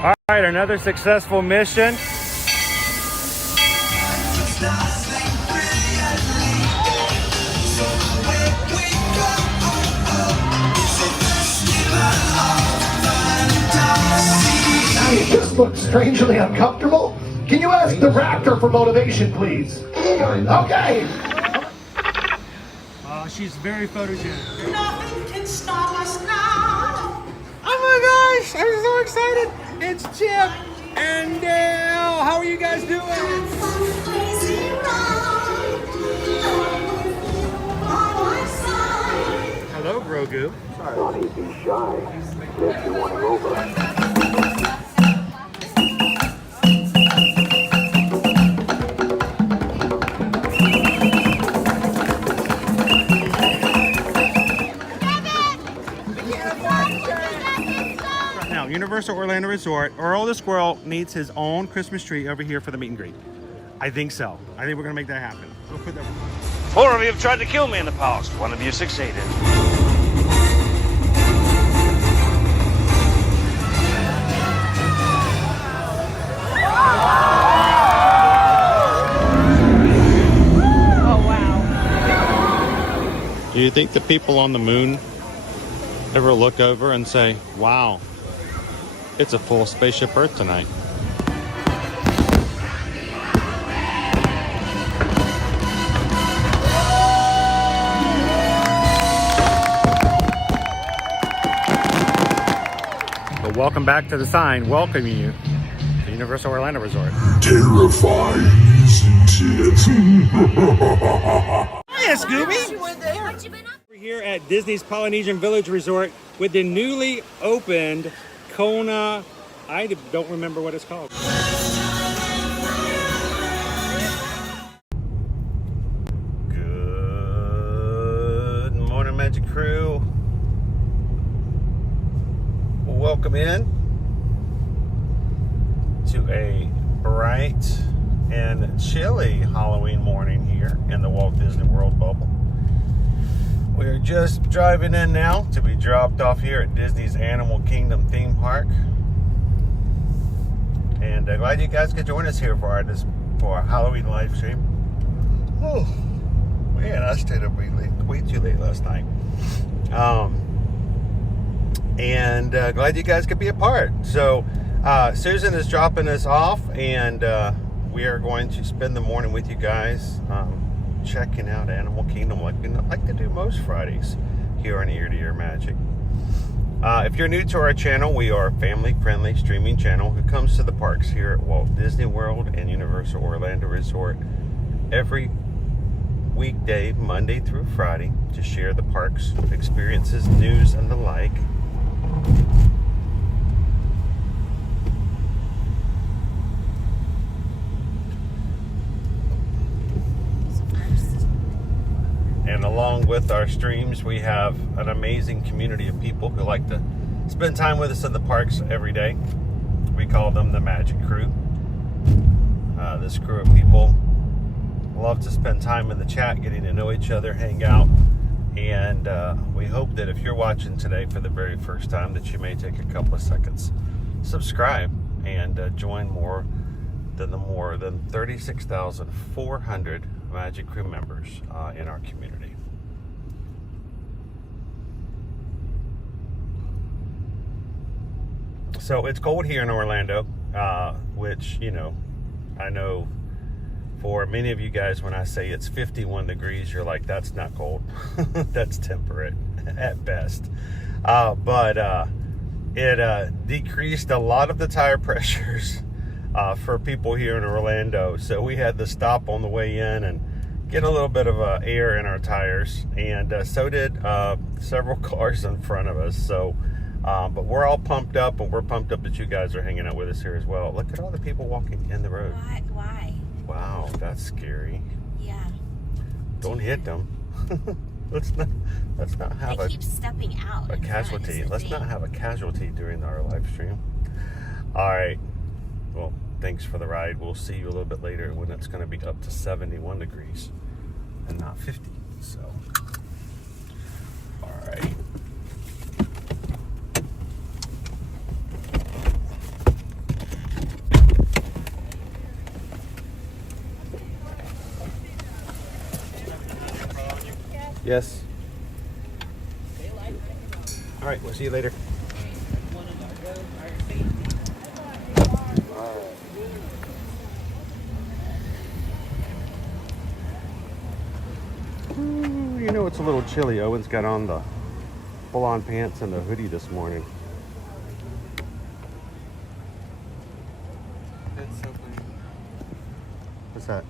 All right, another successful mission. You just look strangely uncomfortable. Can you ask the Raptor for motivation, please? Okay. She's very photogenic. Nothing can stop us now. Oh my gosh, I'm so excited. It's Chip and Dale. How are you guys doing? Crazy ride. By my side. Hello, Grogu. Don't be shy. If you want to over. Universal Orlando Resort, Earl the Squirrel needs his own Christmas tree over here for the meet and greet. I think so. I think we're gonna make that happen. We'll put that. 4 of you have tried to kill me in the past. 1 of you succeeded. Oh, wow. Do you think the people on the moon ever look over and say, wow, it's a full spaceship Earth tonight? But welcome back to the sign welcoming you to Universal Orlando Resort. Terrifying, isn't it? Hiya, Scooby! We're here at Disney's Polynesian Village Resort with the newly opened Kona, I don't remember what it's called. Good morning, Magic Crew. Welcome in to a bright and chilly Halloween morning here in the Walt Disney World bubble. We're just driving in now to be dropped off here at Disney's Animal Kingdom theme park. And glad you guys could join us here for our Halloween live stream. Oh, man, I stayed up way too late last night. And glad you guys could be a part. So Susan is dropping us off, and we are going to spend the morning with you guys. Checking out Animal Kingdom like we like to do most Fridays here on Ear to Ear Magic. If you're new to our channel, we are a family-friendly streaming channel who comes to the parks here at Walt Disney World and Universal Orlando Resort every weekday, Monday through Friday, to share the parks experiences, news, and the like. And along with our streams, we have an amazing community of people who like to spend time with us in the parks every day. We call them the Magic Crew. This crew of people love to spend time in the chat, getting to know each other, hang out. And we hope that if you're watching today for the very first time, that you may take a couple of seconds, subscribe, and join more than 36,400 Magic Crew members in our community. So it's cold here in Orlando, which, you know, I know for many of you guys, when I say it's 51 degrees, you're like, that's not cold. That's temperate at best. But it decreased a lot of the tire pressures for people here in Orlando. So we had to stop on the way in and get a little bit of air in our tires. And so did several cars in front of us. So, but we're all pumped up, and we're pumped up that you guys are hanging out with us here as well. Look at all the people walking in the road. Why? Wow, that's scary. Yeah. Don't hit them. Let's not have They keep stepping out. a casualty. Let's not have a casualty during our live stream. All right. Well, thanks for the ride. We'll see you a little bit later when it's going to be up to 71 degrees and not 50. So, all right. Yes. All right, we'll see you later. Ooh, you know it's a little chilly. Owen's got on the full-on pants and the hoodie this morning. That's so funny. What's that?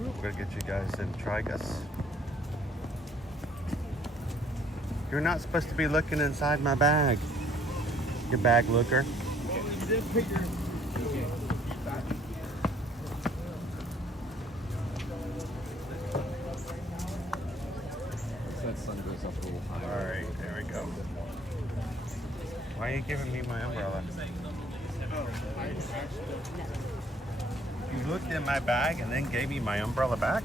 We're gonna get you guys in Trigus. You're not supposed to be looking inside my bag. You bag looker. That sun goes up a little higher. All right, there we go. Why are you giving me my umbrella? You looked in my bag and then gave me my umbrella back?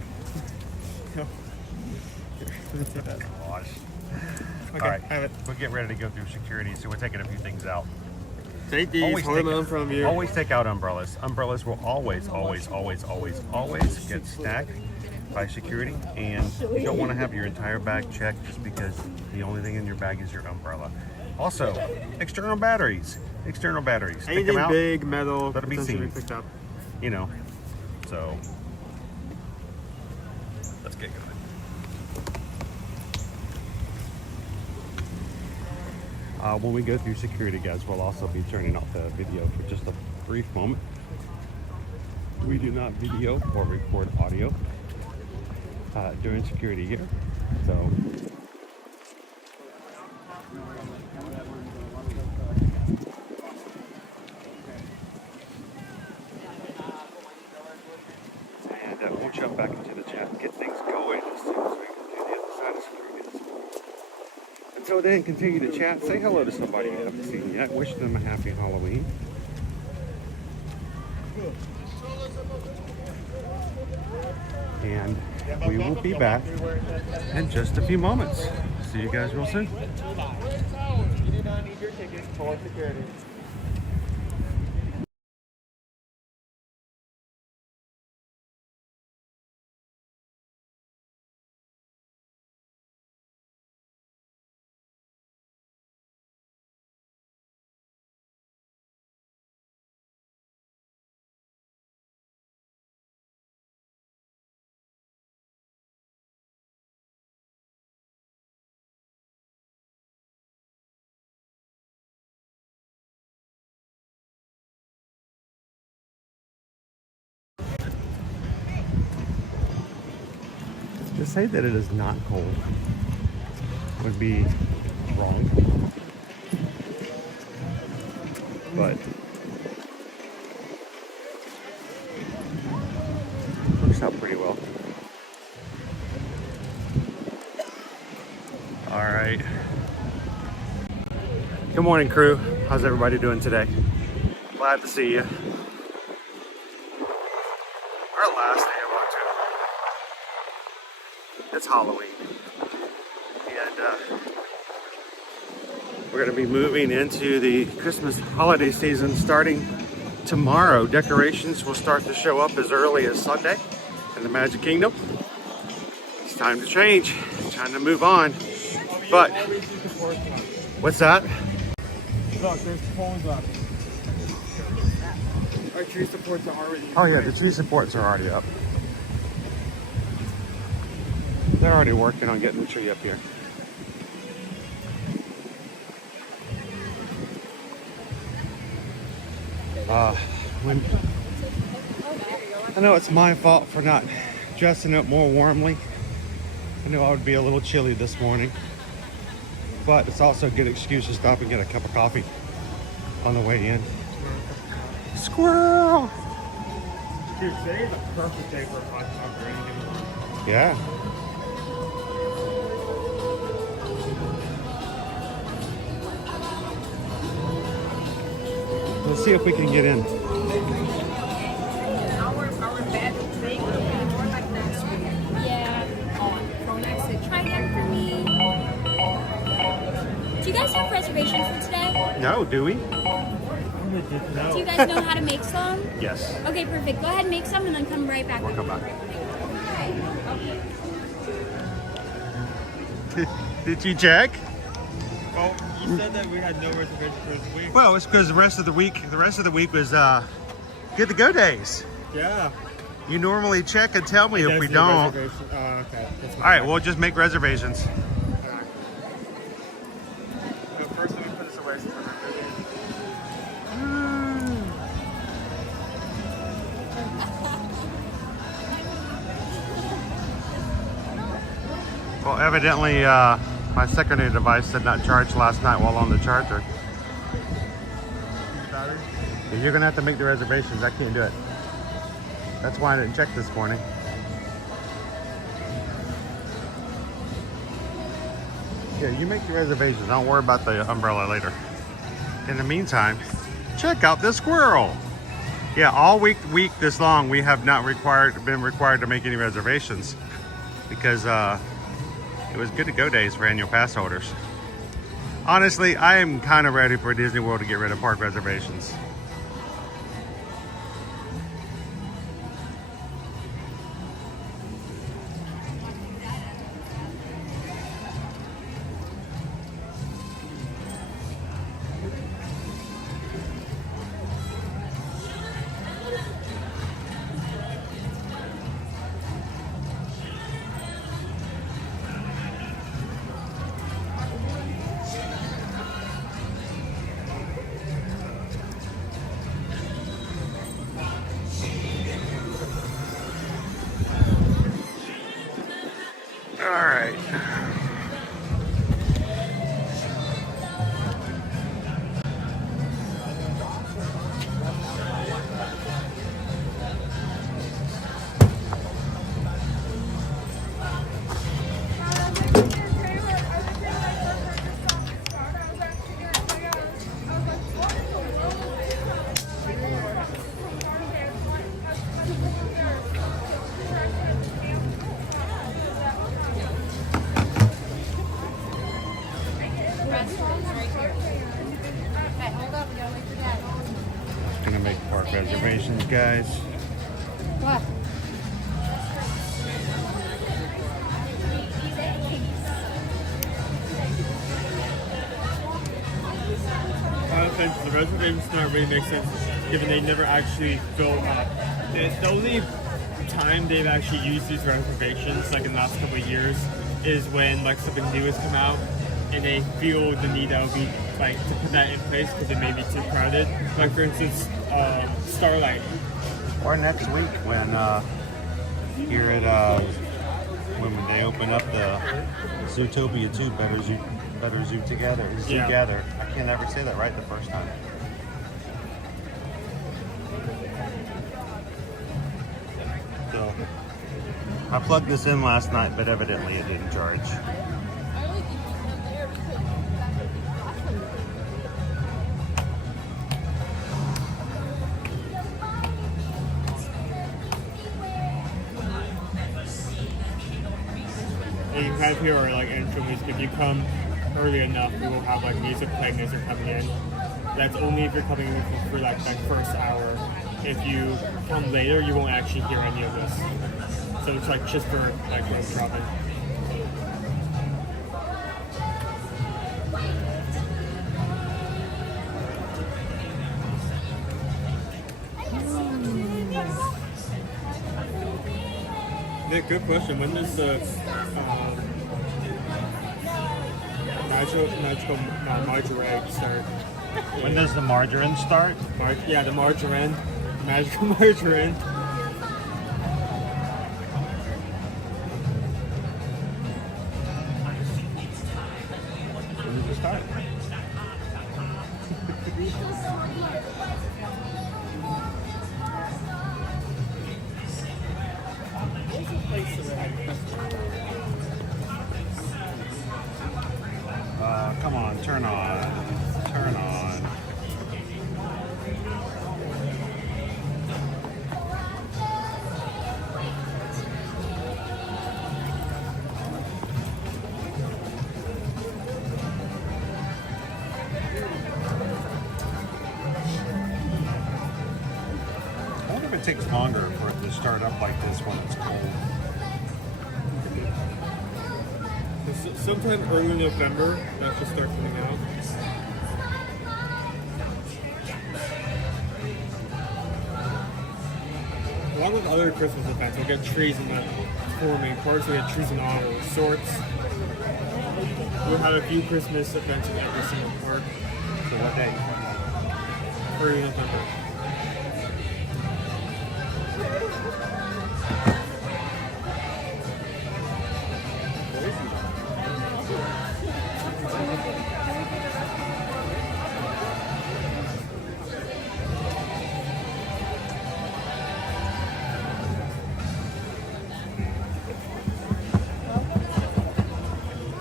That's wash. Okay, All right, have it. we'll get ready to go through security, so we're taking a few things out. Take these, hold them out from you. Always take out umbrellas. Umbrellas will always get stacked by security, and you don't want to have your entire bag checked just because the only thing in your bag is your umbrella. Also, external batteries. Take Anything them out. big, metal, Let it be potentially seen. picked up. You know, so let's get going. When we go through security, guys, we'll also be turning off the video for just a brief moment. We do not video or record audio during security here, so. And we'll jump back into the chat and get things going as soon as we can do the other side of security this morning. Until then, continue to chat. Say hello to somebody you haven't seen yet. Wish them a happy Halloween. And we will be back in just a few moments. See you guys real soon. You do not need your ticket for security. To say that it is not cold would be wrong. But works out pretty well. All right. Good morning, crew. How's everybody doing today? Glad to see you. Our last day of October. It's Halloween. And we're going to be moving into the Christmas holiday season starting tomorrow. Decorations will start to show up as early as Sunday in the Magic Kingdom. It's time to change. Time to move on. But, what's that? Look, there's poles up. Our tree supports are already. Oh yeah, the tree supports are already up. They're already working on getting the tree up here. I know it's my fault for not dressing up more warmly. I knew I would be a little chilly this morning. But it's also a good excuse to stop and get a cup of coffee on the way in. Squirrel! Dude, today is a perfect day for a hot tub or anything. Yeah. Let's see if we can get in. Our bed thing will be more like next week. Yeah. From next week. Try again for me. Do you guys have reservations for today? No, do we? Do you guys know how to make some? Yes. Okay, perfect. Go ahead and make some and then come right back. We'll come back. Did you check? Well, you said that we had no reservations for this week. Well, it's because the rest of the week was good to go days. Yeah. You normally check and tell me if Yes, we the don't. reservation- Oh, okay. That's All right, we'll just make reservations. But first, let me put this away. Well, evidently, my secondary device did not charge last night while on the charger. Battery? You're gonna have to make the reservations. I can't do it. That's why I didn't check this morning. Yeah, you make the reservations. Don't worry about the umbrella later. In the meantime, check out this squirrel. Yeah, all week this long, we have not been required to make any reservations because it was good to go days for annual pass holders. Honestly, I am kind of ready for Disney World to get rid of park reservations. All right. Just gonna make park reservations, guys. What? The reservations not really make sense given they never actually fill up. The only time they've actually used these reservations, like in the last couple of years, is when like something new has come out and they feel the need that would be like to put that in place because it may be too crowded. Like for instance, Starlight. Or next week when here at when they open up the Zootopia 2, Better Zoo Together. Zoogather. I can't ever say that right the first time. So I plugged this in last night, but evidently it didn't charge. What you have here are like intro music. If you come early enough, we will have like music playing as you're coming in. That's only if you're coming in for like first hour. If you come later, you won't actually hear any of this. So it's like just for like road dropping. Yeah, good question. When does the magical margarine start? When does the margarine start? Yeah, the margarine. Magical margarine. When does it start? Come on, turn on. Turn on. takes longer for it to start up like this when it's cold. Sometime early November, that should start coming out. Along with other Christmas events, we'll get trees in the four main parks. We get trees in all sorts. We'll have a few Christmas events in every single park. So what day? Early November.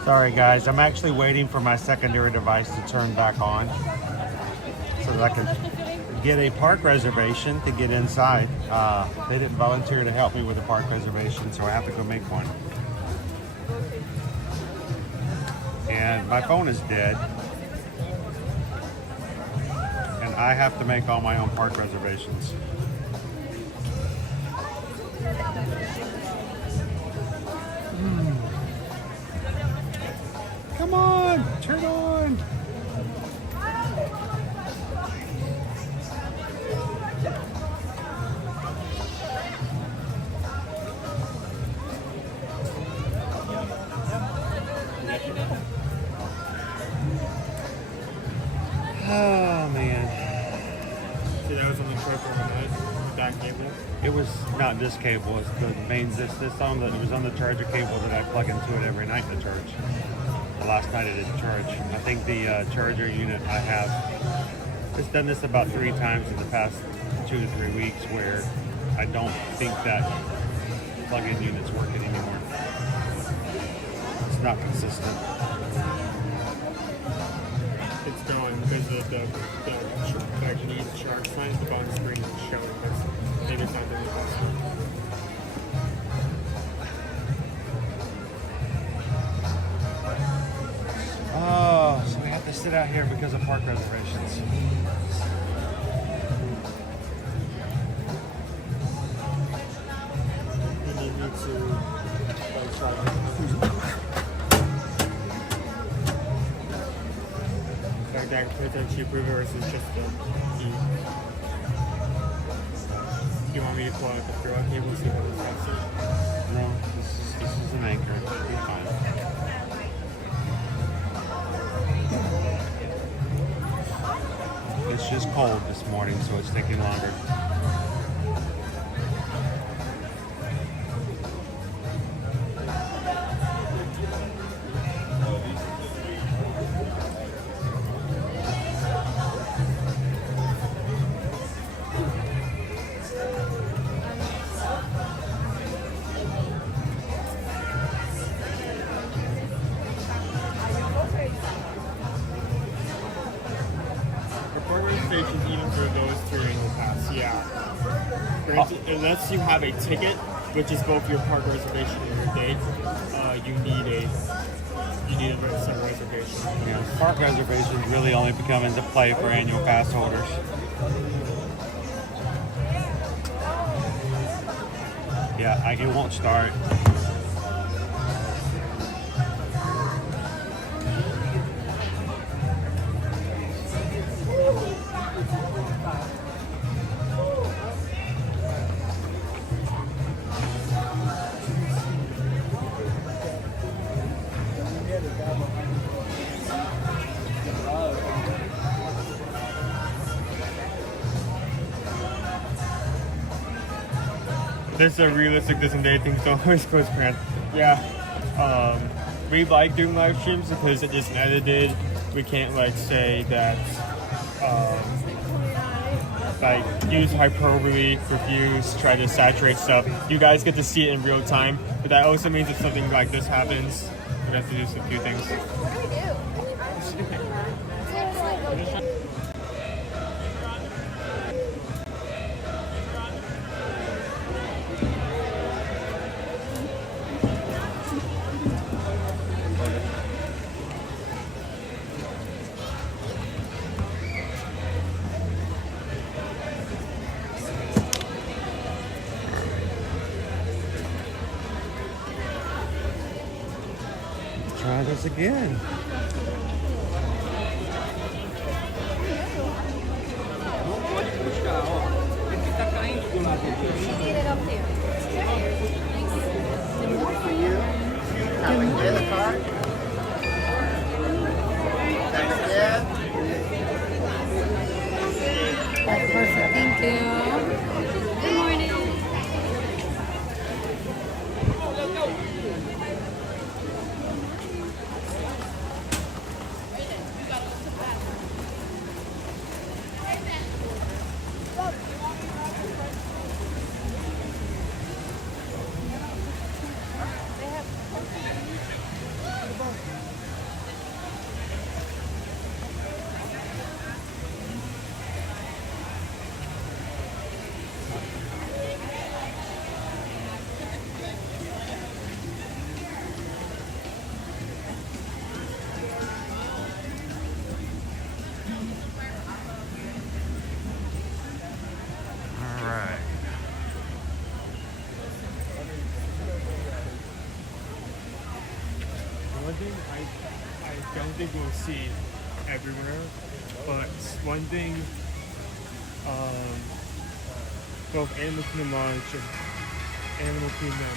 Sorry guys, I'm actually waiting for my secondary device to turn back on so that I can get a park reservation to get inside. They didn't volunteer to help me with a park reservation, so I have to go make one. And my phone is dead. And I have to make all my own park reservations. Come on, turn on. Oh man. See, that was on the trip overnight with that cable. It was not this cable, it's the main it was on the charger cable that I plug into it every night to charge. Last night it didn't charge. I think the charger unit I have, it's done this about 3 times in the past 2 to 3 weeks where I don't think that plug-in unit's working anymore. It's not consistent. It's going because of the Japanese charge lines, the bottom screen is showing this. Maybe it's not doing the best. Oh, so we have to sit out here because of park reservations. You need me to try like that potentially approve it versus just the E. You want me to pull out the throw-out cable and see what it's faster? No, this is an anchor. It'll be fine. It's just cold this morning, so it's taking longer. Stations even for those 3 annual pass, yeah. Unless you have a ticket, which is both your park reservation and your date, you need a some reservation. Yeah, park reservations really only come into play for annual pass holders. Yeah, it won't start. This is a realistic doesn't date things don't always close friend. Yeah. We like doing live streams because it isn't edited. We can't like say that like use hyperbole, refuse, try to saturate stuff. You guys get to see it in real time, but that also means if something like this happens, we have to do a few things. try this again. Perfect. Thank you. Good morning. One thing I don't think we'll see everywhere, but one thing both Animal Kingdom Lodge and Animal Kingdom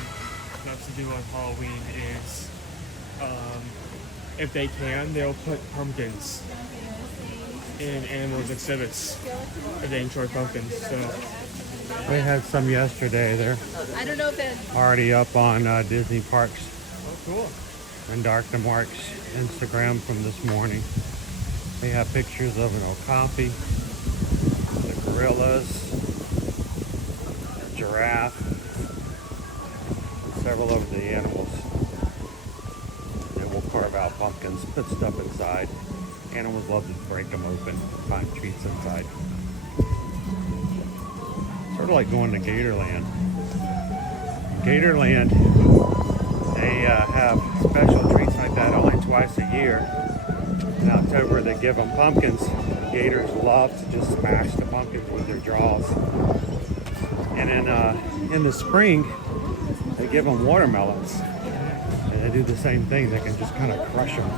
loves to do on Halloween is if they can, they'll put pumpkins in animals exhibits if they enjoy pumpkins. So We had some yesterday. They're I don't know if it. already up on Disney Parks oh, cool. and Dr. Mark's Instagram from this morning. They have pictures of an okapi, the gorillas, the giraffe, and several of the animals. And we'll carve out pumpkins, put stuff inside. Animals love to break them open, find treats inside. Sort of like going to Gatorland. Gatorland, they have special treats like that only twice a year. In October, they give them pumpkins. Gators love to just smash the pumpkins with their jaws. And in the spring, they give them watermelons. And they do the same thing. They can just kind of crush them.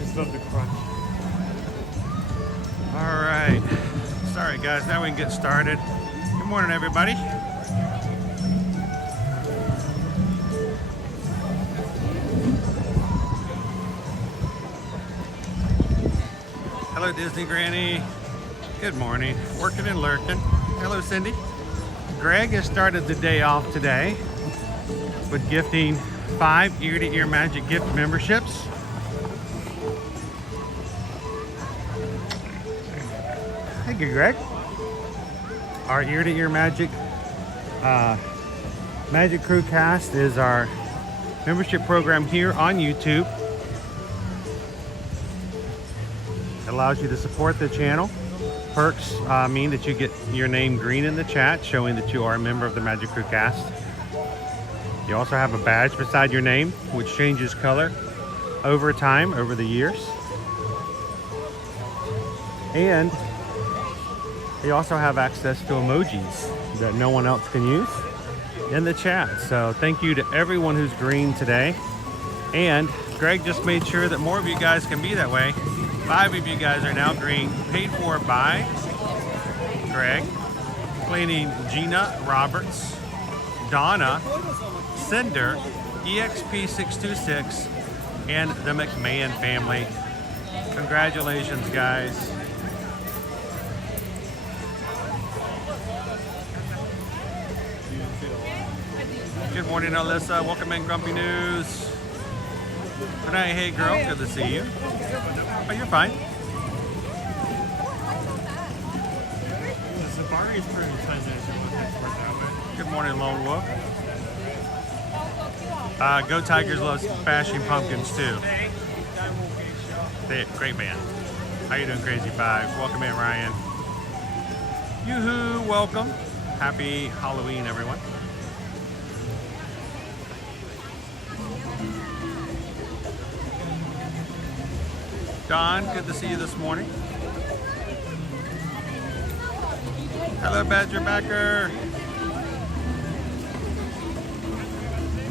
Just love the crunch. All right. Sorry, guys. Now we can get started. Good morning, everybody. Hello, Disney Granny. Good morning. Working and lurking. Hello, Cindy. Greg has started the day off today with gifting 5 ear-to-ear magic gift memberships. Thank you, Greg. Our ear-to-ear magic Magic Crew Cast is our membership program here on YouTube. It allows you to support the channel. Perks mean that you get your name green in the chat, showing that you are a member of the Magic Crew Cast. You also have a badge beside your name, which changes color over time, over the years. And you also have access to emojis that no one else can use in the chat. So thank you to everyone who's green today. And Greg just made sure that more of you guys can be that way. 5 of you guys are now green, paid for by Greg, including Gina Roberts, Donna, Cinder, EXP626, and the McMahon family. Congratulations, guys. Good morning, Alyssa. Welcome in, Grumpy News. Good night, hey girl. Good to see you. Oh, you're fine. The safari is pretty expensive. Good morning, Lone Wolf. Go Tigers loves bashing pumpkins too. Great band. How you doing, Crazy Five? Welcome in, Ryan. Yoo-hoo, welcome. Happy Halloween, everyone. Don, good to see you this morning. Hello, Badger Backer.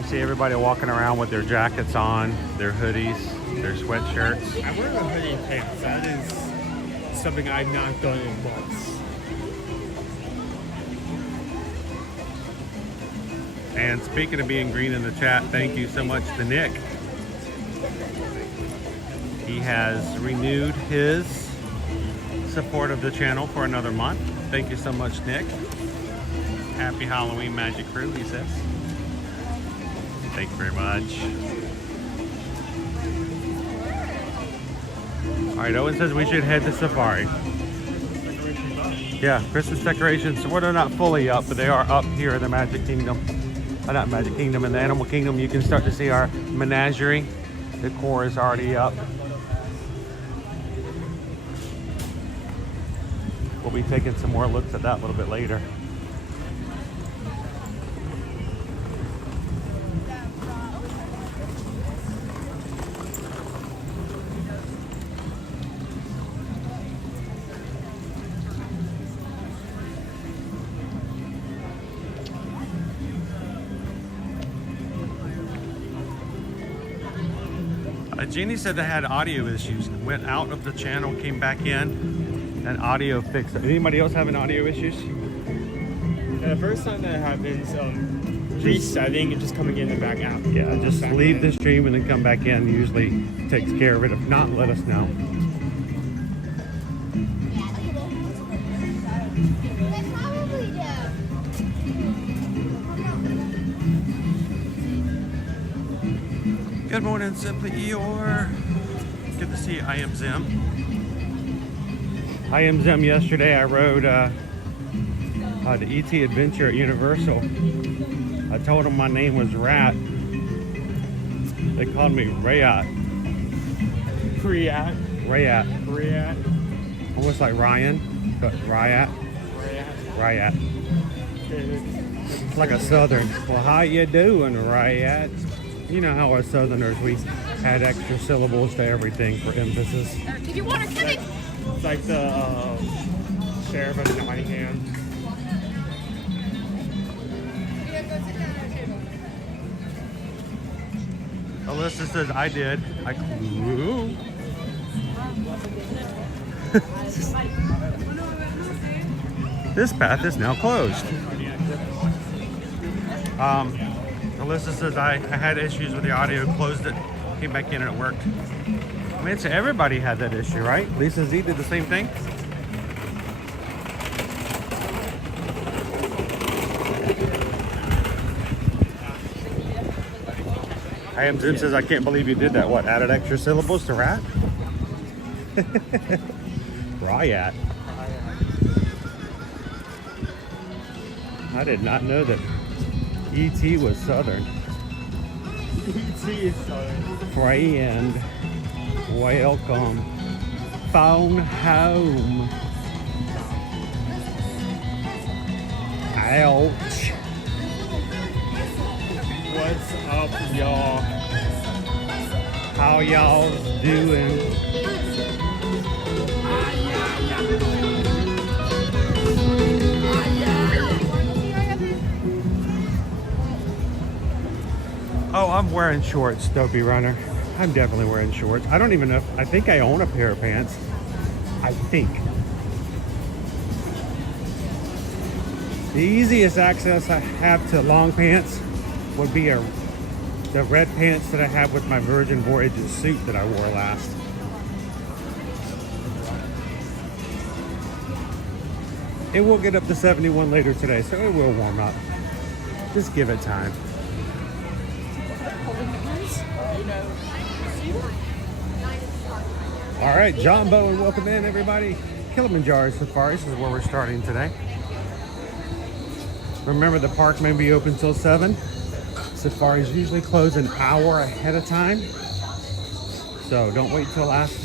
See everybody walking around with their jackets on, their hoodies, their sweatshirts. I wear a hoodie and pants. That is something I've not done in months. And speaking of being green in the chat, thank you so much to Nick. He has renewed his support of the channel for another month. Thank you so much, Nick. Happy Halloween, Magic Crew, he says. Thank you very much. All right, Owen says we should head to Safari. Yeah, Christmas decorations, well, they're not fully up, but they are up here in the Magic Kingdom. Not Magic Kingdom, in the Animal Kingdom. You can start to see our menagerie. The core is already up. We'll be taking some more looks at that a little bit later. Jeannie said they had audio issues. Went out of the channel, came back in, and audio fixed it. Anybody else having audio issues? Yeah, the first time that happens, resetting and just coming in and back out. Yeah, just leave the stream and then come back in. Usually takes care of it. If not, let us know. Good morning, Simply Eeyore. Good to see you. I am Zim. I am Zim. Yesterday I rode the ET Adventure at Universal. I told them my name was Rat. They called me Rayat. Rayat. Almost like Ryan, but Rayat. Rayat. It's like a Southern. Well, how you doing, Rayat? You know how us Southerners, we add extra syllables to everything for emphasis. Did you want a cake? It's like the sheriff of Nottingham. Alyssa says, I did. Ooh. This path is now closed. Alyssa says, I had issues with the audio, closed it, came back in and it worked. I mean, everybody had that issue, right? Lisa Z did the same thing. I am Jim says, I can't believe you did that. What, added extra syllables to rat? Riot. I did not know that ET was Southern. ET is Southern. Friend, welcome. Phone home. Ouch. What's up, y'all? How y'all doing? Oh, I'm wearing shorts, Dopey Runner. I'm definitely wearing shorts. I don't even know if, I think I own a pair of pants. I think. The easiest access I have to long pants would be the red pants that I have with my Virgin Voyages suit that I wore last. It will get up to 71 later today, so it will warm up. Just give it time. All right, John Bowen, welcome in, everybody. Kilimanjaro Safaris is where we're starting today. Remember, the park may be open till 7. Safaris usually close an hour ahead of time. So don't wait till last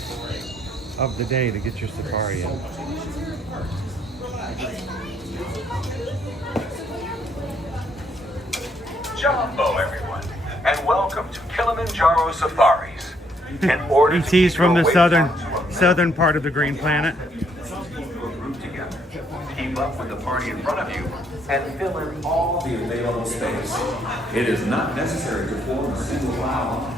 of the day to get your safari in. Jumbo, everyone, and welcome to Kilimanjaro Safaris. In order to ET's keep from your the weight southern down to a minimum, southern part of the green planet. keep a group together. Keep up with the party in front of you and fill in all the available space. It is not necessary to form a single aisle.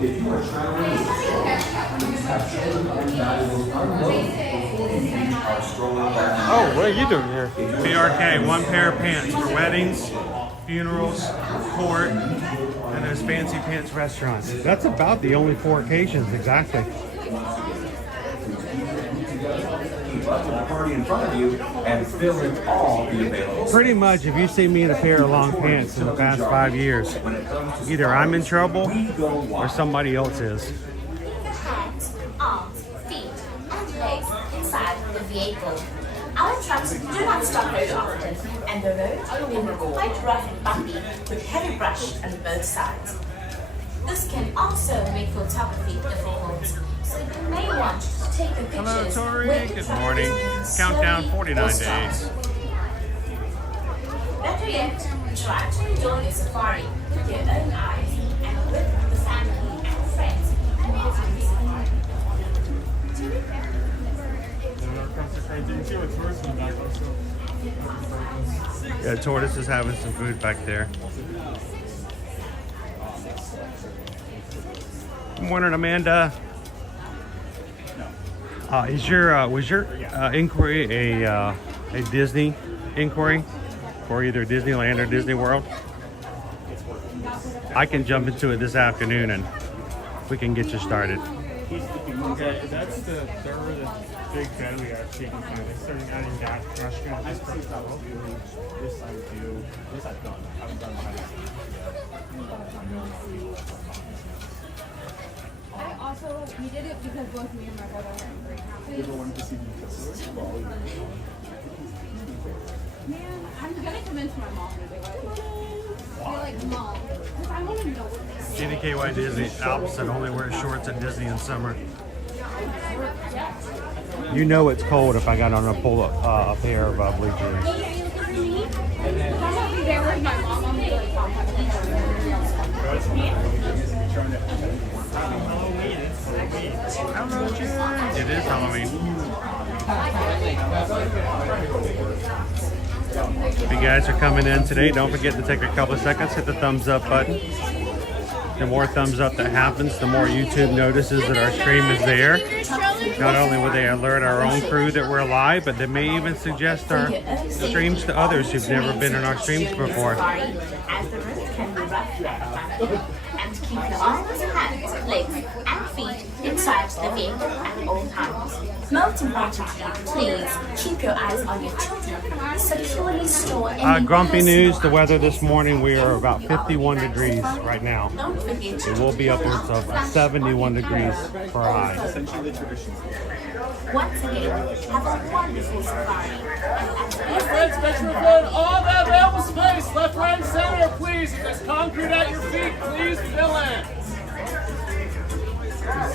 If you are traveling with children, please have children and valuables unloaded before you reach our stroller parking. Oh, what are you doing here? BRK, one pair of pants for weddings, funerals, court, and those fancy pants restaurants. That's about the only 4 occasions, exactly. Keep up with the party in front of you and fill in all the available space. Pretty much, if you see me in a pair of long pants in the past 5 years, either I'm in trouble or somebody else is. Hands, arms, feet, and legs inside the vehicle. Our trucks do not stop very often, and the roads can be quite rough and bumpy with heavy brush on both sides. This can also make photography difficult, so you may want to take the pictures. Hello, Tori. with the Good truck morning. Countdown slowly 49 or stop. days. Better yet, try to enjoy the safari with your own eyes and with the family and friends who are on the safari. Yeah, Tortoise is having some food back there. Good morning, Amanda. Was your inquiry a Disney inquiry for either Disneyland or Disney World? I can jump into it this afternoon and we can get you started. Okay, that's the big belly actually. They're starting adding that restaurant. This side too. This I've done. I haven't done behind the scenes I also, we did it because both me and my brother were in great happy. Man, I'm gonna convince my mom to do it. I feel like, Mom, because I want to know what they say. GDKY Disney Alps said only wear shorts at Disney in summer. You know it's cold if I got on a pull up a pair of blue jeans. Hey, are you looking for me? I'm gonna be there with my mom on the other contact. Hello, Jen. It is Halloween. If you guys are coming in today, don't forget to take a couple of seconds, hit the thumbs up button. The more thumbs up that happens, the more YouTube notices that our stream is there. Not only will they alert our own crew that we're live, but they may even suggest our streams to others who've never been in our streams before. As the road can be rough and bumpy, and keep your arms, hands, legs, and feet inside the vehicle at all times. Most importantly, please keep your eyes on your children. Securely store any Grumpy news, the personal weather this morning, we are about 51 degrees right now. Don't forget to It will be upwards of 71 degrees for a high. once again, have a wonderful safari. Friends, Metrophone, all that available space, left, right, and center, please. If there's concrete at your feet, please fill in. I'm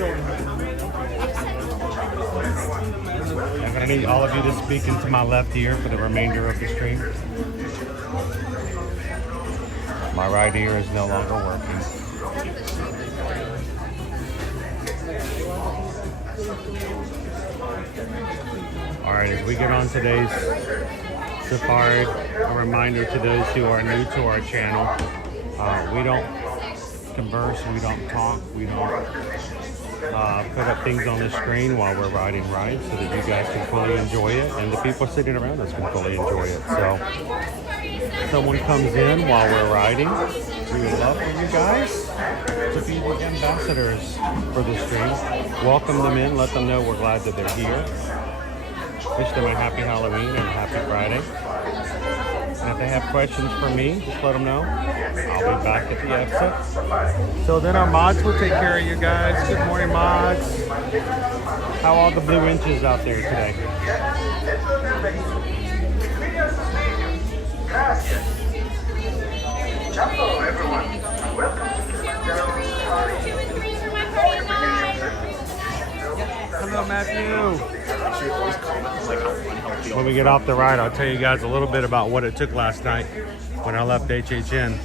going to need all of you to speak into my left ear for the remainder of the stream. My right ear is no longer working. All right, as we get on today's safari, a reminder to those who are new to our channel, we don't converse, we don't talk, we don't put up things on the screen while we're riding rides so that you guys can fully enjoy it and the people sitting around us can fully enjoy it. So if someone comes in while we're riding, we would love for you guys to be the ambassadors for the stream. Welcome them in, let them know we're glad that they're here. Wish them a happy Halloween and a happy Friday. And if they have questions for me, just let them know. I'll be back at the exit. So then our mods will take care of you guys. Good morning, mods. How are all the blue inches out there today? Hello, everyone. Welcome to Kilimanjaro Safaris. 2 and 3 for my party of 9. Hello, Matthew. When we get off the ride, I'll tell you guys a little bit about what it took last night when I left HHN.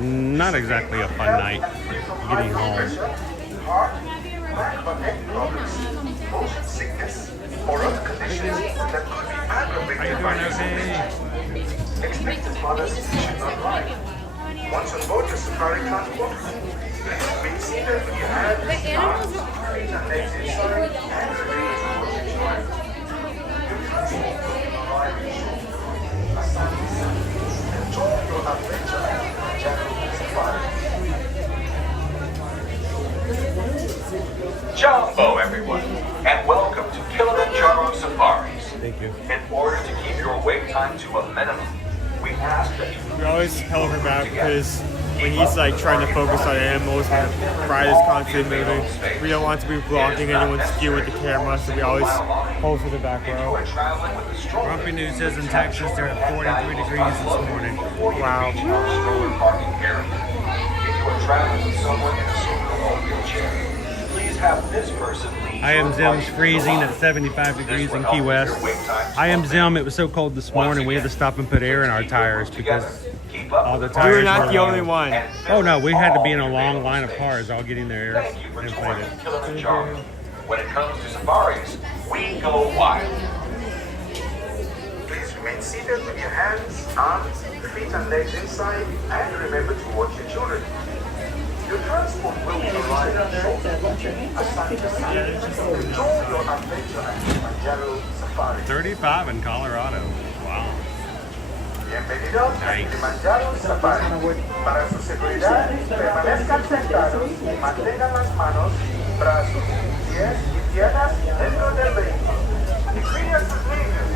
Not exactly a fun night getting home. Motion sickness, or other conditions that could be aggravated by disease. Expectant mothers should not lie. Once on board the safari transport, please be seated with your hands, arms, feet and legs inside and remain to what you join. Your transport will be arriving soon. Enjoy your adventure at Kilimanjaro Safaris. Jumbo, everyone, and welcome to Kilimanjaro Safaris. Thank you. In order to keep your wait time to a minimum, we ask that you We always tell him about because when he's like trying to focus on animals and the ride is constantly moving, we don't want to be blocking anyone's view with the camera, so we always hold for the back row. traveling with the stroller. Grumpy News says in Texas they're at 43 degrees this morning. Wow. Stroller parking area. If you are traveling with someone in a stroller or wheelchair, please have this person lead I am your Zim's luggage freezing forward. at 75 degrees This in will Key help West. your wait time to I am a Zim. minimum. It was so cold this morning we had to stop and put air in our tires because Keep up all the with tires You're not were the low. only one. Oh no, we had to be in a long line of cars all getting their air Thank you for inflated. joining Kilimanjaro. When it comes to safaris, we go wild. Please remain seated with your hands, arms, feet and legs inside, and remember to watch your children. Your transport will be arriving shortly. Enjoy your adventure at Kilimanjaro Safari. 35 in Colorado. Wow. Bienvenidos a Kilimanjaro Safari. Para su seguridad, permanezcan sentados y mantengan las manos, brazos, pies y piernas dentro del vehículo. Y cuiden sus niños.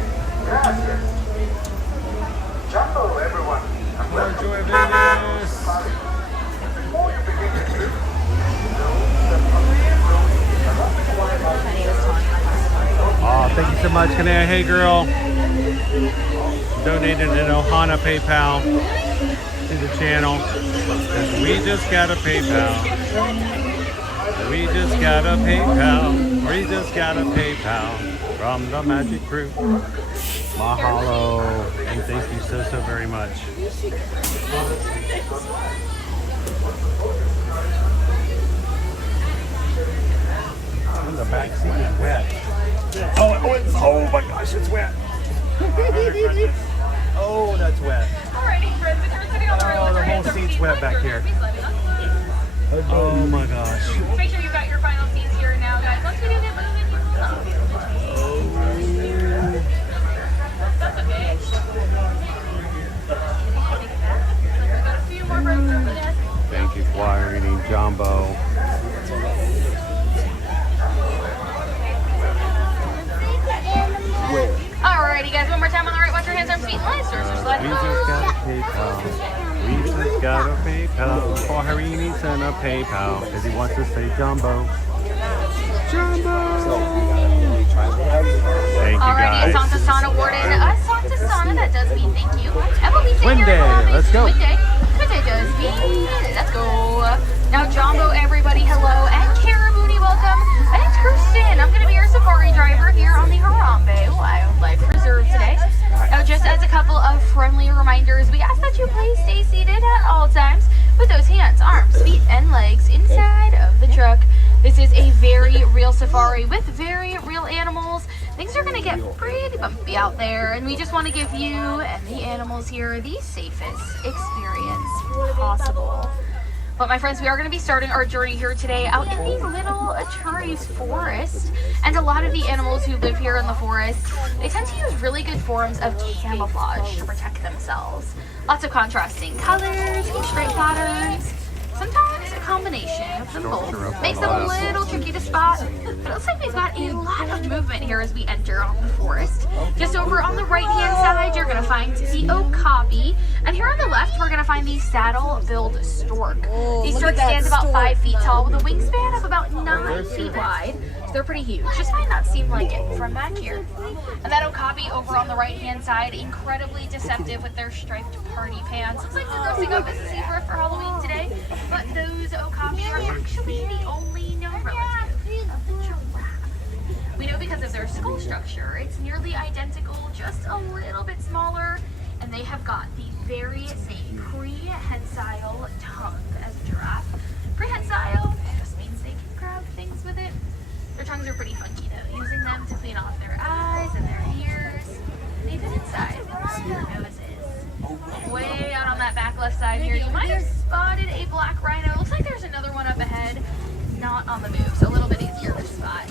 Gracias. Jumbo, everyone. And welcome to Kilimanjaro Safari. Before you begin the trip, know that Pandora is around the corner. Oh, thank you so much, Kanea. Hey, girl. Donated an Ohana PayPal to the channel. Because we just got a PayPal. We just got a PayPal. We just got a PayPal from the Magic Crew. Mahalo. And thank you so, so very much. And the back seat is wet. Oh my gosh, it's wet. Oh, that's wet. Alrighty, friends, if you're sitting on the road Oh, with the your whole hands or seat's feet wet first, back here. please let me know. Oh my gosh. Make sure you've got your final seats here now, guys. Once we do get moving, you will not. That's okay. Take it back. We've got a few more rows over there. Thank you, Quieting Jumbo. Alrighty, guys, one more time on the right. Watch your hands, arms, feet, and legs. Doors are sliding. We just got a PayPal. We just got a PayPal. Quieting sent a PayPal because he wants to say Jumbo. Jumbo. Thank you, Alrighty, guys. Santa Sana awarded us Santa Sana. That does mean thank you. And we'll be sitting Wind here in day, Columbus. let's go. Wind day. Wind day does mean let's go. Now, Jumbo, everybody, hello. And Karamuni, welcome. My name's Kristen. I'm going to be your safari driver here on the Harambe Wildlife Reserve today. Now, just as a couple of friendly reminders, we ask that you please stay seated at all times with those hands, arms, feet, and legs inside of the truck. This is a very real safari with very real animals. Things are going to get pretty bumpy out there, and we just want to give you and the animals here the safest experience possible. But my friends, we are going to be starting our journey here today out in the Little Aturi's Forest. And a lot of the animals who live here in the forest, they tend to use really good forms of camouflage to protect themselves. Lots of contrasting colors, striped patterns, sometimes a combination of them both. Makes them a little tricky to spot, but it looks like we've got a lot of movement here as we enter on the forest. Just over on the right-hand side, you're going to find the okapi, and here on the left, we're going to find the saddle-billed stork. These storks stand about 5 feet tall with a wingspan of about 9 feet wide. So they're pretty huge. Just might not seem like it from back here. And that okapi over on the right-hand side, incredibly deceptive with their striped party pants. Looks like they're dressing up as a zebra for Halloween today, but those okapi are actually the only known relative of the giraffe. We know because of their skull structure, it's nearly identical, just a little bit smaller, and they have got the very same prehensile tongue as a giraffe. Prehensile just means they can grab things with it. Their tongues are pretty funky though, using them to clean off their eyes and their ears, and even inside their noses. Way out on that back left side here, you might have spotted a black rhino. Looks like there's another one up ahead, not on the move, so a little bit easier to spot.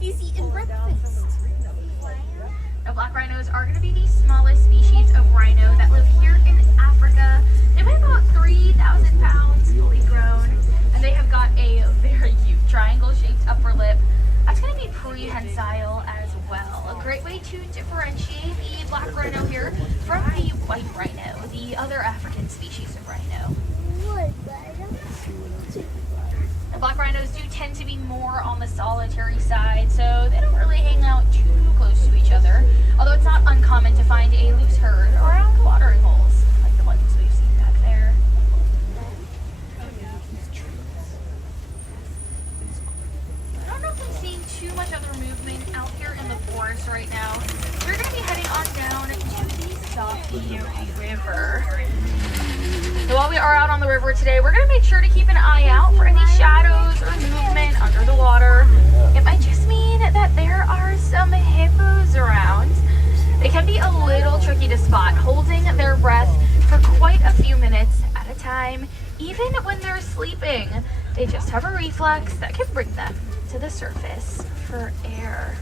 He's eating breakfast. Now, black rhinos are going to be the smallest species of rhino that live here in Africa. They weigh about 3,000 pounds, fully grown, and they have got a very cute triangle-shaped upper lip. That's going to be prehensile as well. A great way to differentiate the black rhino here from the white rhino, the other African species of rhino. The black rhinos do tend to be more on the solitary side, so they don't really hang out too close to each other. Although it's not uncommon to find a loose herd around watering holes, like the ones we've seen back there. I don't know if I'm seeing too much other movement out here in the forest right now. We're going to be heading on down to the Safi River. So while we are out on the river today, we're going to make sure to keep an eye out for any shadows or movement under the water. It might just mean that there are some hippos around. They can be a little tricky to spot, holding their breath for quite a few minutes at a time, even when they're sleeping. They just have a reflex that can bring them to the surface for air.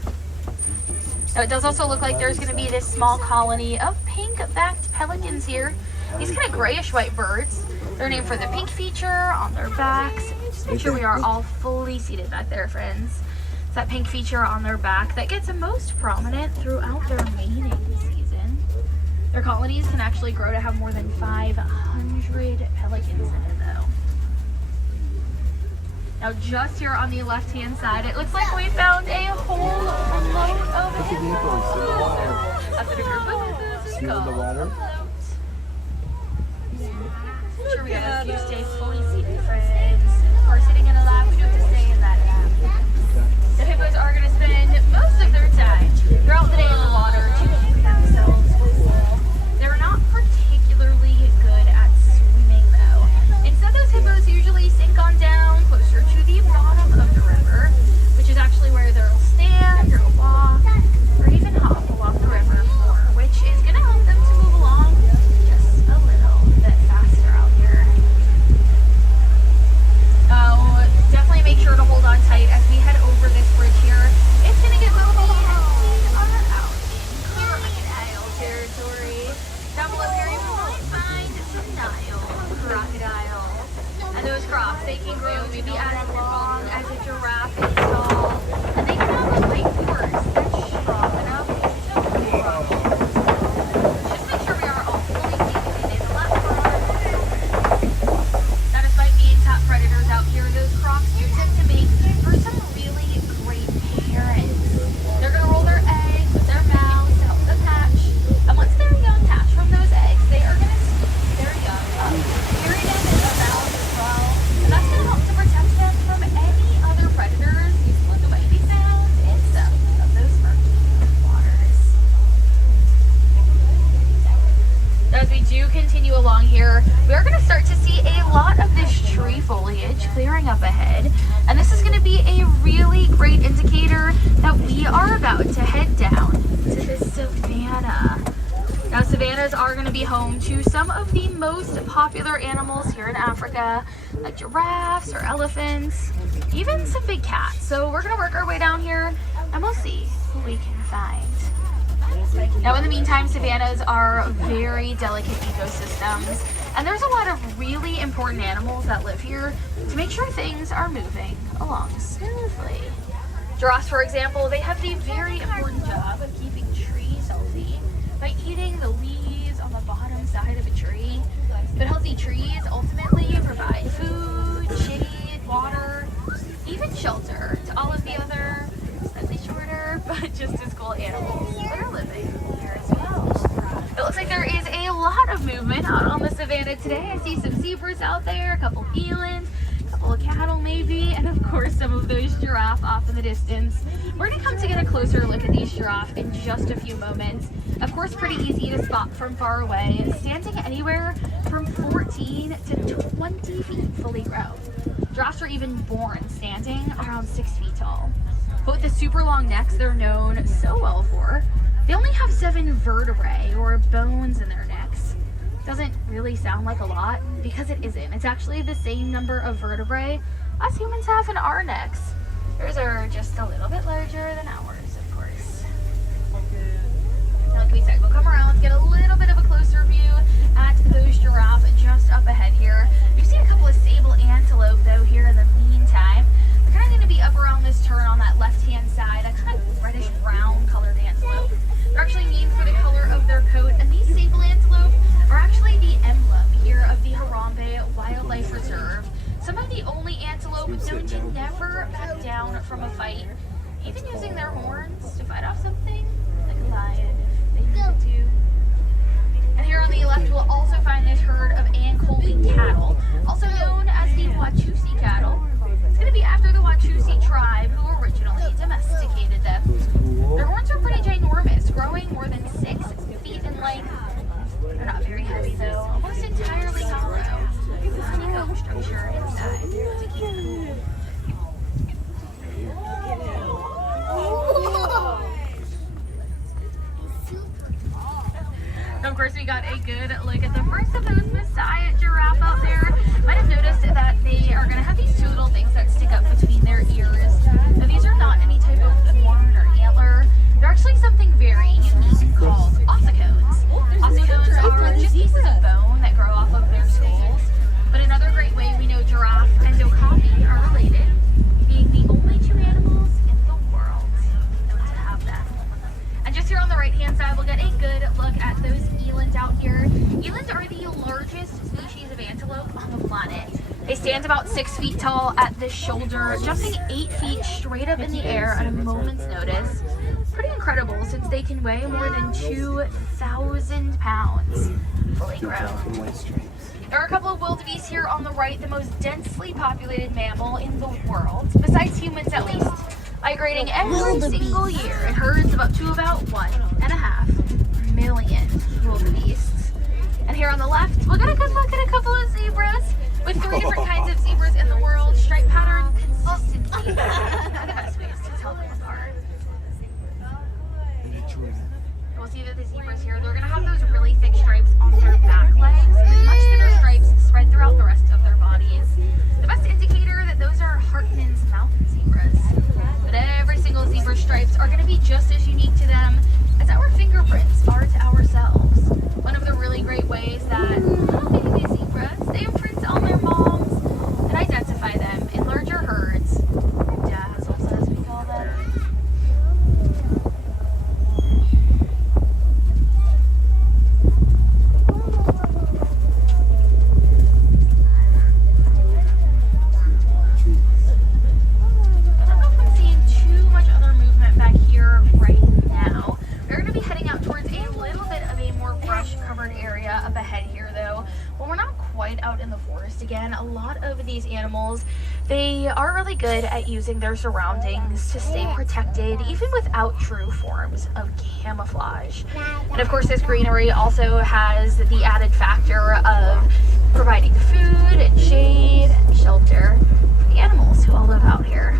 Now, it does also look like there's going to be this small colony of pink-backed pelicans here. These kind of grayish-white birds. They're named for the pink feature on their backs. Just make sure we are all fully seated back there, friends. It's that pink feature on their back that gets most prominent throughout their mating season. Their colonies can actually grow to have more than 500 pelicans in it, though. Now, just here on the left-hand side, it looks like we found a whole load of hippos. That's what a group of hippos is called. I'm sure we have a few stay fully seated friends. Of course, sitting in a lap, we do have to stay in that lap. The hippos are going to spend most of their time throughout the day in the water to keep themselves cool. They're not particularly good at swimming, though. Instead, those hippos usually sink on down closer to the bottom of the river, which is actually where they'll stand or walk or even hop along the river floor, which is going to help them to move along just a little bit faster out here. Definitely make sure to hold on tight as we head over this bridge here. It's going to get bumpy as we are out in crocodile territory. Down below here you might find some Nile crocodiles. And those crocs, they can grow maybe as long as a giraffe is tall. And they can have a weight force that's strong enough to move around. Just make sure we are all fully seated in the left front. Now, despite being top predators out here, those crocs do tend to make for some really great parents. They're going to roll their eggs with their mouths to help them hatch. And once their young hatch from those eggs, they are going to squeeze their young up, carry them in their mouths as well. And that's going to help to protect them from any other predators useful the way they found in some of those murky waters. As we do continue along here, we are going to start to see a lot of this tree foliage clearing up ahead. And this is going to be a really great indicator that we are about to head down to the savannah. Now, savannas are going to be home to some of the most popular animals here in Africa, like giraffes or elephants, even some big cats. So we're going to work our way down here and we'll see who we can find. Now, in the meantime, savannas are very delicate ecosystems, and there's a lot of really important animals that live here to make sure things are moving along smoothly. Giraffes, for example, they have the very important job of keeping trees healthy by eating the leaves on the bottom side of a tree. But healthy trees ultimately provide food, shade, water, even shelter to all of the other, slightly shorter, but just as cool animals that are living here as well. It looks like there is a lot of movement out on the savannah today. I see some zebras out there, a couple elands, a couple couple of cattle maybe, and of course some of those giraffe off in the distance. We're gonna come to get a closer look at these giraffe in just a few moments. Of course, pretty easy to spot from far away, standing anywhere from 14 to 20 feet fully grown. Giraffes are even born standing around 6 feet tall. But with the super long necks they're known so well for, they only have 7 vertebrae or bones in their necks. Doesn't really sound like a lot because it isn't. It's actually the same number of vertebrae as humans have in our necks. Theirs are just a little bit larger than ours, of course. Now, like we said, we'll come around, let's get a little bit of a closer view at those giraffe just up ahead here. We've seen a couple of sable antelope though here in the meantime. They're kind of going to be up around this turn on that left-hand side, that kind of reddish brown colored antelope. They're actually named for the color of their coat, and these sable antelope are actually the emblem here of the Harambe Wildlife Reserve. Some of the only antelope known to never back down from a fight, even using their horns to fight off something like a lion if they needed to. And here on the left, we'll also find this herd of Ankole cattle, also known as the Wachussi cattle. It's going to be after the Wachussi tribe who originally domesticated them. Their horns are pretty ginormous, growing more than 6 feet in length. They're not very heavy though, almost entirely hollow. With a honeycomb structure inside to keep them cool. And of course, we got a good look at the first of those Messiah giraffe out there. Might have noticed that they are going to have these 2 little things that stick up between their ears. Now, these are not any type of horn or antler. They're actually something very unique called ossicones. Ossicones are just pieces of bone that grow off of their skulls. But another great way we know giraffe and okapi are related, being the only 2 animals in the world known to have them. And just here on the right-hand side, we'll get a good look at those eland out here. Eland are the largest species of antelope on the planet. They stand about 6 feet tall at the shoulder, jumping 8 feet straight up in the air at a moment's notice. Pretty incredible since they can weigh more than 2,000 pounds fully grown. There are a couple of wildebeest here on the right, the most densely populated mammal in the world, besides humans at least, migrating every single year in herds of up to about 1.5 million wildebeests. And here on the left, we'll get a good look at a couple of zebras, with 3 different kinds of zebras in the world. Stripe pattern, consistency are the best ways to tell them apart. We'll see that the zebras here, they're going to have those really thick stripes on their back legs, and much thinner stripes spread throughout the rest of their bodies. The best indicator that those are Hartman's mountain zebras. But every single zebra's stripes are going to be just as unique to them as our fingerprints are to ourselves. One of the really great ways that little baby zebras, they imprint on their moms and identify them in larger herds, dazzles as we call them. Again, a lot of these animals, they are really good at using their surroundings to stay protected, even without true forms of camouflage. And of course, this greenery also has the added factor of providing food and shade and shelter for the animals who all live out here.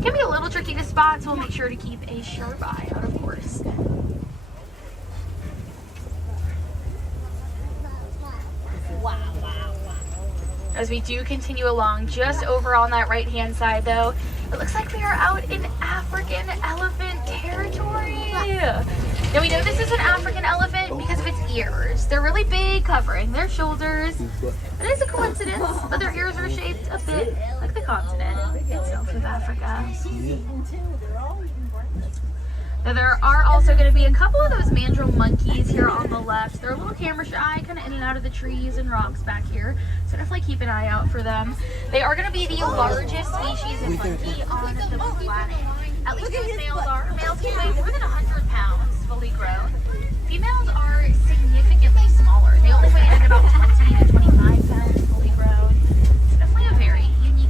It can be a little tricky to spot, so we'll make sure to keep a sharp eye out, of course. As we do continue along, just over on that right-hand side though, it looks like we are out in African elephant territory. Now we know this is an African elephant because of its ears. They're really big, covering their shoulders. It is a coincidence, but their ears are shaped a bit like the continent itself of Africa. Now there are also going to be a couple of those mandrill monkeys here on the left. They're a little camera shy, kind of in and out of the trees and rocks back here, so definitely keep an eye out for them. They are going to be the largest species of monkey on the planet. At least those males are. Males can weigh more than 100 pounds fully grown. Females are significantly smaller. They only weigh in at about 20 to 25 pounds fully grown. It's definitely a very unique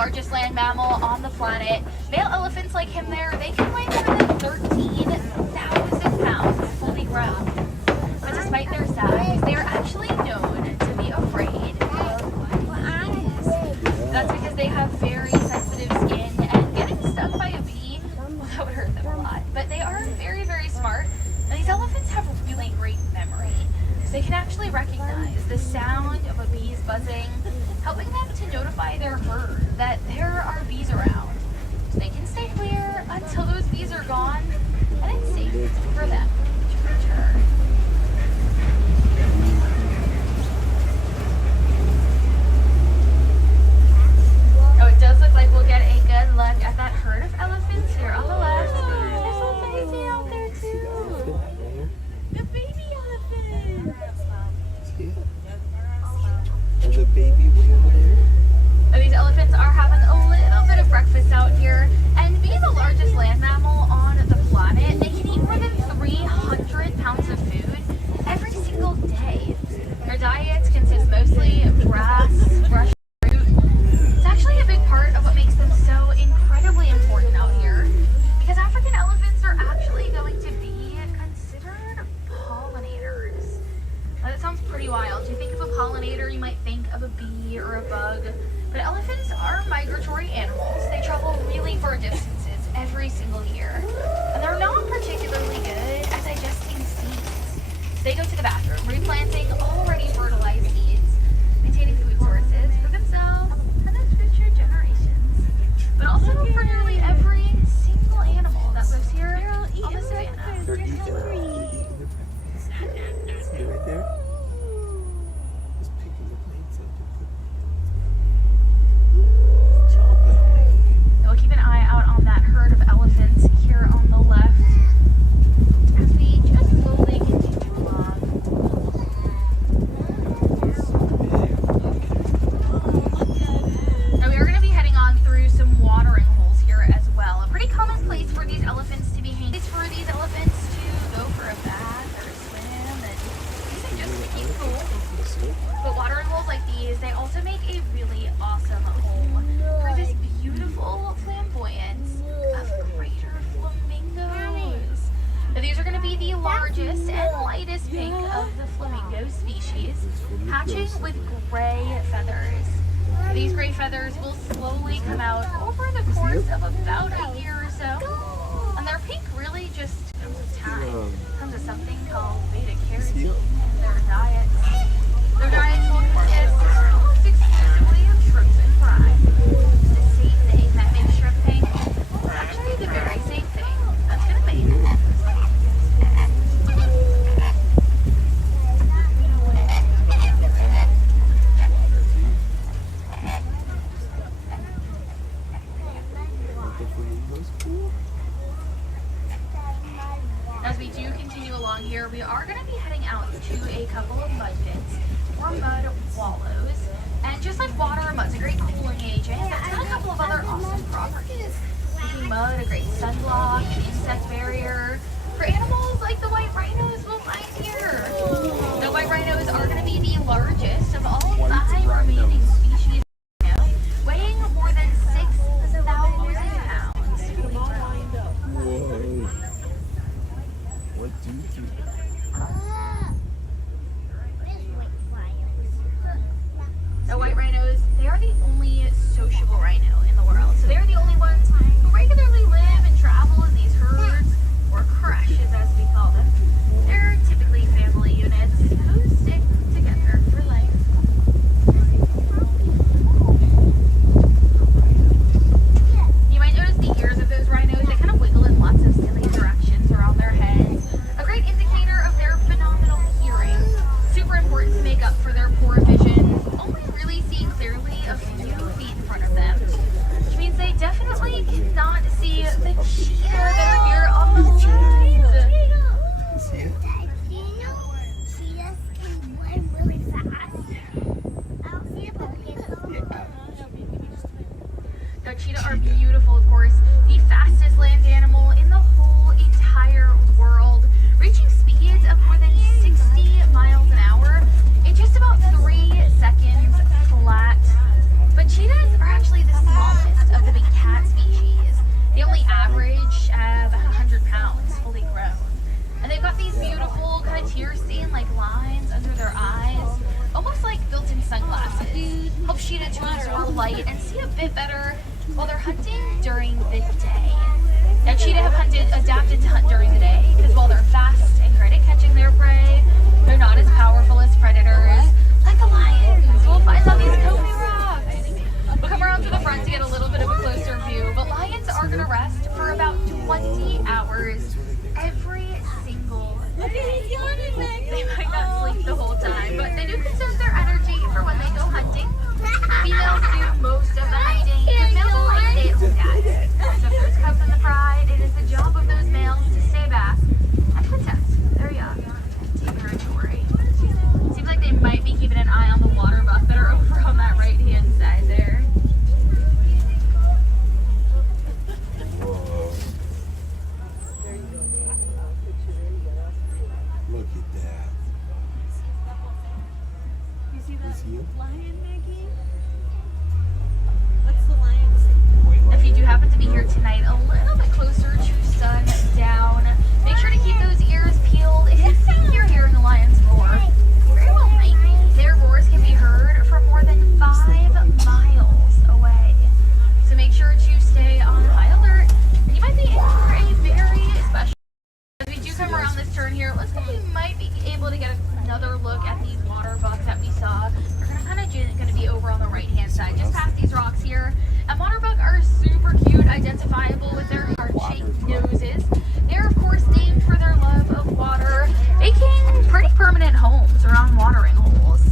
largest land mammal on the planet. Male elephants like him there, they can weigh more than 13,000 pounds fully grown. But despite their size, they are actually known to be afraid of bees. That's because they have very sensitive skin, and getting stung by a bee, well, that would hurt them a lot. But they are very, very smart, and these elephants have really great memory. So they can actually recognize the sound of a bee's buzzing, helping them to notify their herd that there are bees around. So they can stay clear until those bees are gone, and it's safe for them to return. Oh, it does look like we'll get a good look at that herd of elephants here on the left. There's a baby out there too. The baby elephant. There's a baby way over there. And these elephants are having a little bit of breakfast out here. And being the largest land mammal on the planet, they can eat more than 300 pounds of food every single day. Their diets consist mostly of grass, brush, fruit. It's actually a big part of what makes them so incredibly important out here, because African elephants are actually going to be considered pollinators. Now, that sounds pretty wild. You think of a pollinator, you might think of a bee or a bug. But elephants are migratory animals. They travel really far distances every single year. And they're not particularly good at digesting seeds. They go to the bathroom, replanting already fertilized seeds, maintaining food sources for themselves and their future generations. But also for nearly every single animal that lives here on the savannah. They're eating it. See right there? Just picking the plates up. We'll keep an eye out on that herd of elephants here on the left as we just slowly continue along. Now we are going to be heading on through some watering holes here as well. A pretty common place for these elephants to be hanging. It's for these elephants to go for a bath or a swim and even just to keep cool. But watering holes like these, they also make a really awesome home for this beautiful flamboyance of greater flamingos. Now these are going to be the largest and lightest pink of the flamingo species, hatching with gray feathers. These gray feathers will slowly come out over the course of about a year or so. And their pink really just comes with time. Comes with something called beta carotene in their diet. Their diets will consist almost exclusively of shrimp and fry. The same thing that makes shrimp pink is actually the very same thing that's going to make As we do continue along here, we are going to be heading out to a couple of mud pits or mud wallows. And just like water, mud's a great cooling agent, but it's got a couple of other awesome properties. Making mud a great sunblock, an insect barrier. For animals like the white rhinos we'll find here. The white rhinos are going to be the largest of all 5 remaining species, weighing more than 6,000 pounds. Whoa. 1, 2, 3. The white rhinos, they are the only sociable rhino in the world. So they're the only ones who regularly live and travel in these herds, or crashes as we call them. They're typically family units who stick together for life. You might notice the ears of those rhinos, they kind of wiggle in lots of silly directions around their heads. A great indicator of their phenomenal hearing. Super important to make up for their poor vision. Only really seeing clearly a few feet in front of them, which means they definitely cannot see the cheetah that are here on the left. See it? Cheetahs can run really fast. Now, cheetah are beautiful, of course. The fastest land animal in the whole entire world, reaching speeds of more than 60 miles an hour in just about 3 seconds flat. But cheetahs are actually the smallest light and see a bit better while they're hunting during the day. Now, cheetah have adapted to hunt during the day because while they're fast and great at catching their prey, they're not as powerful as predators, like the lions. We'll find on these Coney rocks. We'll come around to the front to get a little bit of a closer view, but lions are going to rest for about 20 hours every single day. They might not sleep the whole time, but they do conserve their energy for when they go hunting. Females do most of the hunting, and males are like stay-at-home dads. So if there's cubs in the pride, it is the job of those males to stay back and protect their young territory. Seems like they might be keeping an eye on the water buck that are over on that right-hand side there. Whoa. Look at that. You see that you? lion, Maggie? What's the lion say? If you do happen to be here tonight, a little bit closer to sundown, make sure to keep those ears peeled. If you think you're hearing a lion's roar, you very well might be. Their roars can be heard from more than 5 miles away. So make sure to stay on high alert. And you might be in for a very special. As we do come around this turn here, it looks like we might be able to get another look at the water buck that we saw. We're kind of going to be over on the right-hand side, just past these rocks here. And water buck are super cute, identifiable with their heart-shaped noses. They're, of course, named for their love of water, making pretty permanent homes around watering holes.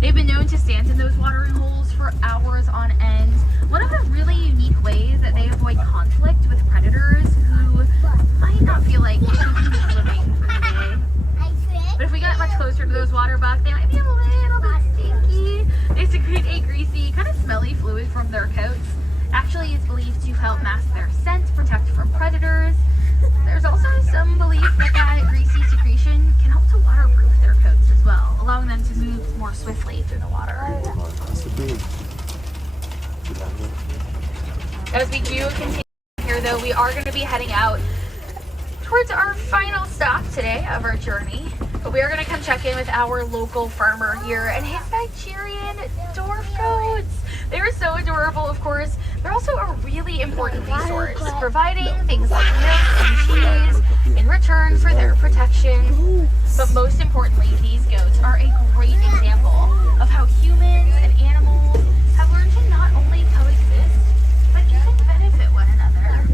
They've been known to stand in those watering holes for hours on end. One of the really unique ways that they avoid conflict with predators who might not feel like swimming for the day. But if we got much closer to those water buck, they might be a little bit stinky. They secrete a greasy, kind of smelly fluid from their coats. Actually, it's believed to help mask their scent, protect from predators. There's also some belief that that greasy secretion can help to waterproof their coats as well, allowing them to move more swiftly through the water. As we do continue here, though, we are going to be heading out towards our final stop today of our journey. But we are going to come check in with our local farmer here and his Nigerian dwarf goats. They are so adorable, of course. They're also a really important resource, providing things like milk and cheese in return for their protection. But most importantly, these goats are a great example of how humans and animals have learned to not only coexist, but even benefit one another.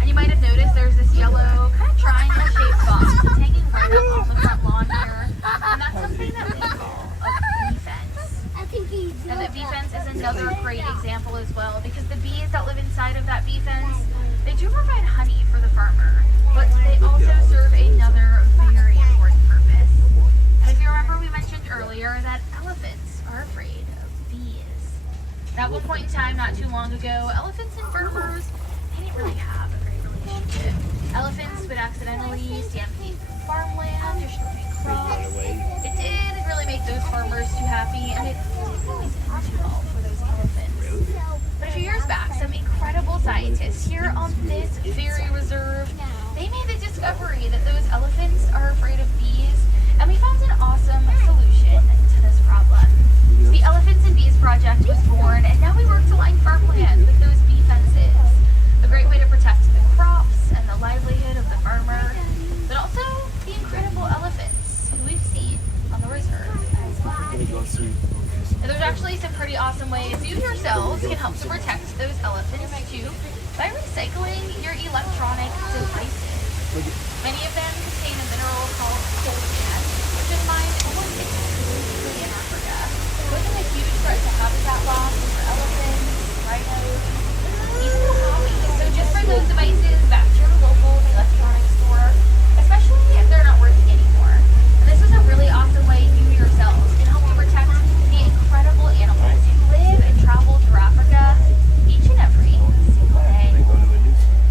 And you might have noticed there's this yellow, kind of triangle-shaped box that's hanging right up on the front lawn here. And that's something that we call a bee fence. And the bee fence is another great example as well, because the bees that live inside of that bee fence, they do provide honey for the farmer, but they also serve another very important purpose. And if you remember, we mentioned earlier that elephants are afraid of bees. At one point in time, not too long ago, elephants and farmers, they didn't really have a great relationship. Elephants would accidentally stampede farmland, destroying crops. It did really make those farmers too happy, and it didn't always end too well for those elephants. But a few years back, some incredible scientists here on this very reserve, they made the discovery that those elephants are afraid of bees, and we found an awesome solution to this problem. So the Elephants and Bees Project was born, and now we work to line farmland with those bee fences. A great way to protect the crops and the livelihood of the farmer, but also the incredible elephants who we've seen on the reserve as well. And there's actually some pretty awesome ways you yourselves can help to protect those elephants too, by recycling your electronic devices. Many of them contain a mineral called coltan, which is mined almost exclusively in Africa, posing a huge threat to habitat loss for elephants, rhinos, even the hobby. So just bring those devices back to your local electronics store, especially if they're not working anymore. And this is a really awesome way you yourselves can help to protect the incredible animals who live and travel through Africa each and every single day.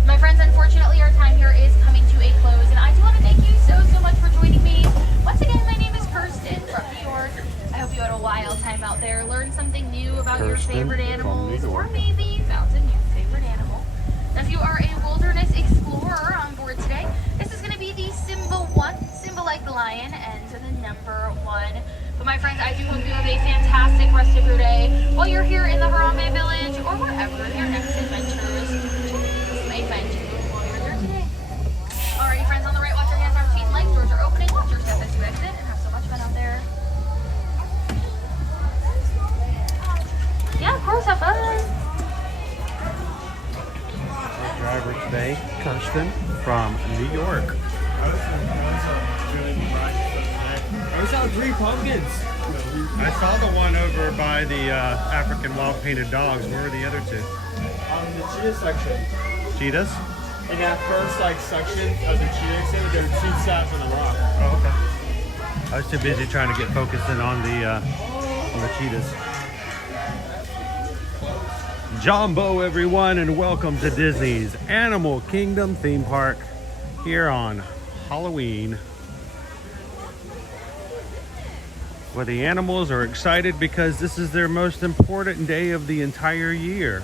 My friends, unfortunately our time here is coming to a close, and I do want to thank you so much for joining me. Once again, my name is Kirsten from New York. I hope you had a wild time out there, learned something new about your favorite animals, or maybe found driver today, Kirsten from New York. I saw 3 pumpkins. I saw the one over by the African wild painted dogs. Where were the other 2? On the cheetah section. Cheetahs? In that first like section of the cheetah exhibit, there were 2 sats on the rock. Oh, okay. I was too busy trying to get focused in on the cheetahs. Jumbo, everyone, and welcome to Disney's Animal Kingdom theme park here on Halloween, where the animals are excited because this is their most important day of the entire year,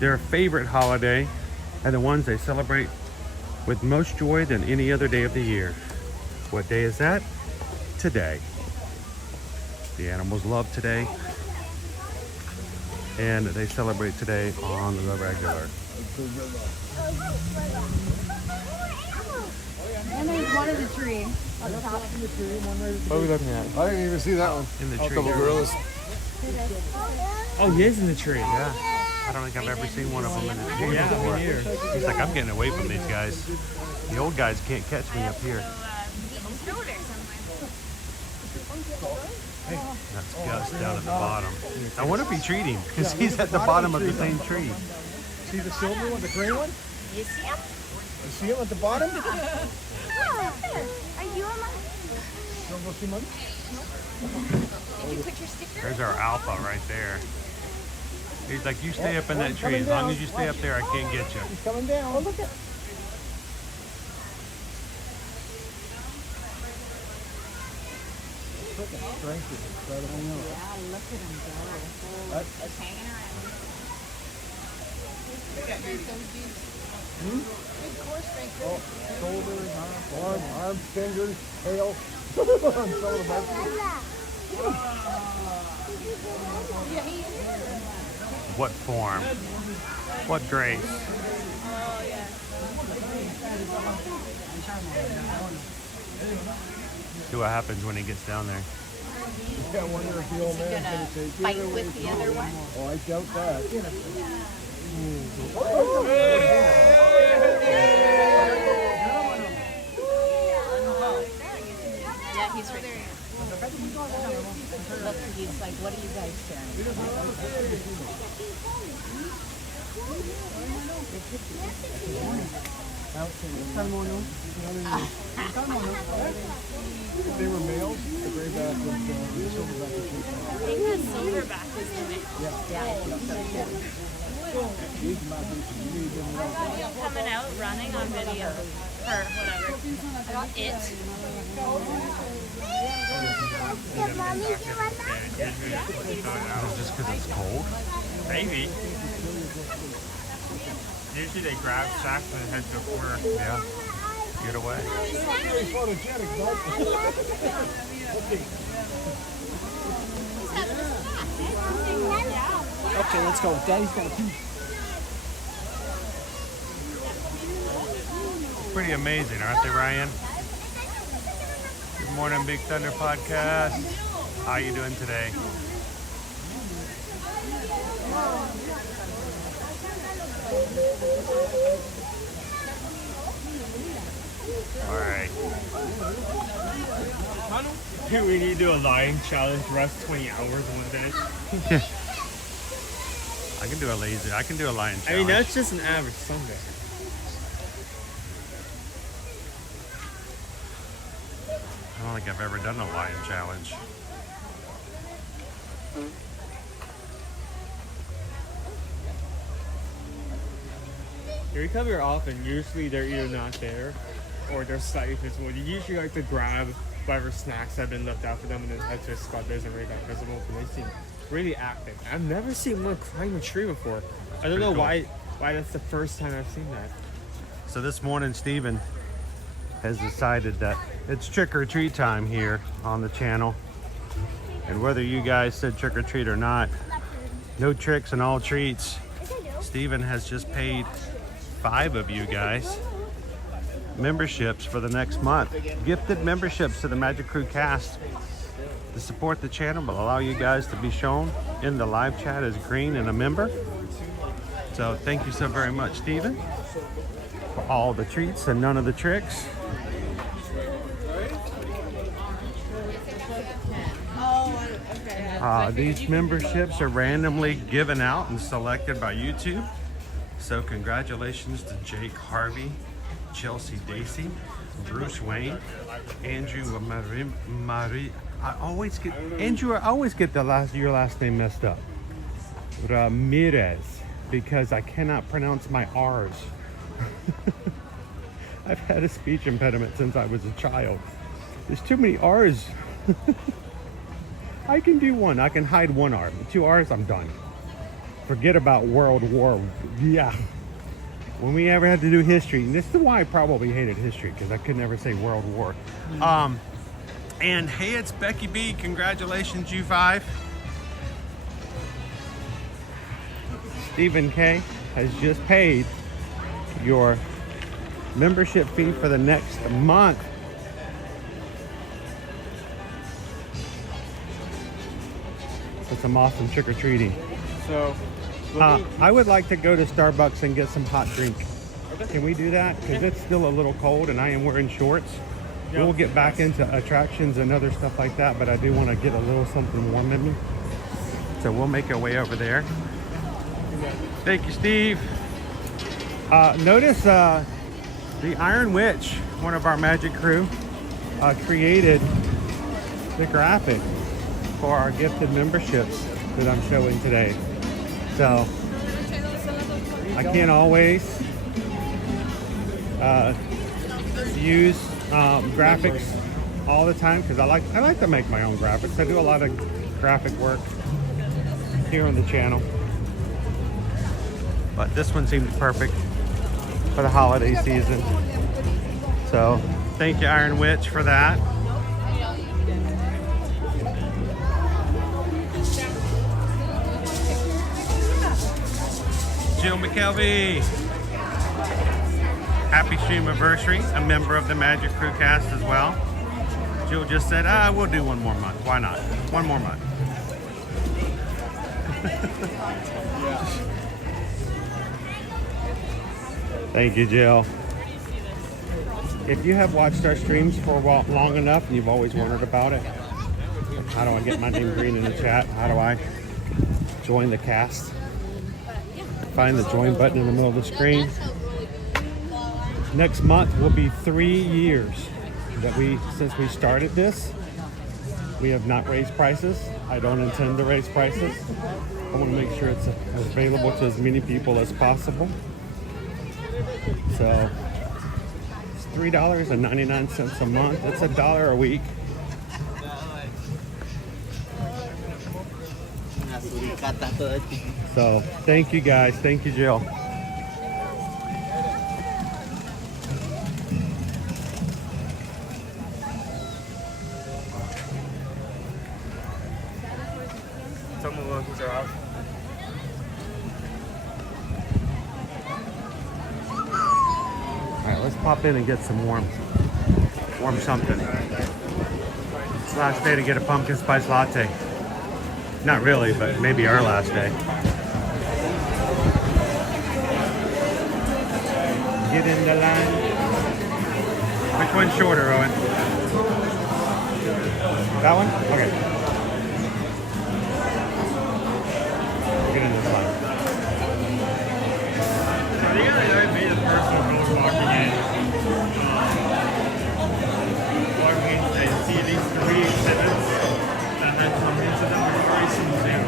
their favorite holiday, and the ones they celebrate with most joy than any other day of the year. What day is that? Today. The animals love today, and they celebrate today on the regular. And there's one in the tree on the top. What are we looking at? I didn't even see that one. In the A tree. couple gorillas. Oh, he is in the tree. Yeah. I don't think I've ever seen one of them in the tree Yeah, before. me neither. He's like, I'm getting away from these guys. The old guys can't catch me up here. That's Gus down at the bottom. I wonder if he treat him, because he's at the bottom of the same tree. See the silver one, the gray one? You see him? You see him at the bottom? Yeah, right there. Are you on my... Don't go see Mother? Did you put your sticker? There's our alpha right there. He's like, you stay up in that tree. As long as you stay up there, I can't get you. He's coming down. Oh, look at. Look at strength is incredible. Yeah, look at him go. It's hanging around. Oh, shoulders, arms, fingers, tail. I'm so about What form? What grace? See what happens when he gets down there. Yeah, I wonder if the old man's gonna say, Fight with the other one. oh, I doubt that. Yeah, he's right there. Look, he's like, what are you guys sharing? If they were males, the grayback would, the silverback would chase them. I think the silverback was doing it. Yeah, I think so too. These might be some medium level. Coming out running on video. Or whatever. It. Did mommy do that? Is it just because it's cold? Maybe. Usually they grab sacks and head to a corner. Yeah. Get away. Very photogenic, bud. Okay, let's go. Daddy's got a pee. Pretty amazing, aren't they, Ryan? Good morning, Big Thunder Podcast. How you doing today? All right. Do we need to do a lion challenge, rest 20 hours in 1 day? I can do a lazy. I can do a lion challenge. I mean, that's just an average Sunday. I don't think I've ever done a lion challenge. They recover often. Usually they're either not there or they're slightly visible. You usually like to grab whatever snacks have been left out for them and then head to a spot that isn't really that visible. But they seem really active. I've never seen one climb a tree before. I don't know cool. why that's the first time I've seen that. So this morning, Steven has decided that it's trick or treat time here on the channel. And whether you guys said trick or treat or not, no tricks and all treats. Steven has just paid 5 of you guys memberships for the next month. Gifted memberships to the Magic Crew cast to support the channel, but allow you guys to be shown in the live chat as green and a member. So thank you so very much, Stephen, for all the treats and none of the tricks. These memberships are randomly given out and selected by YouTube. So congratulations to Jake Harvey, Chelsea Dacey, Bruce Wayne, Andrew Marie. I always get your last name messed up. Ramirez, because I cannot pronounce my R's. I've had a speech impediment since I was a child. There's too many R's. I can do one. I can hide one R. 2 R's, I'm done. Forget about World War. Yeah. When we ever had to do history, and this is why I probably hated history, because I could never say World War. And hey, it's Becky B. Congratulations, you 5. Stephen K. has just paid your membership fee for the next month. That's some awesome trick-or-treating. So, I would like to go to Starbucks and get some hot drink. Can we do that? Because it's still a little cold and I am wearing shorts. We'll get back into attractions and other stuff like that, but I do want to get a little something warm in me. So we'll make our way over there. Thank you, Steve. Notice the Iron Witch, one of our magic crew, created the graphic for our gifted memberships that I'm showing today. So I can't always use graphics all the time because I like to make my own graphics. I do a lot of graphic work here on the channel, but this one seemed perfect for the holiday season. So thank you, Iron Witch, for that. Jill McKelvey, happy stream anniversary, a member of the Magic Crew cast as well. Jill just said, we'll do one more month. Why not? One more month. Thank you, Jill. If you have watched our streams for long enough and you've always wondered about it, how do I get my name green in the chat? How do I join the cast? Find the join button in the middle of the screen. Next month will be 3 years that since we started this. We have not raised prices. I don't intend to raise prices. I want to make sure it's available to as many people as possible. So it's $3.99 a month. It's $1 a week. So thank you guys. Thank you, Jill. some of the locals are out. All right, let's pop in and get some warm something. It's last day to get a pumpkin spice latte. Not really, but maybe our last day. Get in the line. Which one's shorter, Owen? That one? Okay. Get in this line. So the other day I made a person who was walking in and see these 3 exhibits that had pumpkins in them. There's already some there.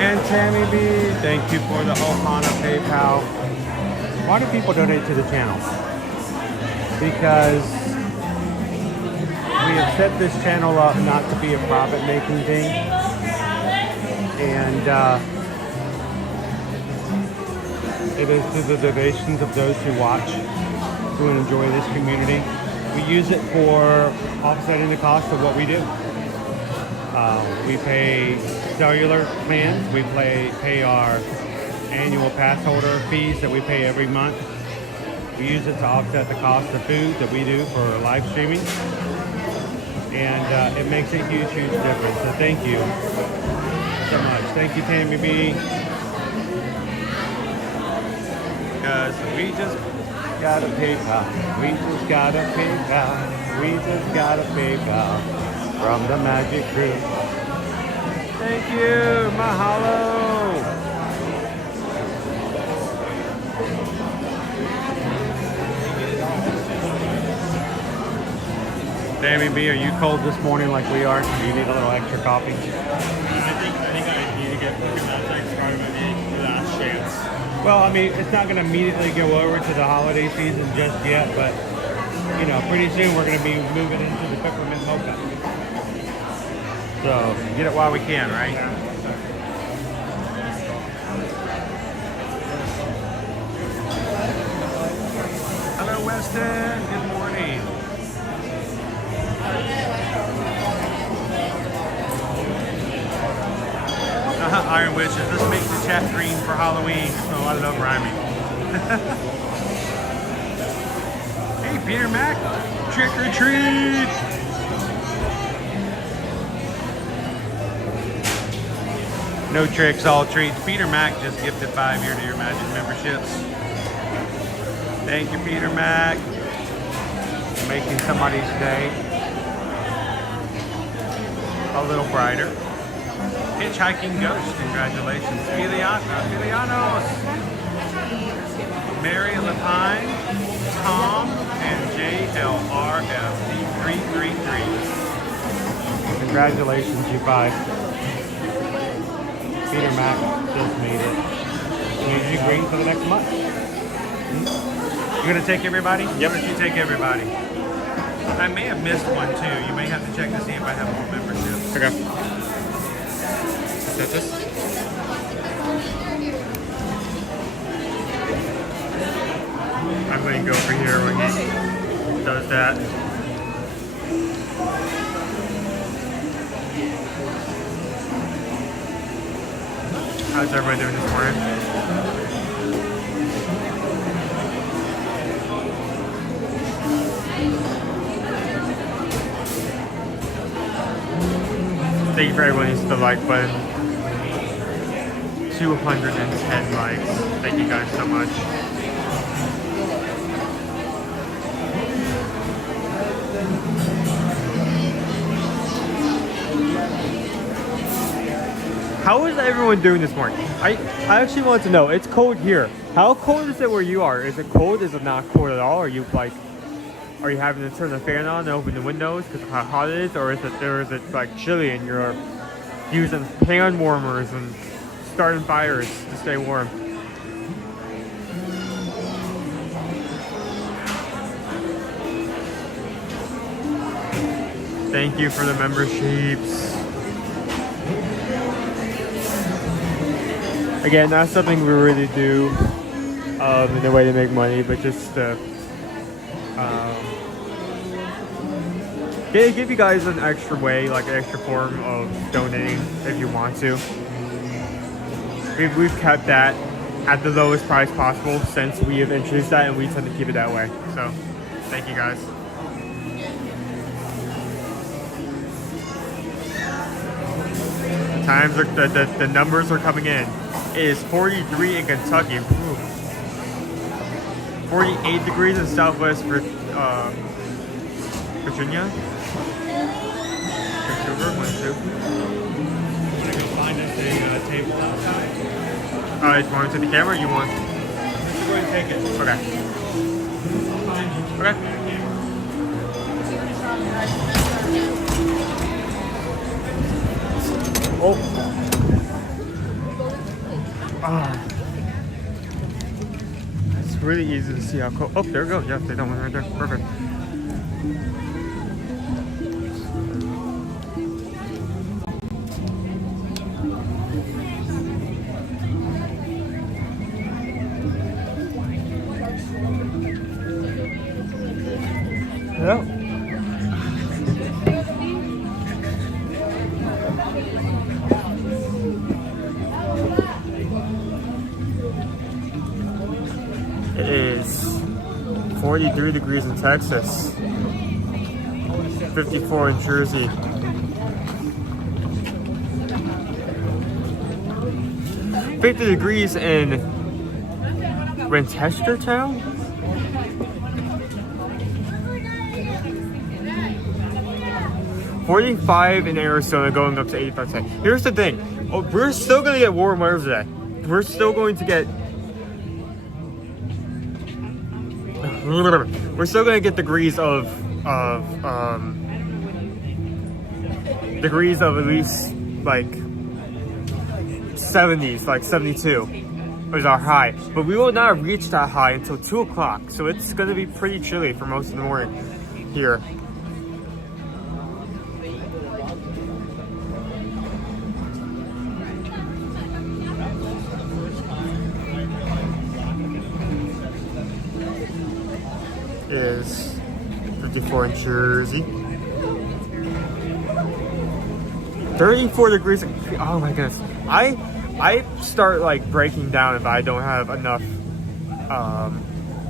And Tammy B, thank you for the Ohana PayPal. Why do people donate to the channel? Because we have set this channel up not to be a profit-making thing. And it is to the donations of those who watch, who enjoy this community. We use it for offsetting the cost of what we do. We pay cellular plans. We pay our annual pass holder fees that we pay every month. We use it to offset the cost of food that we do for live streaming. And it makes a huge, huge difference. So thank you so much. Thank you, Tammy B. Because we just got a PayPal. We just got a PayPal. We just got a PayPal from the Magic Crew. Thank you. Mahalo. Tammy B, are you cold this morning like we are? Do you need a little extra coffee? I think I need to get that next part of the last chance. Well, I mean, it's not going to immediately go over to the holiday season just yet, but, you know, pretty soon we're going to be moving into the peppermint mocha. So, get it while we can, right? Hello, Weston. Good morning. Iron Wishes. Let's make the chat green for Halloween. Oh, I love rhyming. Hey, Peter Mac. Trick or treat. No tricks, all treats. Peter Mac just gifted 5 year to your Magic memberships. Thank you, Peter Mac. Making somebody's day a little brighter. Hitchhiking Ghost, congratulations. Filianos. Mary Lapine, Tom, and JLRF333. Congratulations, you 5. Peter Mac just made it. Need you green for the next month. You gonna take everybody? Yep. Why don't you take everybody? I may have missed one too. You may have to check to see if I have more memberships. Okay. That's this? I'm going to go over here when he does that. How's everybody doing this morning? Thank you for everyone who hits the like button. 210 likes. Thank you guys so much. How is everyone doing this morning? I actually want to know. It's cold here. How cold is it where you are? Is it cold? Is it not cold at all? Are you having to turn the fan on and open the windows because of how hot it is, or is it like chilly and you're using pan warmers and starting fires to stay warm? Thank you for the memberships. Again, not something we really do in a way to make money, but just to give you guys an extra way, like an extra form of donating if you want to. We've kept that at the lowest price possible since we have introduced that, and we tend to keep it that way. So, thank you guys. The numbers are coming in. It is 43 in Kentucky. Ooh. 48 degrees in Southwest Virginia. Vancouver, 1, 2. Want to go find us a table outside? You want to take the camera or you want? Let's go ahead and take it. Okay. Okay. Oh. really easy to see how cold. Oh, there we go. Yeah, they don't one right there. Perfect. Hello. It is 43 degrees in Texas, 54 in Jersey. $50 degrees in Winchester Town? $45 in Arizona, going up to 85 today. Here's the thing. Oh, we're still going to get warm weather today. We're still going to get... We're still going to get degrees of at least like 70s, like 72 is our high. But we will not reach that high until 2 o'clock. So it's going to be pretty chilly for most of the morning here. Is 54 in Jersey. 34 degrees. Oh my goodness. I start like breaking down if I don't have enough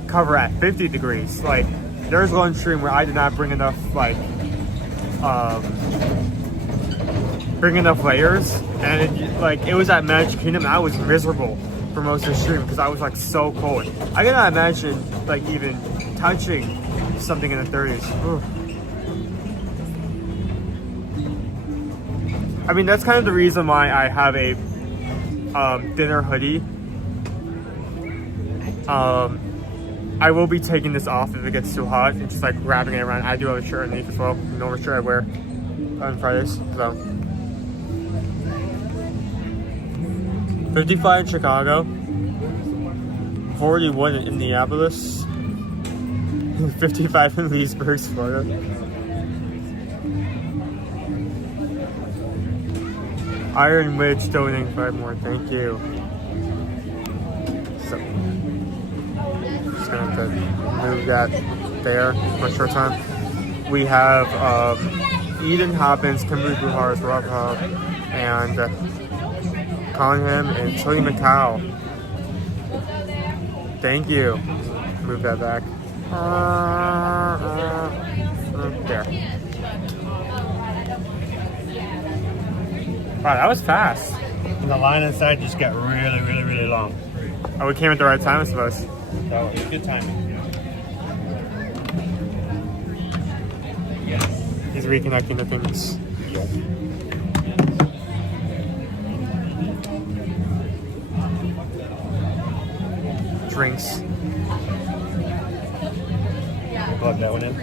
cover at 50 degrees. Like there's one stream where I did not bring enough like layers, and it was at Magic Kingdom. I was miserable for most of the stream because I was like so cold. I cannot imagine like even touching something in the 30s. Ugh. I mean, that's kind of the reason why I have a thinner hoodie. I will be taking this off if it gets too hot and just like wrapping it around. I do have a shirt underneath as well. No shirt I wear on Fridays. So 55 in Chicago, 41 in Indianapolis, 55 in Leesburg, Florida. Iron Witch donating 5 more, thank you. So, just gonna have to move that there for a short time. We have Eden Hoppins, Kimberly Bruhars, Rob Hub, and Conham and Chili Macau. Thank you. Move that back. There. Wow, that was fast. And the line inside just got really, really, really long. Oh, we came at the right time, I suppose. That was good timing. He's reconnecting the things. Drinks. Plug that one in.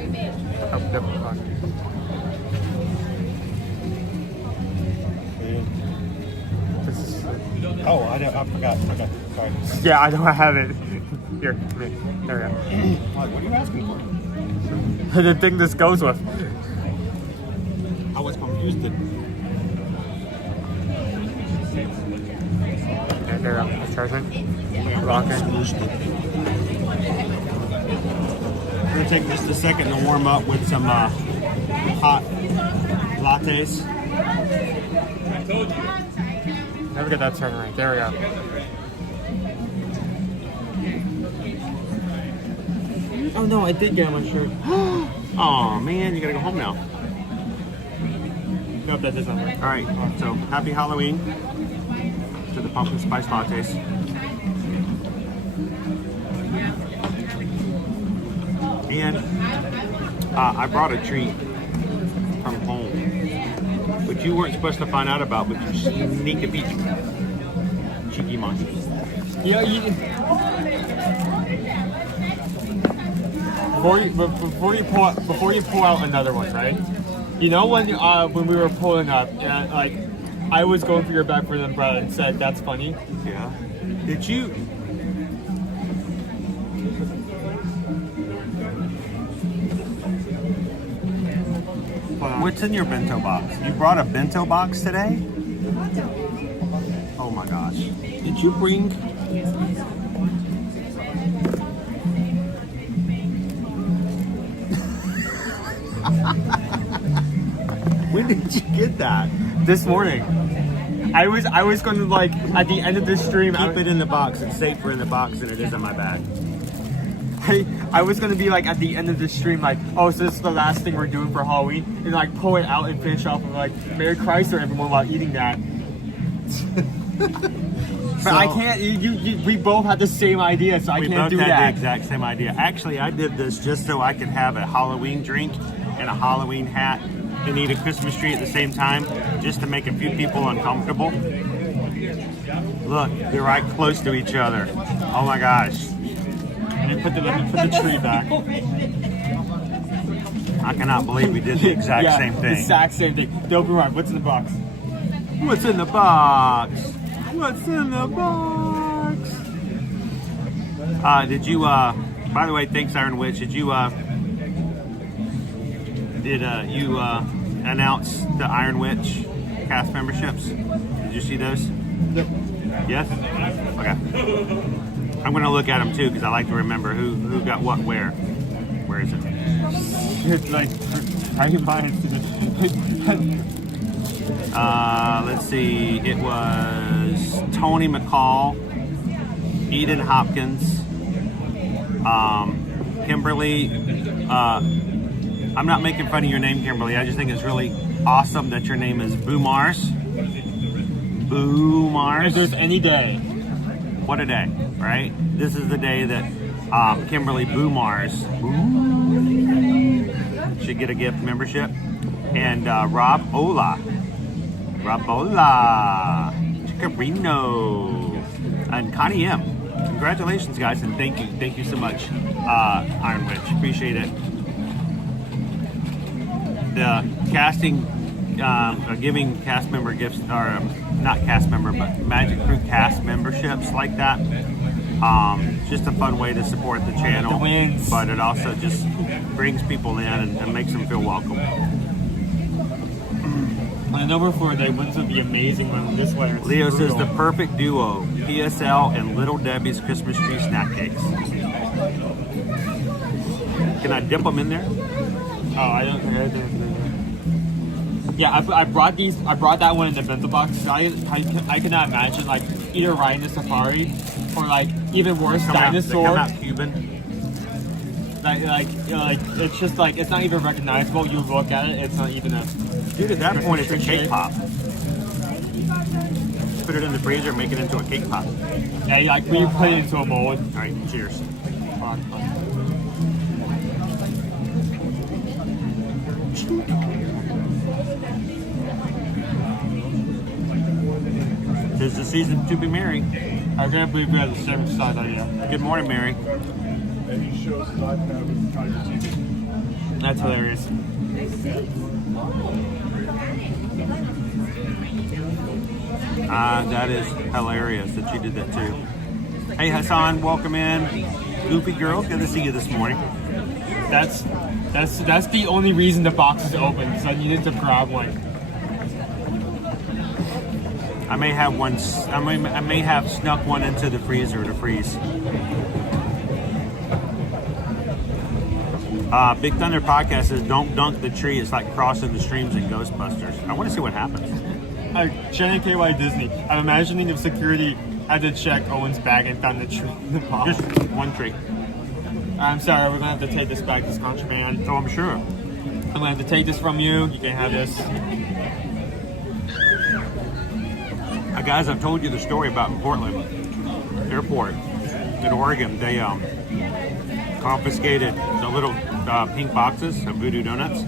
Oh, yep. Oh, I forgot. Okay, sorry. Yeah, I don't have it. Here, come here. There we go. What are you asking for? The thing this goes with. I was confused. Okay, there we go. Let's charge it. Lock it. We're gonna take just a second to warm up with some hot lattes. I told you. Never get that turn right. There we go. Oh no, I did get on my shirt. Oh man, you gotta go home now. Nope, that doesn't work. All right, so happy Halloween to the pumpkin spice lattes. And I brought a treat from home, which you weren't supposed to find out about, but you sneaked a peek. Cheeky monkey. Yeah, before you pull out another one, right? You know when we were pulling up, and like I was going for your back for the umbrella and said that's funny. Yeah. Did you? what's in your bento box? You brought a bento box today? Oh my gosh. Did you bring... When did you get that? This morning. I was going to, like, at the end of this stream... Keep it in the box. It's safer in the box than it is in my bag. I was going to be, like, at the end of the stream, like, oh, so this is the last thing we're doing for Halloween? And, like, pull it out and finish off with, like, Merry Chrysler, everyone, while eating that. But I can't, we both had the same idea, so I can't do that. We both had the exact same idea. Actually, I did this just so I could have a Halloween drink and a Halloween hat and eat a Christmas tree at the same time, just to make a few people uncomfortable. Look, they're right close to each other. Oh my gosh. Let me put the tree back. I cannot believe we did the exact same thing. The exact same thing. Don't be wrong. What's in the box? What's in the box? What's in the box? Did you, by the way, thanks Iron Witch, did you announce the Iron Witch cast memberships? Did you see those? Yep. Yes? Okay. I'm going to look at them too, because I like to remember who got what where. Where is it? It's like, how you mind? Let's see. It was Tony McCall, Eden Hopkins, Kimberly. I'm not making fun of your name, Kimberly. I just think it's really awesome that your name is Boo Mars. Boo Mars. If there's any day. What a day, right? This is the day that Kimberly Boo Mars should get a gift membership. And Rob Ola, Chicarino, and Connie M. Congratulations, guys, and thank you so much, Iron Witch. Appreciate it. The casting, giving cast member gifts, or not cast member, but Magic Crew cast memberships like that. Just a fun way to support the channel, The wins. But it also just brings people in and makes them feel welcome. On the number 4 day, wins would be amazing when this way. Leo says the perfect duo, PSL and Little Debbie's Christmas tree snack cakes. Can I dip them in there? Oh, I don't think I did. Yeah, I brought these. I brought that one in the bento box. I cannot imagine like either riding the safari or like even worse, dinosaur. They come out Cuban. Like it's just like it's not even recognizable. You look at it, it's not even a. Dude, at that point, it's a cake pop. Put it in the freezer, make it into a cake pop. Yeah, like when you put it into a mold. All right, cheers. Tis the season to be merry. I can't believe we had the same side idea. Good morning, Mary. And he shows his iPad with Tiger TV. That's hilarious. That is hilarious that you did that too. Hey Hassan, welcome in. Goofy girl, good to see you this morning. That's the only reason the box is open, so I needed to grab one. I may have one. I may have snuck one into the freezer to freeze. Big Thunder Podcast says, "Don't dunk the tree. It's like crossing the streams in Ghostbusters." I want to see what happens. Jenny KY Disney. I'm imagining if security had to check Owen's bag and found the tree in the box. Just one tree. I'm sorry, we're gonna have to take this back. This contraband. Oh, I'm sure. I'm gonna have to take this from you. You can have this. Guys, I've told you the story about in Portland Airport in Oregon. They confiscated the little pink boxes of Voodoo Donuts.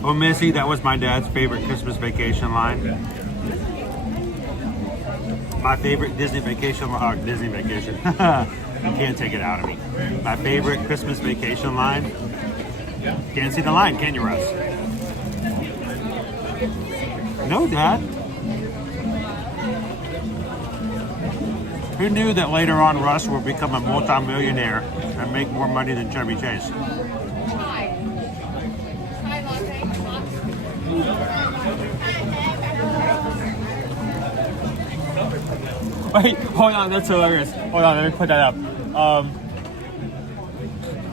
Oh, Missy, that was my dad's favorite Christmas vacation line. My favorite Disney vacation. You can't take it out of me. My favorite Christmas vacation line. Can't see the line, can you, Russ? No, Dad. Who knew that later on Russ will become a multi-millionaire and make more money than Chevy Chase? Wait, hold on, that's hilarious. Hold on, let me put that up.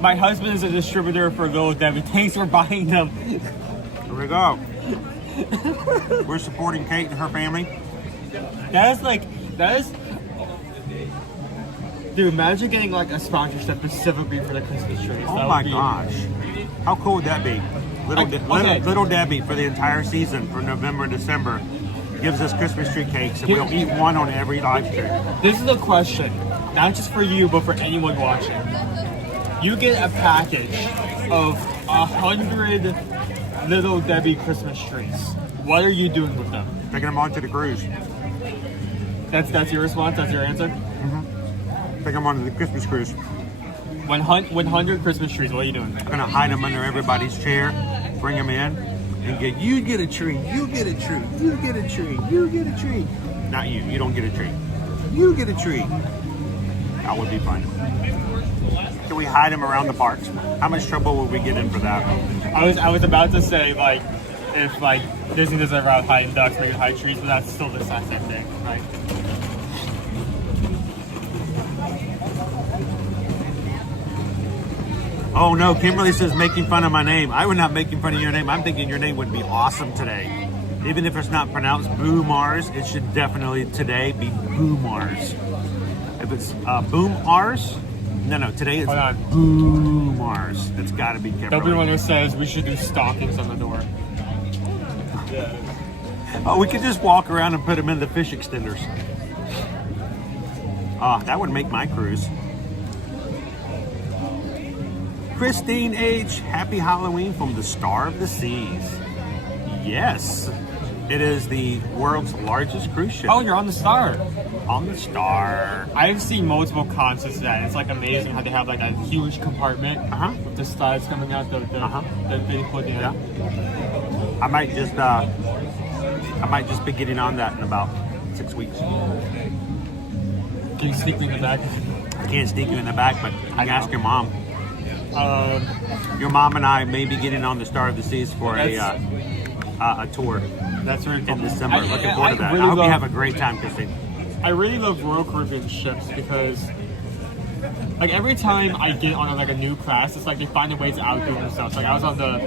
My husband is a distributor for Little Debbie. Thanks for buying them. Here we go. We're supporting Kate and her family. That is... Dude, imagine getting like a sponsorship specifically for the Christmas trees. Oh my gosh. How cool would that be? Little Debbie for the entire season, for November and December, gives us Christmas tree cakes, and we'll eat one on every live stream. This is a question, not just for you, but for anyone watching. You get a package of 100 Little Debbie Christmas trees. What are you doing with them? Taking them onto the cruise. That's your response? That's your answer? Mm-hmm. Taking them onto the Christmas cruise. 100 Christmas trees, what are you doing? I'm gonna hide them under everybody's chair, bring them in, and you get a tree, you get a tree, you get a tree, you get a tree. Not you, you don't get a tree. You get a tree. That would be fun. Can we hide them around the parks? How much trouble would we get in for that? I was about to say, like, if like Disney doesn't allow hiding ducks, maybe hide trees, but that's still the same thing, right? Oh no, Kimberly says making fun of my name. I would not making fun of your name. I'm thinking your name would be awesome today. Even if it's not pronounced Boo Mars, it should definitely today be Boo Mars. If it's Boom Ars, no, today it's Boo Mars. It's gotta be Kimberly. Don't be one who says we should do stockings on the door. Oh, we could just walk around and put them in the fish extenders. That would make my cruise. Christine H., happy Halloween from the Star of the Seas. Yes, it is the world's largest cruise ship. Oh, you're on the Star. On the Star. I've seen multiple concerts of that. It's like amazing how they have like a huge compartment with the stars coming out the they put in. Yeah. I might just be getting on that in about 6 weeks. Can you sneak me in the back? I can't sneak you in the back, but I can ask your mom. Your mom and I may be getting on the Star of the Seas for a tour. That's really cool. In December. Looking forward to that. I hope you have a great time, Christine. I really love Royal Caribbean ships because, like, every time I get on like a new class, it's like they find a way to outdo themselves. Like I was on the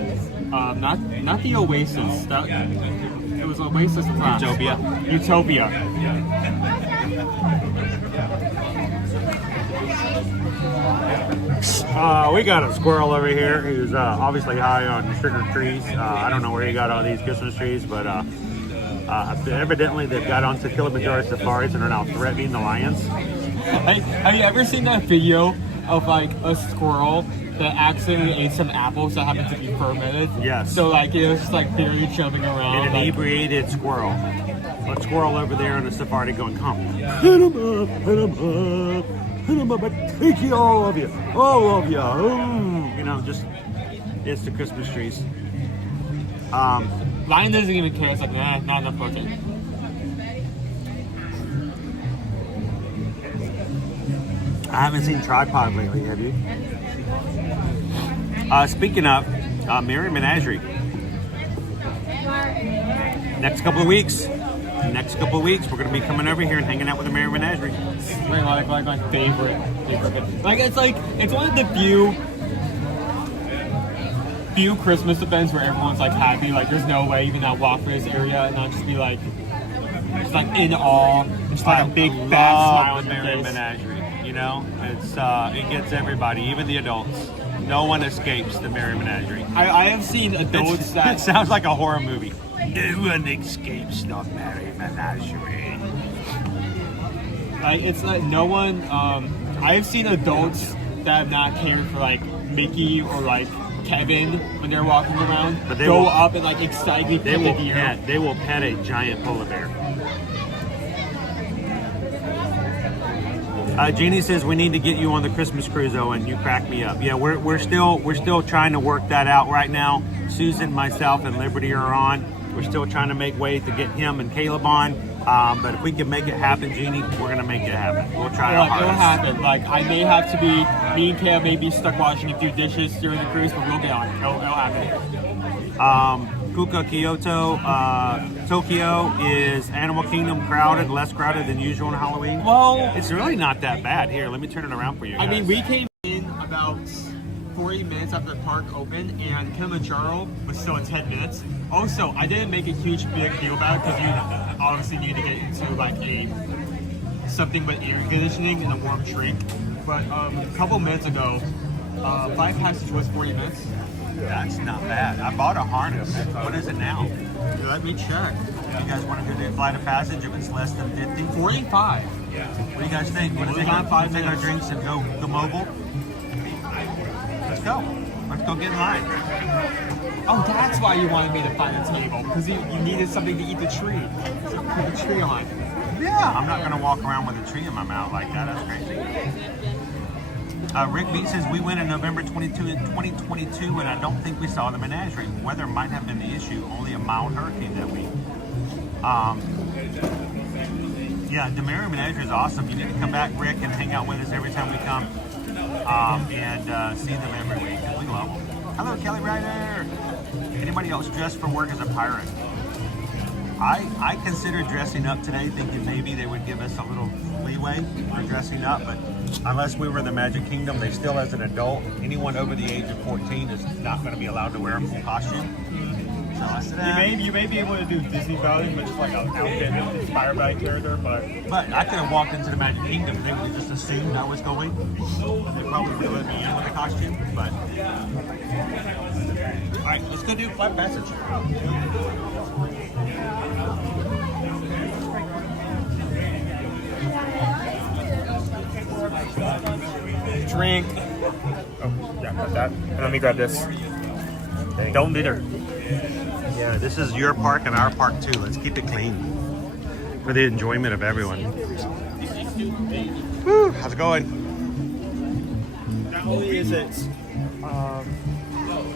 not the Oasis. It was Oasis class. Utopia. We got a squirrel over here who's obviously high on sugar trees. I don't know where he got all these Christmas trees, but evidently they've got onto Kilimanjaro Safaris and are now threatening the lions. Have you ever seen that video of like a squirrel that accidentally ate some apples that happened to be fermented? Yes. So like it was just like barely jumping around. An inebriated squirrel. A squirrel over there on the safari going, come. Hit him up, hit him up. Hit them up, thank you, all of you. Oh, you know, just, it's the Christmas trees. Lion doesn't even care. It's like, nah, not enough protein. I haven't seen Tripod lately, have you? Speaking of, Merry Menagerie. Next couple of weeks, we're going to be coming over here and hanging out with the Merry Menagerie. Like my favorite. Like it's one of the few Christmas events where everyone's like happy. Like there's no way you can not walk through this area and not just be like, just like in awe, just like a big fat smile on the Merry Menagerie. You know, it's it gets everybody, even the adults. No one escapes the Merry Menagerie. I have seen adults that it sounds like a horror movie. No one escapes the Merry Menagerie. Like it's like no one. I've seen adults that have not cared for like Mickey or like Kevin when they're walking around. But they go up and like excitedly they will pet a giant polar bear. Jeannie says we need to get you on the Christmas cruise, Owen. You crack me up. Yeah, we're still trying to work that out right now. Susan, myself, and Liberty are on. We're still trying to make way to get him and Caleb on. But if we can make it happen, Jeannie, we're gonna make it happen. We'll try our hardest. It'll happen. Like I may have to be, me and Caleb may be stuck washing a few dishes during the cruise, but we'll get on it. It'll happen. Kuka Kyoto, Tokyo is Animal Kingdom crowded, less crowded than usual on Halloween. Well, it's really not that bad. Here, let me turn it around for you guys. I mean, we came in about 40 minutes after the park opened, and Kilimanjaro was still at 10 minutes. Also, I didn't make a huge big deal about it because you obviously need to get into like something with air conditioning and a warm drink. But a couple minutes ago, Flight Passage was 40 minutes. That's not bad. I bought a harness. What is it now? Let me check. You guys want to do the Flight of Passage if it's less than 50? 45. What do you guys think? Want to take our drinks and go mobile? Let's go. Let's go get in line. Oh, that's why you wanted me to find a table, because you needed something to eat the tree. So put the tree on. Yeah. I'm not going to walk around with a tree in my mouth like that. That's crazy. Rick B says we went in November 2022, and I don't think we saw the menagerie. Weather might have been the issue. Only a mild hurricane that week. Yeah, Demery Menagerie is awesome. You need to come back, Rick, and hang out with us every time we come and see them every week. We love them. Hello, Kelly Ryder. Anybody else dressed for work as a pirate? I considered dressing up today, thinking maybe they would give us a little leeway for dressing up, but unless we were in the Magic Kingdom, they still, as an adult, anyone over the age of 14 is not going to be allowed to wear a full costume. So I said, you may be able to do Disney styling, which is like an outfit inspired by a character, but I could have walked into the Magic Kingdom and they would have just assumed I was going. They probably would let me in with a costume, but all right, let's go do Flight Passage. Drink. Oh, yeah, got that. And let me grab this. Don't litter. Yeah, this is your park and our park too. Let's keep it clean for the enjoyment of everyone. Woo, how's it going? Not only is it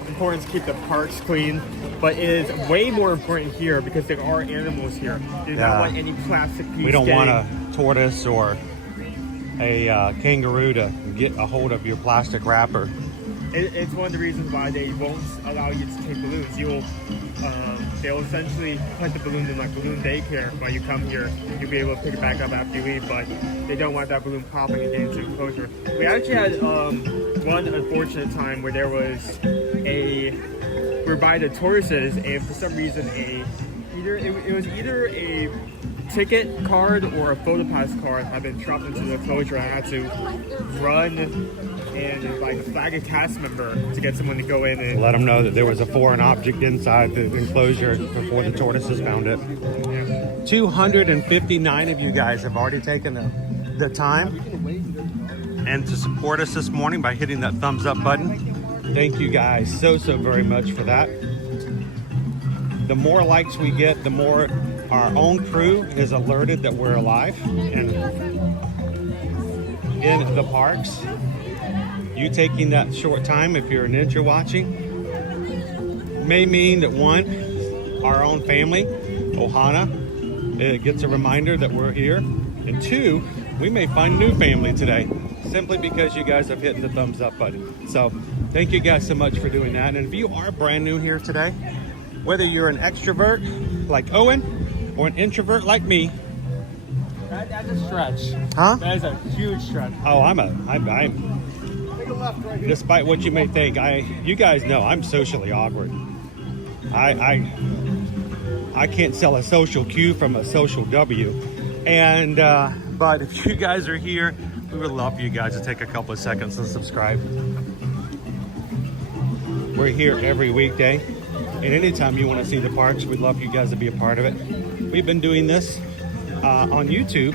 important to keep the parks clean, but it is way more important here because there are animals here. You don't want any plastic piece. We don't want a tortoise or a kangaroo to get a hold of your plastic wrapper. It's one of the reasons why they won't allow you to take balloons. They'll essentially put the balloon in like balloon daycare while you come here. You'll be able to pick it back up after you leave, but they don't want that balloon popping and getting into the enclosure. We actually had one unfortunate time where there was we're by the tortoises, and for some reason it was either a ticket card or a photo pass card had been dropped into the enclosure. I had to run and like flag a cast member to get someone to go in and let them know that there was a foreign object inside the enclosure before the tortoises found it. Yeah. 259 of you guys have already taken the time and to support us this morning by hitting that thumbs up button. Thank you guys so very much for that. The more likes we get, the more our own crew is alerted that we're alive and in the parks. You taking that short time, if you're a ninja watching, may mean that one, our own family, Ohana, gets a reminder that we're here, and two, we may find a new family today, simply because you guys have hit the thumbs up button. So thank you guys so much for doing that. And if you are brand new here today, whether you're an extrovert like Owen or an introvert like me, that's a stretch. Huh? That is a huge stretch. Oh, I'm despite what you may think, you guys know I'm socially awkward. I can't sell a social Q from a social W. And but if you guys are here, we would love for you guys to take a couple of seconds and subscribe. We're here every weekday, and anytime you want to see the parks, we'd love you guys to be a part of it. We've been doing this on YouTube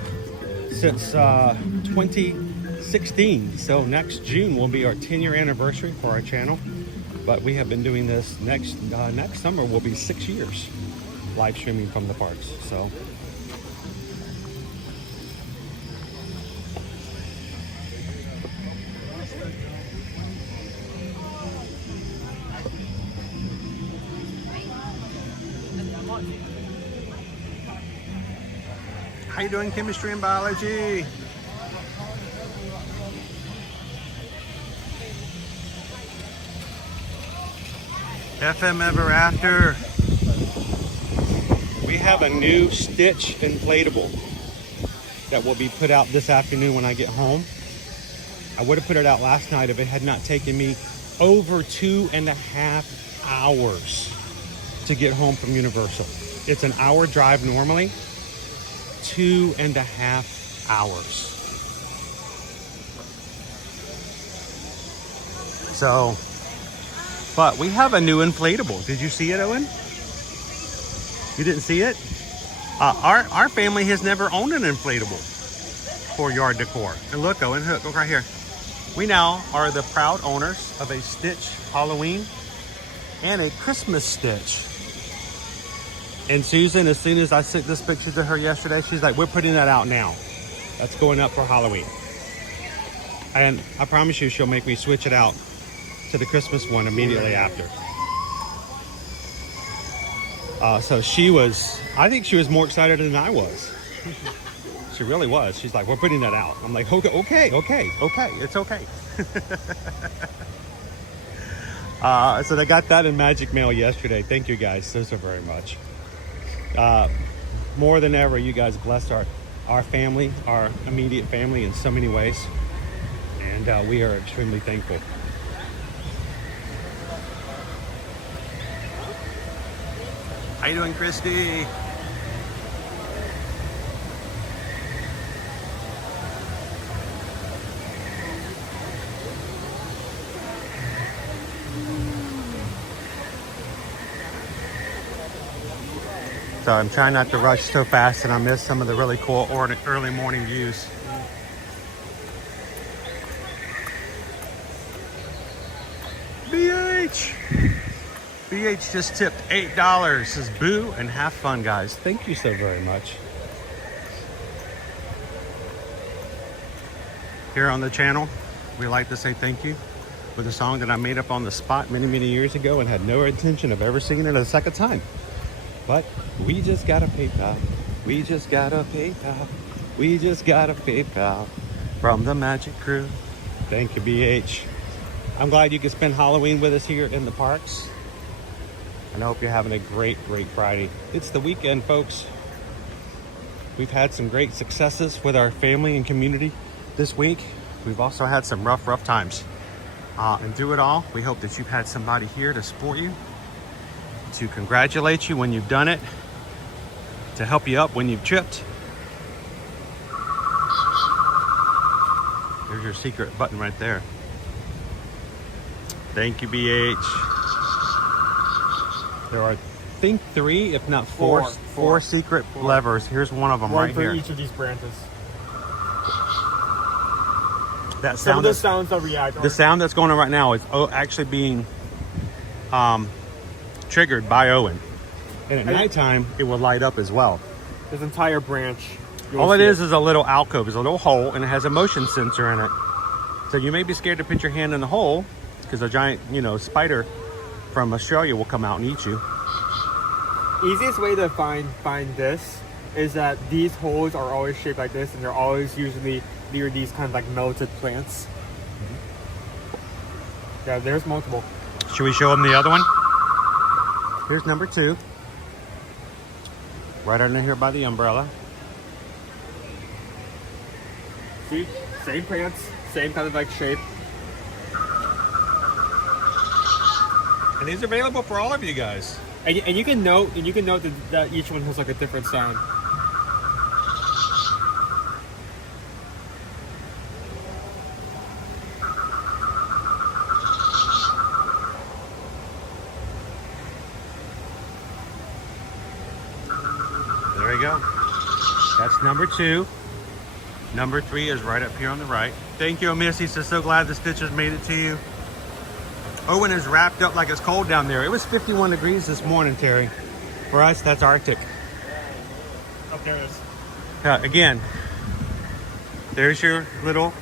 since 2016. So next June will be our 10-year anniversary for our channel. But we have been doing this next summer will be 6 years live streaming from the parks. So How you doing, chemistry and biology? FM Ever After. We have a new Stitch inflatable that will be put out this afternoon when I get home. I would have put it out last night if it had not taken me over 2.5 hours to get home from Universal. It's an hour drive normally, 2.5 hours. So, but we have a new inflatable. Did you see it, Owen? You didn't see it? Our family has never owned an inflatable for yard decor. And look, Owen, look right here. We now are the proud owners of a Stitch Halloween and a Christmas Stitch. And Susan, as soon as I sent this picture to her yesterday, she's like, we're putting that out now. That's going up for Halloween. And I promise you, she'll make me switch it out to the Christmas one immediately after. So she was, I think she was more excited than I was. She really was. She's like, we're putting that out. I'm like, okay, it's okay. So they got that in Magic Mail yesterday. Thank you guys so very much. More than ever, you guys blessed our family, our immediate family in so many ways. And we are extremely thankful. How you doing, Christy? So I'm trying not to rush so fast and I miss some of the really cool early morning views. BH just tipped $8. Says boo and have fun, guys. Thank you so very much. Here on the channel, we like to say thank you with a song that I made up on the spot many years ago and had no intention of ever singing it a second time. But we just got a PayPal. We just got a PayPal. We just got a PayPal from the Magic Crew. Thank you, BH. I'm glad you could spend Halloween with us here in the parks. And I hope you're having a great Friday. It's the weekend, folks. We've had some great successes with our family and community this week. We've also had some rough times. And through it all, we hope that you've had somebody here to support you, to congratulate you when you've done it, to help you up when you've tripped. There's your secret button right there. Thank you, BH. There are, I think, 3, if not 4 secret levers. Here's one of them right here. One for each of these branches. That Some sound, of the sounds that react. the sound that's going on right now is actually being triggered by Owen. And at nighttime, it will light up as well. This entire branch. All it is a little alcove, is a little hole, and it has a motion sensor in it. So you may be scared to put your hand in the hole because a giant, spider from Australia will come out and eat you. Easiest way to find this is that these holes are always shaped like this, and they're always usually near these kind of like melted plants. Yeah, there's multiple. Should we show them the other one? Here's number 2. Right under here by the umbrella. See, same plants, same kind of like shape. And these are available for all of you guys. And you can note that each one has like a different sound. There we go. That's number 2. Number 3 is right up here on the right. Thank you, Missy. So glad the stitches made it to you. Owen is wrapped up like it's cold down there. It was 51 degrees this morning, Terry. For us, that's Arctic. Up there it is. Again, there's your little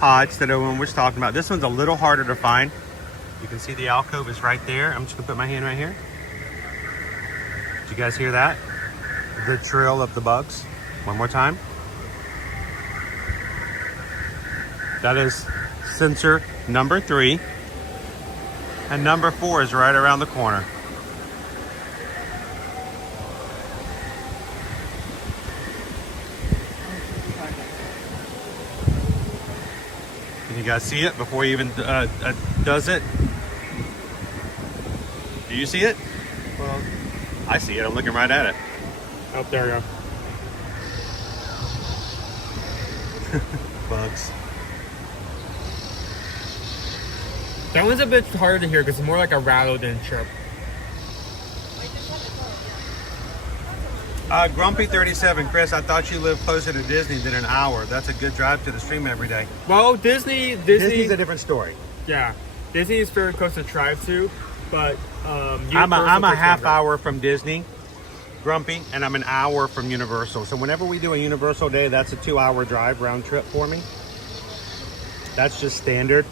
pods that Owen was talking about. This one's a little harder to find. You can see the alcove is right there. I'm just gonna put my hand right here. you guys hear that? The trill of the bugs. One more time. That is sensor number 3. And number 4 is right around the corner. Can you guys see it before he even does it? Do you see it? Well, I see it. I'm looking right at it. oh, there we go. Bugs. That one's a bit harder to hear because it's more like a rattle than a chirp. Grumpy 37, Chris, I thought you lived closer to Disney than an hour. That's a good drive to the stream every day. Well, Disney's a different story. Yeah, Disney is very close to Tribe too, but I'm a half hour from Disney, Grumpy, and I'm an hour from Universal. So whenever we do a Universal day, that's a 2-hour drive round trip for me. That's just standard.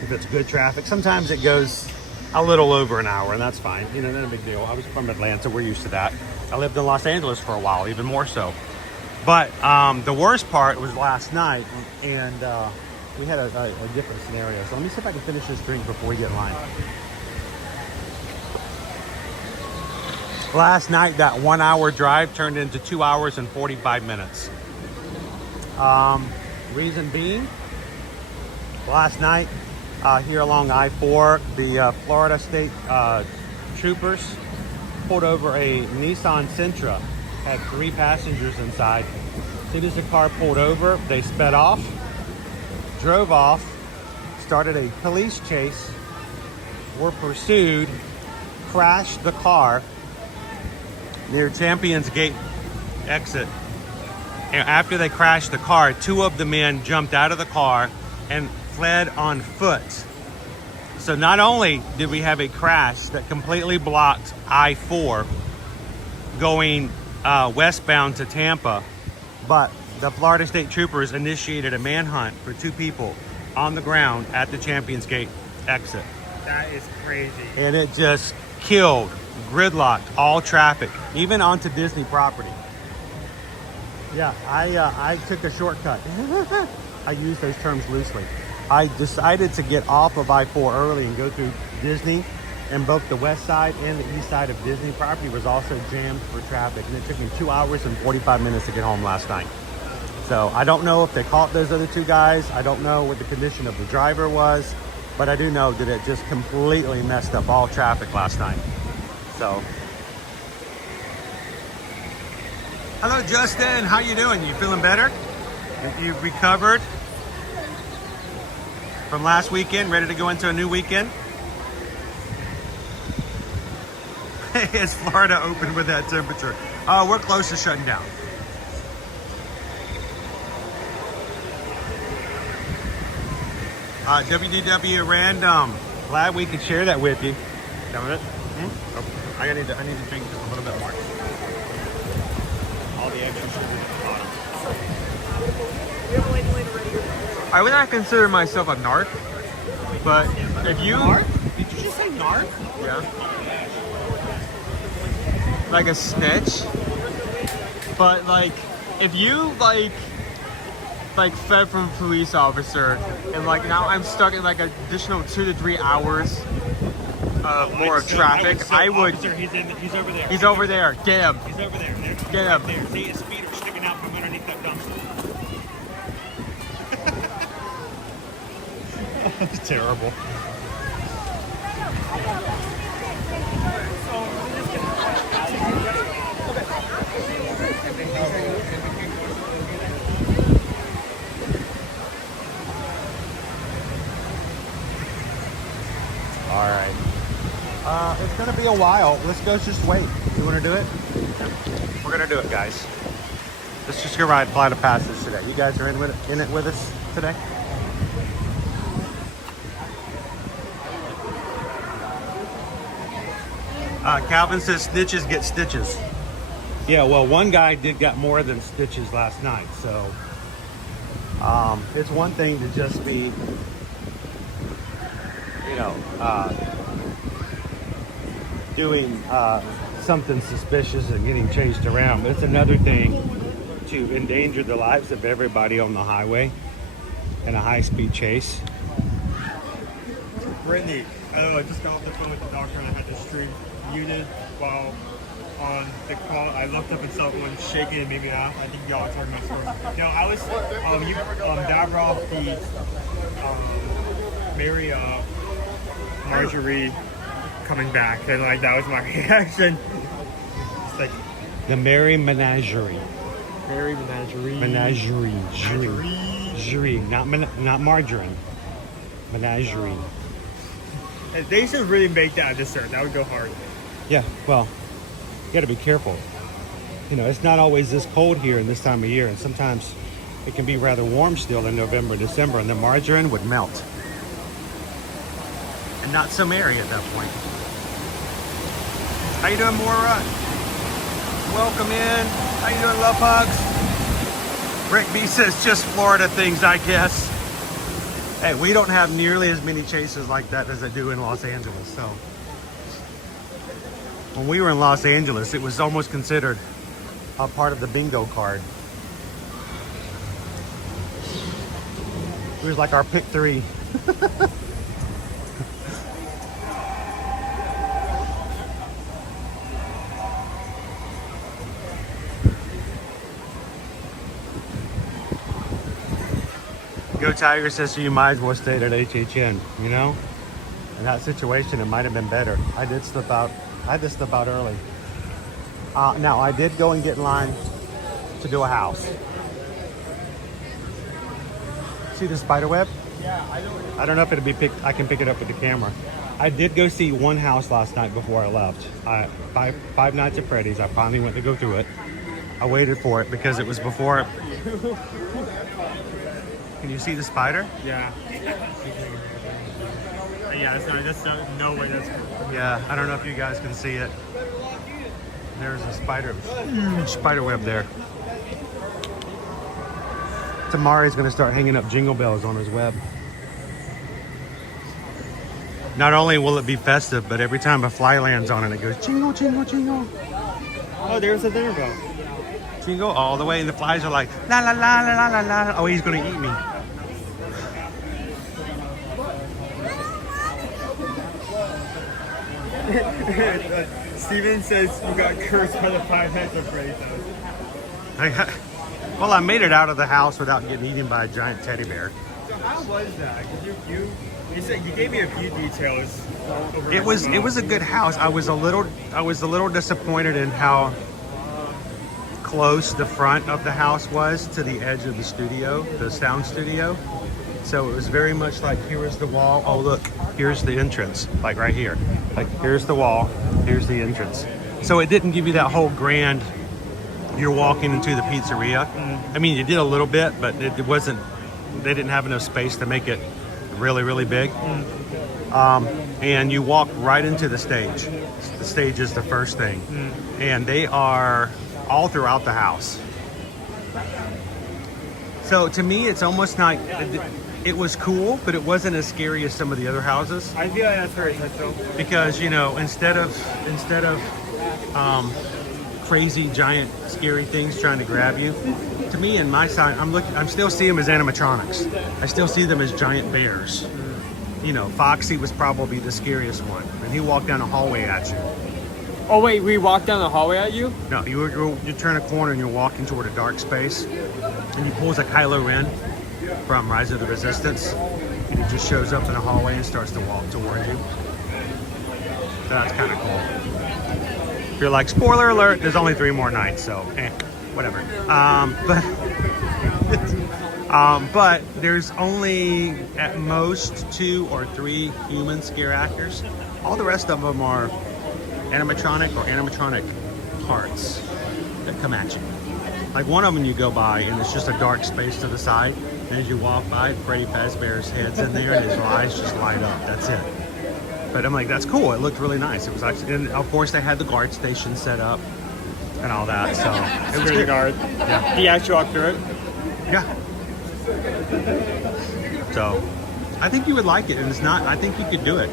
If it's good traffic, sometimes it goes a little over an hour, and that's fine. You know, not a big deal. I was from Atlanta. We're used to that. I lived in Los Angeles for a while, even more so. But the worst part was last night, and we had a different scenario. So let me see if I can finish this drink before we get in line. Last night, that 1-hour drive turned into 2 hours and 45 minutes. Reason being, last night, here along I-4, the Florida State Troopers pulled over a Nissan Sentra. Had 3 passengers inside. As soon as the car pulled over, they sped off, drove off, started a police chase, were pursued, crashed the car near Champions Gate exit. And after they crashed the car, 2 of the men jumped out of the car and fled on foot. So not only did we have a crash that completely blocked I-4 going westbound to Tampa, but the Florida State Troopers initiated a manhunt for 2 people on the ground at the Champions Gate exit. That is crazy. And it just killed, gridlocked all traffic, even onto Disney property. Yeah, I took a shortcut. I use those terms loosely. I decided to get off of I-4 early and go through Disney, and both the west side and the east side of Disney property was also jammed for traffic, and it took me 2 hours and 45 minutes to get home last night. So I don't know if they caught those other 2 guys. I don't know what the condition of the driver was, but I do know that it just completely messed up all traffic last night. So, hello Justin, how you doing? You feeling better? You recovered from last weekend, ready to go into a new weekend? Is Florida open with that temperature? Oh, we're close to shutting down. WDW random. Glad we could share that with you. Done with it? Oh, I need to drink just a little bit more. All the extra sugar. I would not consider myself a narc, but if you... Narc? Did you just say narc? Yeah. Like a snitch. But like, if you like fed from a police officer, and like now I'm stuck in like additional 2 to 3 hours more of traffic, I would... He's over there. He's over there. Get him. He's over there. Get him. There. See his feet are sticking out from underneath that dumpster. That's terrible. All right. It's gonna be a while. Let's go just wait. You wanna do it? We're gonna do it, guys. Let's just go ride Flight of Passage today. You guys are in it with us today? Calvin says snitches get stitches. Yeah, well, one guy got more than stitches last night, so it's one thing to just be, doing something suspicious and getting chased around, but it's another thing to endanger the lives of everybody on the highway in a high-speed chase. Brittany, I just got off the phone with the doctor and I had the stream muted while on the call. I looked up and saw one shaking and made me laugh. I think y'all are talking about story. No, I was, Dad brought up the Mary Marjorie coming back, and like that was my reaction. It's like The Merry Menagerie. Mary Menagerie. Menagerie. Not margarine. Menagerie. They should really make that a dessert. That would go hard. Yeah, well, you got to be careful. You know, it's not always this cold here in this time of year, and sometimes it can be rather warm still in November, December, and the margarine would melt. And not so merry at that point. How you doing, Maura? Welcome in. How you doing, love hugs? Rick B says just Florida things, I guess. Hey, we don't have nearly as many chases like that as I do in Los Angeles, so. When we were in Los Angeles, it was almost considered a part of the bingo card. It was like our pick 3. Go Tiger says, so you might as well stay at HHN, you know? In that situation, it might have been better. I did slip out. I had to slip out early. Now, I did go and get in line to do a house. See the spider web? Yeah, I don't know if it'll be picked. I can pick it up with the camera. I did go see one house last night before I left. Five Nights at Freddy's. I finally went to go through it. I waited for it because it was before. Can you see the spider? Yeah. Yeah, that's no way that's good. Yeah, I don't know if you guys can see it. There's a huge spider web there. Tamari's gonna start hanging up jingle bells on his web. Not only will it be festive, but every time a fly lands on it, it goes jingle, jingle, jingle. Oh, there's a dinner bell. Jingle all the way, and the flies are like, la la la la la la la. Oh, he's gonna eat me. Steven says you got cursed by the 5 Nights at Freddy's house. Well, I made it out of the house without getting eaten by a giant teddy bear. So how was that? Cause you said you gave me a few details. It was a good house. I was a little disappointed in how close the front of the house was to the edge of the studio, the sound studio. So it was very much like, here is the wall. Oh, look, here's the entrance, like right here. Like, here's the wall, here's the entrance. So it didn't give you that whole grand, you're walking into the pizzeria. I mean, you did a little bit, but it wasn't, they didn't have enough space to make it really, really big. And you walk right into the stage. The stage is the first thing. And they are all throughout the house. So to me, it's almost like, it was cool, but it wasn't as scary as some of the other houses. I feel like that's very special. Because, you know, instead of crazy, giant, scary things trying to grab you, to me, in my side, I'm still seeing them as animatronics. I still see them as giant bears. You know, Foxy was probably the scariest one, and he walked down a hallway at you. Oh wait, we walked down the hallway at you? No, you turn a corner and you're walking toward a dark space, and he pulls a Kylo Ren from Rise of the Resistance, and he just shows up in a hallway and starts to walk toward you. So that's kind of cool. If you're like, spoiler alert, there's only 3 more nights, so whatever. But there's only at most 2 or 3 human scare actors. All the rest of them are animatronic or animatronic parts that come at you. Like one of them you go by and it's just a dark space to the side, and as you walk by, Freddy Fazbear's head's in there and his eyes just light up. That's it. But I'm like, that's cool. It looked really nice. It was actually, and of course they had the guard station set up and all that. So it was Security good. guard. Yeah. He actually walked through it. Yeah. So I think you would like it, and it's not. I think you could do it.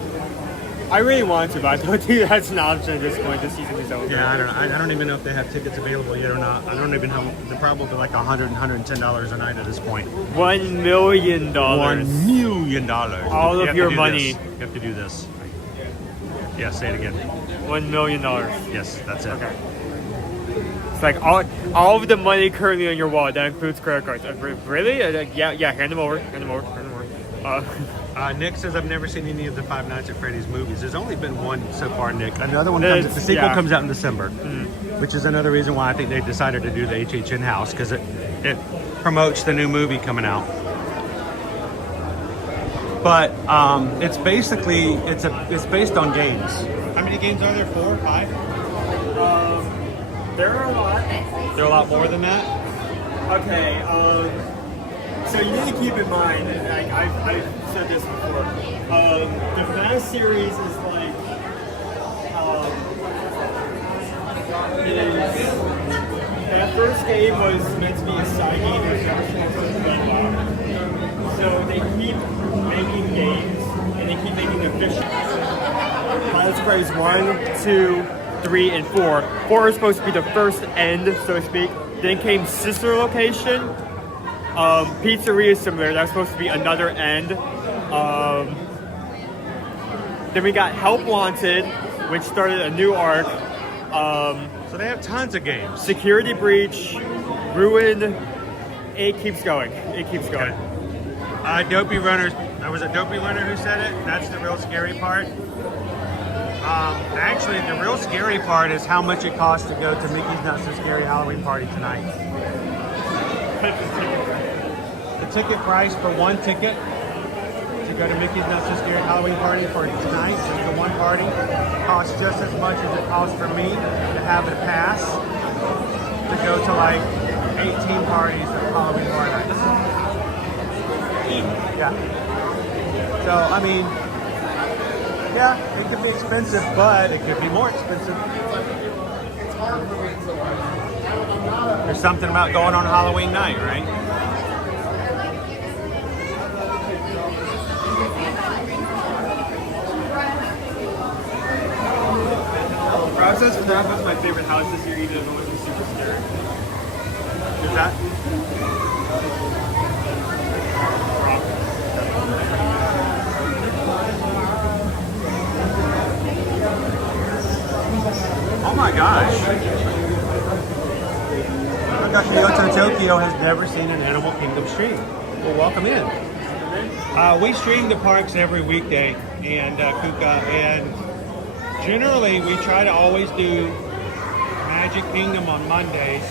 I really want to, but I don't think that's an option at this point. The season is over. Yeah, I don't even know if they have tickets available yet or not. I don't even know. They're probably like $100, $110 a night at this point. $1 million. $1 million. All of your money. You have to do this. Yeah, say it again. $1 million. Yes, that's it. Okay. It's like all of the money currently on your wallet. That includes credit cards. Really? Yeah. Hand them over. Nick says, I've never seen any of the Five Nights at Freddy's movies. There's only been one so far, Nick. Another one the sequel comes out in December, which is another reason why I think they decided to do the HHN house, because it promotes the new movie coming out. But it's basically, it's based on games. How many games are there? 4 or 5? There are a lot. There are a lot more than that? Okay, so you need to keep in mind, like I've said this before, the Fast series is like, that first game was meant to be a sighting, it was never supposed to be live. So they keep making games, and they keep making them official. Pirates of Freddy's 1, 2, 3, and 4. 4 is supposed to be the first end, so to speak. Then came Sister Location. Pizzeria Simulator, that was supposed to be another end. Then we got Help Wanted, which started a new arc. So they have tons of games. Security Breach, Ruin. It keeps going. Dopey Runner. That was a Dopey Runner who said it. That's the real scary part. Actually, the real scary part is how much it costs to go to Mickey's Not So Scary Halloween Party tonight. The ticket price for one ticket to go to Mickey's Not So Scary Halloween Party for tonight, just the one party, costs just as much as it costs for me to have a pass to go to like 18 parties of Halloween Horror Nights. Yeah. So, I mean, yeah, it could be expensive, but it could be more expensive. There's something about going on Halloween night, right? Rob says FNAF was my favorite house this year, even though it wasn't super scary. Who's that? Oh my gosh. Look at Kyoto Tokyo has never seen an Animal Kingdom stream. Well, welcome in. We stream the parks every weekday, and Kuka, and generally we try to always do Magic Kingdom on Mondays,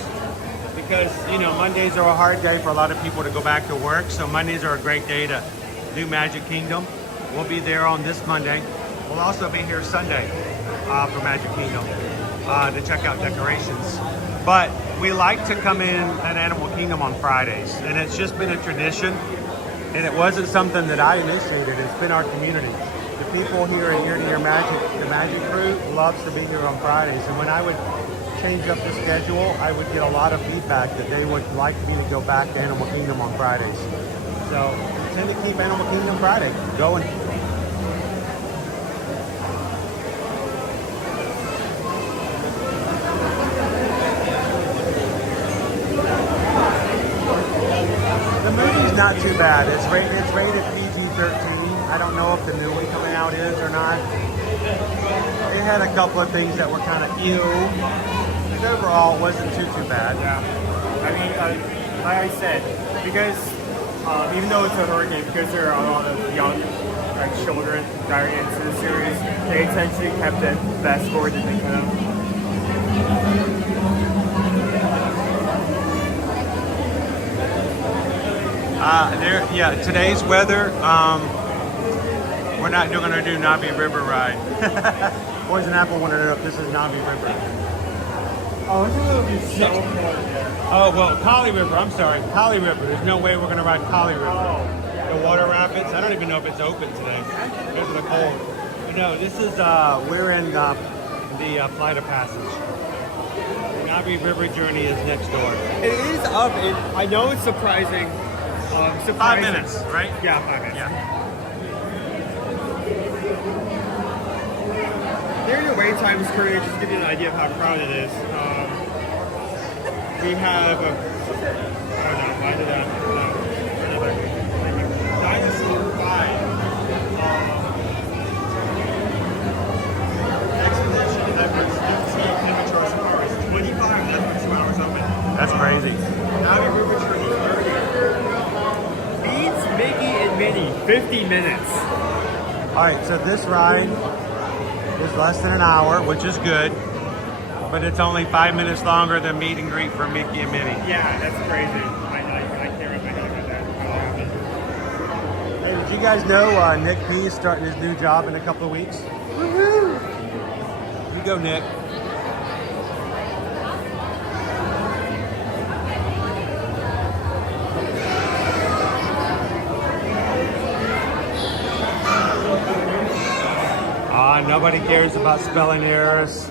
because, you know, Mondays are a hard day for a lot of people to go back to work, so Mondays are a great day to do Magic Kingdom. We'll be there on this Monday. We'll also be here Sunday for Magic Kingdom to check out decorations. But we like to come in at Animal Kingdom on Fridays, and it's just been a tradition, and it wasn't something that I initiated. It's been our community. The people here at Year to Year Magic, the Magic crew, loves to be here on Fridays, and when I would change up the schedule, I would get a lot of feedback that they would like me to go back to Animal Kingdom on Fridays. So I tend to keep Animal Kingdom Friday going. The movie's not too bad. It's rated PG-13. I don't know if the new one coming out is or not. It had a couple of things that were kind of ew. But overall, it wasn't too bad. Yeah. I mean, like I said, because even though it's a horror game, because there are a lot of young children that are into the series, they essentially kept it fast forward that they could have. Today's weather, we're not going to do Navi River ride. Poison Apple wanted to know if this is Navi River. Oh, it's going to be so cold. Oh, well, Kali River, I'm sorry. Kali River. There's no way we're going to ride Kali River. Oh. The water rapids, I don't even know if it's open today because of the cold. But no, this is, we're in the Flight of Passage. The Navi River journey is next door. It is up. I know it's surprising. 5 minutes, right? Yeah, 5 minutes. Yeah. Great Times Korea, just to give you an idea of how crowded it is. We have a dinosaur ride. Expedition Everest, Kilimanjaro Safaris, 25, that's 2 hours open. That's crazy. Navi River Journey, 30. Beats Mickey and Minnie, 50 minutes. All right, so this ride is less than an hour, which is good, but it's only 5 minutes longer than meet and greet for Mickey and Minnie. Yeah, that's crazy. I can't wrap my head around that. Hey, did you guys know Nick P is starting his new job in a couple of weeks? Woohoo! You go, Nick. Nobody cares about spelling errors.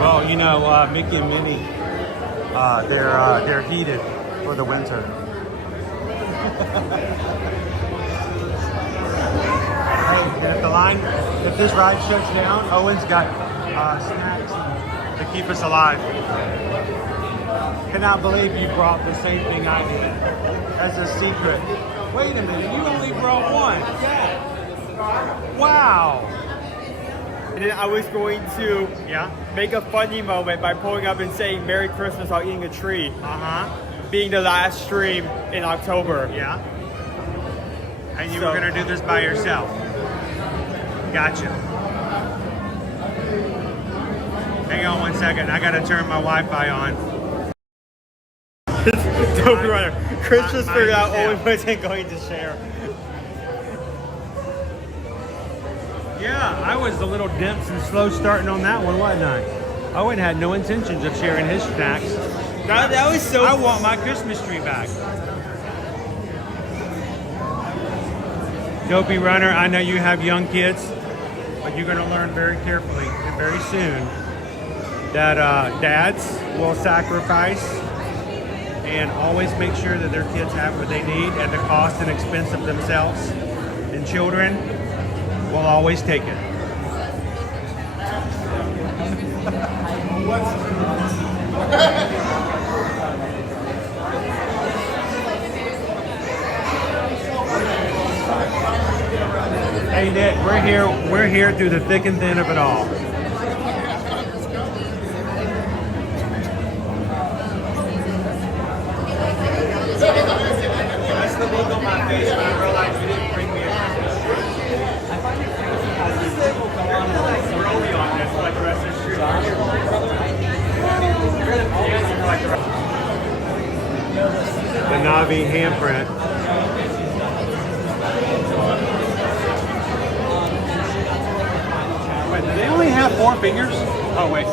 Well, you know, Mickey and Minnie, they're heated for the winter. If this ride shuts down, Owen's got snacks to keep us alive. Cannot believe you brought the same thing I did as a secret. Wait a minute, you only brought one. Dad. Wow. And then I was going to make a funny moment by pulling up and saying Merry Christmas while eating a tree. Being the last stream in October. Yeah. And you were going to do this by yourself. Gotcha. Hang on 1 second. I got to turn my Wi-Fi on. Don't be runner. Chris just figured out Owen wasn't going to share. Yeah, I was a little dense and slow starting on that one, wasn't I? Owen had no intentions of sharing his snacks. That was so. I want my Christmas tree back. Dopey Runner, I know you have young kids, but you're going to learn very carefully and very soon that dads will sacrifice and always make sure that their kids have what they need at the cost and expense of themselves. And children will always take it. Hey Nick, we're here through the thick and thin of it all. That's the look on my face when I realized you didn't bring me a Christmas tree. Throw me on this like the rest of the street. The Navi handprint. Wait, do they only have 4 fingers? Oh wait, no.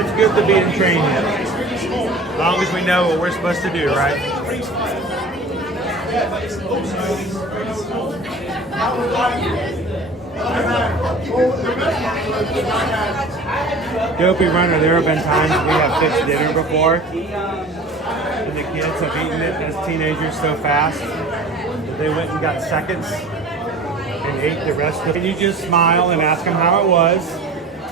It's good to be in training, as long as we know what we're supposed to do, right? Dopey Runner, there have been times we have fixed dinner before, and the kids have eaten it as teenagers so fast that they went and got seconds and ate the rest of it. And you just smile and ask them how it was,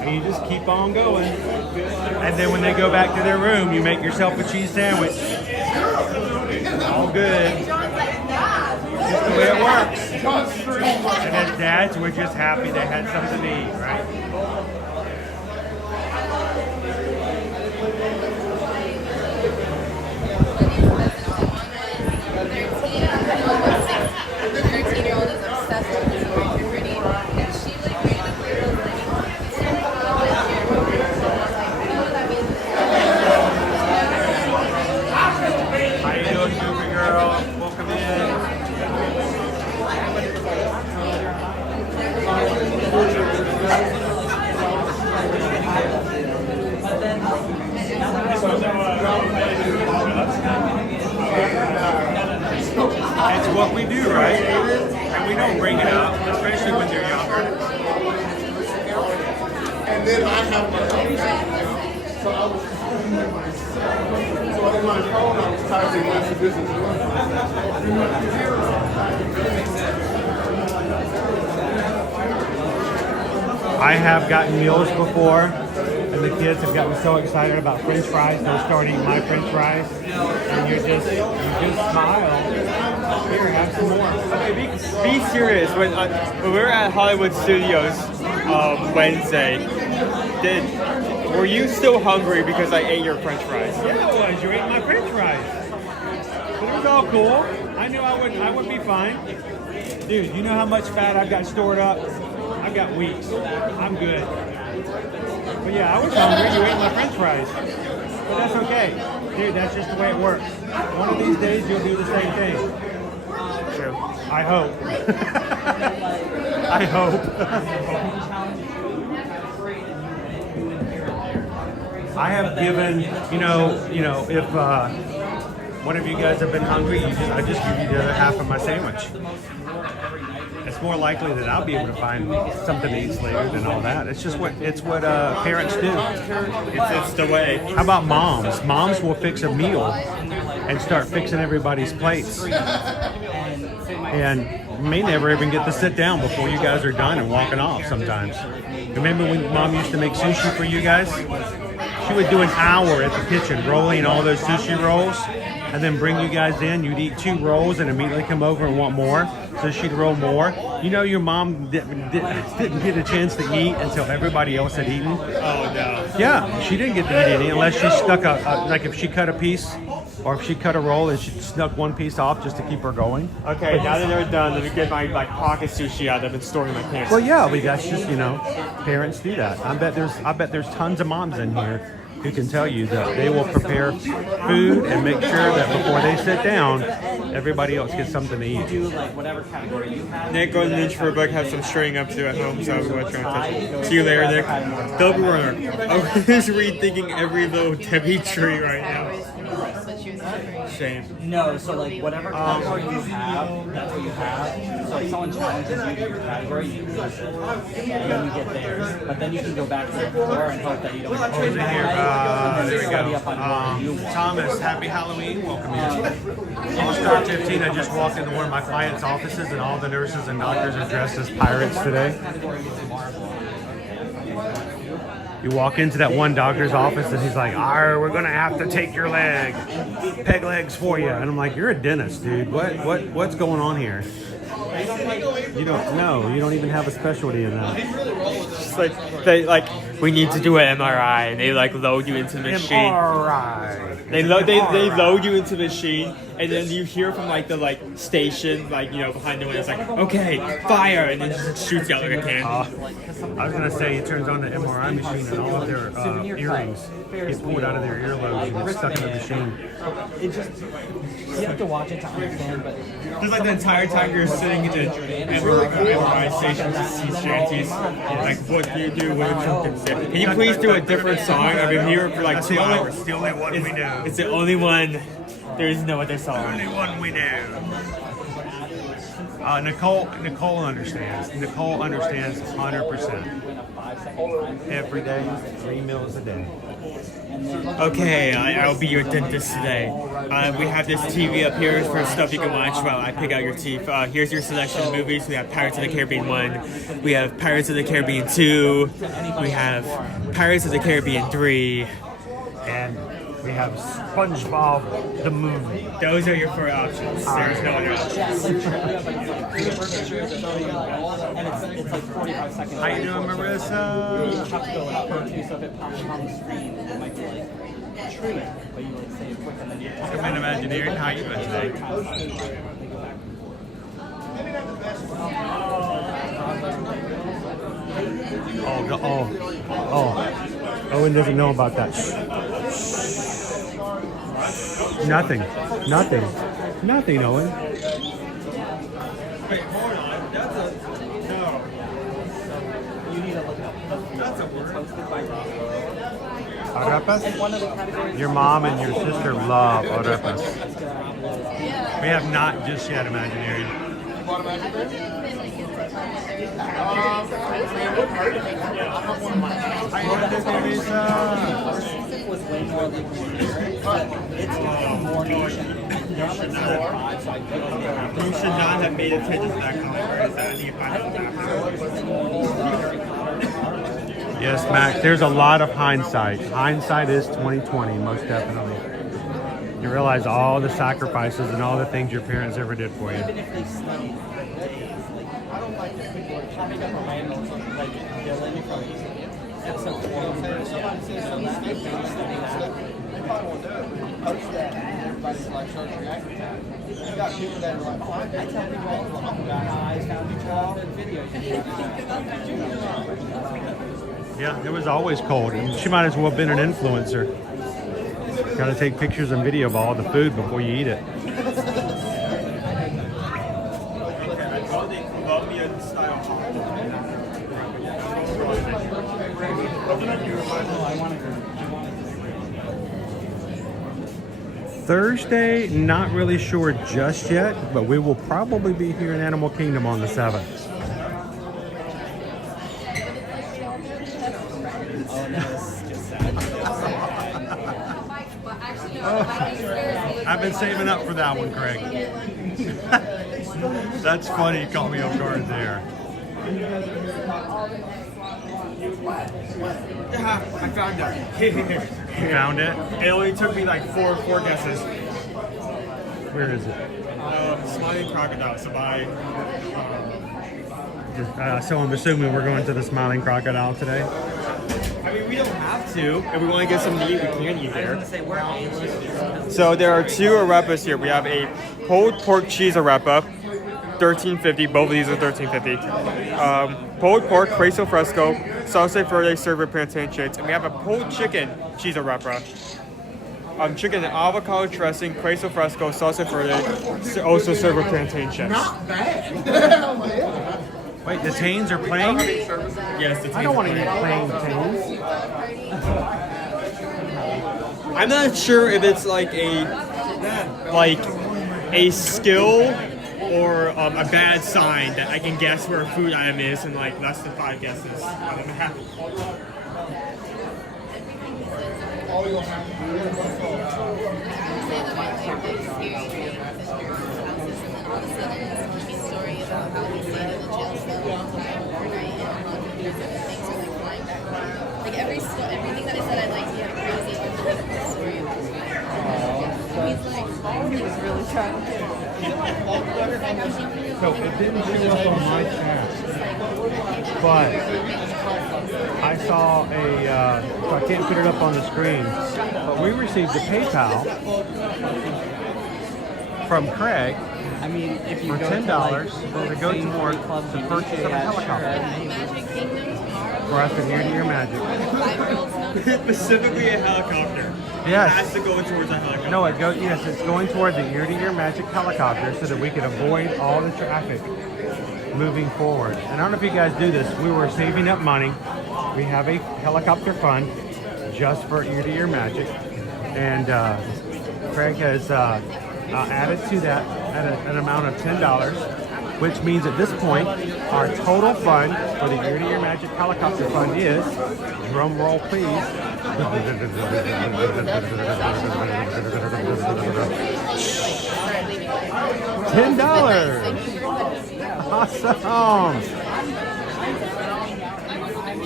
and you just keep on going. And then when they go back to their room, you make yourself a cheese sandwich. All good. just the way it works. And as dads, we're just happy they had something to eat, right? How you doing, Goofy girl? Welcome in. It's what we do, right? And we don't bring it up, especially when they're younger. And then I have my own. So I was so in my phone I was typing messages. I have gotten meals before, and the kids have gotten so excited about French fries, they'll start eating my French fries, and you just smile. Here, have some more. Okay, be serious. When we were at Hollywood Studios Wednesday, were you still hungry because I ate your French fries? Yeah, it was. You ate my French fries. But it was all cool. I knew I would be fine. Dude, you know how much fat I've got stored up? I've got weeks. I'm good. But yeah, I was hungry. You ate my French fries. But that's okay. Dude, that's just the way it works. One of these days, you'll do the same thing. True. I hope. I hope. I have given, if one of you guys have been hungry, I just give you the other half of my sandwich. It's more likely that I'll be able to find something to eat later than all that. It's just what parents do. It's the way. How about moms? Moms will fix a meal and start fixing everybody's plates, and may never even get to sit down before you guys are done and walking off. Sometimes. Remember when Mom used to make sushi for you guys? She would do an hour at the kitchen rolling all those sushi rolls, and then bring you guys in. You'd eat 2 rolls and immediately come over and want more. So she'd roll more. You know, your mom didn't get a chance to eat until everybody else had eaten. Oh no. Yeah, she didn't get to eat any unless she stuck like if she cut a piece, or if she cut a roll and she snuck one piece off just to keep her going. Okay, now that they're done, let me get my pocket sushi out. I've been storing in my pants. Well, yeah, but that's just parents do that. I bet there's tons of moms in here who can tell you that they will prepare food and make sure that before they sit down, everybody else gets something to eat. Nick, go to the Ninja for a book, have some string up to at home, so I was going to touch it. See you later, Nick. Double runner. I'm just rethinking every little Debbie tree right now. Shame. No, so like whatever category you have, that's what you have. So if someone challenges you to your category, you push it. And then you get theirs. But then you can go back to the floor and hope that you don't get Over here, there we go. Thomas, Thomas, happy Halloween. Welcome in. All-Star 15, I just walked into one of my clients' offices and all the nurses and doctors are dressed as pirates today. You walk into that one doctor's office and he's like, we're going to have to take your leg. Peg legs for you. And I'm like, you're a dentist, dude. What's going on here? You don't know. You don't even have a specialty in that. It's like we need to do an MRI, and they load you into the machine. MRI. They load you into the machine, and then you hear from the station behind the window. It's like, okay, fire, and then just shoots out like a cannon. I was gonna say he turns on the MRI machine and all of their earrings get pulled out of their earlobes and get stuck in the machine. It just, you have to watch it to understand, but just the entire time you're sitting in the MRI station with these shanties, what do you do? What do you say? Can you please do a different song? I've been here for 2 hours. It's the only one we know. It's the only one. There is no other song. The only one we know. Nicole understands. Nicole understands 100%. Every day, 3 meals a day. Okay, I'll be your dentist today. We have this TV up here for stuff you can watch while I pick out your teeth. Here's your selection of movies. We have Pirates of the Caribbean 1. We have Pirates of the Caribbean 2. We have Pirates of the Caribbean 3. And We have SpongeBob the movie. Those are your 4 options. There's no other options. And it's like 45 seconds. How you doing, Marissa? You have to go like per two, so if it pops on the screen, it might be like true, but you like say it quick and then you Come in Imagineering. How you doing today? Owen doesn't know about that. Nothing, Owen. Wait, hold on. That's a no. You need to look up. That's a word. Hosted by Arepas? And one of the categories. Your mom and your sister love arepas. We have not just yet Imagineering. Was way more than it's more nation. You should not have made attention to that comment. Yes, Mac, there's a lot of hindsight. Hindsight is 2020, most definitely. You realize all the sacrifices and all the things your parents ever did for you. Even if they studied for days, like I don't like the people are popping up random like Dylan from episode 4. Everybody's like starts reacting to it. You got people that are like, oh, I tell people all the time about how I found your childhood videos. Yeah, it was always cold. And she might as well have been an influencer. Got to take pictures and video of all the food before you eat it. Thursday, not really sure just yet, but we will probably be here in Animal Kingdom on the 7th. I've been saving up for that one, Craig. That's funny, you caught me off guard there. I found it. You found it? It only took me like four guesses. Where is it? Smiling crocodile. So I'm assuming we're going to the Smiling Crocodile today? I mean, we don't have to. If we want to get something to eat, we can eat there. So there are 2 arepas here. We have a pulled pork cheese arepa, $13.50. Both of these are $13.50. Pulled pork, queso fresco, salsa verde served with plantain chips, and we have a pulled chicken cheese arepa. Chicken and avocado dressing, queso fresco, salsa verde, also served with plantain chips. Not bad. Wait, the Tanes are playing? Yes, the Tanes I don't are want to eat playing. plain Tanes. I'm not sure if it's like a skill or a bad sign that I can guess where a food item is in like less than 5 guesses. Everything that I said I liked, he had a crazy story about it. He's like, he was really trying to. So it didn't show up on my chat, but I saw so I can't put it up on the screen, but we received a PayPal from Craig I mean, if you for go $10 to go toward the purchase of a helicopter for us at Year to Year Magic. Specifically a helicopter. Yes. It has to go towards a helicopter. No, yes, it's going toward the Year to Year Magic helicopter so that we could avoid all the traffic moving forward. And I don't know if you guys do this. We were saving up money. We have a helicopter fund just for Year to Year Magic, and Craig has added to that at an amount of $10, which means at this point our total fund for the Year to Year Magic helicopter fund is, drum roll please, $10. Awesome.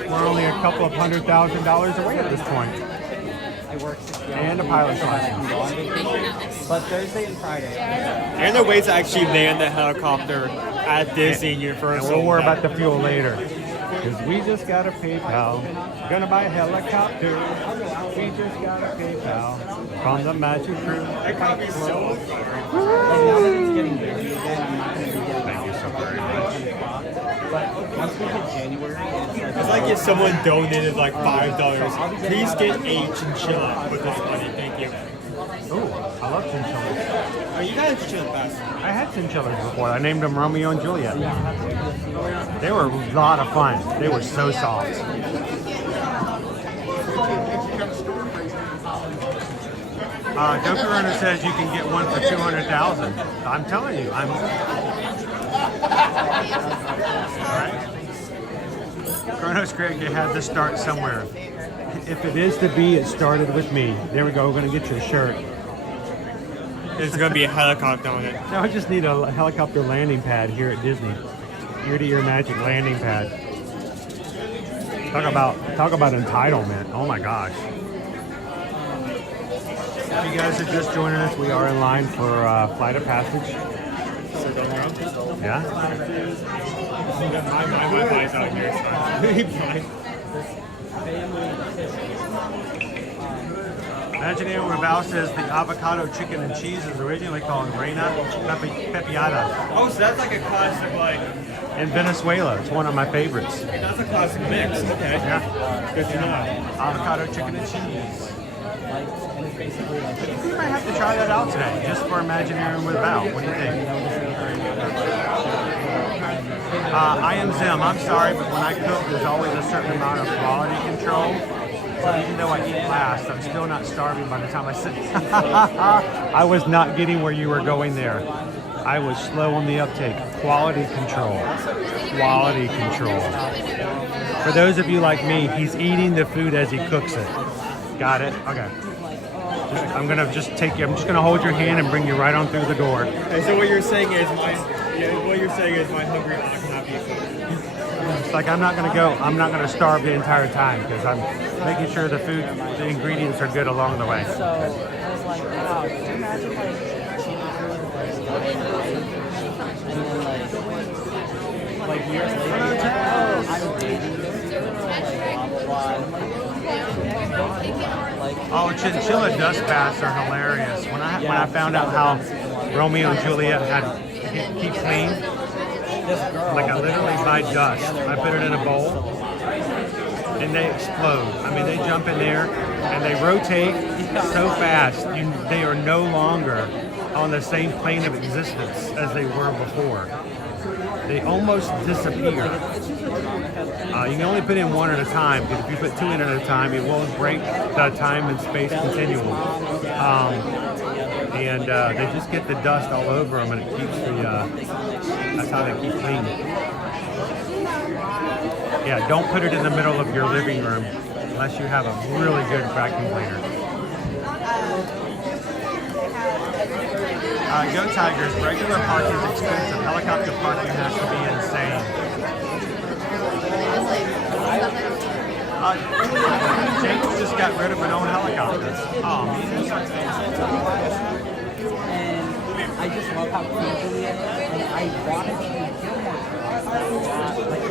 We're only a couple of $100,000 away at this point. work 60 hours And a week pilot's so that I license. can go on vacation. But Thursday and Friday. And the way to actually land the helicopter at Disney And Universal. we'll worry about the fuel later. Because we just got a PayPal. Gonna buy a helicopter. We just got a PayPal from the Magic Crew. That caught me so off guard. Like now that it's getting busy again, I'm not going to be getting out for like 9, 10 o'clock. But once we hit January, It's like if someone donated like $5. Please get a chinchilla with this money. Thank you. Ooh, I love chinchillas. Oh, you guys are the best. I had chinchillas before. I named them Romeo and Juliet. They were a lot of fun. They were so soft. Joker Runner says you can get one for 200,000. I'm telling you, I'm. All right. Chronos Craig, you had to start somewhere. If it is to be, it started with me. There we go. We're gonna get you a shirt. There's gonna be a helicopter on it. Now I just need a helicopter landing pad here at Disney. Ear-to-ear magic landing pad. Talk about entitlement. Oh my gosh. If you guys are just joining us, we are in line for Flight of Passage. Yeah? My Wi-Fi's out here, so Imagineer Raval says the avocado chicken and cheese is originally called Reina Pepiada Oh, so that's like a classic, like, in Venezuela. It's one of my favorites. that's a classic mix. Okay. Yeah. Good to know. Avocado chicken and cheese. We might have to try that out today, just for Imagineering with Val. What do you think? I am Zim. I'm sorry, but when I cook, there's always a certain amount of quality control. So even though I eat last, I'm still not starving by the time I sit. I was not getting where you were going there. I was slow on the uptake. Quality control. Quality control. For those of you like me, he's eating the food as he cooks it. Got it? Okay. I'm gonna just take you. I'm just gonna hold your hand and bring you right on through the door. Okay, so what you're saying is my hungry dog cannot be food. It's like I'm not gonna starve the entire time because I'm making sure the ingredients are good along the way. So I was like, wow, can you imagine like cheating and then like years later, you're like, oh, I'm dating this girl, like blah blah blah. Like, Oh, chinchilla dust baths are hilarious. When I found out how Romeo and Juliet had keep clean, like I literally buy dust. I put it in a bowl and they explode. I mean, they jump in there and they rotate so fast. They are no longer on the same plane of existence as they were before. They almost disappear. You can only put in one at a time, because if you put two in at a time, it will break the time and space continuum. And they just get the dust all over them, and it keeps that's how they keep clean. Yeah, don't put it in the middle of your living room unless you have a really good vacuum cleaner. Go Tigers, regular parking is expensive. Helicopter parking has to be insane. Jake just got rid of an old helicopter. Oh, man. and I just love how cool Juliet is, and I wanted to do Gilmore Girls. Like,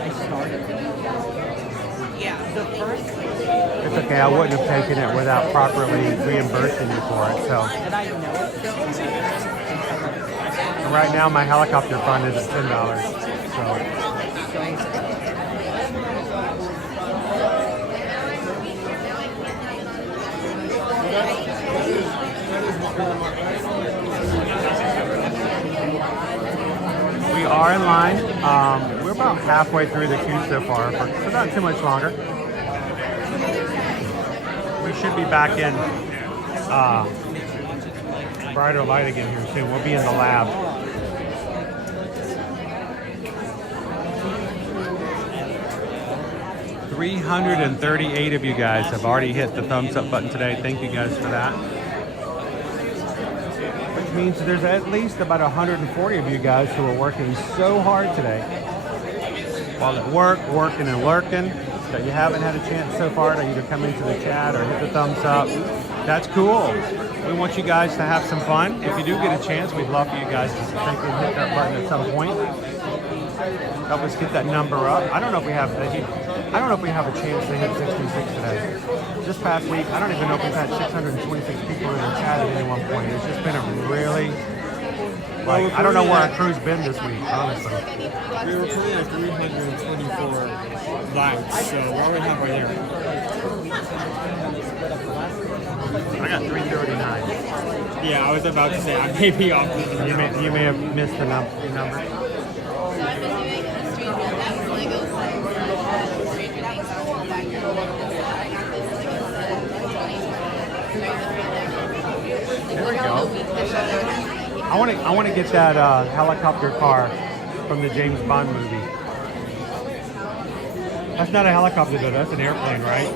I started. Yeah. The first. It's okay, I wouldn't have taken it without properly reimbursing you for it. So And I know it's right now my helicopter fund is at $10. So we are in line. We're about halfway through the queue so far, so not too much longer. We should be back in brighter light again here soon. We'll be in the lab. $338 of you guys have already hit the thumbs up button today. Thank you guys for that. Which means there's at least about 140 of you guys who are working so hard today. While at work, working and lurking. that you haven't had a chance so far to either come into the chat or hit the thumbs up, that's cool. We want you guys to have some fun. If you do get a chance, we'd love for you guys to think and hit that button at some point. Help us get that number up. I don't know if we have a chance to hit 66 today. This past week, I don't even know if we've had 626 people in the chat at any one point. It's just been a really, like, I don't know where our crew's been this week, honestly. We were putting at 324 likes, so what do we have right here? I got 339. Yeah, I was about to say, I may be off. You may have missed the number. So I've been doing a stream with that Legos, Stranger Things on the background. There we go. I want to get that helicopter car from the James Bond movie. That's not a helicopter though, that's an airplane, right?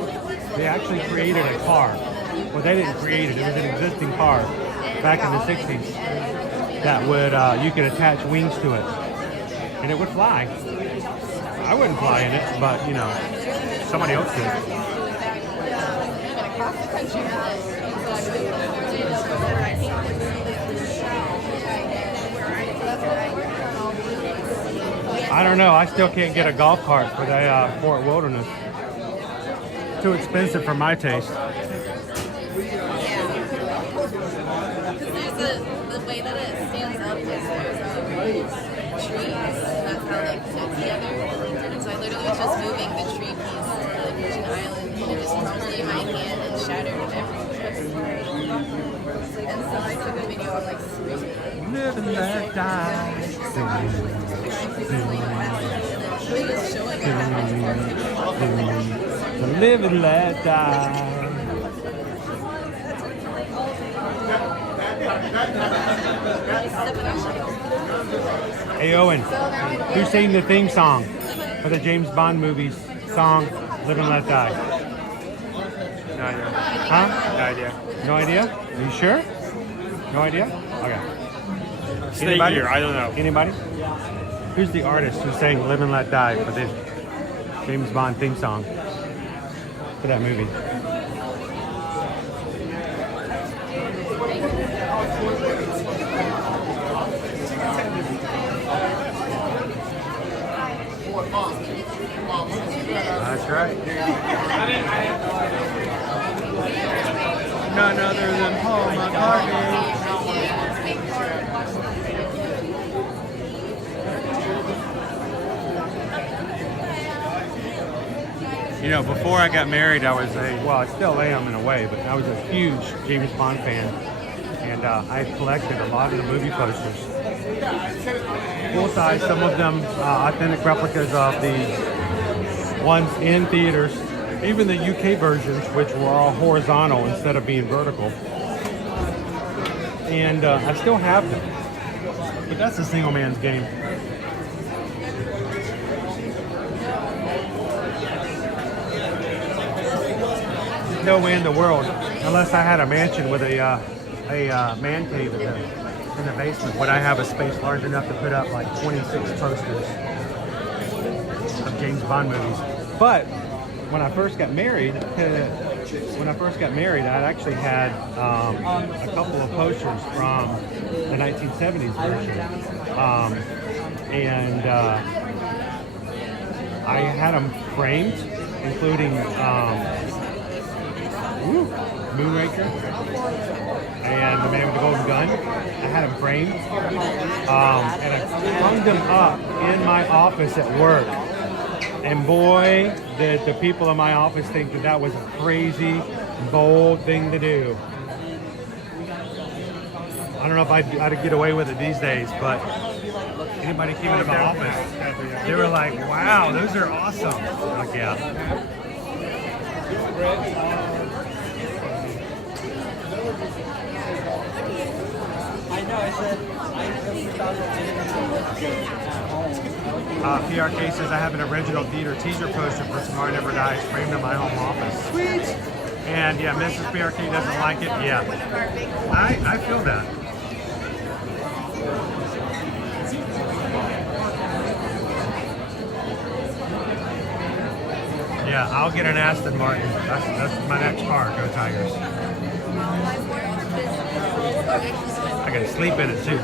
They actually created a car. Well, they didn't create it, it was an existing car back in the 60s that would, you could attach wings to it and it would fly. I wouldn't fly in it, but you know, somebody else could. I don't know. I still can't get a golf cart for the Fort Wilderness. Too expensive for my taste. Because there's the way that it stands up is there's trees, and that's how they connect together. And so I literally was just moving the tree piece to the Virgin Islands, and it just crumbled in my hand and shattered everywhere. And so I took a video of like screaming. Live and let die. Live and let die. Hey Owen, who sang the theme song for the James Bond movies song Live and Let Die? No idea. Huh? No idea. No idea? Are you sure? No idea? Okay. Stay here, I don't know. Anybody? Who's the artist who sang Live and Let Die for the James Bond theme song for that movie? That's right. None other than Paul McCartney. You know, before I got married, I was I still am in a way, but I was a huge James Bond fan. And I collected a lot of the movie posters. Full size, some of them authentic replicas of the ones in theaters. Even the UK versions, which were all horizontal instead of being vertical. And I still have them. But that's a single man's game. No way in the world, unless I had a mansion with a man cave in the basement, would I have a space large enough to put up like 26 posters of James Bond movies. But when I first got married, I actually had a couple of posters from the 1970s version, and I had them framed, including Moonraker and The Man with the Golden Gun. I had them framed, and I hung them up in my office at work. And boy, did the people in my office think that was a crazy, bold thing to do. I don't know if I'd get away with it these days, but anybody came into my office, they were like, wow, those are awesome. I'm like, yeah. PRK says I have an original theater teaser poster for Tomorrow Never Dies framed in my home office. Sweet! And yeah, Mrs. PRK doesn't like it. Yeah. I feel that. Yeah, I'll get an Aston Martin. That's my next car. Go Tigers. I can sleep in it too.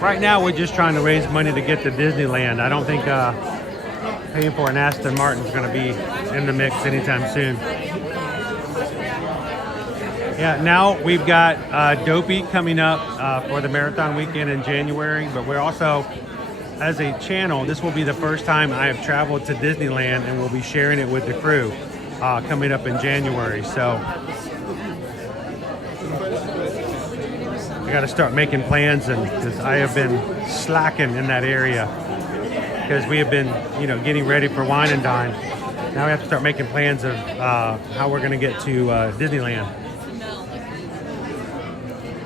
Right now, we're just trying to raise money to get to Disneyland. I don't think paying for an Aston Martin is going to be in the mix anytime soon. Yeah, now we've got Dopey coming up for the marathon weekend in January, but we're also, as a channel, this will be the first time I have traveled to Disneyland, and we'll be sharing it with the crew coming up in January. So I got to start making plans, and because I have been slacking in that area because we have been, getting ready for Wine and Dine. Now we have to start making plans of how we're going to get to Disneyland.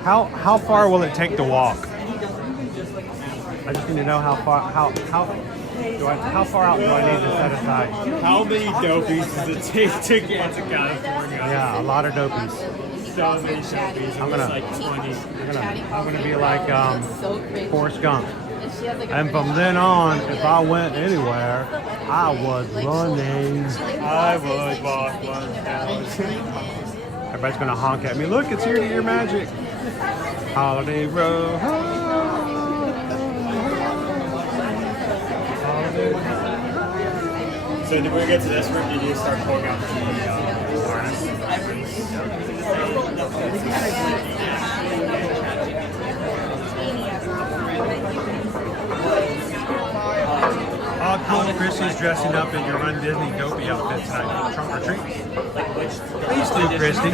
How far will it take to walk? I just need to know how far out do I need to set aside? How many dopies does it take to get to California? Yeah, a lot of dopies. So many dopies. I'm gonna be like Forrest Gump. And from then on, if I went anywhere, I was running. I would walk 1,000. Everybody's gonna honk at me. Look, it's here to your magic. Holiday Road. So when we get to this room, you need to start pulling out the harness. Oh, cool. Chrissy's dressing up in your Run Disney Dopey outfit tonight for trunk or treat. Please do, Christy.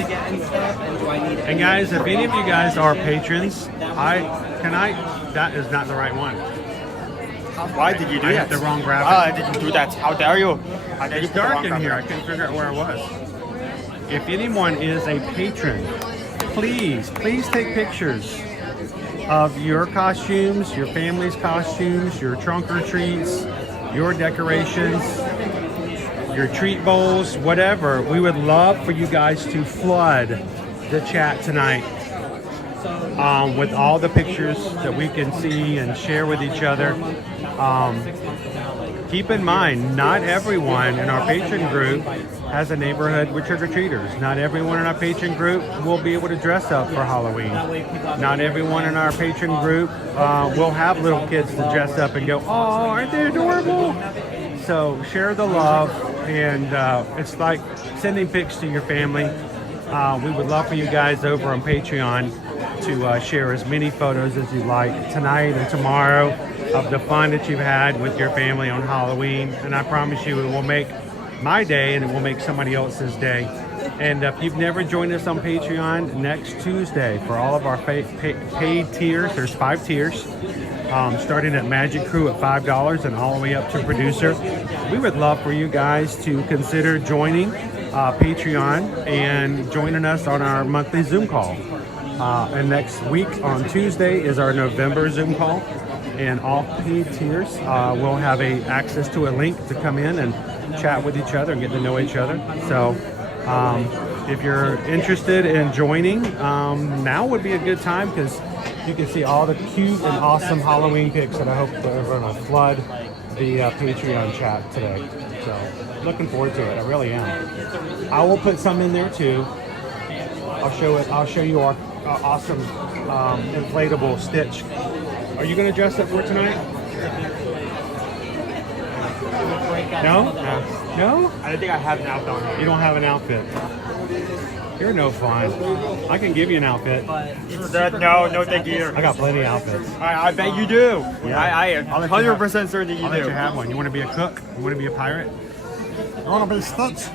And guys, if any of you guys are patrons, that is not the right one. Why did you do I that? hit the wrong graphic. I didn't do that. How dare you? It's dark in here. I couldn't figure out where I was. If anyone is a patron, please take pictures of your costumes, your family's costumes, your trunk or treats, your decorations, your treat bowls, whatever. We would love for you guys to flood the chat tonight with all the pictures that we can see and share with each other. Keep in mind, not everyone in our patron group has a neighborhood with trick-or-treaters. Not everyone in our patron group will be able to dress up for Halloween. Not everyone in our patron group will have little kids to dress up and go, oh, aren't they adorable? So share the love, and it's like sending pics to your family. We would love for you guys over on Patreon to share as many photos as you'd like tonight and tomorrow of the fun that you've had with your family on Halloween. And I promise you, it will make my day and it will make somebody else's day. And if you've never joined us on Patreon, next Tuesday, for all of our paid tiers, there's 5 tiers, starting at Magic Crew at $5 and all the way up to producer. We would love for you guys to consider joining Patreon and joining us on our monthly Zoom call. And next week on Tuesday is our November Zoom call. And all paid tiers will have access to a link to come in and chat with each other and get to know each other. So if you're interested in joining, now would be a good time because you can see all the cute and awesome Halloween pics that I hope are going to flood the Patreon chat today. So looking forward to it. I really am. I will put some in there too. I'll show you our awesome inflatable Stitch. Are you going to dress up for tonight? No? No? I don't think I have an outfit on. You don't have an outfit. You're no fun. I can give you an outfit. No, thank you. I got plenty of outfits. I bet you do. Yeah. I am 100% certain that you do. I'll let you have one. You want to be a cook? You want to be a pirate? You want to be Stitch?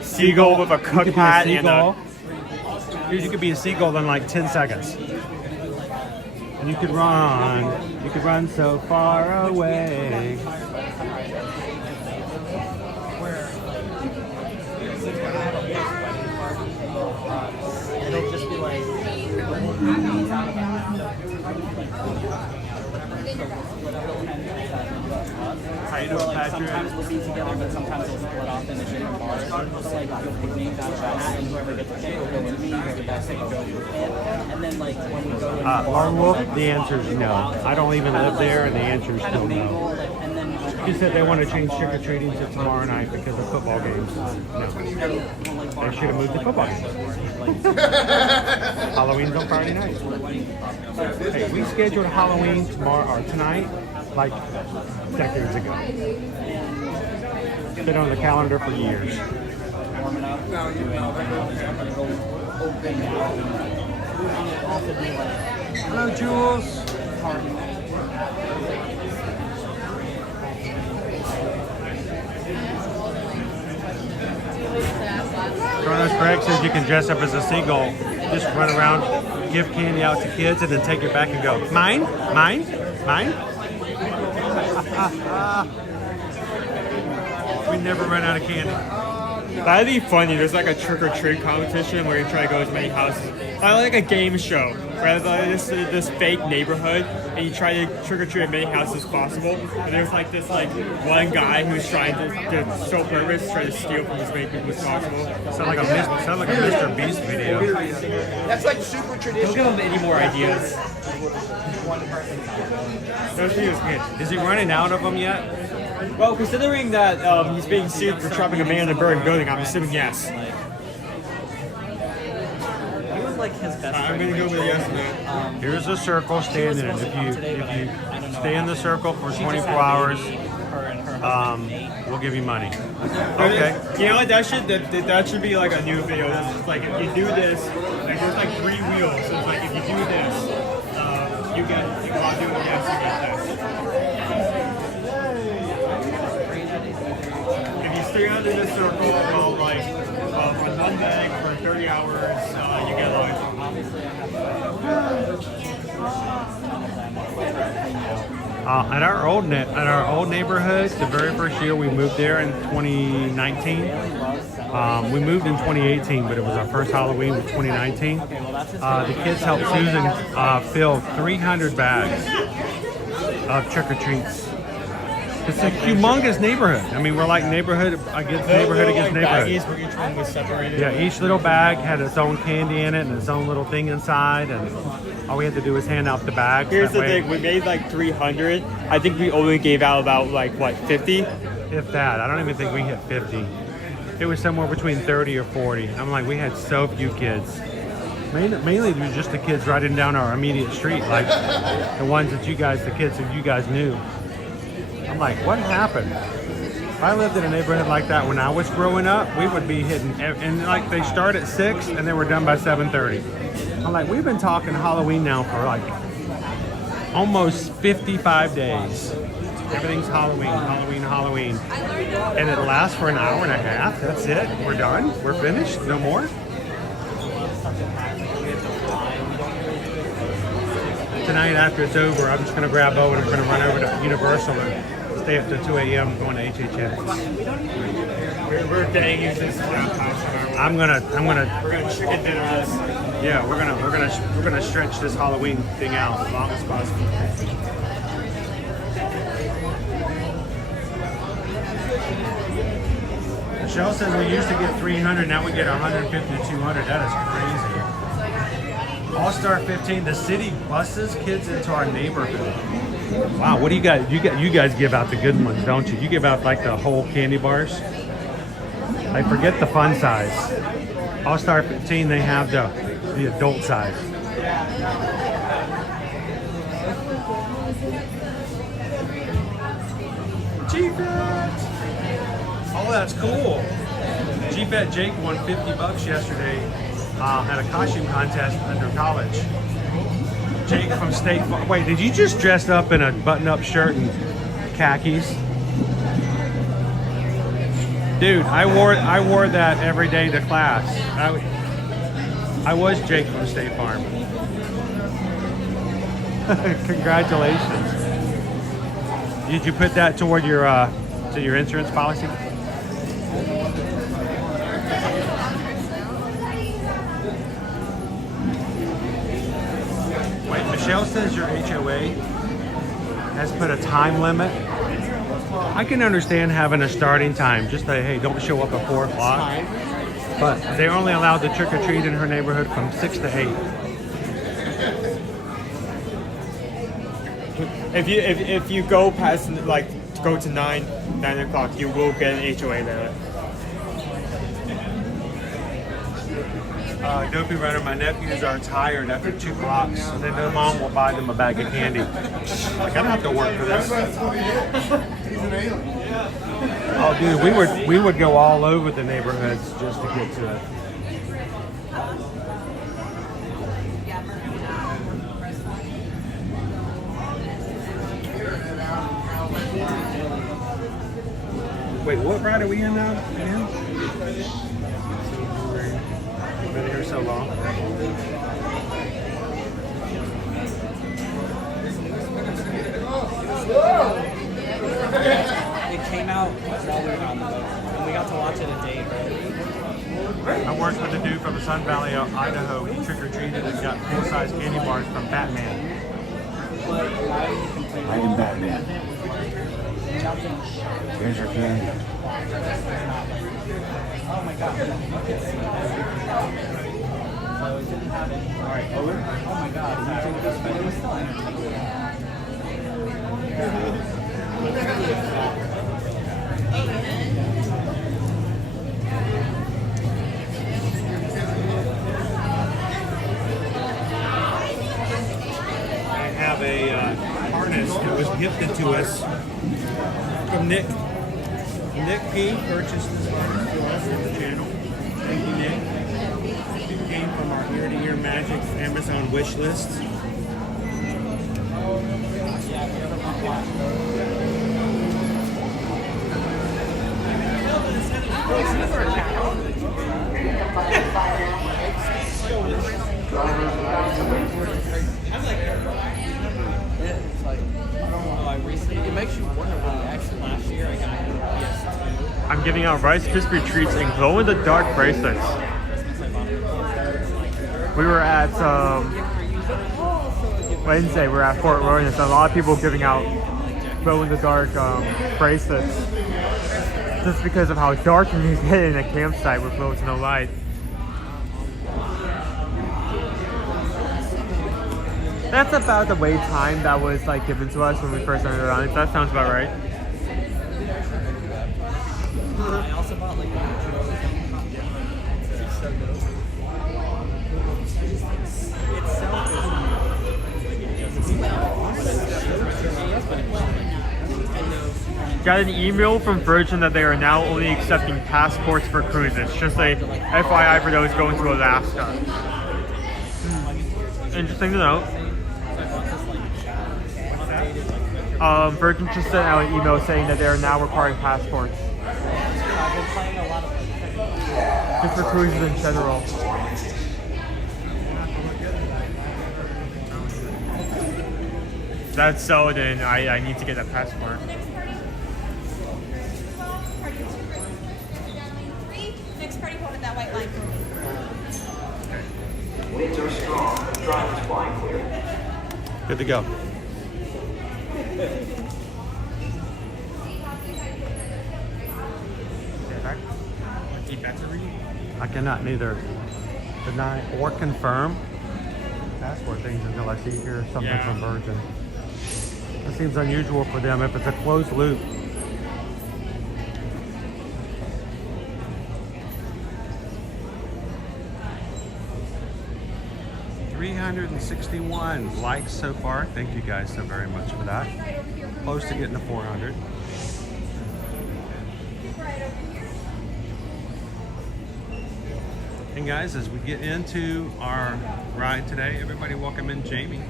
Seagull with a cook hat and a... You could be a seagull in like 10 seconds. And you could run so far away. It'll just be like... How you doing, sometimes we'll be together, but sometimes we'll split off into different bars. So like you'll pick names out of that hat, and whoever gets picked will go with me, whoever gets picked will go with him. And then like when we go in Lone Wolf, the answer is no. I don't even live there, and the answer is still no. She said they want to change trick-or-treating to tomorrow night because of football games. No. They should have moved the football games. Halloween's on Friday night. Hey, we scheduled Halloween tomorrow or tonight like decades ago. Been on the calendar for years. Hello, Jules. Carlos Craig says you can dress up as a seagull, just run around, give candy out to kids, and then take it back and go, mine, mine, mine. We never run out of candy. That'd be funny. There's like a trick-or-treat competition where you try to go to as many houses. I like a game show where it's like this fake neighborhood and you try to trick-or-treat as many houses as possible. And there's like this one guy who's trying to show purpose, try to steal from as many people as possible. Sound like a Mr. Beast video. That's like super traditional. Don't give him any more ideas. Those videos good. Is he running out of them yet? Well, considering that he's being sued for trapping a man in a burning building, I'm assuming yes. Like his best I'm gonna go with yes now. Here's a circle, stand in it. If you stay in the circle for 24 hours, we'll give you money. Okay. You know what? That should be like a new video. It's like if you do this, like there's like 3 wheels. So it's like if you do this, you get like while doing yes, you get this. If you stay under this circle for one day for 30 hours, you get life. At our old neighborhood, the very first year we moved there in 2019. We moved in 2018, but it was our first Halloween in 2019. The kids helped Susan fill 300 bags of trick-or-treats. It's a humongous neighborhood. I mean, we're like neighborhood against neighborhood. Baggies where each one was separated. Yeah, each little bag had its own candy in it and its own little thing inside, and all we had to do was hand out the bags. Here's the thing: we made like 300. I think we only gave out about 50. If that, I don't even think we hit 50. It was somewhere between 30 or 40. I'm like, we had so few kids. Mainly it was just the kids riding down our immediate street, like the ones that the kids that you guys knew. I'm like, what happened? If I lived in a neighborhood like that when I was growing up, we would be hitting, and like they start at 6 and they were done by 7:30. I'm like, we've been talking Halloween now for like almost 55 days. Everything's Halloween, Halloween, Halloween. And it lasts for an hour and a half. That's it. We're done. We're finished. No more. Tonight after it's over, I'm just going to grab Bo and I'm going to run over to Universal and stay up to 2 a.m. going to HHS. We're getting used to this. We're gonna chicken dinner this. Yeah, we're gonna stretch this Halloween thing out as long as possible. Michelle says we used to get 300, now we get 150 to 200. That is crazy. All-Star 15, the city buses kids into our neighborhood. Wow, what do you guys? You guys give out the good ones, don't you? You give out like the whole candy bars. I forget the fun size. All-Star 15, they have the adult size. G-Bet! Oh, that's cool. G-Bet Jake won $50 yesterday at a costume contest under college. Jake from State Farm. Wait, did you just dress up in a button-up shirt and khakis? Dude, I wore that every day to class. I was Jake from State Farm. Congratulations. Did you put that toward your to your insurance policy? Wait, Michelle says your HOA has put a time limit I can understand having a starting time. Just say, hey, don't show up at 4 o'clock. But they're only allowed to trick or treat in her neighborhood from 6 to 8. If you go past like go to 9 o'clock, you will get an HOA there. Dopey Runner, my nephews are tired after 2 blocks, so then their mom will buy them a bag of candy. Like, I don't have to work for this. Oh, dude, we would go all over the neighborhoods just to get to it. Wait, what ride are we in now? We've been here so long. It came out while we were on the boat, and we got to watch it a day early. I worked with a dude from Sun Valley, Idaho. He trick-or-treated and got full-size candy bars from Batman. I am Batman. Here's your candy. Oh my god. So it didn't have any. Alright, over. Oh my god. Did you take this? But it was still entertaining. I have a harness that was gifted to us from Nick. Nick P. purchased this harness to us on the channel. Thank you, Nick. It came from our Ear to Ear Magic Amazon wish list. It makes you wonder what actually last year I got PS2. I'm giving out Rice Krispie treats and glow-in-the-dark bracelets. We were at Wednesday. We were at Fort Royal, and so a lot of people giving out glow-in-the-dark bracelets just because of how dark you can get in a campsite with little to no light. That's about the wait time that was like given to us when we first entered on it. That sounds about right. I also bought like Got an email from Virgin that they are now only accepting passports for cruises. Just a FYI for those going to Alaska. Interesting to know. Virgin just sent out an email saying that they are now requiring passports. Just for cruises in general. That's so then I need to get that passport. Next party hold that white line. Winds are strong. Drivers flying clear. Good to go. I cannot neither deny or confirm passport things until I see here something from Virgin. That seems unusual for them if it's a closed loop. $361 likes so far. Thank you guys so very much for that. Close to getting to 400. And guys, as we get into our ride today, everybody welcome in Jamie.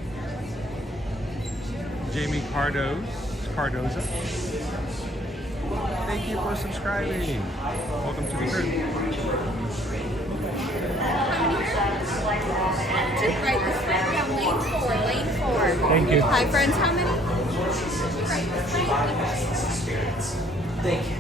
Jamie Cardoza. Thank you for subscribing. Welcome to the group. Right this way. We have lane 4. Thank you. Hi friends, how many? Thank you.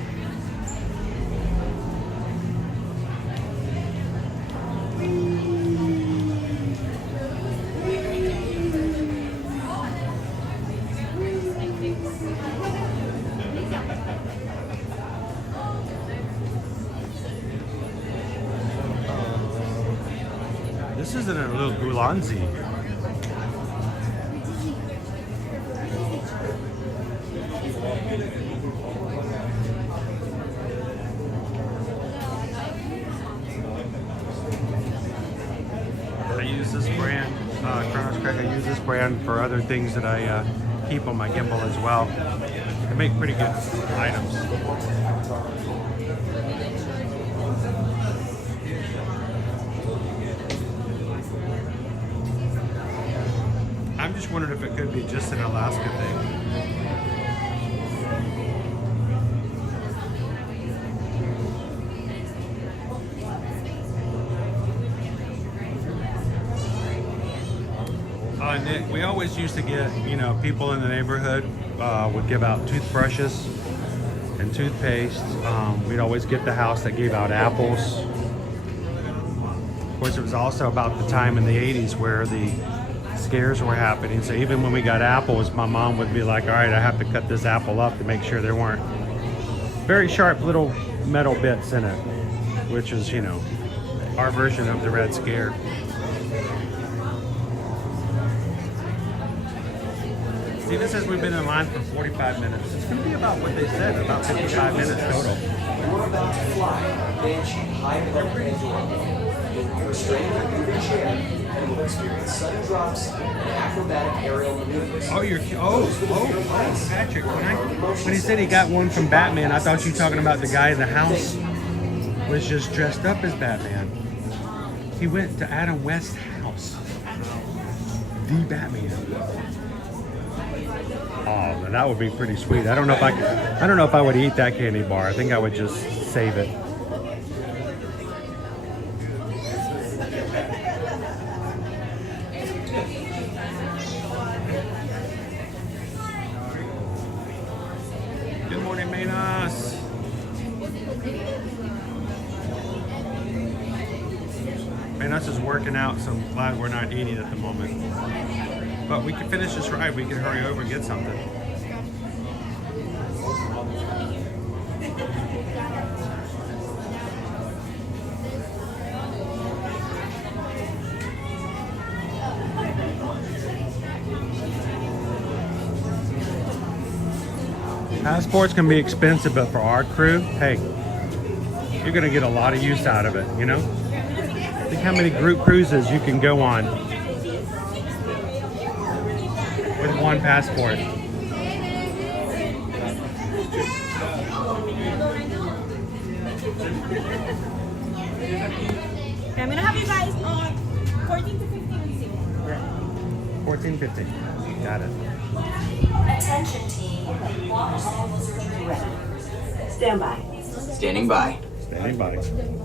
This isn't a little Gulanzi. I use this brand, Kronos Craig. I use this brand for other things that I keep on my gimbal as well. They make pretty good items. I'm just wondering if it could be just an Alaska thing. Nick, we always used to get, you know, people in the neighborhood would give out toothbrushes and toothpaste. We'd always get the house that gave out apples. Of course, it was also about the time in the 80s where the scares were happening. So even when we got apples, my mom would be like, all right, I have to cut this apple up to make sure there weren't very sharp little metal bits in it, which is, you know, our version of the Red Scare. Steven says we've been in line for 45 minutes. It's going to be about what they said, about 55 minutes total. You're about to fly Banshee high above Pandora. You'll be restrained in a moving chair and will experience sudden drops and acrobatic aerial maneuvers. Patrick, when he said he got one from Batman, I thought you were talking about the guy in the house was just dressed up as Batman. He went to Adam West's house. The Batman. Oh, that would be pretty sweet. I don't know if I would eat that candy bar. I think I would just save it. Good morning, Manos. Manos is working out, so I'm glad we're not eating at the moment. But we can finish this ride. We can hurry over and get something. Passports can be expensive, but for our crew, hey, you're gonna get a lot of use out of it, you know? Think how many group cruises you can go on with one passport. Okay, I'm gonna have you guys on 14 to 15. 14.50. Got it. Attention team, water samples are ready. Stand by. Standing by. Standing by. Stand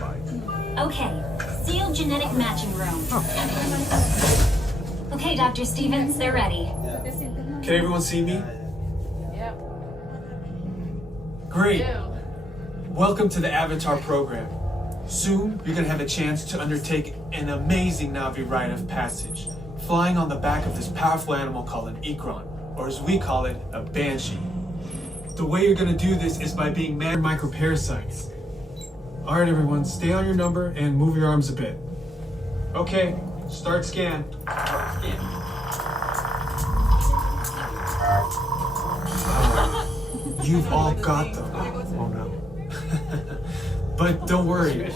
by. Okay, sealed genetic matching room. Okay, Dr. Stevens, they're ready. Can everyone see me? Yep. Great. Welcome to the Avatar program. Soon, you're going to have a chance to undertake an amazing Na'vi rite of passage, flying on the back of this powerful animal called an Ikron, or as we call it, a Banshee. The way you're going to do this is by being manned microparasites. All right, everyone, stay on your number and move your arms a bit. Okay, start scan. You've all got them. Oh no. But don't worry,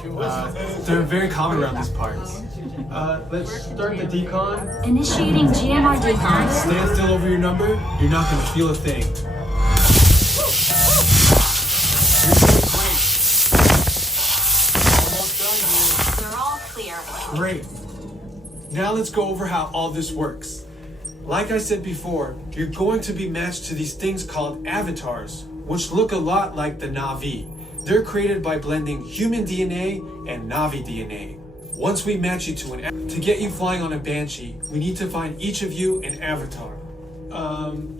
they're very common around these parts. Let's start the decon. Initiating GMR decon. Stand still over your number. You're not going to feel a thing. They're all clear. Great. Now let's go over how all this works. Like I said before, you're going to be matched to these things called avatars, which look a lot like the Na'vi. They're created by blending human DNA and Na'vi DNA. Once we match you to get you flying on a Banshee, we need to find each of you an avatar.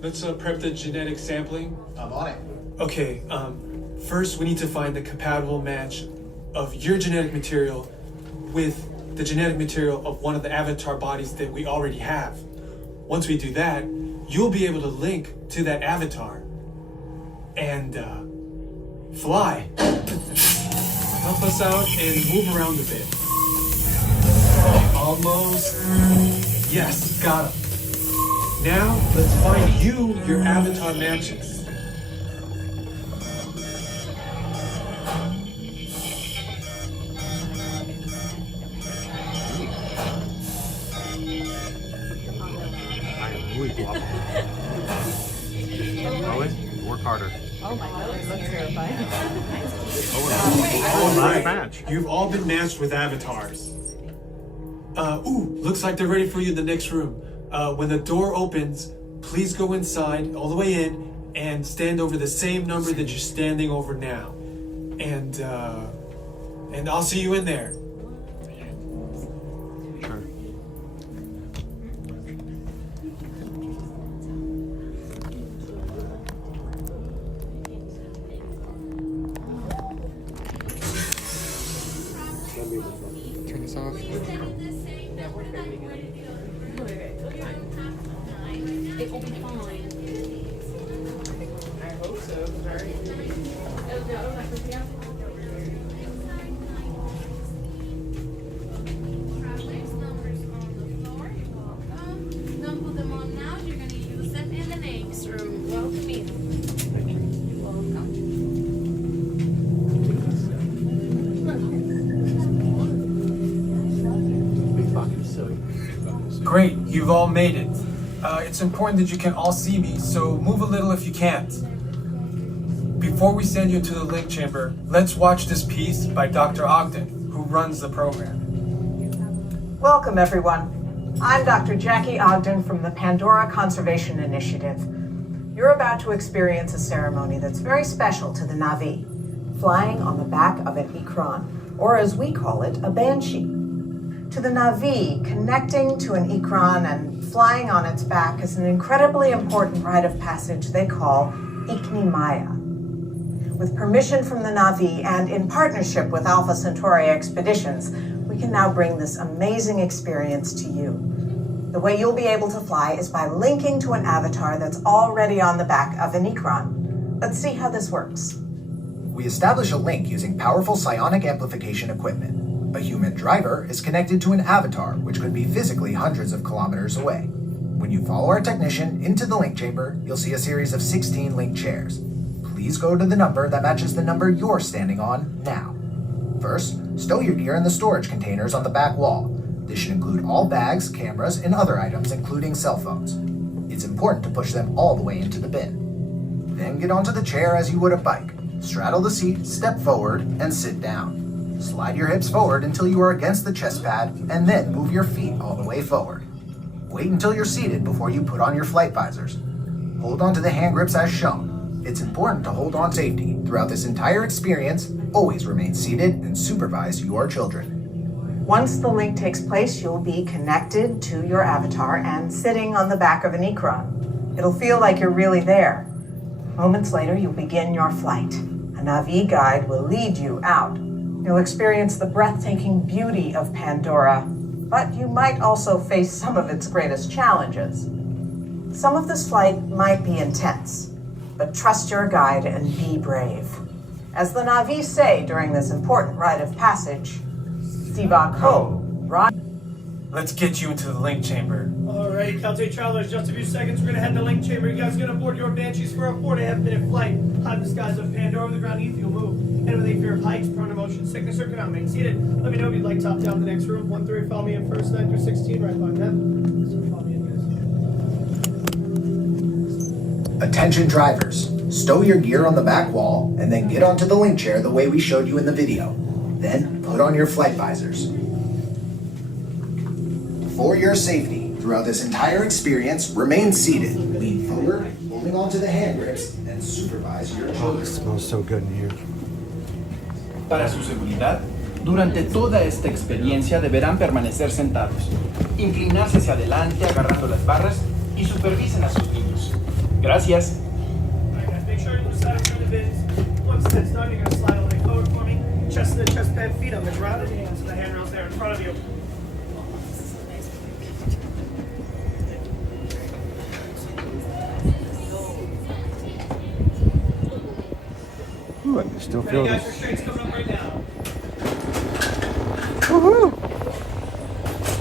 Let's prep the genetic sampling. I'm on it. Okay, first we need to find the compatible match of your genetic material with the genetic material of one of the avatar bodies that we already have. Once we do that, you'll be able to link to that avatar and fly. Help us out and move around a bit. Almost. Yes, got him. Now, let's find you your avatar matches. Work harder. Oh my god, that's terrifying. All right, you've all been matched with avatars. Looks like they're ready for you in the next room. When the door opens, please go inside, all the way in, and stand over the same number that you're standing over now. And I'll see you in there. Sure. Turn this off. It will be fine. I hope so. Don't put them on now. You're gonna use them in the next room. Welcome in. Great, you've all made it. It's important that you can all see me, so move a little if you can't. Before we send you to the link chamber, let's watch this piece by Dr. Ogden, who runs the program. Welcome, everyone. I'm Dr. Jackie Ogden from the Pandora Conservation Initiative. You're about to experience a ceremony that's very special to the Na'vi, flying on the back of an ikran, or as we call it, a banshee. To the Na'vi, connecting to an ikran and flying on its back is an incredibly important rite of passage they call Ikni-Maya. With permission from the Na'vi and in partnership with Alpha Centauri Expeditions, we can now bring this amazing experience to you. The way you'll be able to fly is by linking to an avatar that's already on the back of an ikran. Let's see how this works. We establish a link using powerful psionic amplification equipment. A human driver is connected to an avatar, which could be physically hundreds of kilometers away. When you follow our technician into the link chamber, you'll see a series of 16 link chairs. Please go to the number that matches the number you're standing on now. First, stow your gear in the storage containers on the back wall. This should include all bags, cameras, and other items, including cell phones. It's important to push them all the way into the bin. Then get onto the chair as you would a bike. Straddle the seat, step forward, and sit down. Slide your hips forward until you are against the chest pad, and then move your feet all the way forward. Wait until you're seated before you put on your flight visors. Hold on to the hand grips as shown. It's important to hold on safety. Throughout this entire experience, always remain seated and supervise your children. Once the link takes place, you'll be connected to your avatar and sitting on the back of an ikran. It'll feel like you're really there. Moments later, you'll begin your flight. A Na'vi guide will lead you out. You'll experience the breathtaking beauty of Pandora, but you might also face some of its greatest challenges. Some of this flight might be intense, but trust your guide and be brave. As the Na'vi say during this important rite of passage, Sivako, Let's get you into the link chamber. Alrighty, Caltech travelers, just a few seconds. We're gonna head to the link chamber. You guys are gonna board your Banshees for a 4.5-minute flight. Hide the skies of Pandora over the ground, you'll move. And with a fear of heights, prone to motion sickness, or cannot remain seated. Let me know if you'd like top down the next room. 1-3, follow me in first, 9 through 16, right behind them. So follow me in, guys. Attention drivers, stow your gear on the back wall and then get onto the link chair the way we showed you in the video. Then put on your flight visors. For your safety, throughout this entire experience, remain seated, lean forward, holding onto the hand grips, and supervise your children. It smells so good in here. Para su seguridad, durante toda esta experiencia deberán permanecer sentados, inclinarse hacia adelante agarrando las barras y supervisen a sus niños. Gracias. Alright guys, make sure you decide on the bins. Once that's done, you're gonna slide all the way forward for me. Chest to the chest pad, feet on the ground, and hands to the handrails there in front of you. Ooh, I missed Still Hey feel guys, this. restraints coming up right now. Woohoo!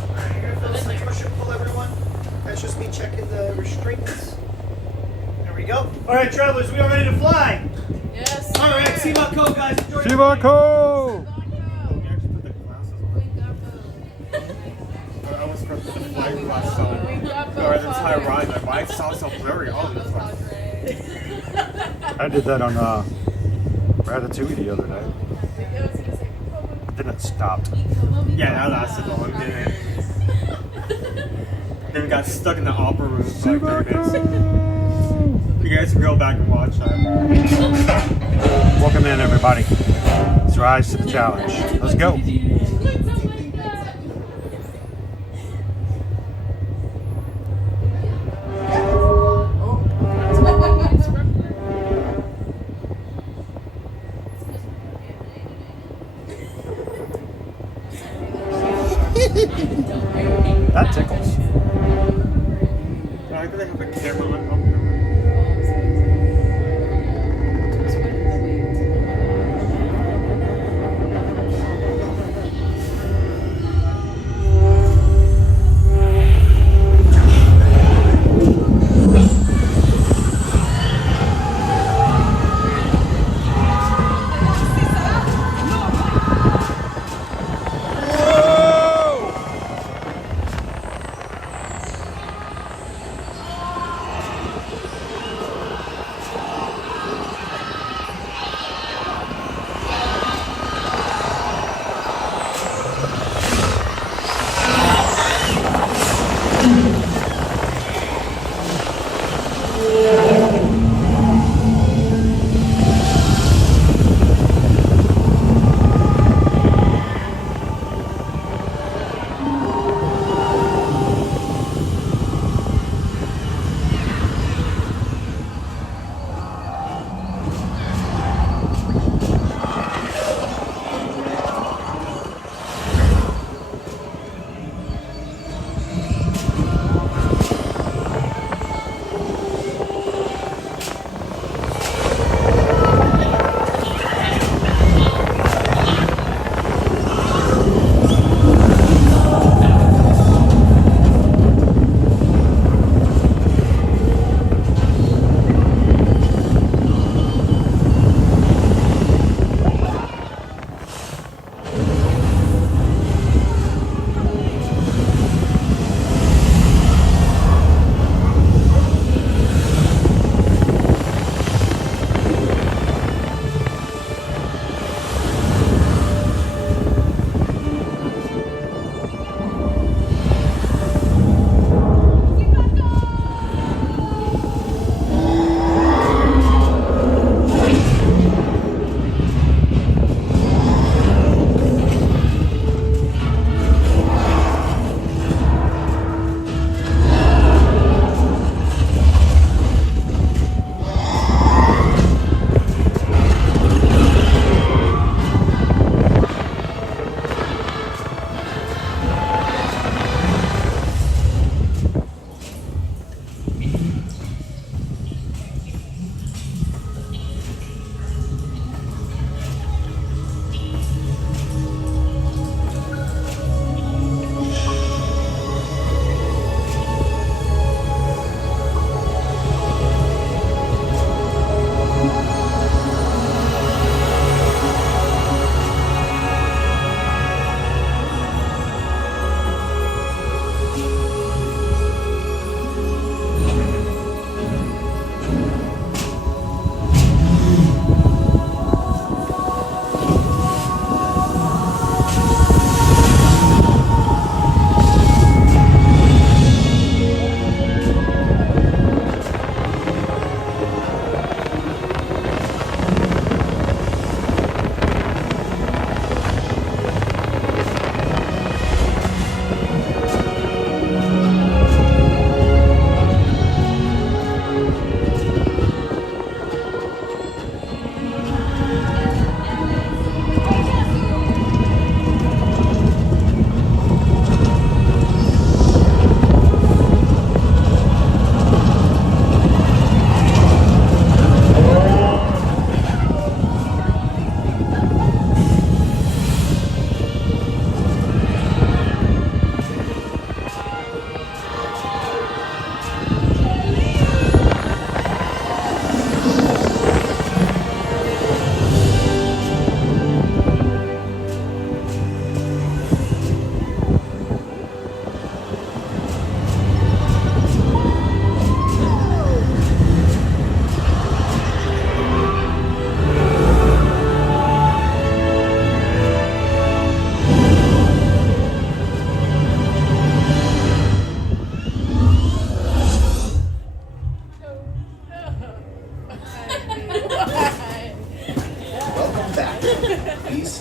Alright, you're gonna feel this like push and pull, everyone. That's just me checking the restraints. There we go. Alright, travelers, we are ready to fly. Yes. Alright, Seabot Cove, guys. Enjoy your Seabot Cove! I almost got the flight last song. Or the entire ride, like, why it's so blurry? Oh, this one. I did that on Ratatouille the other day. Then it stopped. Yeah, that lasted long, didn't it? Then we got stuck in the opera room for like 30 minutes. You guys can go back and watch that. Welcome in, everybody. Let's rise to the challenge. Let's go. That tickles. I think they have a camera on.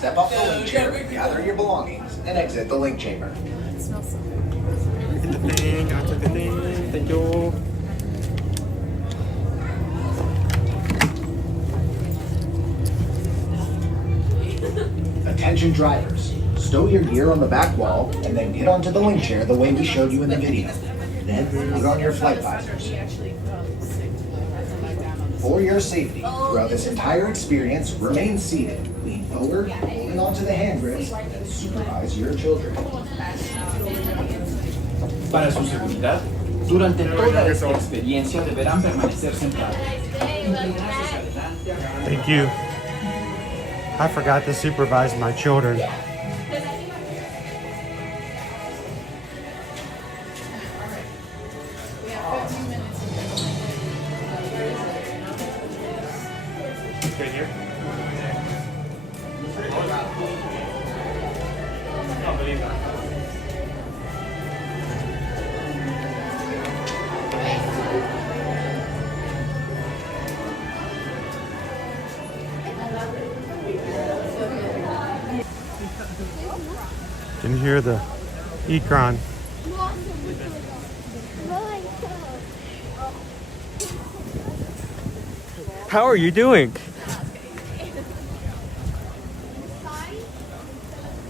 step off the link chair, gather your belongings, and exit the link chamber. It smells so good. The thing, I took the thing. Thank you. Attention drivers, stow your gear on the back wall and then get onto the link chair the way we showed you in the video. Then put on your flight visors. For your safety, throughout this entire experience, remain seated, lean forward, holding onto the handrails, and supervise your children. Para su seguridad, durante toda esta experiencia deberán permanecer sentados. Thank you. I forgot to supervise my children. Right here. I don't believe that. Can hear the Ecron. How are you doing?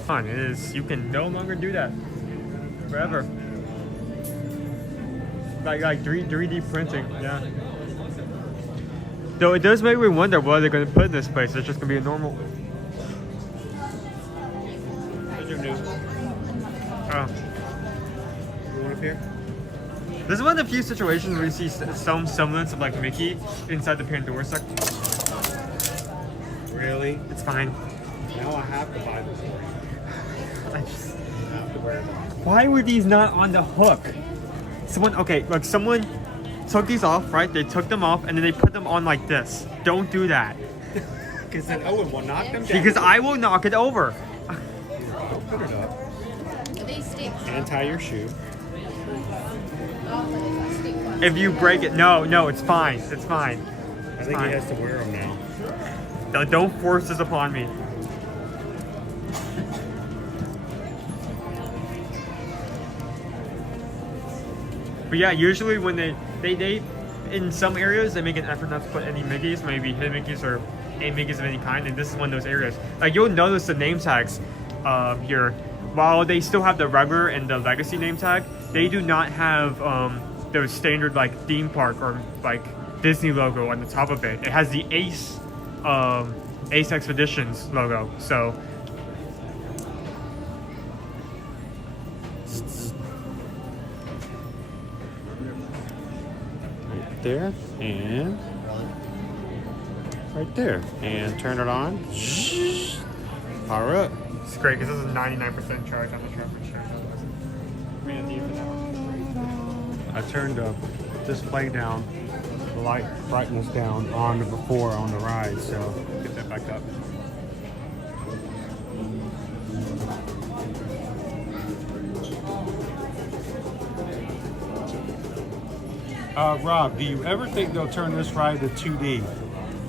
On is you can no longer do that forever. Like 3D printing, yeah. Though it does make me wonder what they're going to put in this place. It's just going to be a normal. Oh. You want up here? This is one of the few situations where you see some semblance of like Mickey inside the Pandora sector. Really? It's fine. Now I have to buy this for you. I just have to wear them. Why were these not on the hook? Someone took these off, right? They took them off and then they put them on like this. Don't do that. Because then Owen will knock them down. Because I will knock it over. Don't put it up. And tie your shoe. If you break it, no, it's fine. It's fine. I think he has to wear them now. No, don't force this upon me. But yeah, usually when they in some areas they make an effort not to put any Mickeys, maybe hidden Mickeys or any Mickeys of any kind, and this is one of those areas. Like you'll notice the name tags here. While they still have the regular and the legacy name tag, they do not have those standard like theme park or like Disney logo on the top of it. It has the Ace Expeditions logo. So right there and right there, and turn it on. Power up. it's great because this is a 99% charge. I'm not sure if it shows. I turned the display down, the light brightness down on the before on the ride, so get that back up. Rob, do you ever think they'll turn this ride to 2D?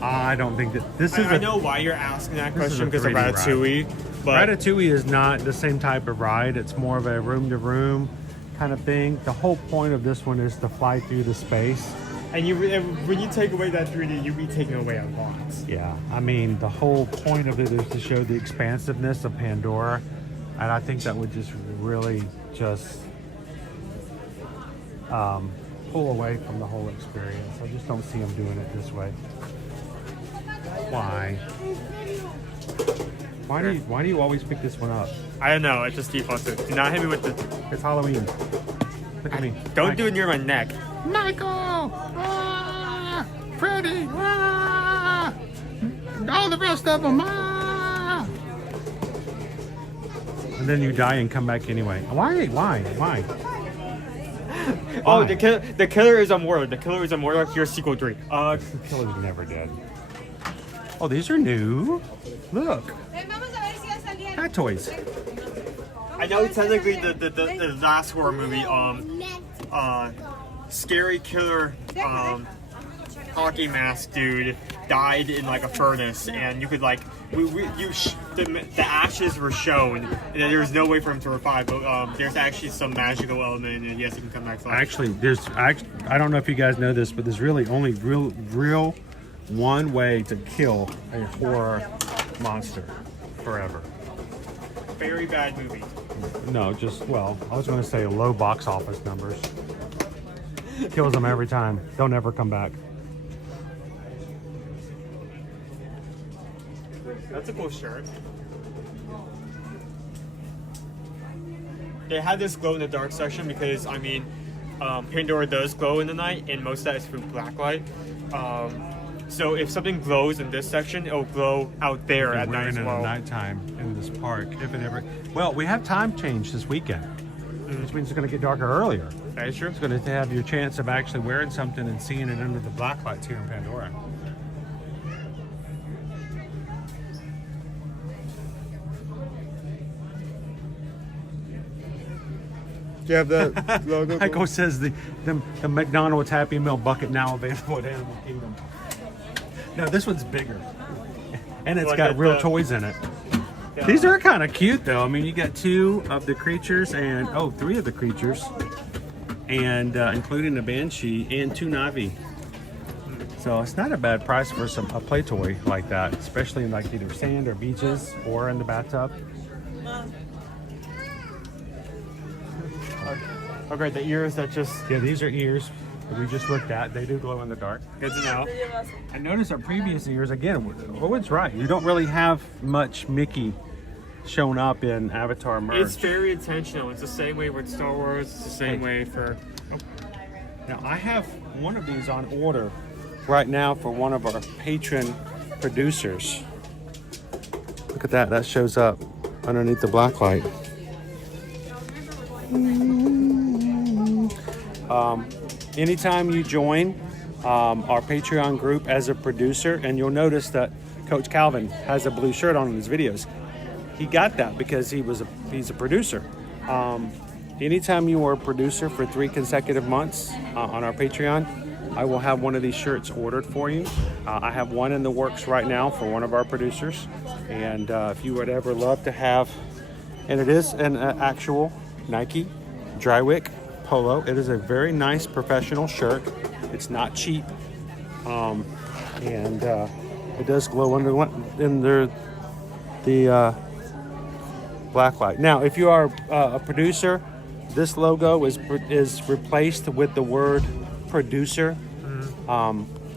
I don't think that this is. I know why you're asking that this is question a because of 3D Ratatouille. ride. But Ratatouille is not the same type of ride. It's more of a room-to-room kind of thing. The whole point of this one is to fly through the space. and when you take away that 3D, you'll be taking away a lot. Yeah, I mean, the whole point of it is to show the expansiveness of Pandora, and I think that would just really just pull away from the whole experience. I just don't see them doing it this way. Why? Why do you always pick this one up? I don't know. It just defaults to. Do not hit me with the. It's Halloween. Look at me. Don't do it near my neck. Michael! Ah! Freddy! Ah! All the rest of them! Ah! And then you die and come back anyway. Why? Oh, the killer is immortal. The killer is immortal. Here's sequel 3. The killer's never dead. Oh, these are new. Look. Hat toys. I know technically the last horror movie, Scary Killer, hockey mask dude died in like a furnace, and you could like the ashes were shown, and there was no way for him to revive. But there's actually some magical element, and yes, he can come back. Actually, I don't know if you guys know this, but there's really only real one way to kill a horror monster forever. Very bad movie. No, just, well, I was going to say low box office numbers. Kills them every time. Don't ever come back. That's a cool shirt. They had this glow in the dark section because, I mean, Pandora does glow in the night, and most of that is through blacklight. So if something glows in this section, it'll glow out there at night as well. At nighttime in this park, if it ever. Well, we have time change this weekend, which means it's going to get darker earlier. That is true. It's going to have your chance of actually wearing something and seeing it under the black lights here in Pandora. Do you have that logo? Michael says the McDonald's Happy Meal bucket now available at Animal Kingdom. No, this one's bigger. And it's got real toys in it. Yeah. These are kind of cute though. I mean, you got 2 of the creatures and, 3 of the creatures. And including a Banshee and 2 Navi. So it's not a bad price for a play toy like that, especially in like either sand or beaches or in the bathtub. Okay, the ears that just... Yeah, these are ears that we just looked at. They do glow in the dark. Good to know. And notice our previous ears, again, Owen's right. You don't really have much Mickey showing up in Avatar merch. It's very intentional. It's the same way with Star Wars. It's the same way for... Now, I have one of these on order right now for one of our patron producers. Look at that. That shows up underneath the black light. Anytime you join our Patreon group as a producer, and you'll notice that Coach Calvin has a blue shirt on in his videos. He got that because he's a producer. Anytime you are a producer for 3 consecutive months on our Patreon, I will have one of these shirts ordered for you. I have one in the works right now for one of our producers. And if you would ever love to have, and it is an actual Nike Drywick polo. It is a very nice professional shirt. It's not cheap. And it does glow under the black light. Now, if you are a producer, this logo is replaced with the word producer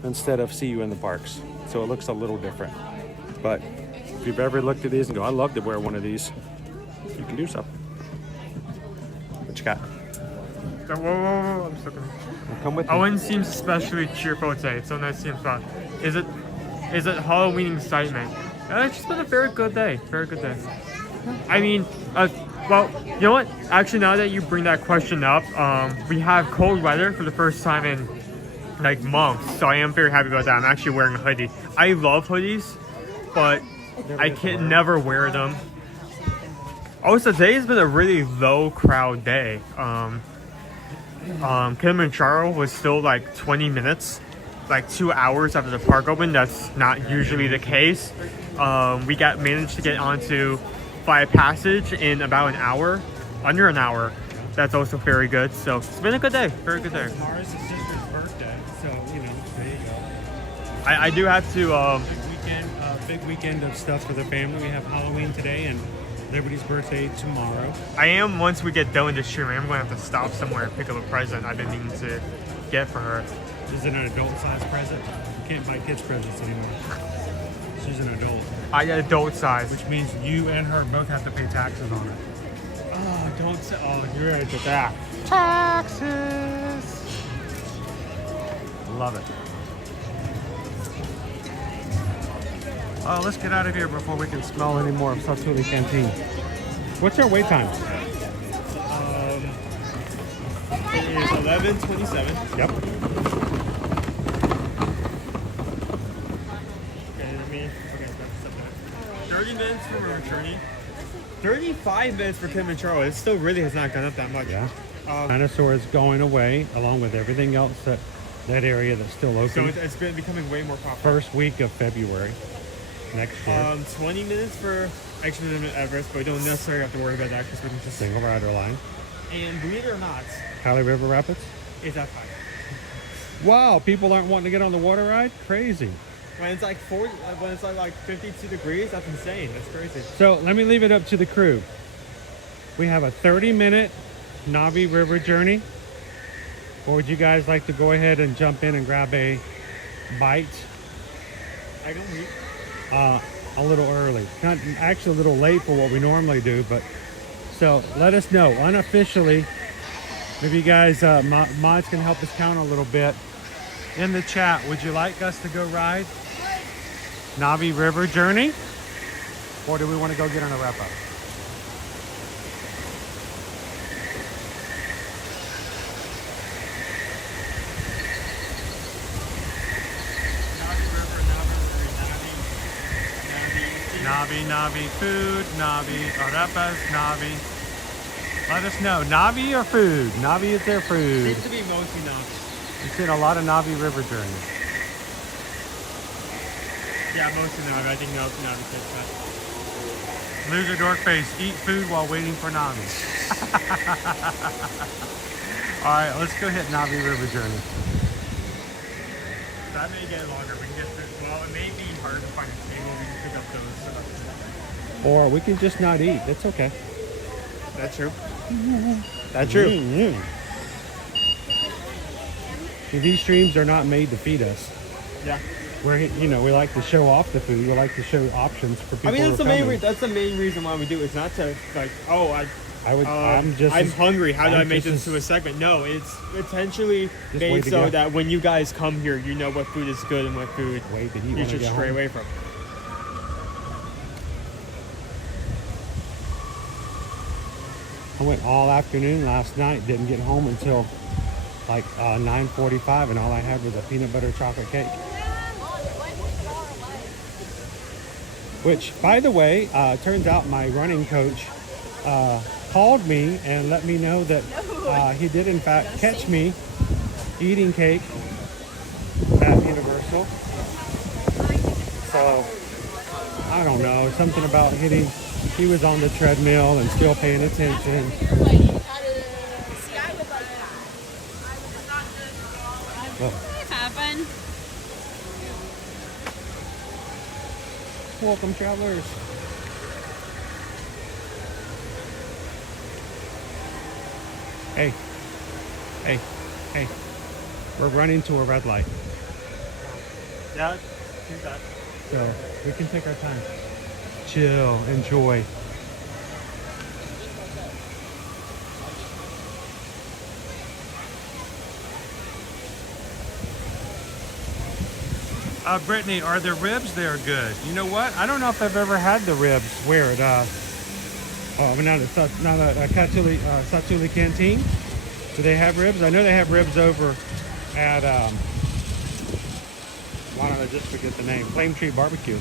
instead of see you in the parks. So it looks a little different. But if you've ever looked at these and go, I'd love to wear one of these, you can do so. What you got? Whoa, I'm still coming. Come with me. Owen seems especially cheerful today. It's so nice to see him smile. Is it Halloween excitement? It's just been a very good day. Very good day. I mean, well, you know what? Actually, now that you bring that question up, we have cold weather for the first time in like months. So I am very happy about that. I'm actually wearing a hoodie. I love hoodies, but I can never wear them. Also, today has been a really low crowd day. Kilimanjaro was still like 20 minutes, like 2 hours after the park opened. That's not usually the case. We managed to get onto Flight Passage in about an hour, under an hour. That's also very good. So it's been a good day, very good day. Tomorrow's his sister's birthday, so you know, there you go. I do have to. Big weekend of stuff for the family. We have Halloween today and Liberty's birthday tomorrow. I am, once we get done with this stream, I am going to have to stop somewhere and pick up a present I've been meaning to get for her. Is it an adult-sized present? You can't buy kids' presents anymore. She's an adult. I get adult size. Which means you and her both have to pay taxes on it. Oh, don't say, oh, you're right to that. Taxes! Love it. Oh, let's get out of here before we can smell any more of Satuli Canteen. What's our wait time? It is 11:27. Yep. Okay, 30 minutes for Mercury. 35 minutes for Kilimanjaro. It still really has not gone up that much. Yeah. Dinosaur is going away, along with everything else that that area that's still open. So it's been becoming way more popular. First week of February next year. 20 minutes for expedition to Everest, but we don't necessarily have to worry about that because we can just Single rider line. And believe it or not, Cali River Rapids. it's that high. Wow, people aren't wanting to get on the water ride? Crazy. When it's like 40, when it's like 52 degrees, that's insane. That's crazy. So let me leave it up to the crew. We have a 30-minute Navi River journey. Or would you guys like to go ahead and jump in and grab a bite? I don't eat. A little early. Not actually a little late for what we normally do, but so let us know unofficially. Maybe you guys, mods can help us count a little bit. In the chat, would you like us to go ride Navi River journey? Or do we want to go get on a wrap up? Navi food, Navi arepas, Navi. Let us know, Navi or food? Navi is their food. Seems to be mostly Navi. You've seen a lot of Navi River journeys. Yeah, mostly Navi. I think Navi fits that. Loser dork face, eat food while waiting for Navi. All right, let's go hit Navi River journey. That may get longer. We can get through. Well, it may be hard to find a table. We can pick up those. Or we can just not eat. It's okay. That's true. That's true. These streams are not made to feed us. Yeah. We like to show off the food. We like to show options for people. I mean, that's the main reason why we do it. It's not to like, oh, I'm hungry. How do I make this into a segment? No, it's potentially made so that when you guys come here, you know what food is good and what food you should stray away from. I went all afternoon last night. Didn't get home until like 9:45, and all I had was a peanut butter chocolate cake. Which, by the way, turns out my running coach called me and let me know that he did in fact catch me eating cake at Universal. So I don't know, something about hitting. He was on the treadmill and still paying attention. Well, What happened? welcome, travelers. Hey, hey, hey. We're running to a red light. Yeah, do that. So we can take our time. Chill, enjoy. Brittany, are the ribs there good? You know what? I don't know if I've ever had the ribs where at Satuli Canteen. Do they have ribs? I know they have ribs over at why don't I just forget the name? Flame Tree Barbecue.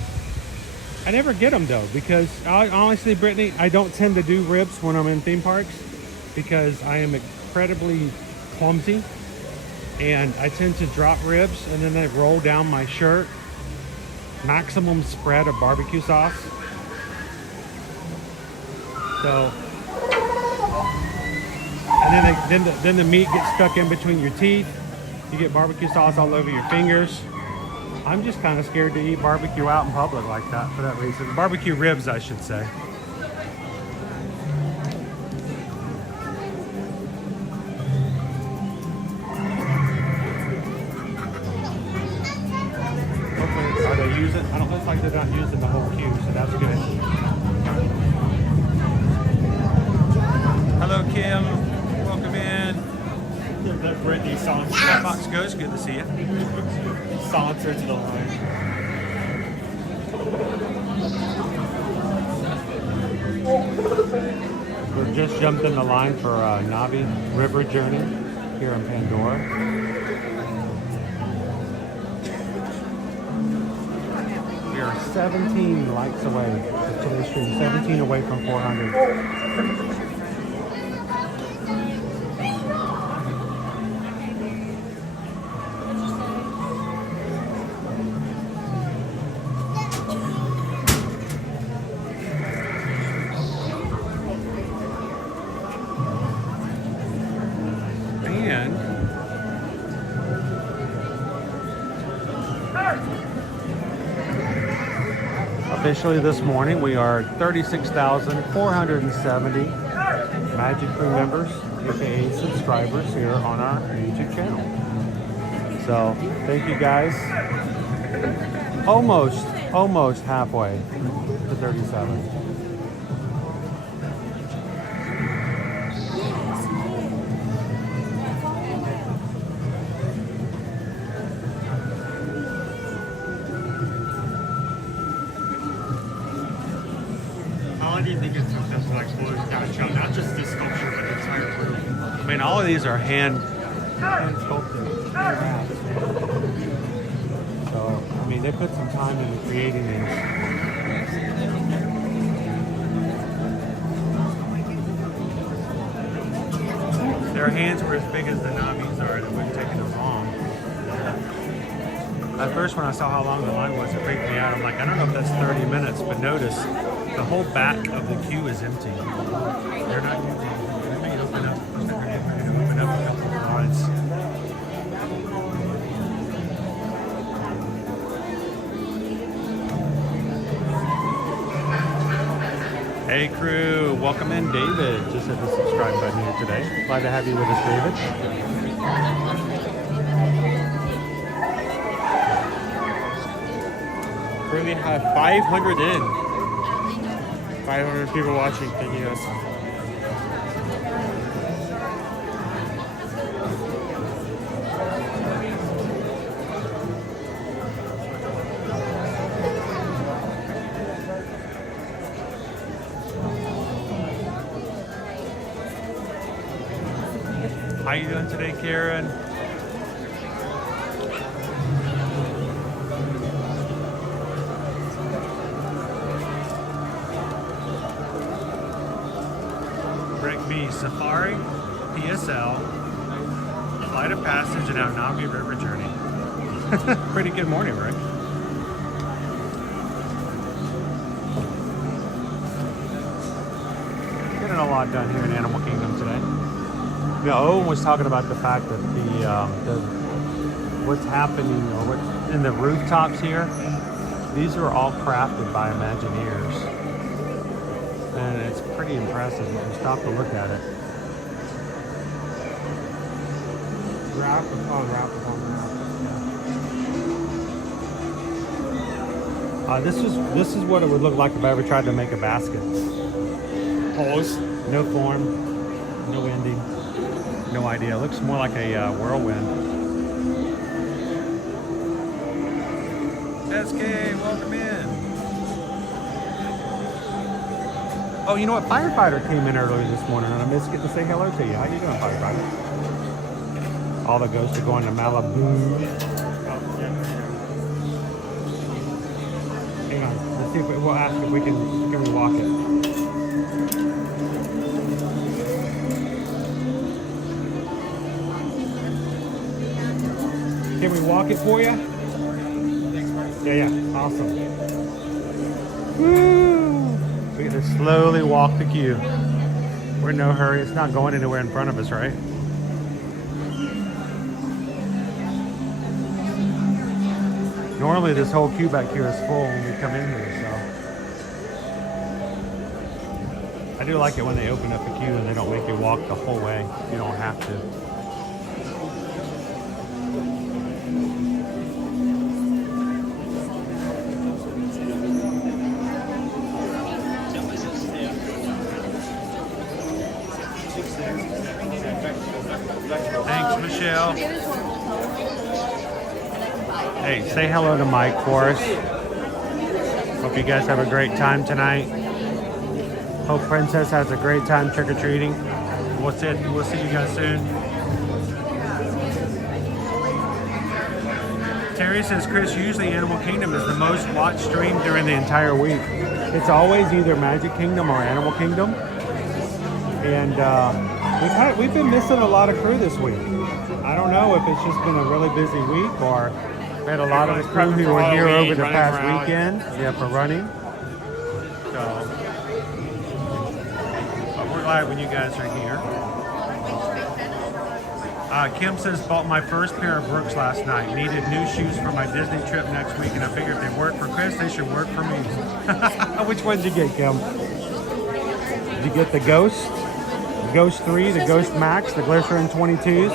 I never get them though, because honestly, Brittany, I don't tend to do ribs when I'm in theme parks because I am incredibly clumsy and I tend to drop ribs and then they roll down my shirt. Maximum spread of barbecue sauce. So, and then the meat gets stuck in between your teeth. You get barbecue sauce all over your fingers. I'm just kind of scared to eat barbecue out in public like that for that reason. Barbecue ribs, I should say. Hopefully, are they using? I don't look like they're not using the whole queue, so that's good. Hello, Kim. Welcome in. That Brittany song. Fox Goes, good to see you. Saunter to the line. We're just jumped in the line for a Navi River journey here in Pandora. We are 17 likes away from today's stream, 17 away from 400. Officially this morning, we are 36,470 Magic Crew members, aka subscribers here on our YouTube channel. So thank you guys. Almost halfway to 37. How long do you think it took them to like close down show? Not just this sculpture, but the entire room. I mean, all of these are hand sculpted. So, I mean, they put some time into creating these. Their hands were as big as the Navis are, and it wouldn't take them long. At first, when I saw how long the line was, it freaked me out. I'm like, I don't know if that's 30 minutes, but notice the whole back of the queue is empty. They're not using it. Let me open up. Open up a couple of lines. Hey crew, welcome in David. Just hit the subscribe button here today. Glad to have you with us, David. Currently have 500 in. 500 people watching. Thank you guys. How you doing today, Karen? Rick B. Safari, PSL, Flight of Passage, and now Navi River Journey. Pretty good morning, Rick. Getting a lot done here in Animal Kingdom today. You know, Owen was talking about the fact that the what's happening or what in the rooftops here, these are all crafted by Imagineers. And it's pretty impressive if you stop to look at it. This is what it would look like if I ever tried to make a basket. Holes, no form, no ending, no idea. It looks more like a whirlwind. SK, welcome in. Oh, you know what? Firefighter came in earlier this morning, and I missed getting to say hello to you. How you doing, Firefighter? All the ghosts are going to Malibu. Hang on. Let's see if we'll ask if we can we walk it. Can we walk it for you? Yeah, awesome. Woo! We get to slowly walk the queue. We're in no hurry. It's not going anywhere in front of us, right? Normally this whole queue back here is full when we come in here, so. I do like it when they open up the queue and they don't make you walk the whole way. You don't have to. Thanks, Michelle. Hey, say hello to Mike for us. Hope you guys have a great time tonight. Hope Princess has a great time trick-or-treating. We'll see you guys soon. Terry says, Chris, usually Animal Kingdom is the most watched stream during the entire week. It's always either Magic Kingdom or Animal Kingdom. And we've been missing a lot of crew this week. I don't know if it's just been a really busy week or we had a lot of the crew who were here over the past weekend. Yeah, for running. So, but we're glad when you guys are here. Kim says, bought my first pair of Brooks last night. Needed new shoes for my Disney trip next week, and I figured if they work for Chris, they should work for me. Which one did you get, Kim? Did you get the Ghost? The Ghost 3, the Ghost Max, the Glycerin 22s?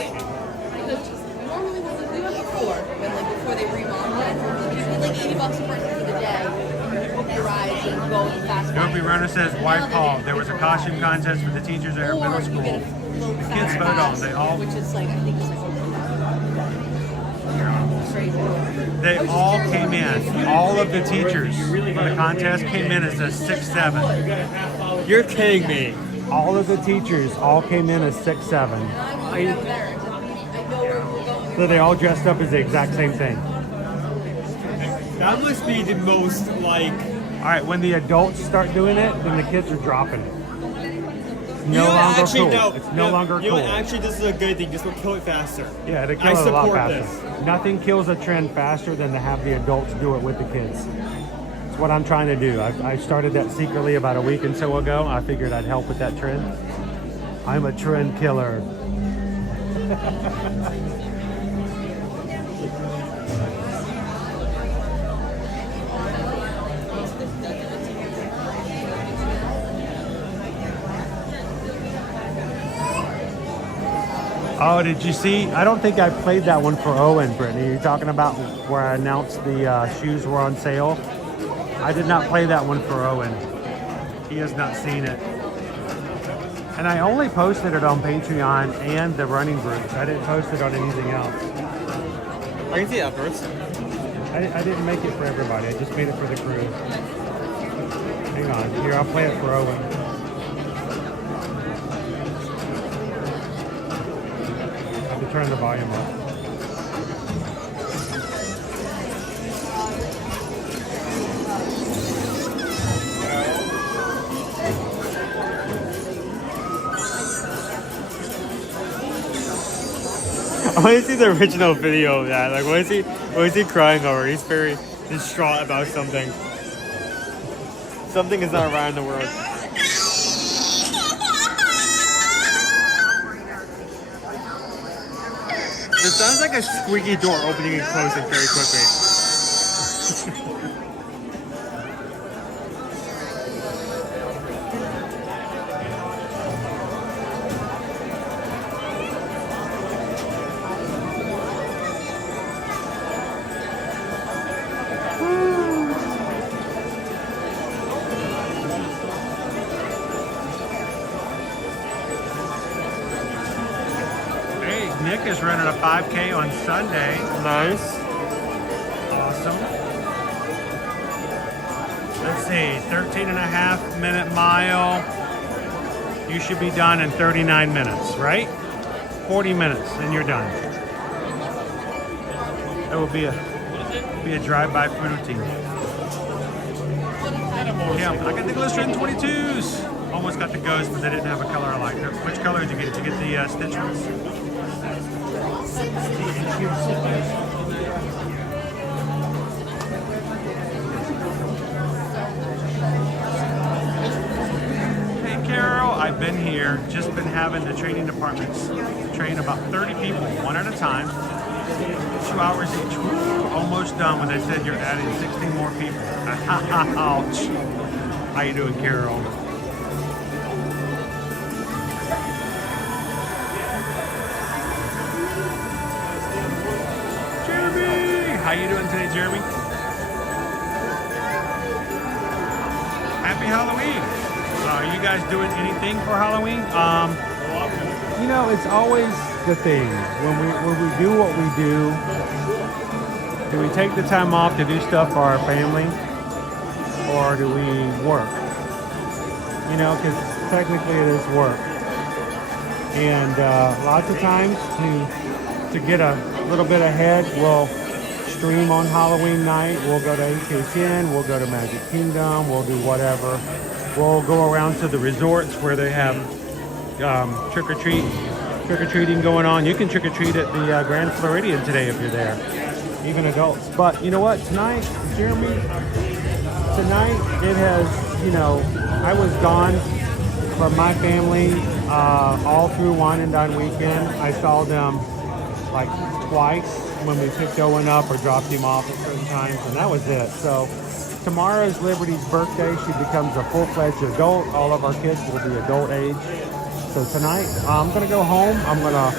Normally, we went before, before they remodeled it. You paid like $80 a person for the day. You book your rides and go fast. Dopey Runner says, wife called. There was a costume contest for the teachers at our middle school. The kids vote on. They all. Which is like, I think it's like They all came in. All of the teachers for the contest came in as a 6'7". You're kidding me. All of the teachers all came in as 6'7". So they all dressed up as the exact same thing. That must be the most like. All right, when the adults start doing it, then the kids are dropping it. It's no longer cool. It's no longer cool. Actually, this is a good thing. This will kill it faster. Yeah, they kill it a lot faster. Nothing kills a trend faster than to have the adults do it with the kids. It's what I'm trying to do. I started that secretly about a week and so ago. I figured I'd help with that trend. I'm a trend killer. Oh, did you see? I don't think I played that one for Owen, Brittany. You're talking about where I announced the shoes were on sale? I did not play that one for Owen. He has not seen it. And I only posted it on Patreon and the running groups. I didn't post it on anything else. I can see Everest. I didn't make it for everybody. I just made it for the crew. Hang on. Here, I'll play it for Owen. Turn the volume up. I want to see the original video of that. Like, what is he crying over? He's very distraught about something. Something is not right in the world. It sounds like a squeaky door opening and closing very quickly. Nick is running a 5K on Sunday. Nice. Awesome. Let's see, 13.5-minute mile. You should be done in 39 minutes, right? 40 minutes and you're done. That will be a drive-by food routine. Yeah, I got the Glycerin 22s. Almost got the Ghost, but they didn't have a color I like. Which color did you get? Did you get the Stitch ones? Hey Carol, I've been here, just been having the training departments train about 30 people, one at a time, 2 hours each. Woo, almost done when they said you're adding 60 more people. Ouch. How you doing, Carol? How you doing today, Jeremy? Happy Halloween. Are you guys doing anything for Halloween? You know, it's always the thing. When we do what we do we take the time off to do stuff for our family? Or do we work? You know, because technically it is work. And lots of times to get a little bit ahead, we'll stream on Halloween night. We'll go to HHN, we'll go to Magic Kingdom, we'll do whatever. We'll go around to the resorts where they have trick-or-treating going on. You can trick-or-treat at the Grand Floridian today if you're there, even adults. But you know what, tonight, Jeremy, it has, you know, I was gone from my family all through Wine and Dine weekend. I saw them like twice when we picked Owen up or dropped him off at certain times, and that was it. So tomorrow's Liberty's birthday. She becomes a full-fledged adult. All of our kids will be adult age. So tonight, I'm going to go home. I'm going to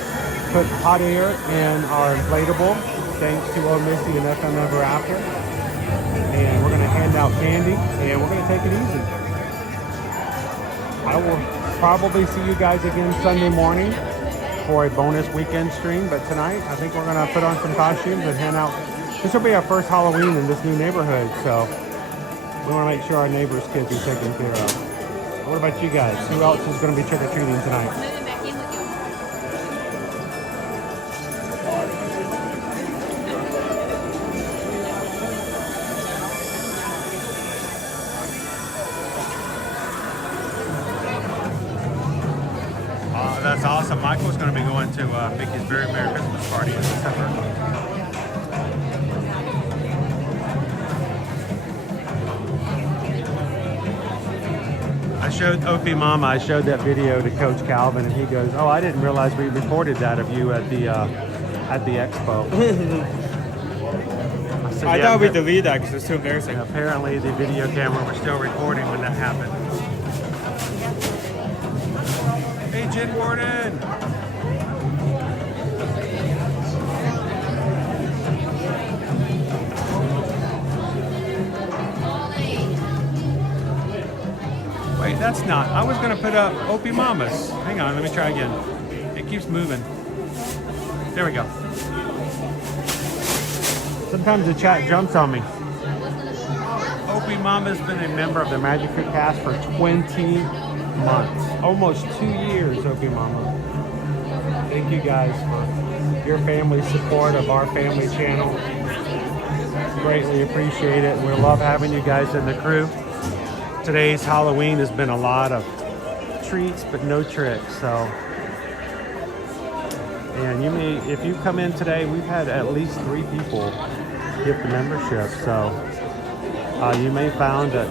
put hot air in our inflatable, thanks to Old Missy and FM Ever After. And we're going to hand out candy, and we're going to take it easy. I will probably see you guys again Sunday morning for a bonus weekend stream, but tonight I think we're going to put on some costumes and hand out. This will be our first Halloween in this new neighborhood, so we want to make sure our neighbors' kids are taken care of. What about you guys? Who else is going to be trick-or-treating tonight? That's awesome. Michael's going to be going to Mickey's Very Merry Christmas Party in December. I showed Opie Mama, I showed that video to Coach Calvin, and he goes, "Oh, I didn't realize we recorded that of you at the expo." I thought we deleted that because it's too embarrassing. Apparently the video camera was still recording when that happened. Hey, Jen Warden! Wait, that's not. I was going to put up Opie Mamas. Hang on, let me try again. It keeps moving. There we go. Sometimes the chat jumps on me. Opie Mama's been a member of the Magic Crew cast for 20 months. Almost 2 years, Opie Mama. Thank you guys for your family support of our family channel. Greatly appreciate it. We love having you guys in the crew. Today's Halloween has been a lot of treats, but no tricks. So, and you may, if you come in today, we've had at least 3 people get the membership. So you may find that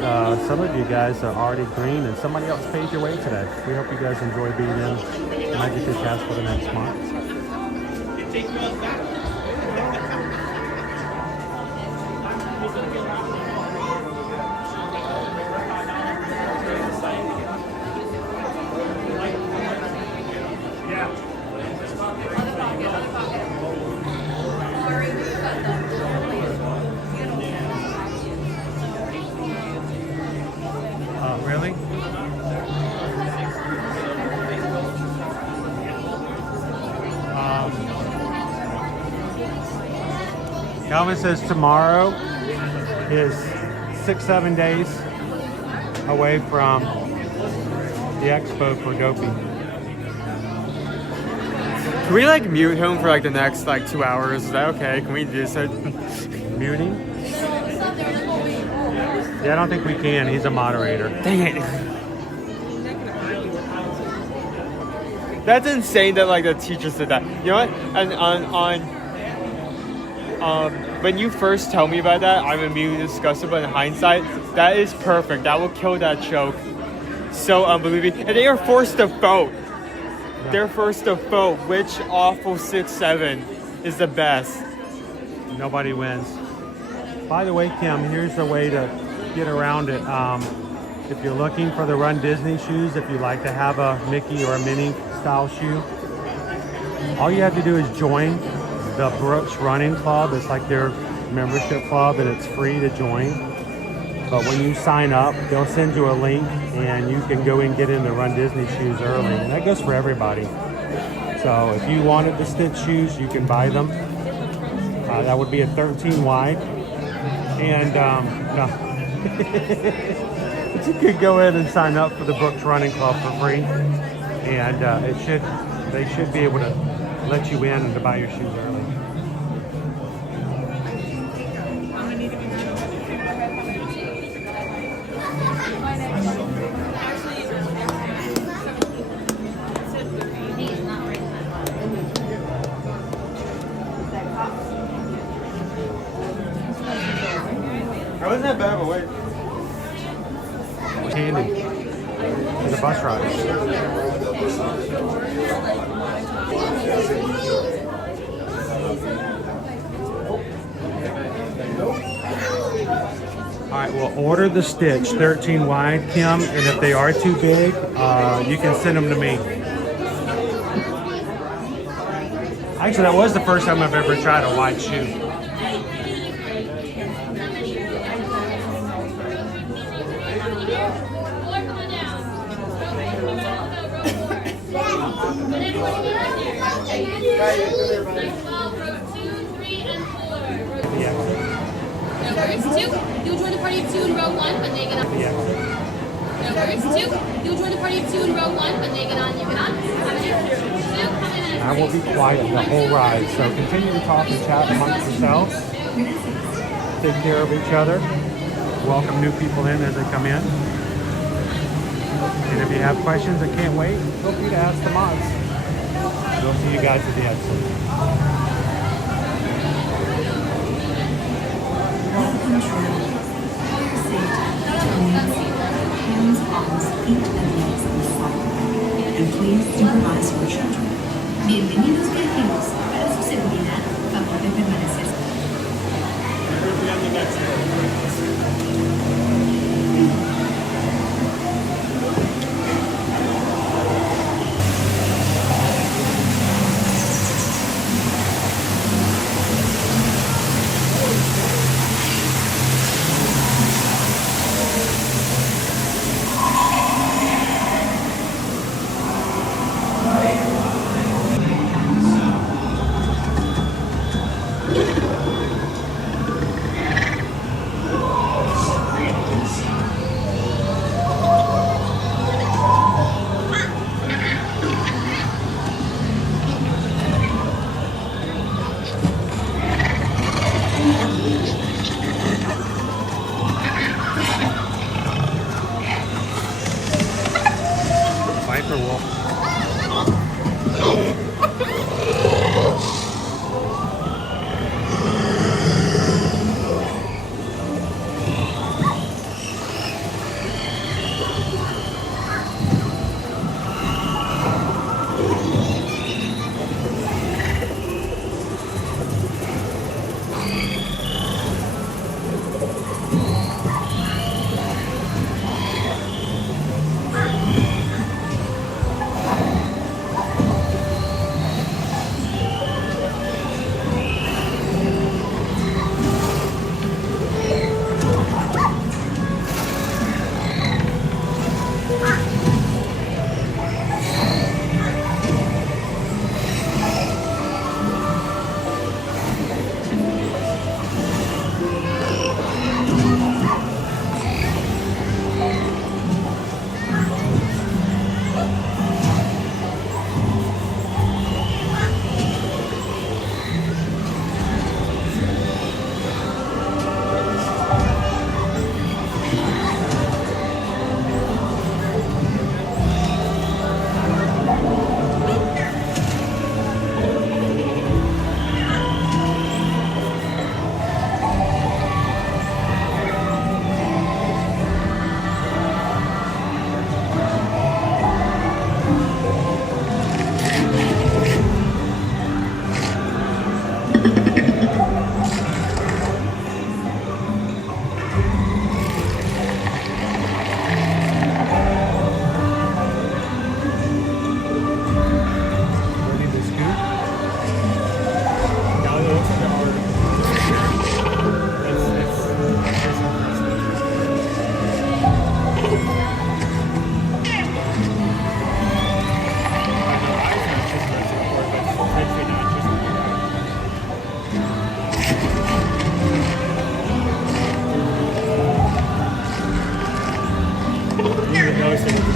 some of you guys are already green and somebody else paid your way today. We hope you guys enjoy being in Magic Crew Cast for the next month. Really? Calvin says tomorrow is 6-7 days away from the expo for Dopey. Can we like mute him for like the next like 2 hours? Is that okay? Can we do so? Muting? Yeah, I don't think we can. He's a moderator. Dang it. That's insane that like the teacher said that. You know what? And when you first tell me about that, I'm immediately disgusted, but in hindsight, that is perfect. That will kill that joke. So unbelievable. And they are forced to vote. They're forced to vote which awful 6-7 is the best. Nobody wins. By the way, Kim, here's the way to get around it. If you're looking for the Run Disney shoes, if you like to have a Mickey or a Minnie style shoe, all you have to do is join the Brooks Running Club. It's like their membership club and it's free to join. But when you sign up, they'll send you a link and you can go and get in the Run Disney shoes early. And that goes for everybody. So if you wanted the Stitch shoes, you can buy them. That would be a 13 wide. And no. But you could go in and sign up for the Brooks Running Club for free. And they should be able to let you in and to buy your shoes early. How wasn't that bad, but wait. Candy. The bus ride. right, well, order the Stitch 13 wide, Kim, and if they are too big, you can send them to me. Actually, that was the first time I've ever tried a wide shoe. Numbers 2, you'll join the party of 2 in row 1 when they get on. Numbers 2, you'll join the party of 2 in row 1 when they get on, you get on. I will be quiet the whole ride, so continue to talk and chat amongst yourselves. Take care of each other. Welcome new people in as they come in. And if you have questions and can't wait, feel free to ask the mods. We'll see you guys at the exit. Hands, arms, feet, and legs on the side. And please supervise your children. Bienvenidos viajeros. Para su seguridad, favor de permanecer. Viper wolf.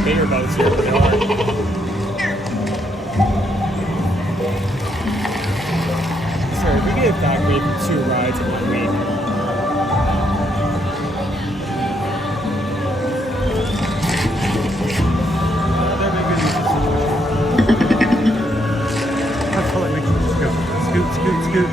Bigger boats here, but they are. Sorry, we get back maybe 2 rides in 1 week. Let's pull it, make sure just go. Scoot, scoot, scoot.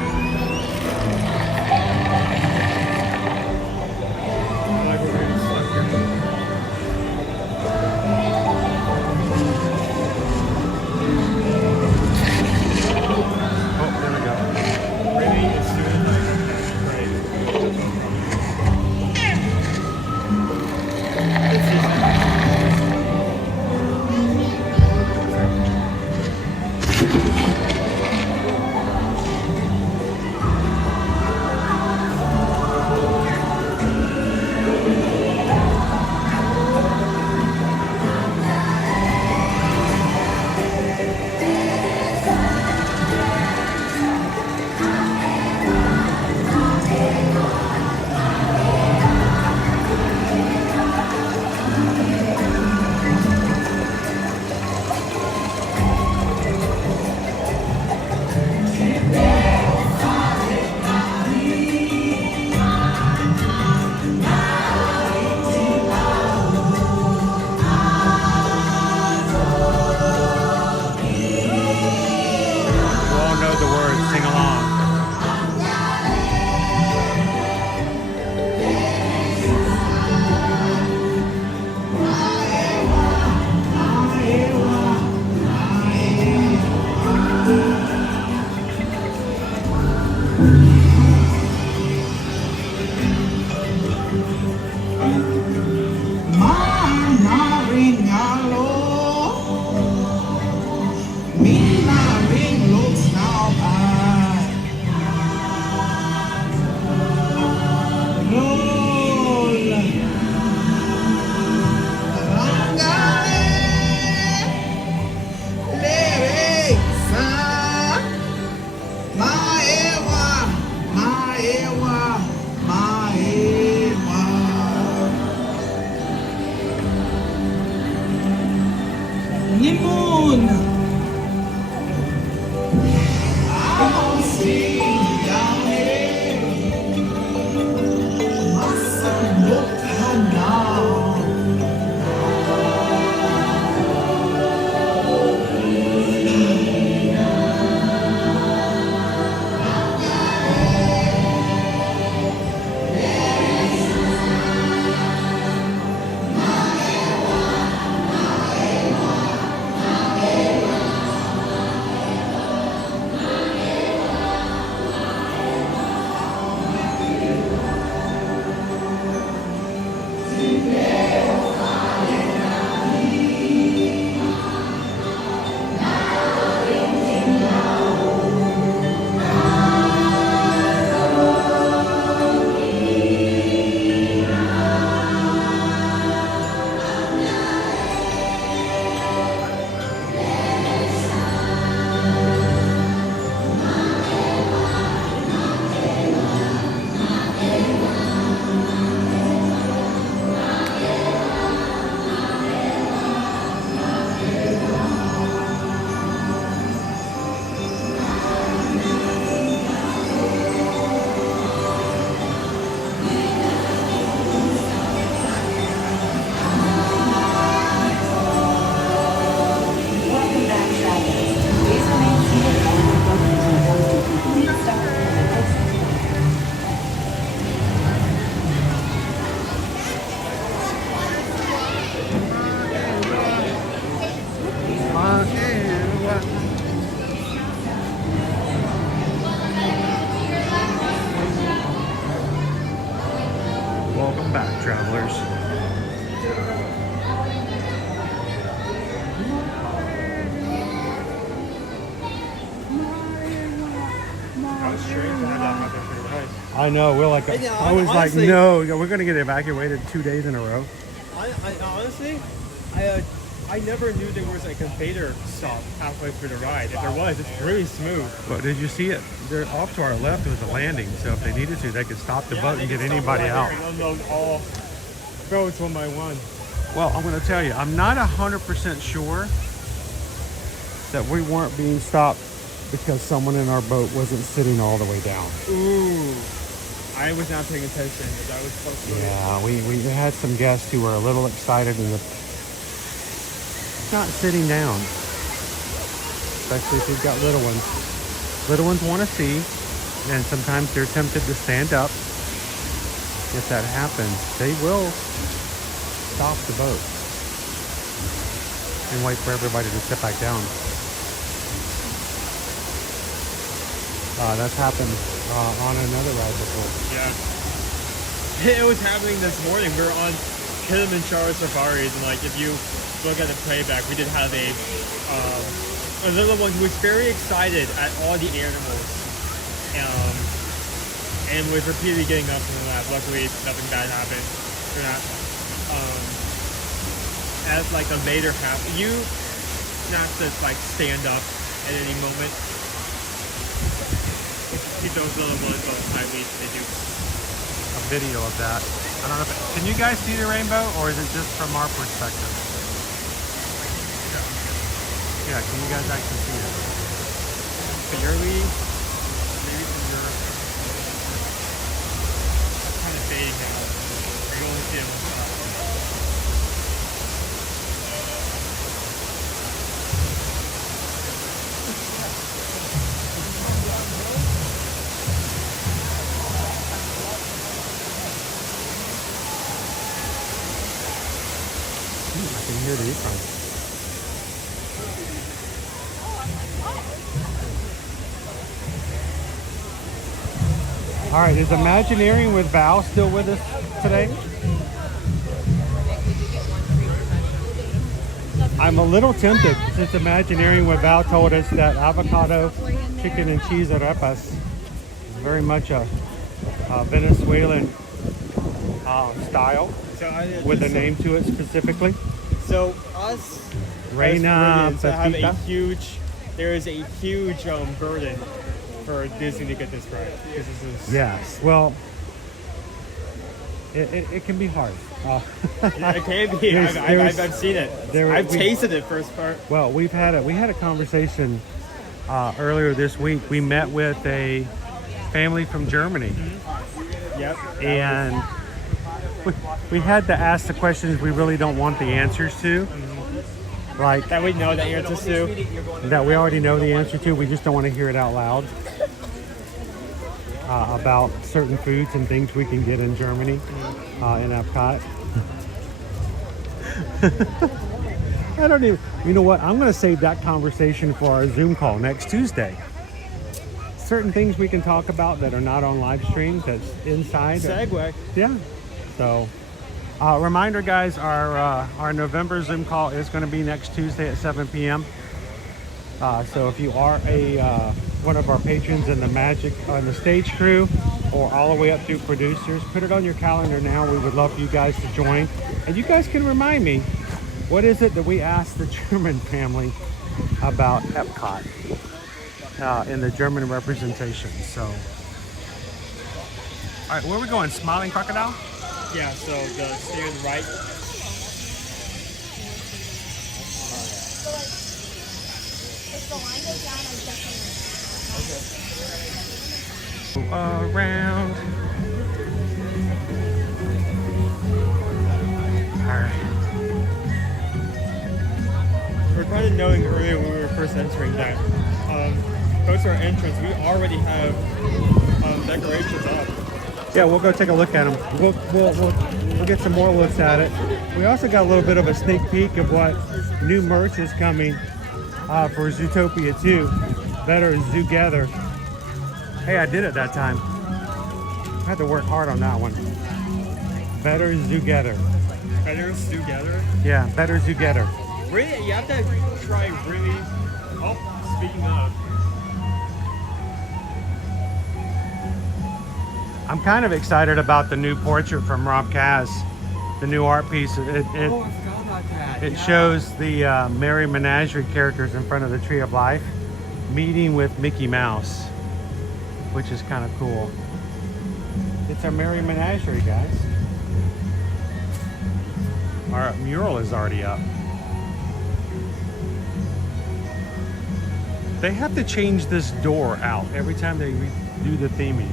Welcome back, travelers. I know, we're like, I was honestly, like, no, we're gonna get evacuated 2 days in a row. Honestly, I never knew there was like a fader stop halfway through the ride. If there was, it's really smooth. But did you see it? They're off to our left was a landing, so if they needed to, they could stop the boat and get anybody out. Unload all boats one by one. Well, I'm gonna tell you, I'm not 100% sure that we weren't being stopped because someone in our boat wasn't sitting all the way down. Ooh, I was not paying attention. That was so cool. Yeah, we had some guests who were a little excited and not sitting down, especially if you've got little ones. Little ones want to see, and sometimes they're tempted to stand up. If that happens, they will stop the boat and wait for everybody to sit back down. That's happened on another ride before. Yeah. It was happening this morning. We were on Kilimanjaro Safaris, and like if you look at the playback, we did have a little one who was very excited at all the animals, and was repeatedly getting up from the lap. Luckily, nothing bad happened. We're not. As like a later half, you not just like stand up at any moment. Keep those little ones on high leash. They do. A video of that. I don't know if can you guys see the rainbow, or is it just from our perspective? Yeah, can you guys actually see it? Barely. Maybe from your kind of fading now. You only see it one shot. I can hear the econ. All right, is Imagineering with Val still with us today? I'm a little tempted since Imagineering with Val told us that avocado, chicken, and cheese arepas is very much a Venezuelan style with a name to it specifically. So us, Reina as Floridians, Pepita. there is a huge burden for Disney to get this right. This is Yes, well, it can be hard. Yeah, it can be. I've seen it. I've tasted it first part. Well, we had a conversation earlier this week. We met with a family from Germany. Mm-hmm. Yep. And we had to ask the questions we really don't want the answers to. Like that we know the answers to. That we already know the answer to. We just don't want to hear it out loud. About certain foods and things we can get in Germany, in Epcot. I don't even, you know what? I'm going to save that conversation for our Zoom call next Tuesday. Certain things we can talk about that are not on live streams, that's inside. Segue. Yeah. So, reminder, guys, our November Zoom call is going to be next Tuesday at 7 p.m. So if you are one of our patrons in the the stage crew, or all the way up through producers, put it on your calendar now. We would love for you guys to join. And you guys can remind me, what is it that we asked the German family about Epcot in the German representation? So, all right, where are we going? Smiling Crocodile? Yeah, so the stand right. Around. Alright. We're kind of knowing earlier when we were first entering that close to our entrance, we already have decorations up. Yeah, we'll go take a look at them. We'll get some more looks at it. We also got a little bit of a sneak peek of what new merch is coming for Zootopia 2. Better Zoogether. Hey, I did it that time. I had to work hard on that one. Better Together. Better together. Yeah, Better Together. Really, you have to try really. Oh, speaking of. I'm kind of excited about the new portrait from Rob Kaz, the new art piece. Oh, I forgot about that. It shows the Merry Menagerie characters in front of the Tree of Life meeting with Mickey Mouse, which is kind of cool. It's our Merry Menagerie, guys. Our mural is already up. They have to change this door out every time they do the theming.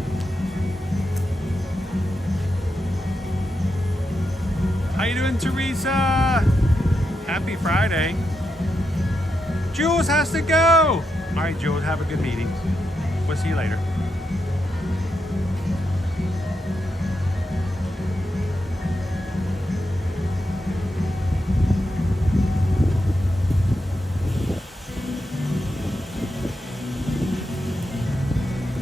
How you doing, Teresa? Happy Friday. Jules has to go. All right, Jules, have a good meeting. We'll see you later.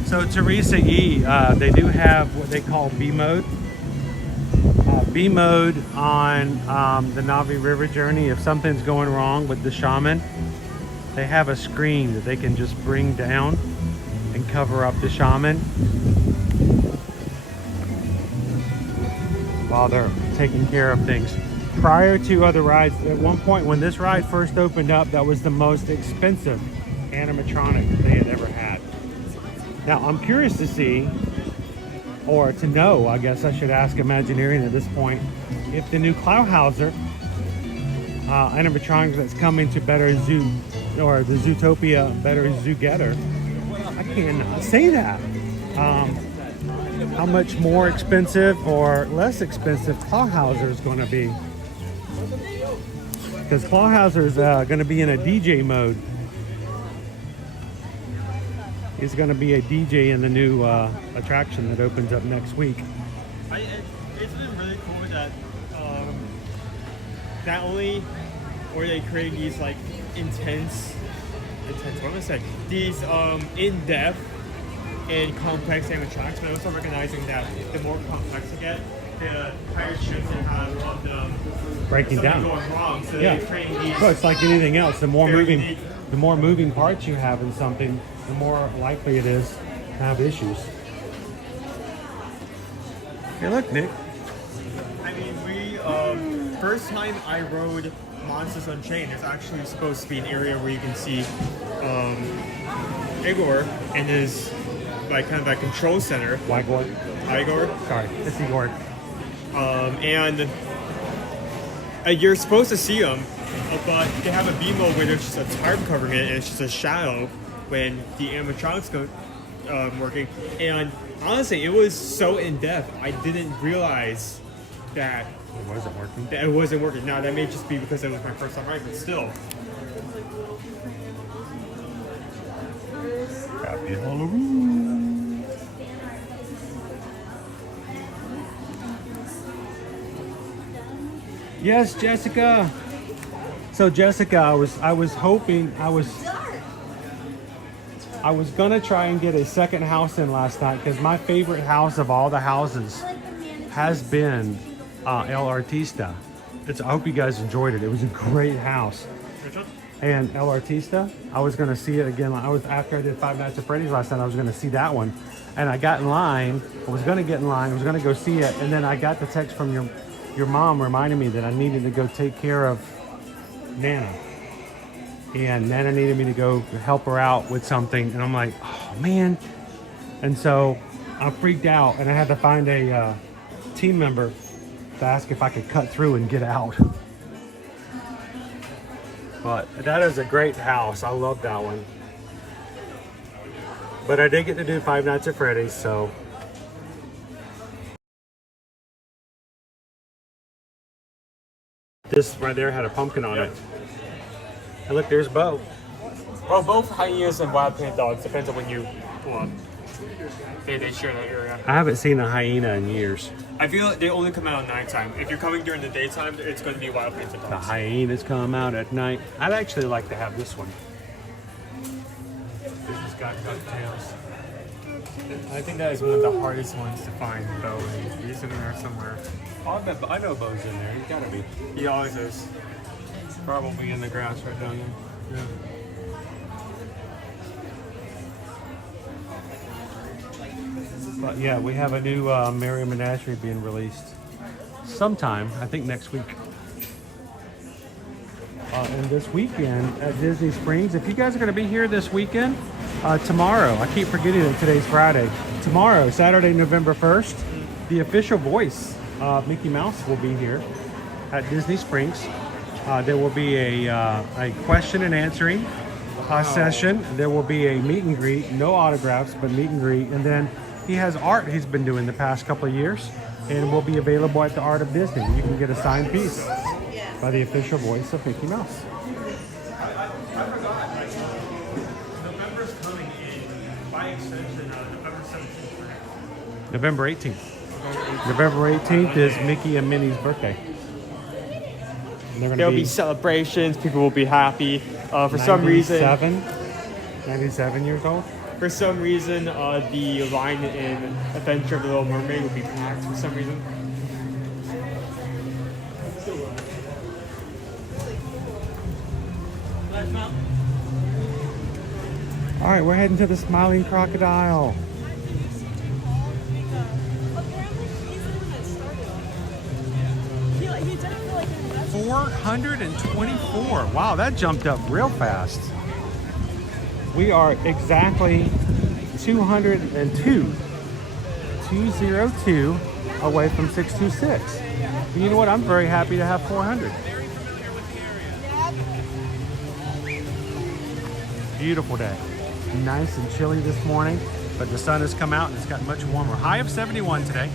So Teresa E, they do have what they call B mode. B mode on the Navi River journey. If something's going wrong with the shaman, they have a screen that they can just bring down and cover up the shaman while they're taking care of things. Prior to other rides, at one point when this ride first opened up, that was the most expensive animatronic that they had ever had. Now I'm curious to see, or to know, I guess I should ask Imagineering at this point, if the new Klauhauser animatronic that's coming to Better Zoo, or the Zootopia Better Together, I cannot say that. How much more expensive or less expensive Klauhauser is going to be. Because Klauhauser is going to be in a DJ mode. He's going to be a DJ in the new attraction that opens up next week. It's been really cool that not only were they creating these like intense, what am I saying? These in-depth and complex animatronics, but also recognizing that the more complex they get, the higher chance they have of them breaking down, going wrong. So yeah. they train these. Well, it's like anything else. The more unique. moving parts you have in something, the more likely it is to have issues. Hey, look, Nick. I mean, first time I rode Monsters Unchained, there's actually supposed to be an area where you can see Igor and his like kind of that control center. Igor. Sorry, it's Igor. And you're supposed to see them, but they have a B mode where there's just a tarp covering it and it's just a shadow when the animatronics go working. And honestly, it was so in depth, I didn't realize that it wasn't working. That it wasn't working. Now that may just be because it was my first time riding, but still. Happy Halloween. Yes, Jessica. So Jessica, I was hoping I was gonna try and get a second house in last night because my favorite house of all the houses has been El Artista. I hope you guys enjoyed it. It was a great house. And El Artista, I was gonna see it again. After I did Five Nights at Freddy's last night, I was gonna see that one. And I got in line. I was gonna get in line. I was gonna go see it. And then I got the text from your mom reminding me that I needed to go take care of Nana. And Nana needed me to go help her out with something. And I'm like, oh man. And so I freaked out and I had to find a team member to ask if I could cut through and get out. But that is a great house. I love that one. But I did get to do Five Nights at Freddy's, so. This right there had a pumpkin on it. And look, there's Bo. Well, both hyenas and wild plant dogs, depends on when you pull up. They share that area. I haven't seen a hyena in years. I feel like they only come out at nighttime. If you're coming during the daytime, it's going to be wild plant dogs. The hyenas come out at night. I'd actually like to have this one. This has got ducktails. I think that is one of the hardest ones to find, though. He's in there somewhere. I know Bo's in there. He's gotta be. He always is. Probably in the grass right down there. Yeah. But yeah, we have a new Merry Menagerie being released sometime, I think next week. And this weekend at Disney Springs, if you guys are going to be here this weekend, tomorrow, I keep forgetting that today's Friday. Tomorrow, Saturday, November 1st, the official voice, Mickey Mouse, will be here at Disney Springs. There will be a question and answering session. There will be a meet and greet, no autographs, but meet and greet. And then he has art he's been doing the past couple of years and will be available at the Art of Disney. You can get a signed piece by the official voice of Mickey Mouse. November's coming in by extension, November 17th. November 18th. November 18th is Mickey and Minnie's birthday. And they're There'll gonna be celebrations. People will be happy. For some reason, 97 years old. For some reason, the line in Adventure of the Little Mermaid will be packed for some reason. All right, we're heading to the Smiling Crocodile. He did it for like an investment. 424. Wow, that jumped up real fast. We are exactly 202 away from 626. And you know what? I'm very happy to have 400. Beautiful day. Nice and chilly this morning, but the sun has come out and it's gotten much warmer. High of 71 today.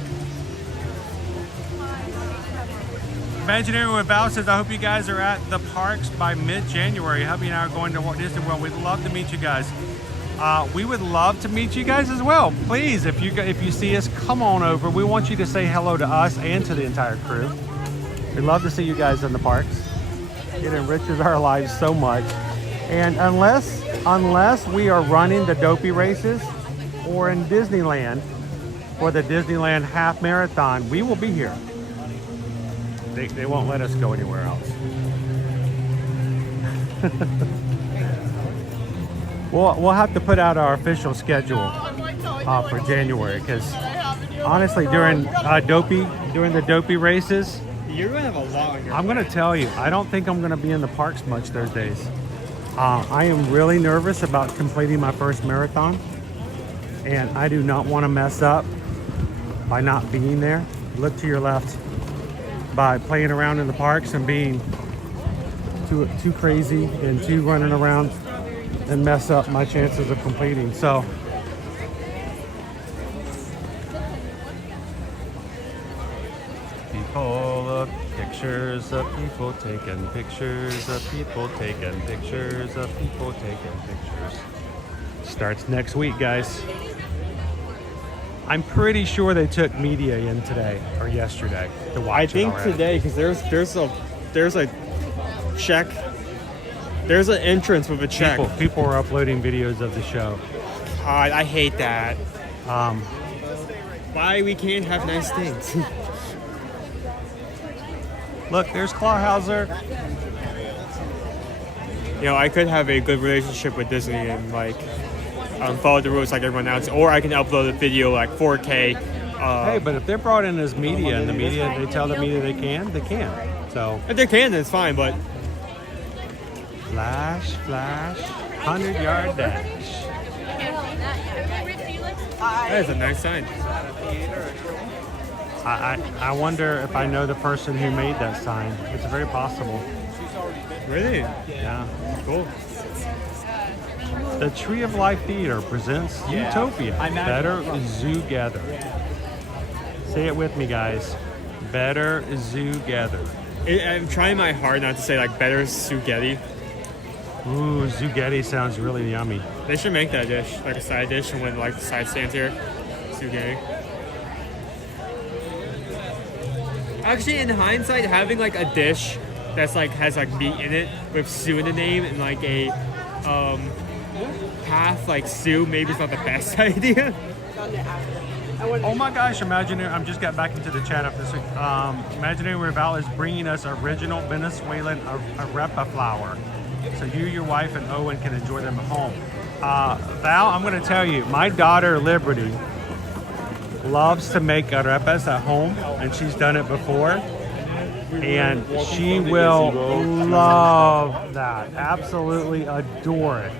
Imagineering with Val says, I hope you guys are at the parks by mid-January. Hubby and I are going to Walt Disney World. We'd love to meet you guys. We would love to meet you guys as well. Please, if you see us, come on over. We want you to say hello to us and to the entire crew. We'd love to see you guys in the parks. It enriches our lives so much. And unless we are running the Dopey races or in Disneyland for the Disneyland Half Marathon, we will be here. They won't let us go anywhere else. We'll have to put out our official schedule for January, because honestly, during the Dopey races, you're gonna have a lot on your I'm gonna tell you, I don't think I'm gonna be in the parks much those days. I am really nervous about completing my first marathon, and I do not want to mess up by not being there. Look to your left. By playing around in the parks and being too crazy and too running around and mess up my chances of completing. So people of pictures of people taking pictures of people taking pictures of people taking pictures. Starts next week, guys. I'm pretty sure they took media in today or yesterday to watch I think today, because there's a check. There's an entrance with a check. People are uploading videos of the show. God, I hate that. Why we can't have nice things? Look, there's Clawhauser. You know, I could have a good relationship with Disney and like follow the rules like everyone else, or I can upload a video like 4K. Hey, but if they're brought in as media and they tell the media they can. So if they can, then it's fine. But flash, 100-yard dash. That is a nice sign. I wonder if I know the person who made that sign. It's very possible. Really? Yeah. Cool. The Tree of Life Theater presents Utopia. Better Zoogather. Say it with me, guys. Better Zoogather. I'm trying my hard not to say like better Zoogetti. Ooh, Zoogetti sounds really yummy. They should make that dish, like a side dish, and when like the side stands here. Zoogetti. Actually, in hindsight, having like a dish that's like has like meat in it with Sue in the name and like a path like Sue maybe it's not the best idea. Oh my gosh, Imaginary, I'm just got back into the chat after this week. Imaginary Val is bringing us original Venezuelan arepa flour. So you, your wife, and Owen can enjoy them at home. Val, I'm going to tell you, my daughter Liberty loves to make arepas at home, and she's done it before. And she will love that. Absolutely adore it.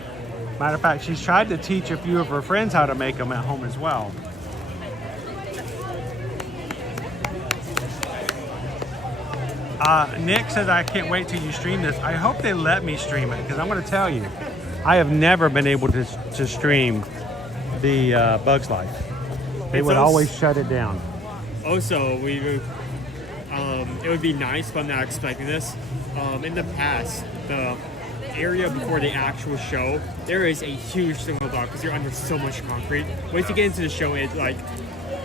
Matter of fact, she's tried to teach a few of her friends how to make them at home as well. Nick says, I can't wait till you stream this. I hope they let me stream it, because I'm going to tell you, I have never been able to stream the Bugs Life. They would always shut it down. Also, it would be nice, but I'm not expecting this. In the past, the area before the actual show, there is a huge single block because you're under so much concrete. Once you get into the show, it like...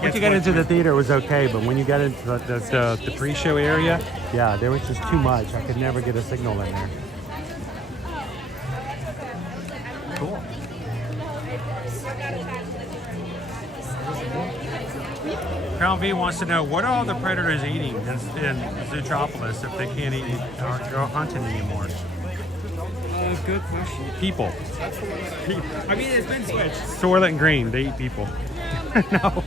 Once you got into the theater, it was okay, but when you got into the pre-show area, yeah, there was just too much. I could never get a signal in there. Cool. Crown V wants to know, what are all the predators eating in Zootropolis if they can't eat or go hunting anymore? Good question. People. I mean, it's been switched. Soylent and Green, they eat people. No.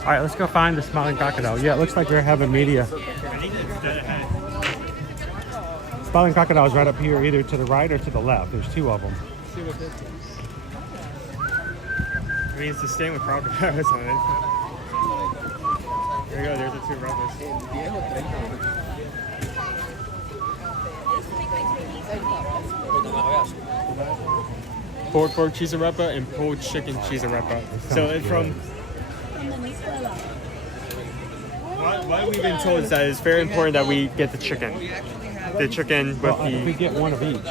All right, let's go find the smiling crocodile. Yeah, it looks like they're having media. Smiling crocodile is right up here, either to the right or to the left. There's two of them. I mean, it's the same with crocodiles on it. There you go, there's the two brothers. Pork cheese arepa and pulled chicken cheese arepa. So it's from... What we've been told is that it's very important that we get the chicken. The chicken with well, if we get one of each, we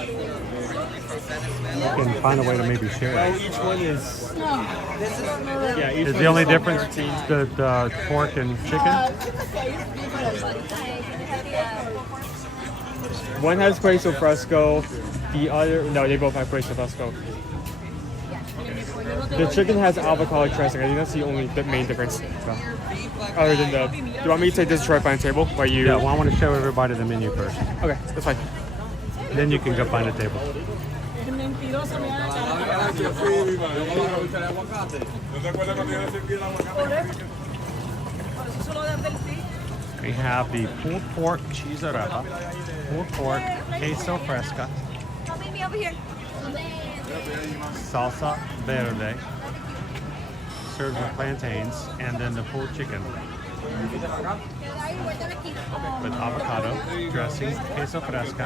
can find a way to maybe share it. Each one is... Yeah, each is one the only is difference the pork and chicken? One has queso fresco, the other... No, they both have queso fresco. The chicken has avocado dressing. I think that's the main difference. So, other than the... Do you want me to take this to try to find a table? While you... Yeah, well, I want to show everybody the menu first. Okay, that's fine. Then you can go find a table. We have the pulled pork cheese arepa, pulled pork queso fresca, salsa verde, served with plantains, and then the pulled chicken with avocado dressing, queso fresco,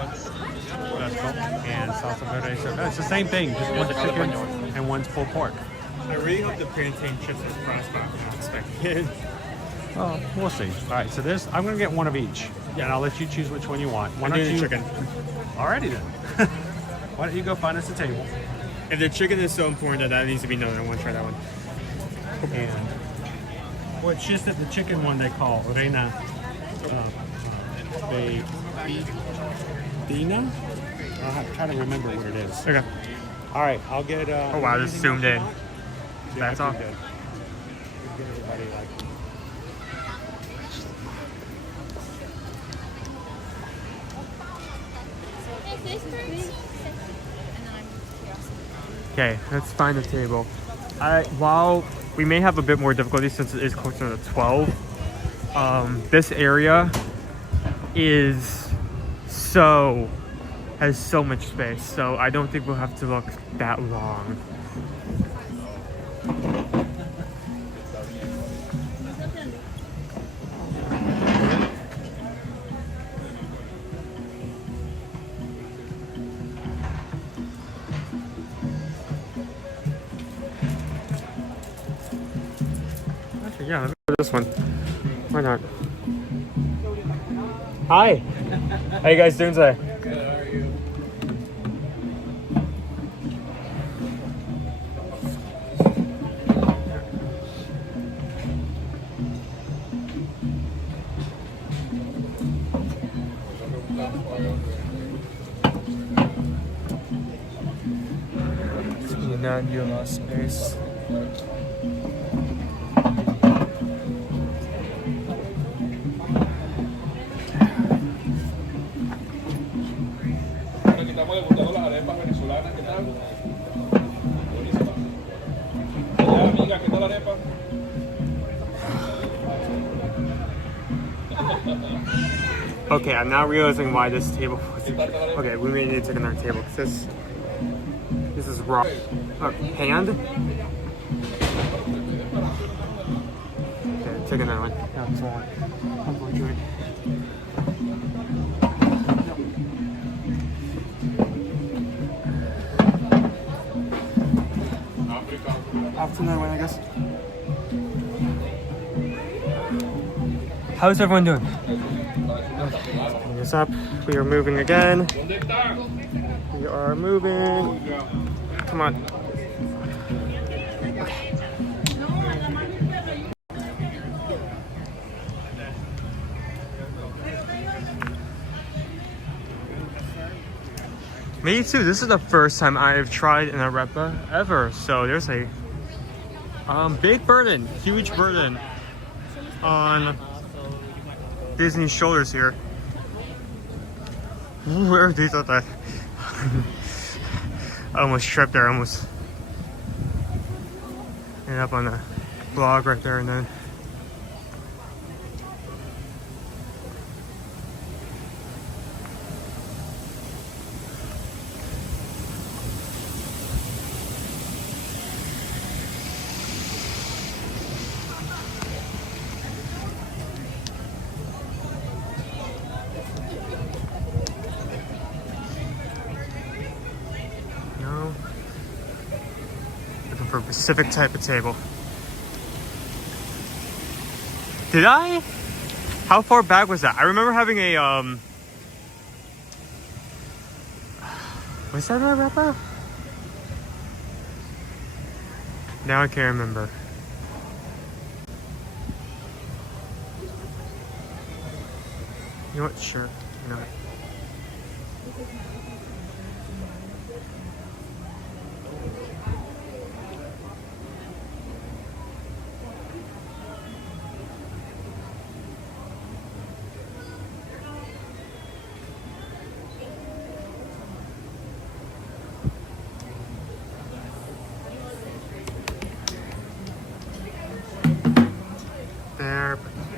and salsa verde. So it's the same thing, just one's chicken and one's pulled pork. I really hope the plantain chips is crossed by what I expected. Oh, we'll see. All right, so this, I'm gonna get one of each, and I'll let you choose which one you want. Why don't you? Chicken. Alrighty then. Why don't you go find us a table? If the chicken is so important that needs to be known, I want to try that one. And well, it's just that the chicken one they call Reina Dina. I'll try to remember what it is. Okay. All right, I'll get. Oh wow, this zoomed in. That's all. Good. Get everybody like. Okay, let's find a table. While we may have a bit more difficulty since it is closer to 12, this area has so much space, so I don't think we'll have to look that long. Yeah, let's go this one. Why not? Hi! How you guys doing today? Good, how are you? grandiose space. Okay, I'm now realizing why this table was. Okay, we may need to take another table because this is raw. Look, hand. Okay, take another one. That's all. Unfortunately. Off to another one, I guess. How's everyone doing? Picking this up. We are moving again. We are moving. Come on. Me too. This is the first time I've tried an arepa ever. So there's a big burden, huge burden on Disney's shoulders here. Where are these at that? I almost tripped there, almost ended up on the blog right there and then. For a specific type of table. Did I? How far back was that? I remember having a was that an arepa? Now I can't remember. You know what? Sure. You know what?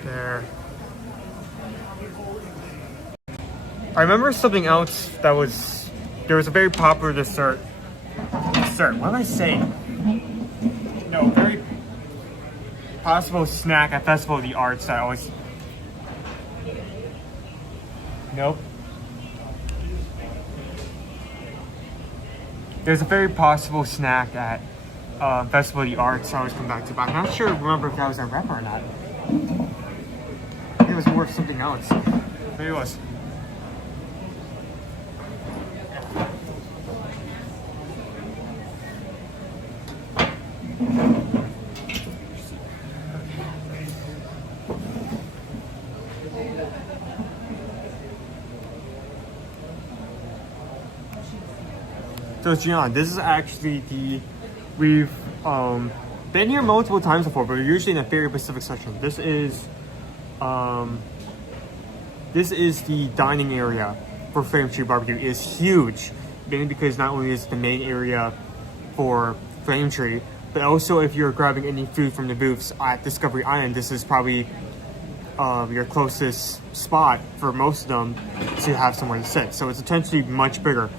There. I remember something else that was, there was a very popular dessert. What am I saying? No, very possible snack at Festival of the Arts that I always, nope. There's a very possible snack at Festival of the Arts I always come back to, but I'm not sure, remember if that was a arepa or not. I think it was more of something else. Maybe it was. So Gian, this is actually we've been here multiple times before, but we're usually in the Ferry Pacific section. This is the dining area for Flame Tree Barbecue. It is huge, mainly because not only is it the main area for Flame Tree, but also if you're grabbing any food from the booths at Discovery Island, this is probably your closest spot for most of them to have somewhere to sit. So it's potentially much bigger.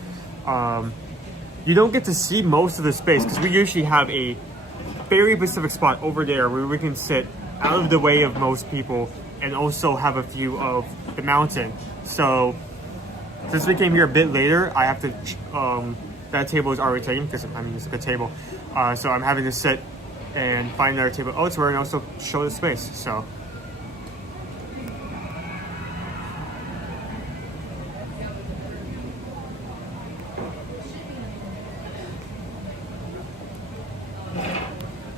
You don't get to see most of the space because we usually have a very specific spot over there where we can sit out of the way of most people and also have a view of the mountain. So since we came here a bit later, I have to, that table is already taken because I mean, it's a good table. So I'm having to sit and find another table elsewhere and also show the space, so.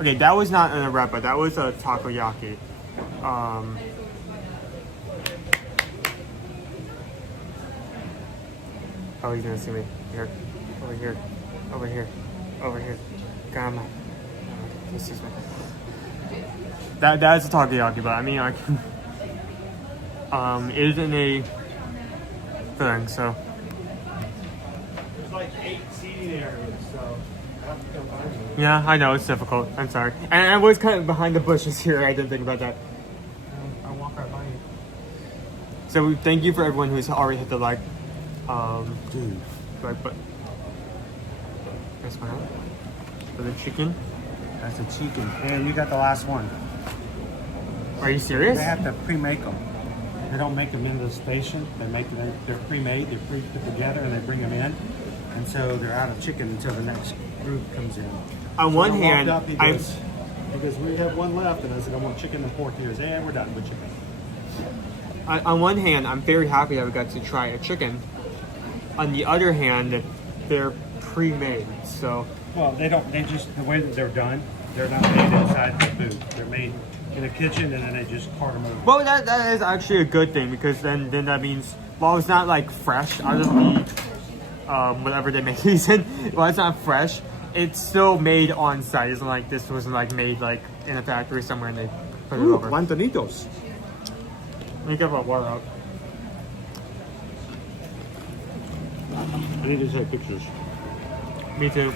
Okay, that was not an arepa, that was a takoyaki. Oh, he's gonna see me. Here, over here, over here, over here. Come on. This is that's a takoyaki, but I mean, I can. It isn't a thing, so. There's like 8 seating areas, so I have to come by you. Yeah, I know it's difficult. I'm sorry, and I was kind of behind the bushes here. I didn't think about that. I'll walk right by you. So thank you for everyone who's already hit the like, Dude. like button. This one out. For the chicken. That's a chicken. And you got the last one. Are you serious? They have to pre-make them. They don't make them into the station. They make them, they're pre-made, they're pre-put together, and they bring them in. And so they're out of chicken until the next group comes in. On So one I walked hand, up, he goes, we have one left, and I said, I want chicken and pork. He goes, yeah, we're done with chicken. on one hand, I'm very happy that we got to try a chicken. On the other hand, they're pre-made, so. Well, they just, the way that they're done, they're not made inside the booth. They're made in a kitchen, and then they just cart them over. Well, that is actually a good thing, because then that means, well, it's not like fresh out of the, whatever they make these in. Well, it's not fresh. It's still made on site. It's not like this wasn't like made like in a factory somewhere and they put it over. Plantanitos. Let me get my water out. I need to take pictures. Me too.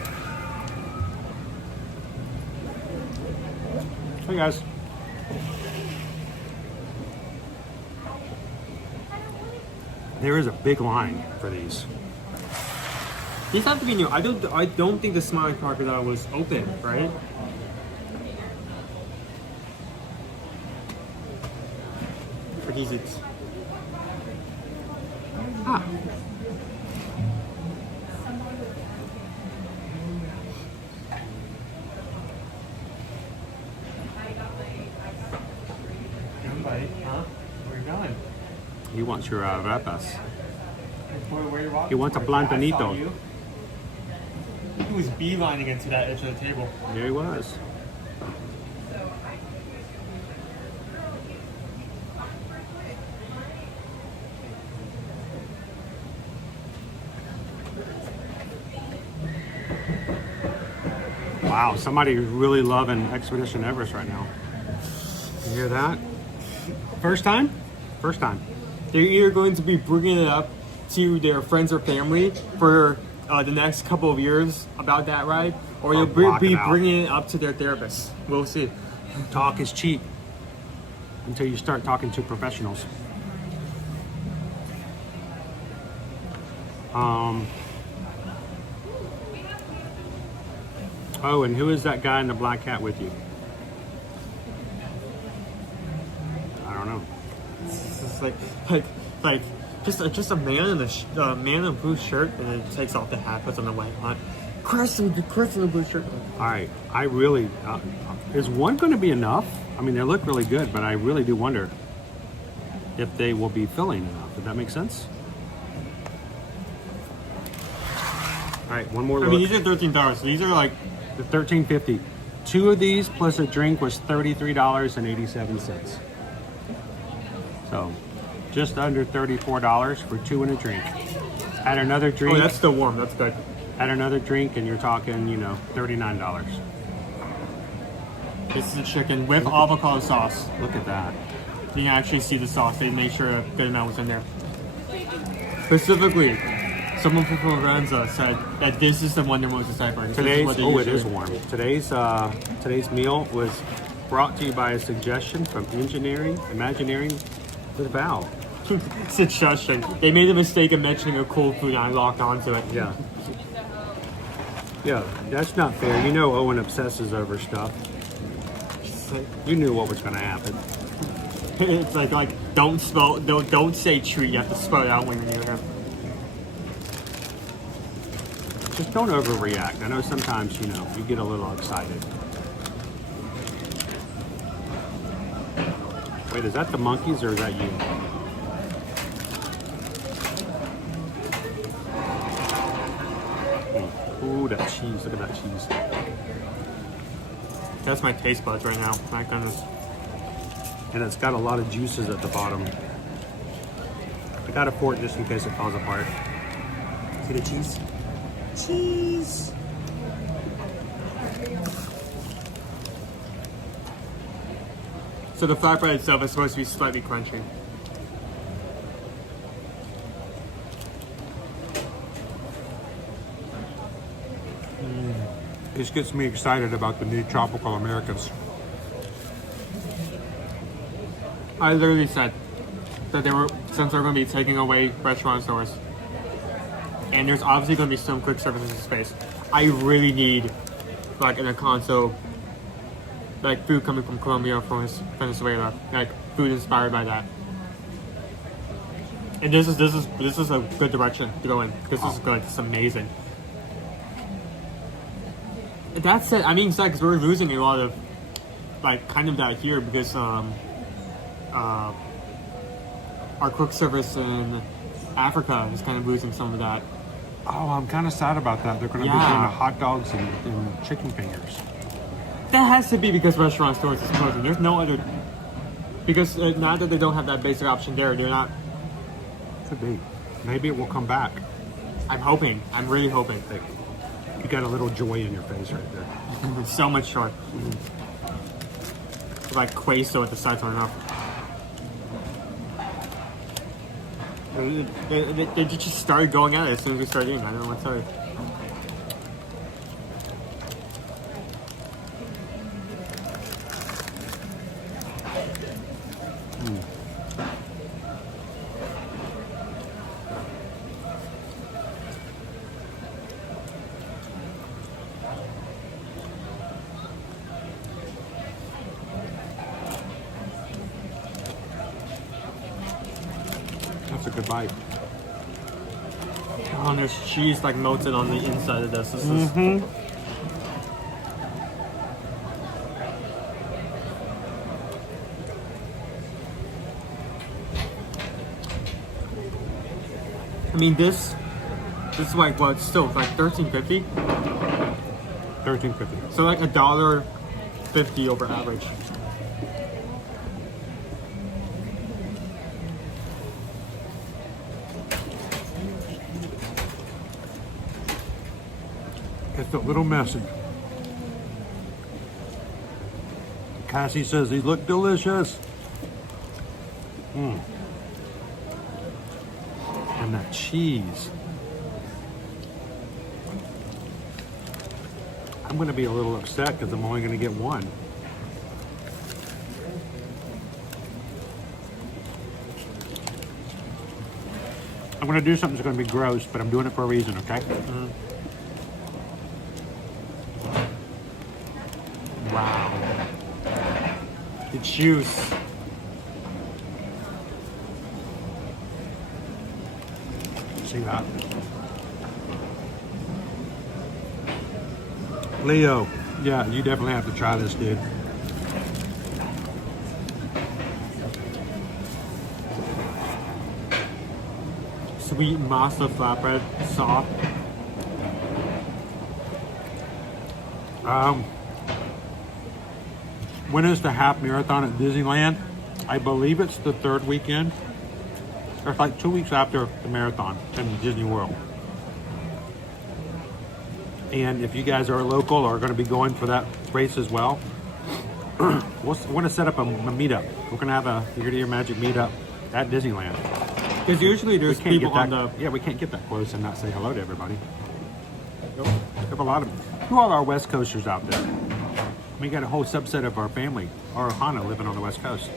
Hey guys. There is a big line for these. These have to be new. I don't think the smiling crocodile was open, right? For these it's Buddy, huh? Where are you going? He wants your rapas. Where you walking? He wants a towards? I saw plantanito. you. He was beelining into that edge of the table. There he was. Wow, somebody's really loving Expedition Everest right now. You hear that? First time? First time. They're either going to be bringing it up to their friends or family for the next couple of years about that ride, or Or you'll block be it out. bringing it up to their therapist. We'll see. Talk is cheap until you start talking to professionals. Oh, and who is that guy in the black hat with you? I don't know. It's just like just a man in a man in a blue shirt, and then takes off the hat, puts on the white hat. Chris in the blue shirt. All right, I really is one going to be enough? I mean, they look really good, but I really do wonder if they will be filling enough. Does that make sense? All right, one more look. I mean, these are $13. So these are like the $13.50. 2 of these plus a drink was $33.87. So just under $34 for 2 and a drink. Add another drink. Oh, that's still warm. That's good. Add another drink, and you're talking, you know, $39. This is a chicken with avocado sauce. Look at that. You can actually see the sauce. They made sure a good amount was in there. Specifically, someone from Lorenza said that this is the one they're most excited for. It is warm. Today's meal was brought to you by a suggestion from Imagineering with Val. Suggestion. They made the mistake of mentioning a cold food and I locked onto it. Yeah. Yeah, that's not fair. You know Owen obsesses over stuff. You knew what was going to happen. It's like don't say treat. You have to spell it out when you're near him. Just don't overreact. I know sometimes, you know, you get a little excited. Wait, is that the monkeys or is that you? Ooh, that cheese. Look at that cheese. That's my taste buds right now. My goodness. And it's got a lot of juices at the bottom. I got a fork just in case it falls apart. See the cheese? Cheese! So the flatbread itself is supposed to be slightly crunchy. This gets me excited about the new Tropical Americas. I literally said that since they're going to be taking away restaurant stores, and there's obviously going to be some quick services in space, I really need like an Encanto, like food coming from Colombia or from Venezuela, like food inspired by that. And this is a good direction to go in. This is good. It's amazing. That said, I mean, because we're losing a lot of, like, kind of that here because our quick service in Africa is kind of losing some of that. Oh, I'm kind of sad about that. They're going to be doing hot dogs and chicken fingers. That has to be because restaurant stores is closing. There's no other, because not that they don't have that basic option there. They're not. Could be. Maybe it will come back. I'm hoping. I'm really hoping. You got a little joy in your face right there. So much joy. Like queso at the side turning off. They just started going at it as soon as we started eating. I don't know what to tell you. That's a good bite. Oh, and there's cheese like melted on the inside of this. This is. I mean, this is like what? Still like $13.50. $13.50. So like $1.50 over average. It's a little messy. Cassie says these look delicious. And that cheese. I'm going to be a little upset because I'm only going to get one. I'm going to do something that's going to be gross, but I'm doing it for a reason, okay? Wow. The juice. See that? Leo, yeah, you definitely have to try this, dude. Sweet masa flatbread, soft. When is the half marathon at Disneyland? I believe it's the third weekend. Or it's like 2 weeks after the marathon in Disney World. And if you guys are local or are going to be going for that race as well, we're going to set up a meetup. We're going to have a Year to Year Magic meetup at Disneyland. Because usually there's people on the... Yeah, we can't get that close and not say hello to everybody. Nope. We have a lot of... Who are our West Coasters out there? We got a whole subset of our family, our Ohana, living on the West Coast.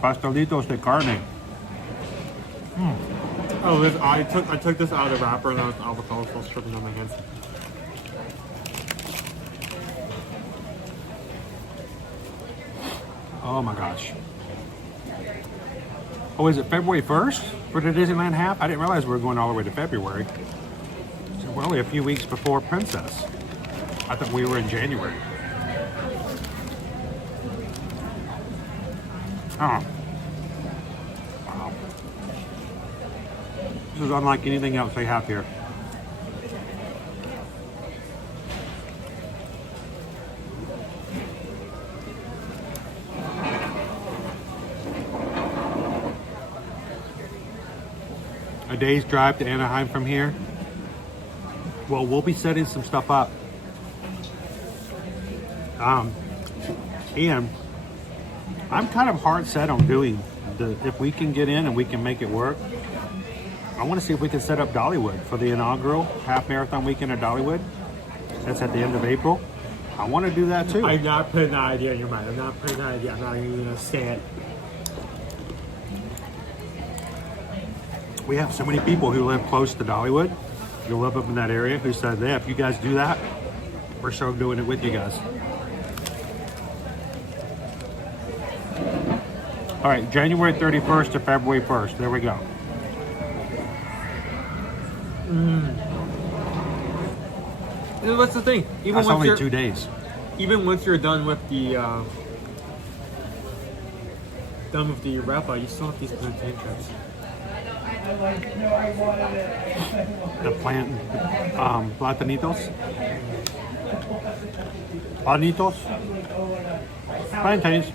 Pastelitos de carne. Oh, I took this out of the wrapper and I was avocado sauce dripping on my hands. Oh my gosh. Oh, is it February 1st for the Disneyland half? I didn't realize we were going all the way to February. So we're only a few weeks before Princess. I thought we were in January. Oh. Wow. This is unlike anything else they have here. A day's drive to Anaheim from here. Well, we'll be setting some stuff up. And I'm kind of hard set on doing if we can get in and we can make it work. I want to see if we can set up Dollywood for the inaugural half marathon weekend at Dollywood. That's at the end of April. I want to do that too. I'm not putting that idea in your mind. I'm not putting that idea. I'm not even gonna say it. We have so many people who live close to Dollywood, who live up in that area, who said, yeah, if you guys do that, we're sure doing it with you guys. All right, January 31st to February 1st. There we go. What's the thing? Even That's once only you're- 2 days. Even once you're done with the REPA, you still have these plantain trips. The platanitos. Planitos. Plantains.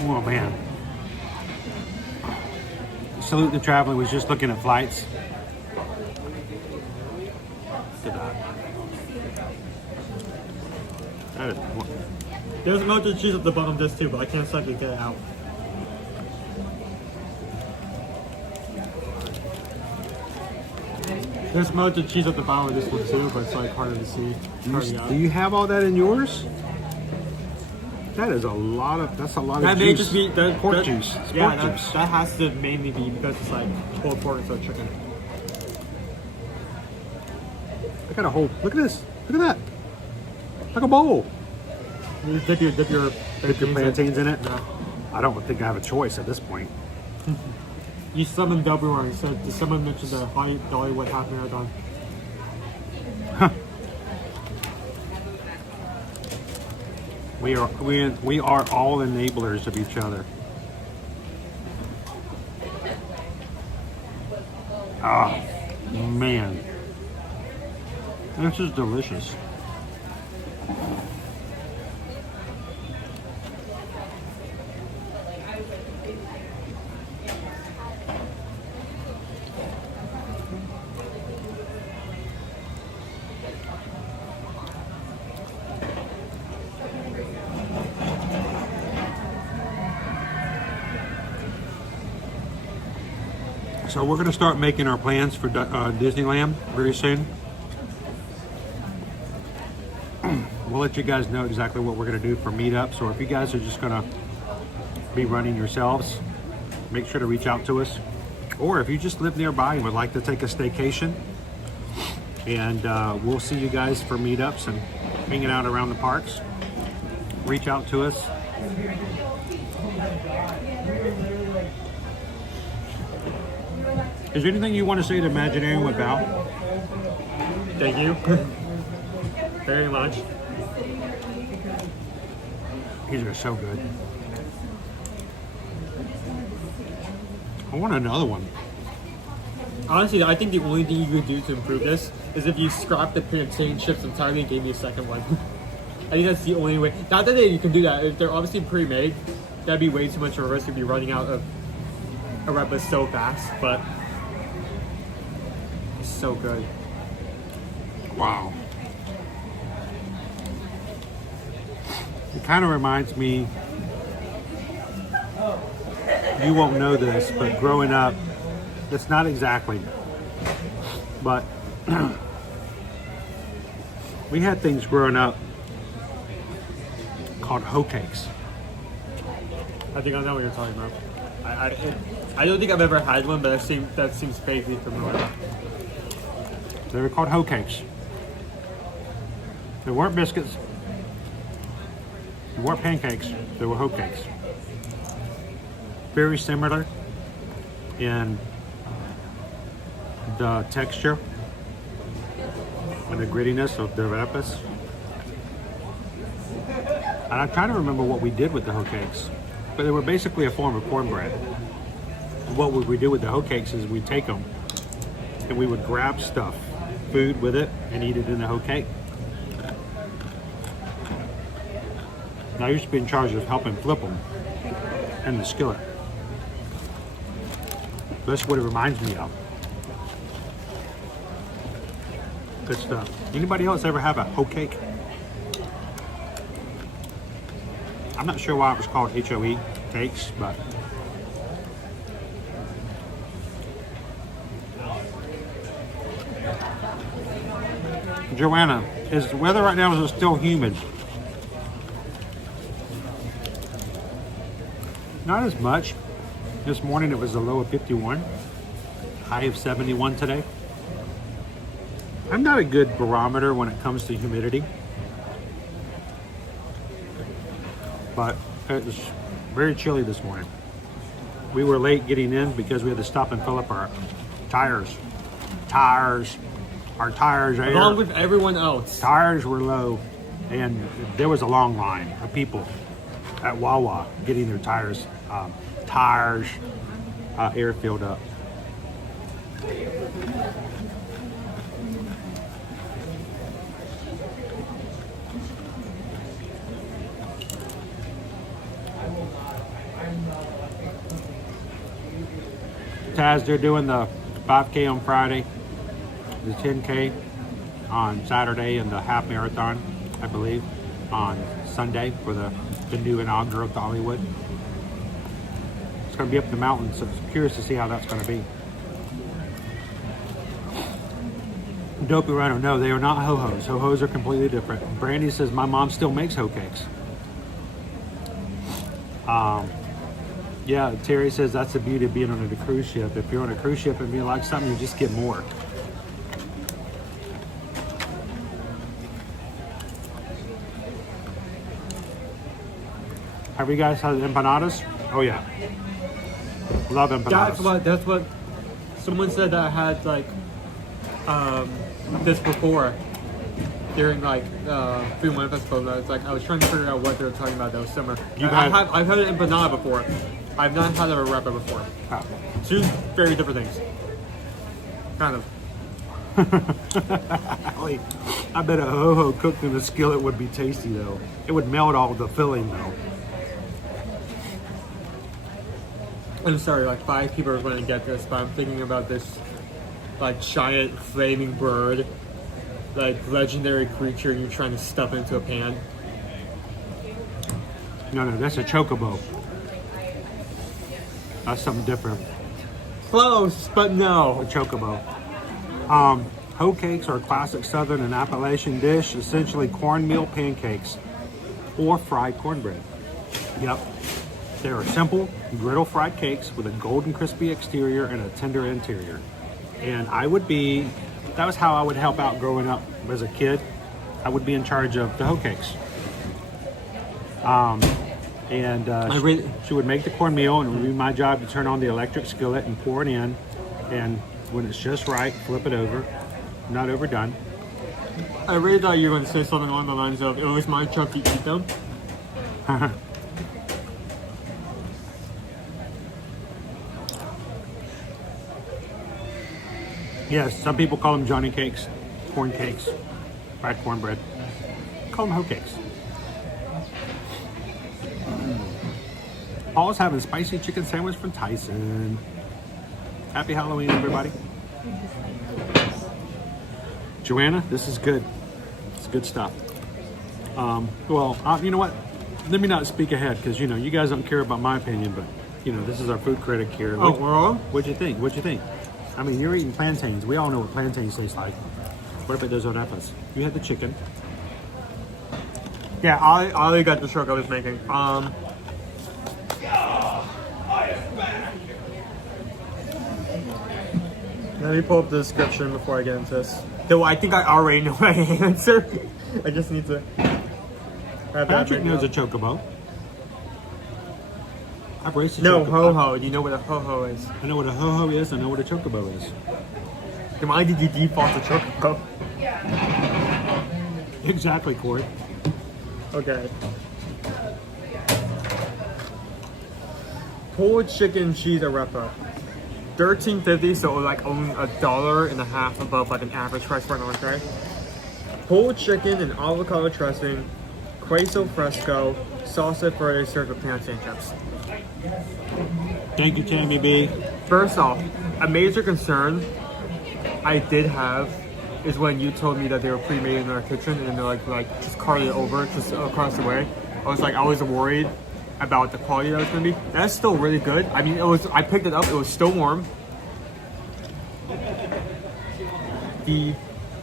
Oh man. Salute the Traveler was just looking at flights. Look at that. That is, There's melted cheese at the bottom of this too, but I can't seem to get it out. There's melted cheese at the bottom of this one too, but it's like harder to see. do you have all that in yours? That is a lot of. That's a lot That of may juice. just be pork juice. It's Yeah, pork juice. that has to mainly be because it's like pulled pork instead of chicken. I got a whole. Look at this. Look at that. Like a bowl. You dip your plantains in it. No. I don't think I have a choice at this point. You summon W, so someone mentioned the Dollywood half marathon. We are all enablers of each other. Ah, man, this is delicious. So we're going to start making our plans for Disneyland very soon. We'll let you guys know exactly what we're going to do for meetups, or if you guys are just going to be running yourselves, make sure to reach out to us. Or if you just live nearby and would like to take a staycation, and we'll see you guys for meetups and hanging out around the parks, reach out to us. Is there anything you want to say to Imaginarium about? Thank you very much. These are so good. I want another one. Honestly, I think the only thing you could do to improve this is if you scrap the plantain chips entirely and gave me a second one. I think that's the only way. Not that you can do that. If they're obviously pre-made, that'd be way too much of a risk. You'd be running out of arepas so fast, but it's so good. Wow. It kind of reminds me, you won't know this, but growing up, it's not exactly, but we had things growing up called hoe cakes. I think I know what you're talking about. I don't think I've ever had one, but that seems vaguely familiar. They were called hoe cakes. They weren't biscuits. They weren't pancakes. They were hoe cakes. Very similar in the texture and the grittiness of the arepas. And I'm trying to remember what we did with the hoe cakes, but they were basically a form of cornbread. What would we do with the hoe cakes is we'd take them and we would grab stuff, food with it, and eat it in the hoe cake. And I used to be in charge of helping flip them in the skillet. That's what it reminds me of. Good stuff. Anybody else ever have a hoe cake? I'm not sure why it was called HOE cakes, but Joanna, is the weather right now, is it still humid? Not as much. This morning it was a low of 51, high of 71 today. I'm not a good barometer when it comes to humidity, but it was very chilly this morning. We were late getting in because we had to stop and fill up our tires. Our tires, along with everyone else. Tires were low, and there was a long line of people at Wawa getting their tires air filled up. Taz, they're doing the 5K on Friday, the 10K on Saturday, and the half marathon, I believe, on Sunday for the new inaugural of Hollywood. It's going to be up in the mountains, so I'm curious to see how that's going to be. Dopey Rhino, no, they are not ho-hos. Ho-hos are completely different. Brandy says, my mom still makes hoe cakes. Yeah, Terry says that's the beauty of being on a cruise ship. If you're on a cruise ship and you like something, you just get more. Have you guys had empanadas? Oh yeah, love empanadas. That's what someone said that I had like this before during like Food Wine Festival. I was trying to figure out what they were talking about that was similar. I've had an empanada before. I've not had a arepa before. Oh. Two very different things. Kind of. I bet a ho-ho cooked in a skillet would be tasty though. It would melt all the filling though. I'm sorry, like 5 people are going to get this, but I'm thinking about this like giant flaming bird, like legendary creature you're trying to stuff into a pan. No, that's a chocobo. That's something different. Close, but no. A chocobo. Hoe cakes are a classic Southern and Appalachian dish, essentially cornmeal pancakes or fried cornbread. Yep. They are simple, griddle fried cakes with a golden crispy exterior and a tender interior. And that was how I would help out growing up as a kid. I would be in charge of the hoe cakes. She would make the cornmeal, and it would be my job to turn on the electric skillet and pour it in. And when it's just right, flip it over. Not overdone. I really thought you were going to say something along the lines of, it was my job to eat them. Yes, some people call them Johnny cakes, corn cakes, fried cornbread. Call them hoe cakes. Paul's having spicy chicken sandwich from Tyson. Happy Halloween, everybody. Joanna, this is good. It's good stuff. You know what? Let me not speak ahead because, you guys don't care about my opinion, but, this is our food critic here. What'd you think? I mean, you're eating plantains. We all know what plantains taste like. What about those arepas? You had the chicken. Yeah, I got the truck I was making. Let me pull up the description before I get into this. Though I think I already know my answer. I just need to have that. Patrick knows a chocobo. I've raced a No, chocobo. ho-ho. Do you know what a ho-ho is? I know what a ho-ho is. I know what a chocobo is. Then why did you default to chocobo? Exactly, Corey. Okay. Pulled chicken cheese arepa. $13.50, so like only $1.50 above like an average price for an entree. Pulled chicken and avocado dressing, queso fresco, salsa verde served with plantain chips. Thank you, Tammy B. First off, a major concern I did have is when you told me that they were pre-made in our kitchen and they're like just carted over just across the way. I was worried about the quality that was gonna be. That's still really good. I mean, I picked it up, it was still warm. The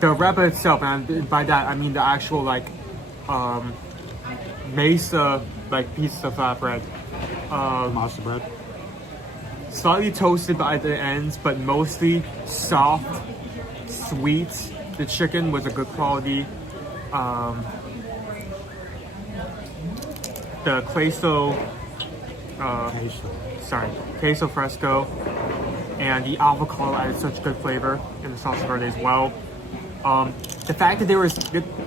arepa itself, and by that I mean the actual mesa pieces of flatbread. Masa bread. Slightly toasted by the ends, but mostly soft, sweet. The chicken was a good quality. The queso fresco, and the avocado added such good flavor in the salsa verde as well. The fact that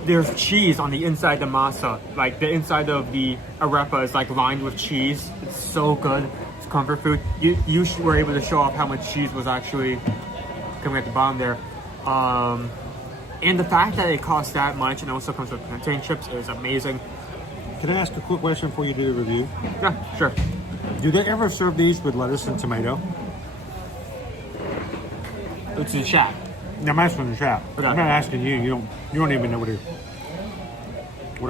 there's cheese on the inside of the masa, like the inside of the arepa is like lined with cheese. It's so good. It's comfort food. You were able to show off how much cheese was actually coming at the bottom there. And the fact that it costs that much and also comes with plantain chips is amazing. Can I ask a quick question before you do the review? Yeah, sure. Do they ever serve these with lettuce and tomato? It's in the chat. I'm asking the chat. Okay. I'm not asking you. You don't even know what an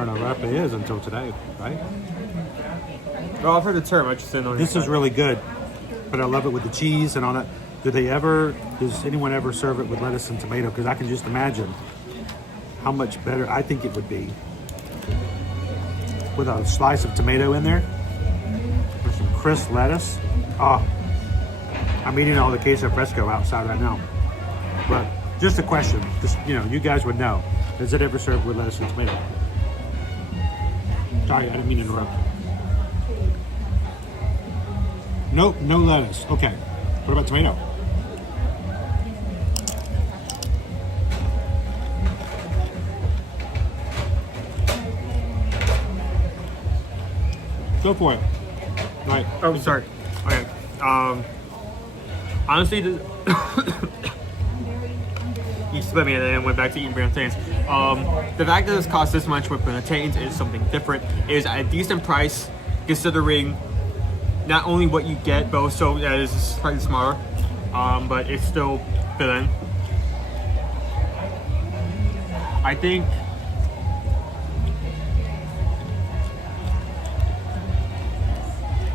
arepa is until today, right? Well, I've heard the term. I just didn't know. This is really good, but I love it with the cheese and all that. Does anyone ever serve it with lettuce and tomato? Because I can just imagine how much better I think it would be with a slice of tomato in there and some crisp lettuce. Oh, I'm eating all the queso fresco outside right now. But just a question, you guys would know. Is it ever served with lettuce and tomato? Sorry, I didn't mean to interrupt. Nope, no lettuce. Okay. What about tomato? Go for it. Right. Oh, sorry. Okay. Honestly, you split me and then went back to eating plantains. The fact that this costs this much with plantains is something different. It is at a decent price considering not only what you get, but also it is slightly smaller, but it's still filling. I think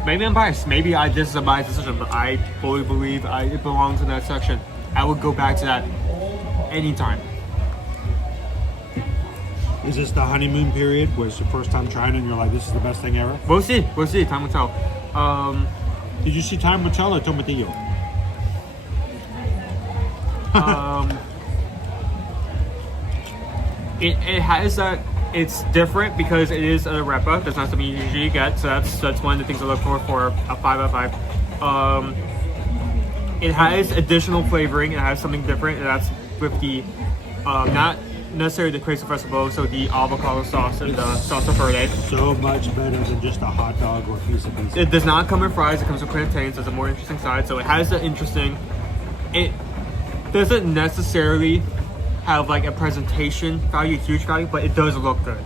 maybe I'm biased. Maybe this is a biased decision, but I fully believe it belongs in that section. I would go back to that anytime. Is this the honeymoon period? Was the first time trying it and you're like, this is the best thing ever? We'll see. Time will tell. Did you see Time Will Tell or Tomatillo? It has that. It's different because it is a arepa. That's not something you usually get. So that's one of the things I look for a 5 out of 5. It has additional flavoring. It has something different, and that's with the not necessarily the queso fresco, so the avocado sauce and the salsa verde. So much better than just a hot dog or a piece of pizza. It does not come with fries. It comes with plantains. It's a more interesting side. So it has the interesting. It doesn't necessarily have like a presentation value, huge value, but it does look good.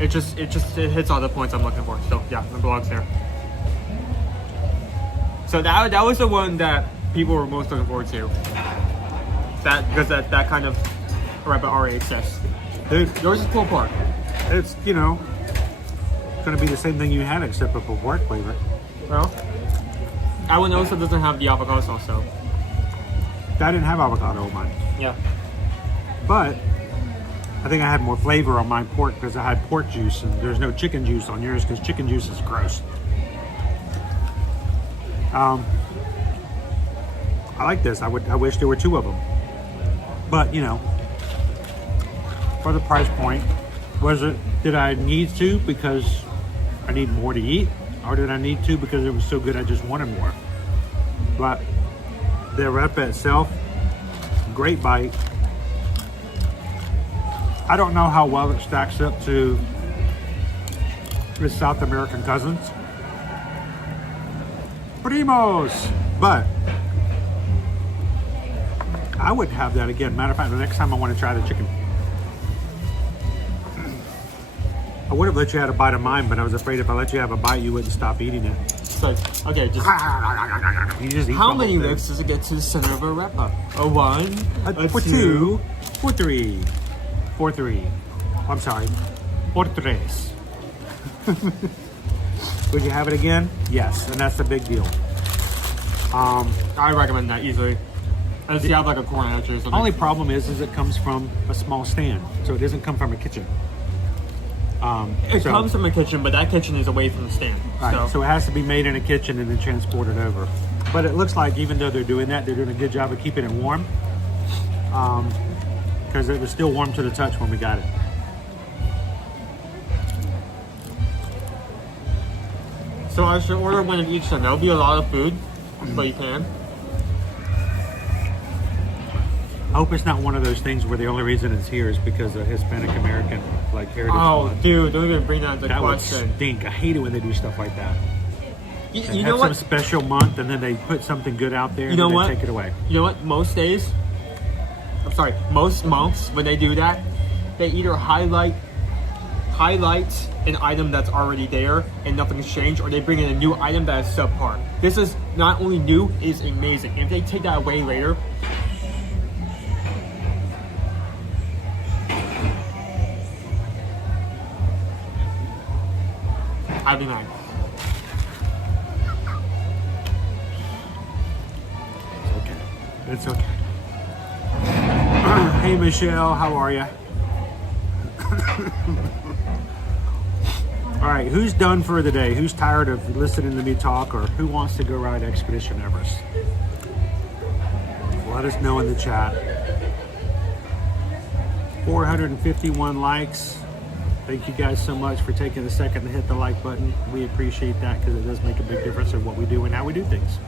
It hits all the points I'm looking for. So yeah, it belongs there. So that was the one that people were most looking forward to. Because that kind of arepa already exists. Dude, yours is pulled pork. It's going to be the same thing you had except for pork flavor. Well, I would also doesn't have the avocado sauce though. I didn't have avocado on mine. Yeah. But I think I had more flavor on my pork because I had pork juice and there's no chicken juice on yours because chicken juice is gross. I like this. I wish there were 2 of them. But, for the price point, did I need to because I need more to eat? Or did I need to because it was so good I just wanted more? But the arepa itself, great bite. I don't know how well it stacks up to its South American cousins. Primos! But I would have that again. Matter of fact, the next time I want to try the chicken. I would have let you have a bite of mine, but I was afraid if I let you have a bite, you wouldn't stop eating it. So, okay, just You just eat how the many whole thing. licks does it get to the center of a wrapper? A 1, a For 2, two, for three, for three. I'm sorry, for tres. Would you have it again? Yes, and that's the big deal. I recommend that easily. Unless you have like a corn edge or something. Only problem is it comes from a small stand, so it doesn't come from a kitchen. It comes from a kitchen, but that kitchen is away from the stand. Right, so it has to be made in a kitchen and then transported over. But it looks like even though they're doing that, they're doing a good job of keeping it warm. Because it was still warm to the touch when we got it. So I should order one of each then. That'll be a lot of food, but you can. I hope it's not one of those things where the only reason it's here is because of Hispanic American like heritage. Oh, Month. dude, don't even bring that into That would question. stink. I hate it when they do stuff like that. You They know have what? some special month and then they put something good out there You and know then what? they take it away. You know what? Most days, most months when they do that, they either highlight an item that's already there and nothing's changed, or they bring in a new item that is subpar. This is not only new, it is amazing. If they take that away later, I'd be mad. It's okay. Hey Michelle, how are you? All right, who's done for the day? Who's tired of listening to me talk, or who wants to go ride Expedition Everest? Let us know in the chat. 451 likes. Thank you guys so much for taking a second to hit the like button. We appreciate that because it does make a big difference in what we do and how we do things.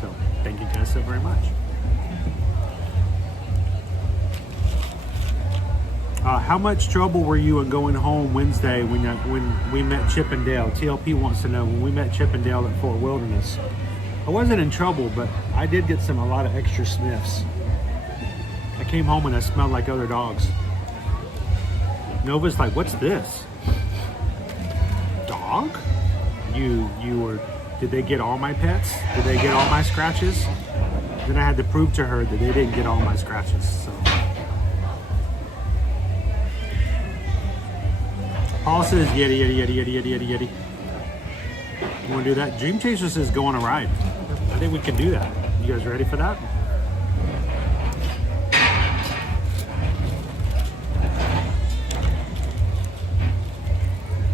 So thank you guys so very much. How much trouble were you in going home Wednesday when we met Chip and Dale? TLP wants to know, when we met Chip and Dale at Fort Wilderness. I wasn't in trouble, but I did get a lot of extra sniffs. I came home and I smelled like other dogs. Nova's like, what's this? Dog? Did they get all my pets? Did they get all my scratches? Then I had to prove to her that they didn't get all my scratches, so. Paul says, yeti, yeti, yeti, yeti, yeti, yeti, yeti. You want to do that? Dream Chaser says go on a ride. I think we can do that. You guys ready for that?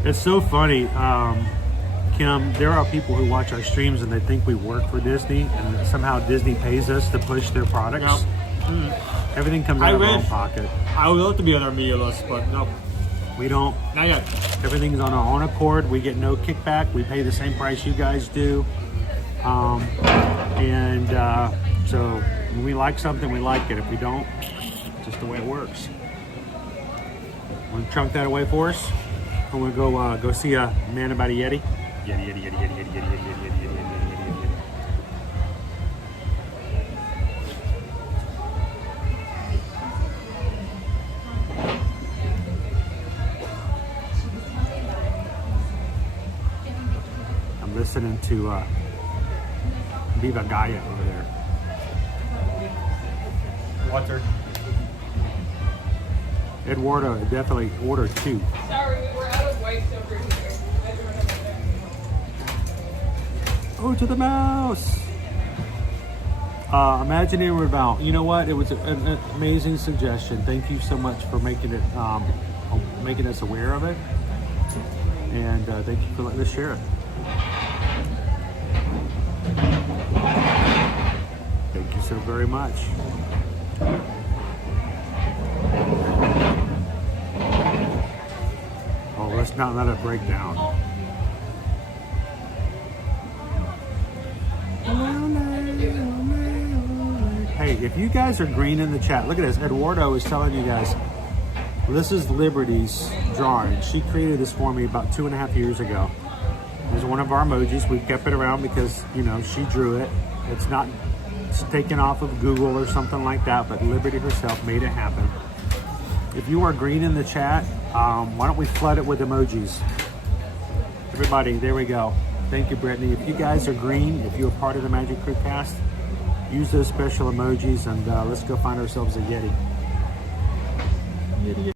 It's so funny, Kim, there are people who watch our streams and they think we work for Disney and somehow Disney pays us to push their products. No. Everything comes out of our own pocket. I would love to be on our media list, but no. We don't. Not yet. Everything's on our own accord. We get no kickback. We pay the same price you guys do. So when we like something, we like it. If we don't, it's just the way it works. Want to chunk that away for us? I want to go see a man about a Yeti. Yeti, Yeti, Yeti, Yeti, Yeti, Yeti, Yeti, Yeti, Yeti, Yeti, Yeti, Yeti. I'm listening to Viva Gaia over there. Water. Eduardo, definitely order 2. Sorry, we were out of wipes over here. Oh, to the mouse. Imagineering Reval. You know what? It was an amazing suggestion. Thank you so much for making it, making us aware of it. And thank you for letting us share it. Thank you so very much. Oh, let's not let it break down. Hey, if you guys are green in the chat, look at this. Eduardo is telling you guys, this is Liberty's drawing. She created this for me about 2.5 years ago. It's one of our emojis. We've kept it around because, you know, she drew it. It's taken off of Google or something like that, but Liberty herself made it happen. If you are green in the chat, Why don't we flood it with emojis? Everybody, there we go. Thank you, Brittany. If you guys are green, if you're part of the Magic Crew cast, use those special emojis, and let's go find ourselves a Yeti. Yeti.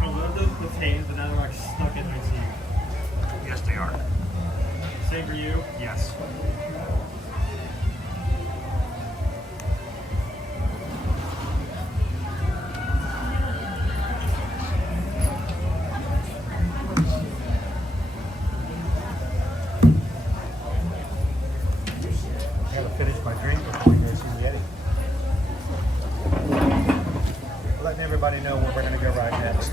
I love those potatoes, but now they're like stuck in my teeth. Yes, they are. Same for you? Yes. I gotta finish my drink before we go see the Yeti. Letting everybody know where we're gonna go right next.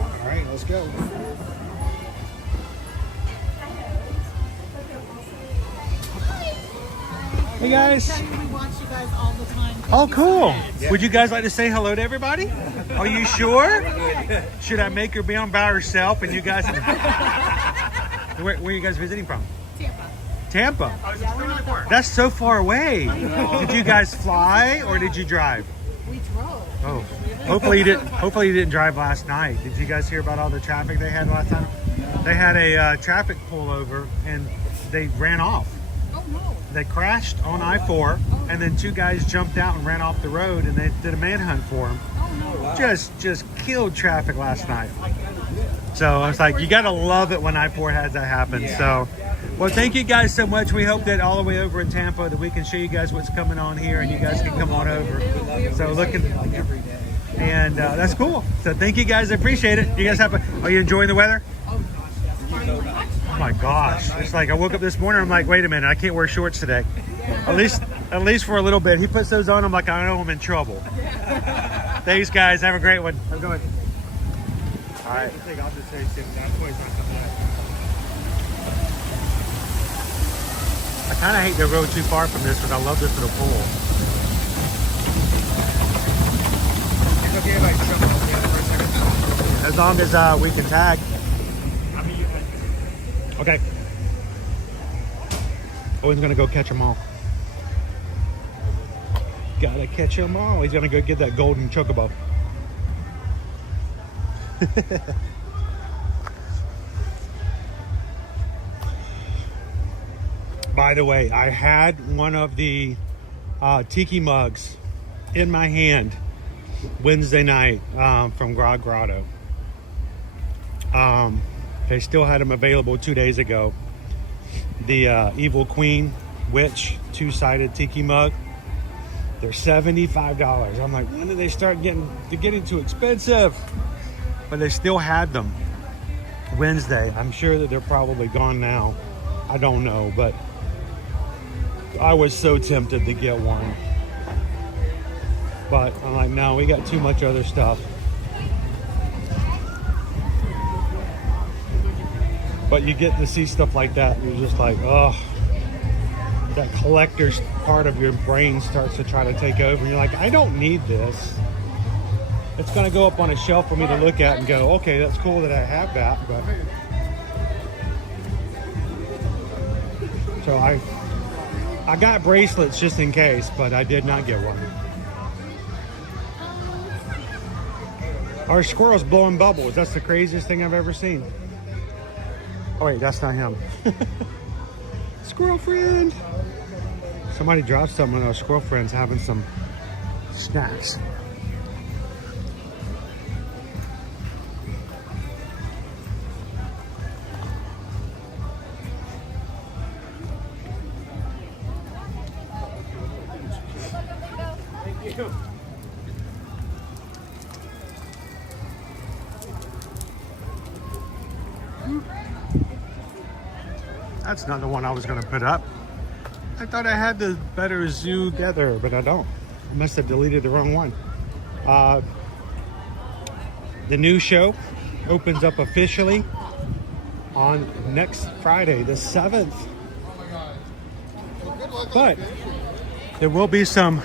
All right, let's go. Hey guys. We watch you guys all the time. Oh, cool. Would you guys like to say hello to everybody? Are you sure? Should I make her be on by herself and you guys... where are you guys visiting from? Tampa? That's so far away. Did you guys fly or did you drive? We drove. Oh, hopefully you didn't. Hopefully you didn't drive last night. Did you guys hear about all the traffic they had last time? They had a traffic pullover and they ran off. Oh no! They crashed on I-4, and then two guys jumped out and ran off the road, and they did a manhunt for them. Oh no! Just killed traffic last night. So I was like, you gotta love it when I-4 has that happen. So, well, thank you guys so much. We hope that all the way over in Tampa that we can show you guys what's coming on here, and you guys can come on over. So looking, and that's cool. So thank you guys. I appreciate it. You guys are you enjoying the weather? Oh my gosh! It's like I woke up this morning. I'm like, wait a minute, I can't wear shorts today. At least for a little bit. He puts those on. I'm like, I know I'm in trouble. Thanks, guys. Have a great one. I'm going. All right. I'll just say that boy's not coming out. I kind of hate to go too far from this, but I love this little pool. It's okay if I jump up there for a second. As long as we can tag. Okay. Owen's gonna go catch them all. Gotta catch them all. He's gonna go get that golden chocobo. By the way, I had one of the tiki mugs in my hand Wednesday night from Grog Grotto. They still had them available 2 days ago. The Evil Queen Witch two-sided tiki mug. They're $75. I'm like, when did they start getting too expensive? But they still had them Wednesday. I'm sure that they're probably gone now. I don't know, but I was so tempted to get one. But I'm like, no, we got too much other stuff. But you get to see stuff like that, and you're just like, oh, that collector's part of your brain starts to try to take over. And you're like, I don't need this. It's going to go up on a shelf for me to look at and go, okay, that's cool that I have that. But so I got bracelets just in case, but I did not get one. Our squirrel's blowing bubbles. That's the craziest thing I've ever seen. Oh wait, that's not him. Squirrel friend. Somebody dropped something and our squirrel friend's having some snacks. Thank you. That's not the one I was going to put up. I thought I had the better zoo together, but I don't. I must have deleted the wrong one. The new show opens up officially on next Friday, the 7th. But there will be some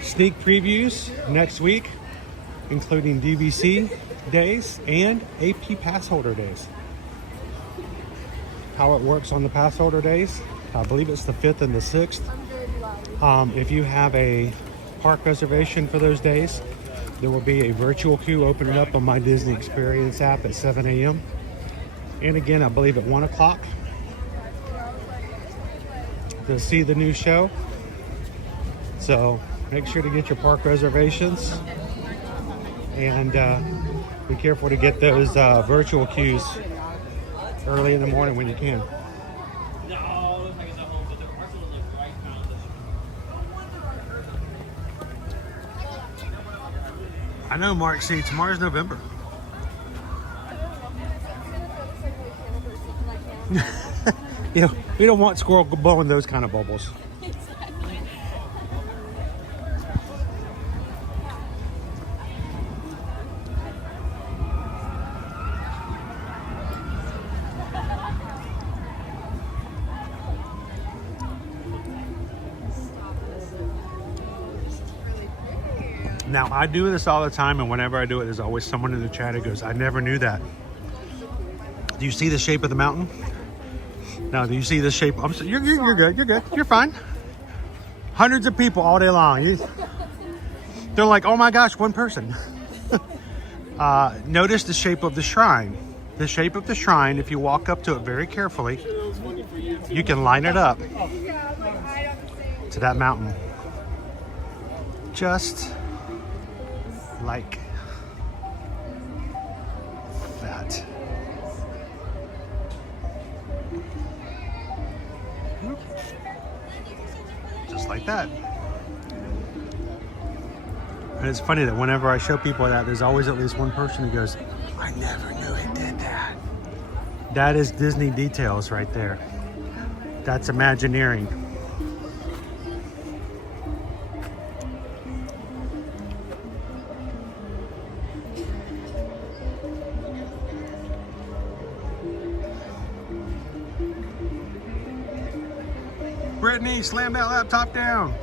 sneak previews next week, including DVC days and AP pass holder days. How it works on the pass holder days I believe it's the 5th and the 6th. If you have a park reservation for those days, there will be a virtual queue opening up on my Disney Experience app at 7 a.m. And again, I believe at 1 o'clock to see the new show. So make sure to get your park reservations and be careful to get those virtual queues early in the morning when you can. I know, Mark. See, tomorrow's November. You know, we don't want squirrel blowing those kind of bubbles. Now, I do this all the time, and whenever I do it, there's always someone in the chat who goes, I never knew that. Do you see the shape of the mountain? No, do you see the shape? You're good, you're good, you're fine. Hundreds of people all day long. They're like, oh my gosh, one person. Notice the shape of the shrine. The shape of the shrine, if you walk up to it very carefully, you can line it up to that mountain. Just like that. Just like that. And it's funny that whenever I show people that, there's always at least one person who goes, I never knew it did that. That is Disney details right there. That's Imagineering. Brittany, slam that laptop down.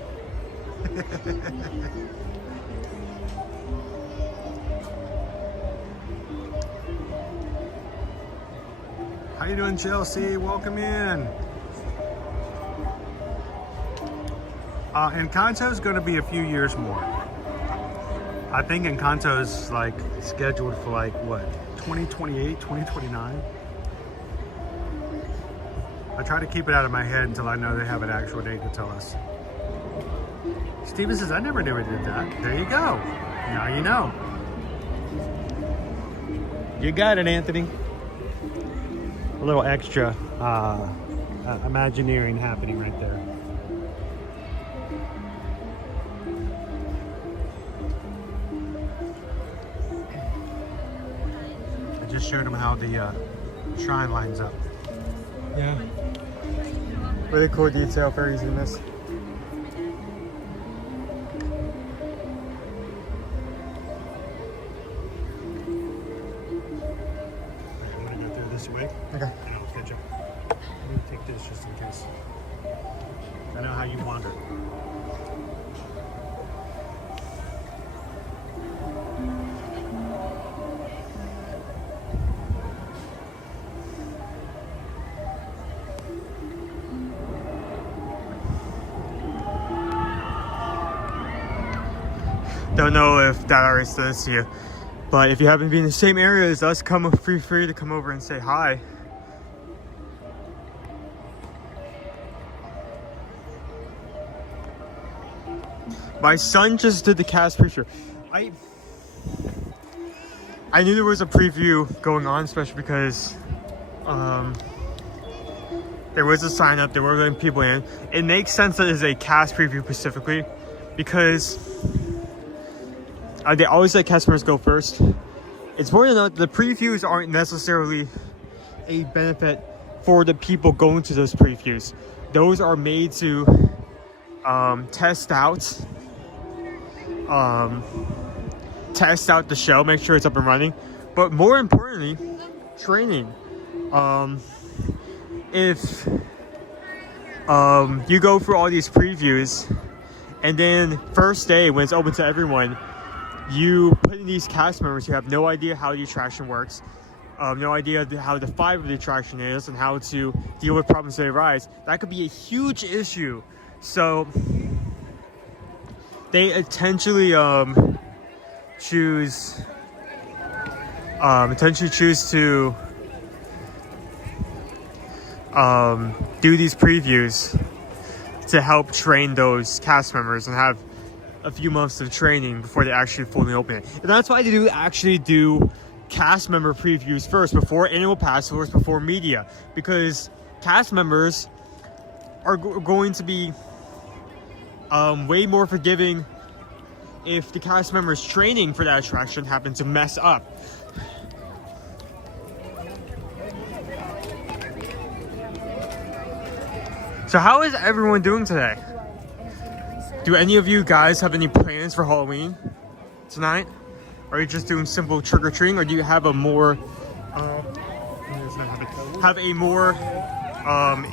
How you doing, Chelsea? Welcome in. Encanto's going to be a few years more. I think Encanto's like scheduled for like what, 2028, 2029. I try to keep it out of my head until I know they have an actual date to tell us. Steven says, I never knew it did that. There you go. Now you know. You got it, Anthony. A little extra Imagineering happening right there. I just showed him how the shrine lines up. Yeah. Really cool detail for using this. I'm gonna go through this way. Okay. And I'll catch up. I'm gonna take this just in case. I know how you wander. Don't know if that already says to you, but if you happen to be in the same area as us, feel free to come over and say hi. My son just did the cast preview. I knew there was a preview going on, especially because there was a sign up, there were letting people in. It makes sense that it's a cast preview specifically because they always let customers go first. It's more than that, the previews aren't necessarily a benefit for the people going to those previews. Those are made to test out the show, make sure it's up and running. But more importantly, training. If you go through all these previews and then first day when it's open to everyone, you put in these cast members who have no idea how the attraction works, no idea how to fiber the attraction is and how to deal with problems that arise, that could be a huge issue. So they intentionally choose to do these previews to help train those cast members and have a few months of training before they actually fully open it. And that's why they do cast member previews first, before annual pass holders, before media, because cast members are going to be way more forgiving if the cast members training for that attraction happen to mess up. So how is everyone doing today? Do any of you guys have any plans for Halloween tonight? Are you just doing simple trick-or-treating, or do you have a more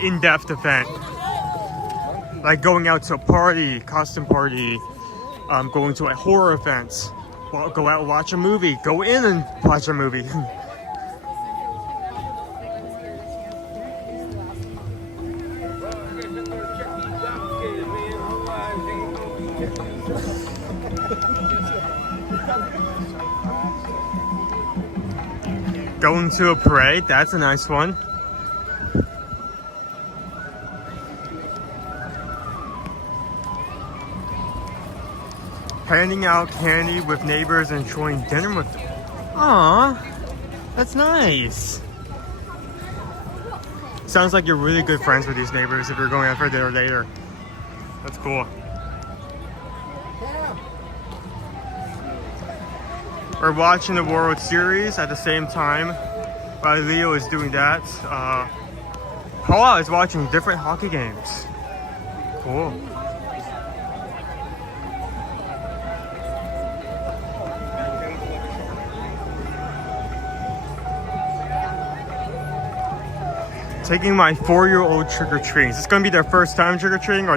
in-depth event? Like going out to a party, costume party, going to a horror event, go out and watch a movie, go in and watch a movie. Going to a parade, that's a nice one. Handing out candy with neighbors and enjoying dinner with them. Aww, that's nice. Sounds like you're really good friends with these neighbors if you're going out for dinner later. That's cool. We're watching the World Series at the same time while Leo is doing that. Paula is watching different hockey games. Cool. Taking my 4-year-old trick-or-treating. Is this going to be their first time trick-or-treating, or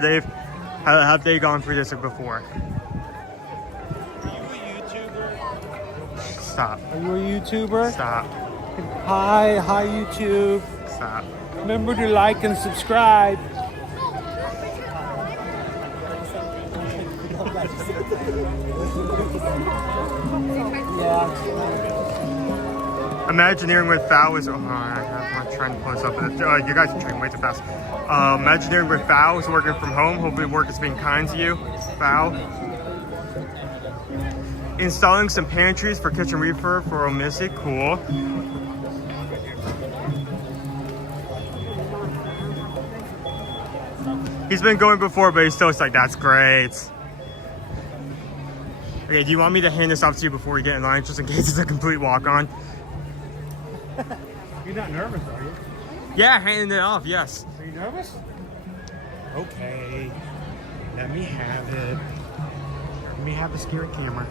have they gone through this before? Stop. Are you a YouTuber? Stop. Hi YouTube. Stop. Remember to like and subscribe. Imagineering with Val is. I'm trying to pull this up. You guys are trying way too fast. Imagineering with Val is working from home. Hopefully, work is being kind to you, Val. Installing some pantries for kitchen refurb for Omissy. Cool. He's been going before, but he's still like, that's great. Okay, do you want me to hand this off to you before we get in line, just in case it's a complete walk-on? You're not nervous, are you? Yeah, handing it off, yes. Are you nervous? Okay. Let me have it. Let me have the scary camera.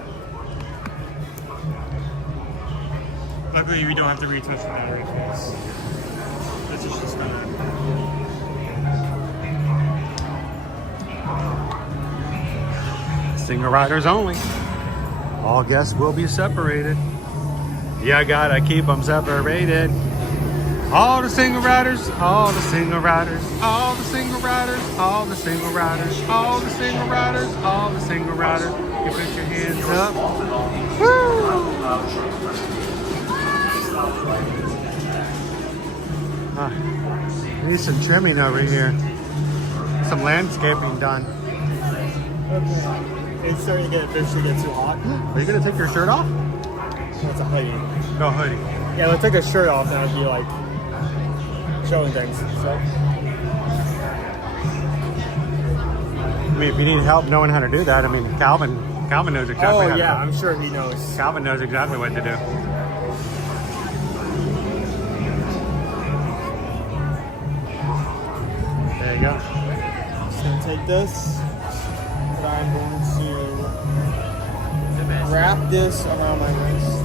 Luckily, we don't have to retouch the battery case. This is just gonna... Single riders only. All guests will be separated. Yeah, I gotta keep them separated. All the single riders, all the single riders, all the single riders, all the single riders, all the single riders, all the single riders. You put your hands up. Woo! Need some trimming over here. Some landscaping done. Okay. It's starting to eventually get too hot. Are you gonna take your shirt off? That's a hoodie. No hoodie. Yeah, let's take a shirt off and I'd be like showing things. So. I mean, if you need help knowing how to do that, I mean, Calvin knows exactly how to do it. I'm sure he knows. Calvin knows exactly what to do. There you go. Just gonna take this, and I'm going to wrap this around my waist.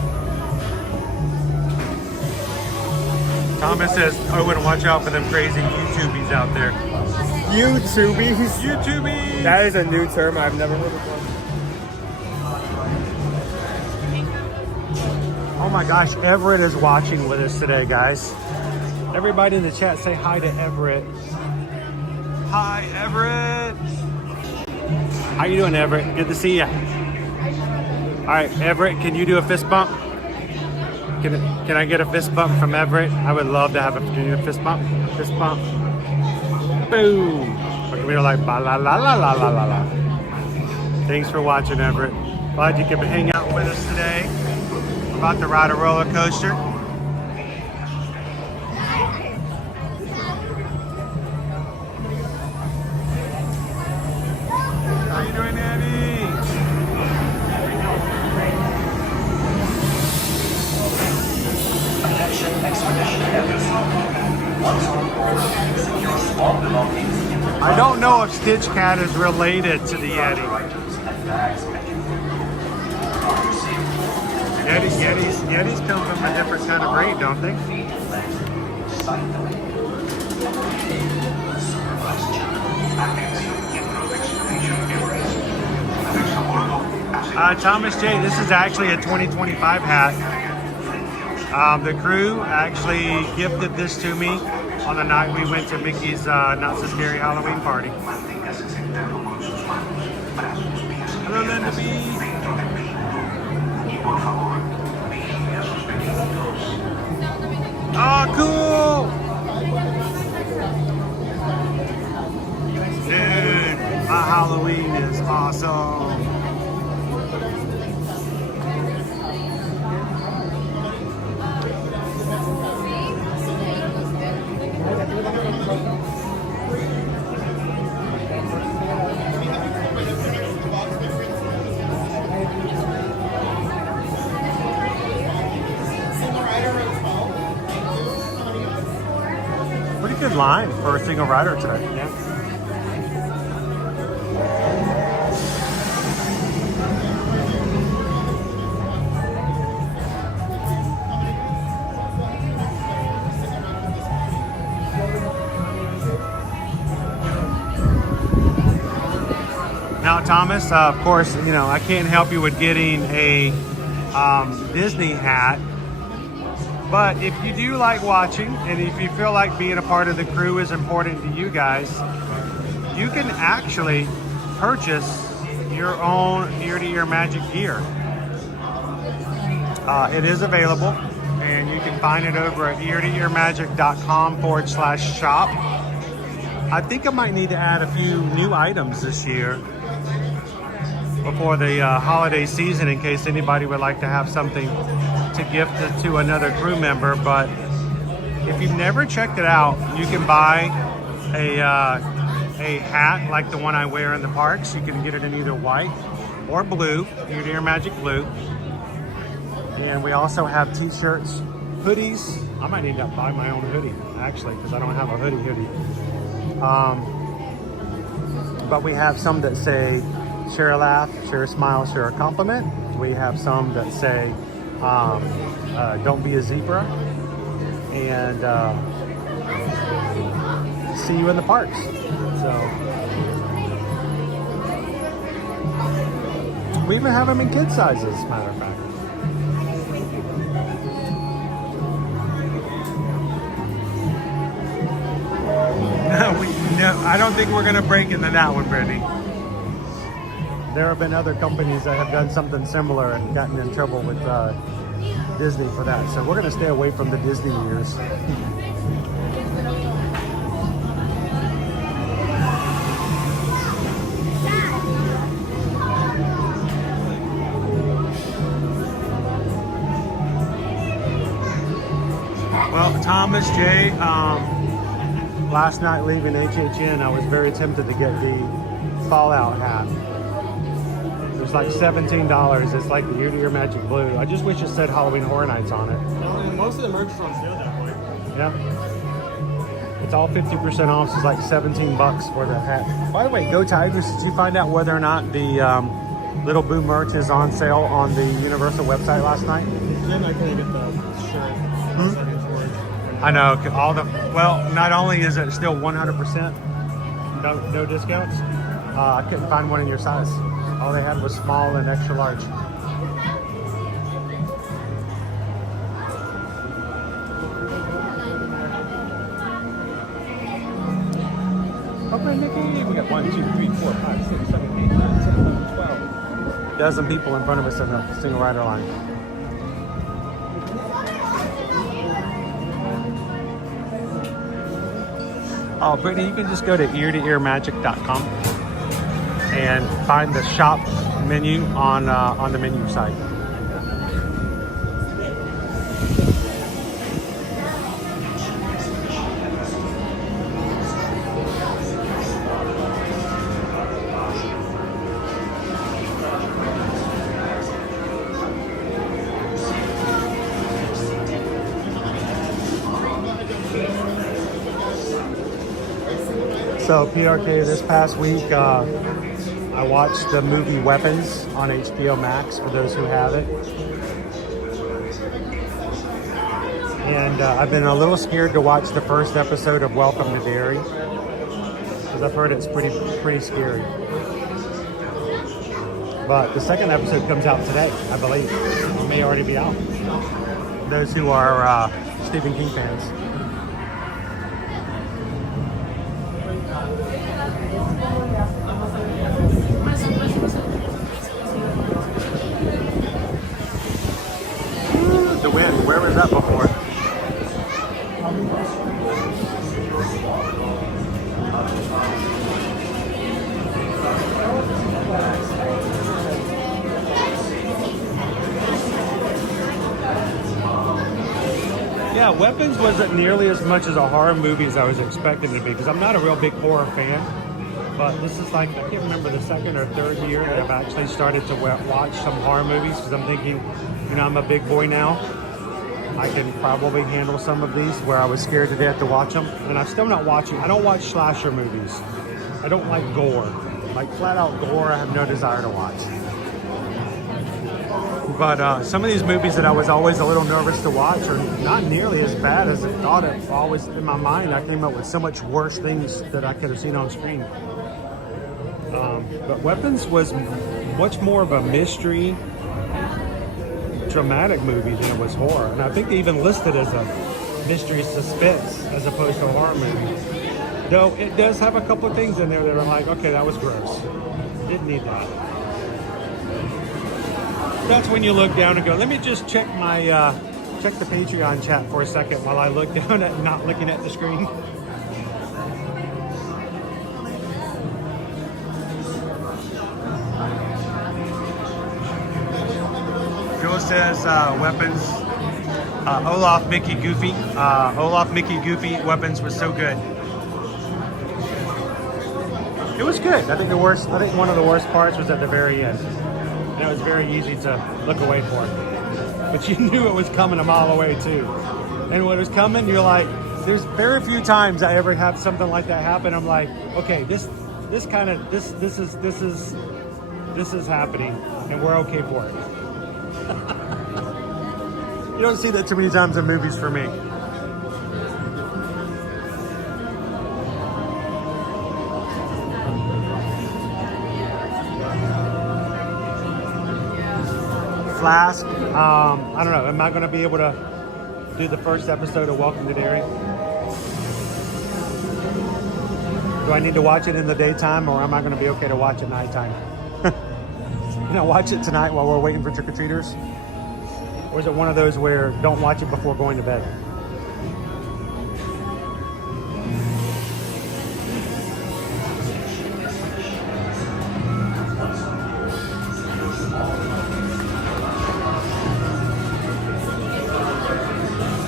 Thomas says, "I would watch out for them crazy YouTubies out there." YouTubies? YouTubies! That is a new term I've never heard before. Oh my gosh, Everett is watching with us today, guys. Everybody in the chat say hi to Everett. Hi, Everett. How you doing, Everett? Good to see you. All right, Everett, can you do a fist bump? Can I get a fist bump from Everett? I would love to have a fist bump. Fist bump. Boom. We're like ba la la la la la la la. Thanks for watching, Everett. Glad you could hang out with us today. We're about to ride a roller coaster. How you doing, Annie? Attention Expedition Everest. Once on board, secure small belongings. I don't know if Stitch Cat is related to the Yeti. Yetis come from a different kind of breed, don't they? Thomas J, this is actually a 2025 hat. The crew actually gifted this to me on the night we went to Mickey's Not So Scary Halloween party. Hello, Linda B. Oh, cool! Dude, my Halloween is awesome. Pretty good line for a single rider today. Yeah. Now, Thomas, of course, you know, I can't help you with getting a Disney hat. But if you do like watching, and if you feel like being a part of the crew is important to you guys, you can actually purchase your own ear-to-ear magic gear. It is available, and you can find it over at eartoearmagic.com/shop. I think I might need to add a few new items this year before the holiday season, in case anybody would like to have something to gift it to another crew member. But if you've never checked it out, you can buy a hat like the one I wear in the parks. You can get it in either white or blue, Ear Magic Blue. And we also have t-shirts, hoodies. I might need to buy my own hoodie, actually, because I don't have a hoodie. But we have some that say, share a laugh, share a smile, share a compliment. We have some that say, don't be a zebra, and see you in the parks. So we even have them in kid sizes, as a matter of fact. No, I don't think we're gonna break into that one, Brittany. There have been other companies that have done something similar and gotten in trouble with Disney for that. So we're going to stay away from the Disney ears. Well, Thomas J, last night leaving HHN, I was very tempted to get the Fallout hat. It's like $17. It's like the Ear Magic Blue. I just wish it said Halloween Horror Nights on it. Most of the merch is on sale that way. Yeah. It's all 50% off. So it's like 17 bucks for the hat. By the way, Go Tigers, did you find out whether or not the Little Boo merch is on sale on the Universal website last night? Then I couldn't get the shirt. I know. Well, not only is it still 100% no discounts, I couldn't find one in your size. All they had was small and extra large. 1, 2, 3, 4, 5, 6, 7, 8, 9, 10, 11, 12. Dozen people in front of us in a single rider line. Oh, Brittany, you can just go to ear-to-earmagic.com and find the shop menu on the menu site. So PRK, this past week, I watched the movie Weapons on HBO Max, for those who have it. And I've been a little scared to watch the first episode of Welcome to Derry, because I've heard it's pretty scary. But the second episode comes out today, I believe. It may already be out. Those who are Stephen King fans. The wind, where was that before? Yeah, Weapons wasn't nearly as much as a horror movie as I was expecting it to be, because I'm not a real big horror fan. But this is like, I can't remember the second or third year that I've actually started to watch some horror movies, because I'm thinking, you know, I'm a big boy now. I can probably handle some of these where I was scared to death to watch them. And I'm still not watching. I don't watch slasher movies. I don't like gore. Like flat out gore, I have no desire to watch. But some of these movies that I was always a little nervous to watch are not nearly as bad as I thought. It always, in my mind, I came up with so much worse things that I could have seen on screen. But Weapons was much more of a mystery, dramatic movie than it was horror. And I think they even listed as a mystery suspense as opposed to a horror movie. Though it does have a couple of things in there that are like, okay, that was gross. Didn't need that. That's when you look down and go, let me just check my check the Patreon chat for a second while I look down at not looking at the screen. Joe says Weapons, Olaf, Mickey, Goofy. Olaf, Mickey, Goofy, Weapons was so good. It was good. I think one of the worst parts was at the very end. And it was very easy to look away for it. But you knew it was coming a mile away too. And when it was coming, you're like, there's very few times I ever have something like that happen. I'm like, okay, this is happening and we're okay for it. You don't see that too many times in movies for me. Flask, I don't know, am I going to be able to do the first episode of Welcome to Derry? Do I need to watch it in the daytime, or am I going to be okay to watch it nighttime? You know, watch it tonight while we're waiting for trick-or-treaters? Or is it one of those where don't watch it before going to bed?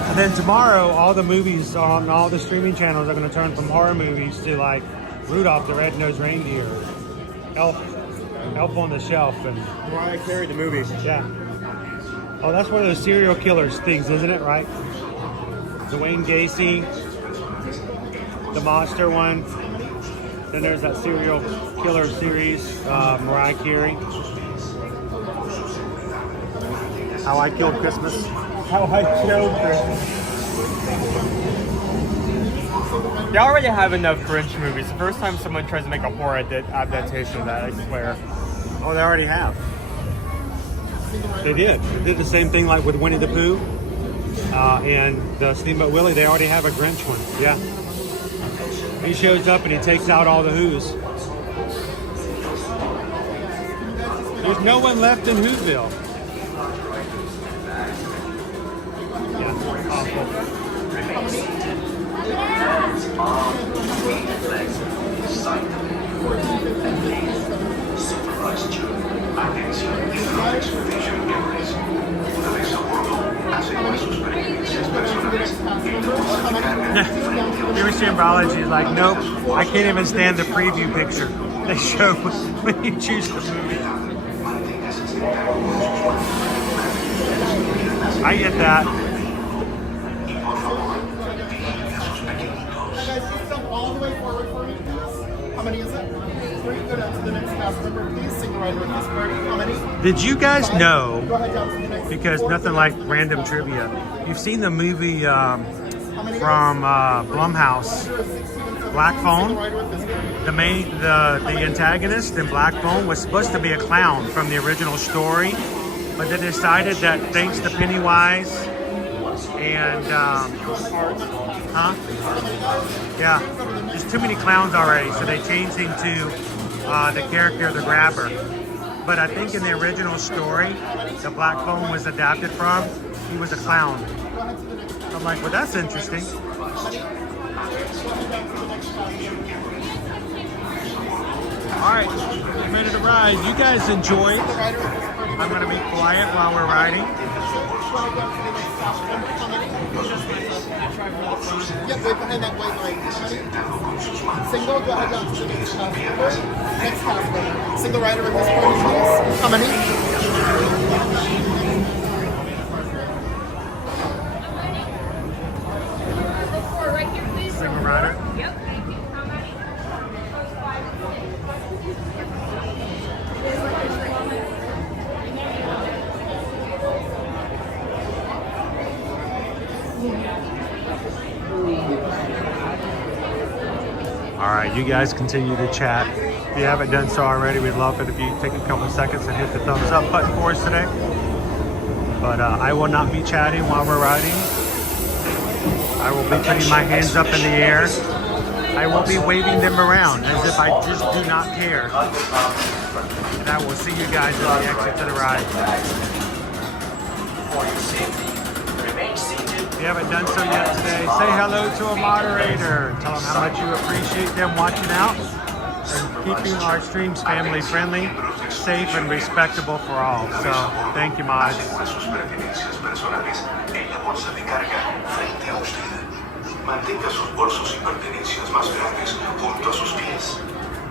And then tomorrow, all the movies on all the streaming channels are going to turn from horror movies to like Rudolph the Red-Nosed Reindeer, Elf on the Shelf, and Mariah Carey the movie. Yeah. Oh, that's one of those serial killers things, isn't it? Right? Dwayne Gacy, the monster one. Then there's that serial killer series, Mariah Carey. How I Killed Christmas. How I Killed Christmas. They already have enough Grinch movies. The first time someone tries to make a horror adaptation of that, I swear. Oh, they already have. They did. They did the same thing like with Winnie the Pooh and the Steamboat Willie. They already have a Grinch one. Yeah. He shows up and he takes out all the Who's. There's no one left in Whoville. Atención, miembros de Expedition Everest. Una vez a bordo, aseguren sus pertenencias personales y el bolsa de carga. Your symbology is like, nope, I can't even stand the preview picture they show when you choose the movie. I get that. All the way forward for me, please. How many is it? 3. Go down to the next cast member, please. Single rider with this party. How many? Did you guys 5. know, Go ahead down to the next because nothing like random trivia, you've seen the movie from Blumhouse, Black Phone? The antagonist in Black Phone was supposed to be a clown from the original story, but they decided that thanks to Pennywise and yeah, there's too many clowns already, so they changed him to the character the Grabber. But I think in the original story the Black Phone was adapted from, he was a clown. I'm like, well, that's interesting. Alright, I'm ready to ride. You guys enjoy. I'm going to be quiet while we're riding. Yep, right behind that white line. Single, go ahead down to the next cast member. Next cast member. Single rider in this party, please. How many? Right here, please. Single rider? Yep, thank you. How many? Alright, you guys continue to chat. If you haven't done so already, we'd love it if you take a couple seconds and hit the thumbs up button for us today. But I will not be chatting while we're riding. I will be putting my hands up in the air. I will be waving them around as if I just do not care. And I will see you guys at the exit to the ride. If you haven't done so yet today, say hello to a moderator. Tell them how much you appreciate them watching out and keeping our streams family friendly, safe, and respectable for all. So, thank you, mods. Mantenga sus bolsos y pertenencias más grandes junto a sus pies.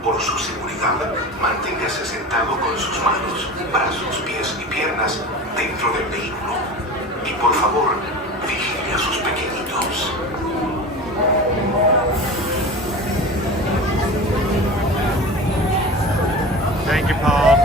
Por su seguridad, manténgase sentado con sus manos, brazos, pies y piernas dentro del vehículo. Y por favor, vigile a sus pequeñitos. Thank you, Paul.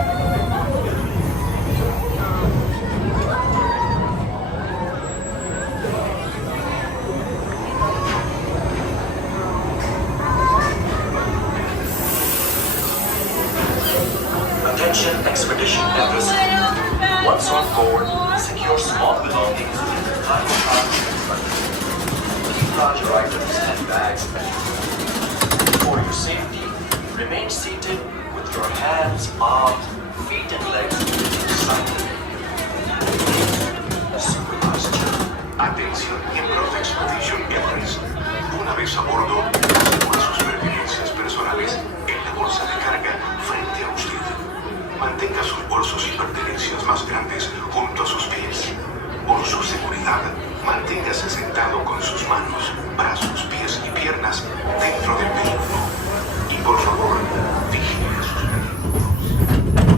Attention Expedition Everest. Once on board, secure small belongings in the tiny cargo compartment. Keep larger items and bags. For your safety, remain seated with your hands, arms, feet and legs extended. A supervised journey. Atención, miembros de Expedition Everest. Una vez a bordo, asegure sus pertenencias personales en la bolsa de carga frente a usted. Mantenga sus bolsos y pertenencias más grandes junto a sus pies. Por su seguridad, manténgase sentado con sus manos, brazos, pies y piernas dentro del vehículo. Y por favor, vigile a sus pequeños.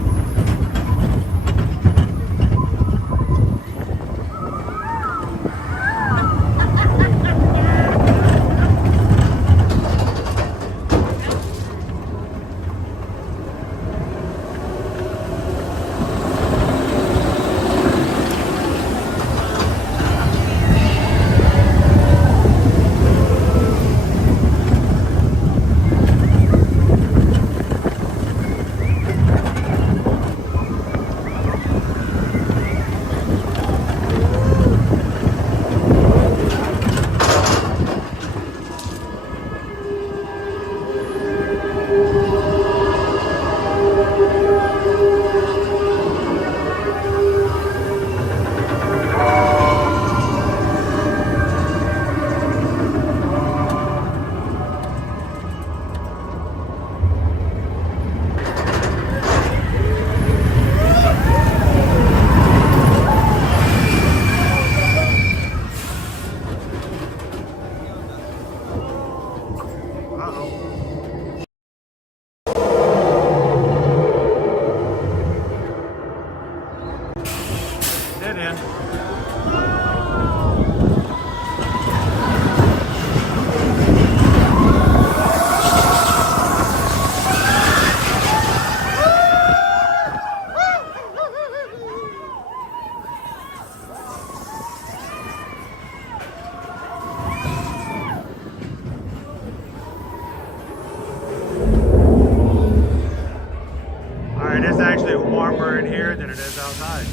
Alright, it's actually warmer in here than it is outside.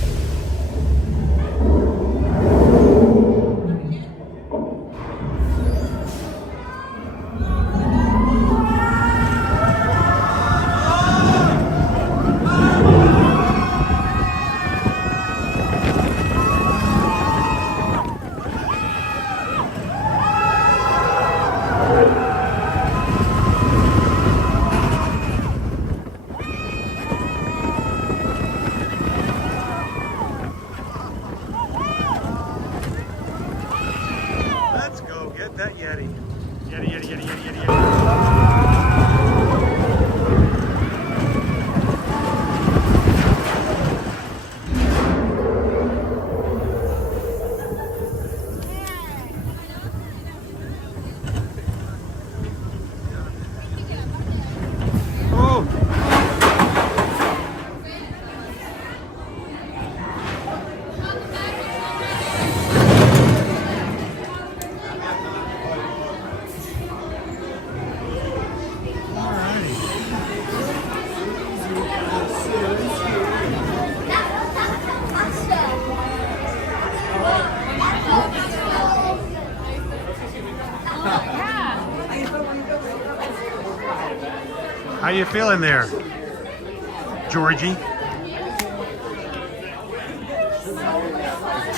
Let's go get that Yeti. Yeti, Yeti, Yeti, Yeti, Yeti, Yeti. How you feeling there, Georgie?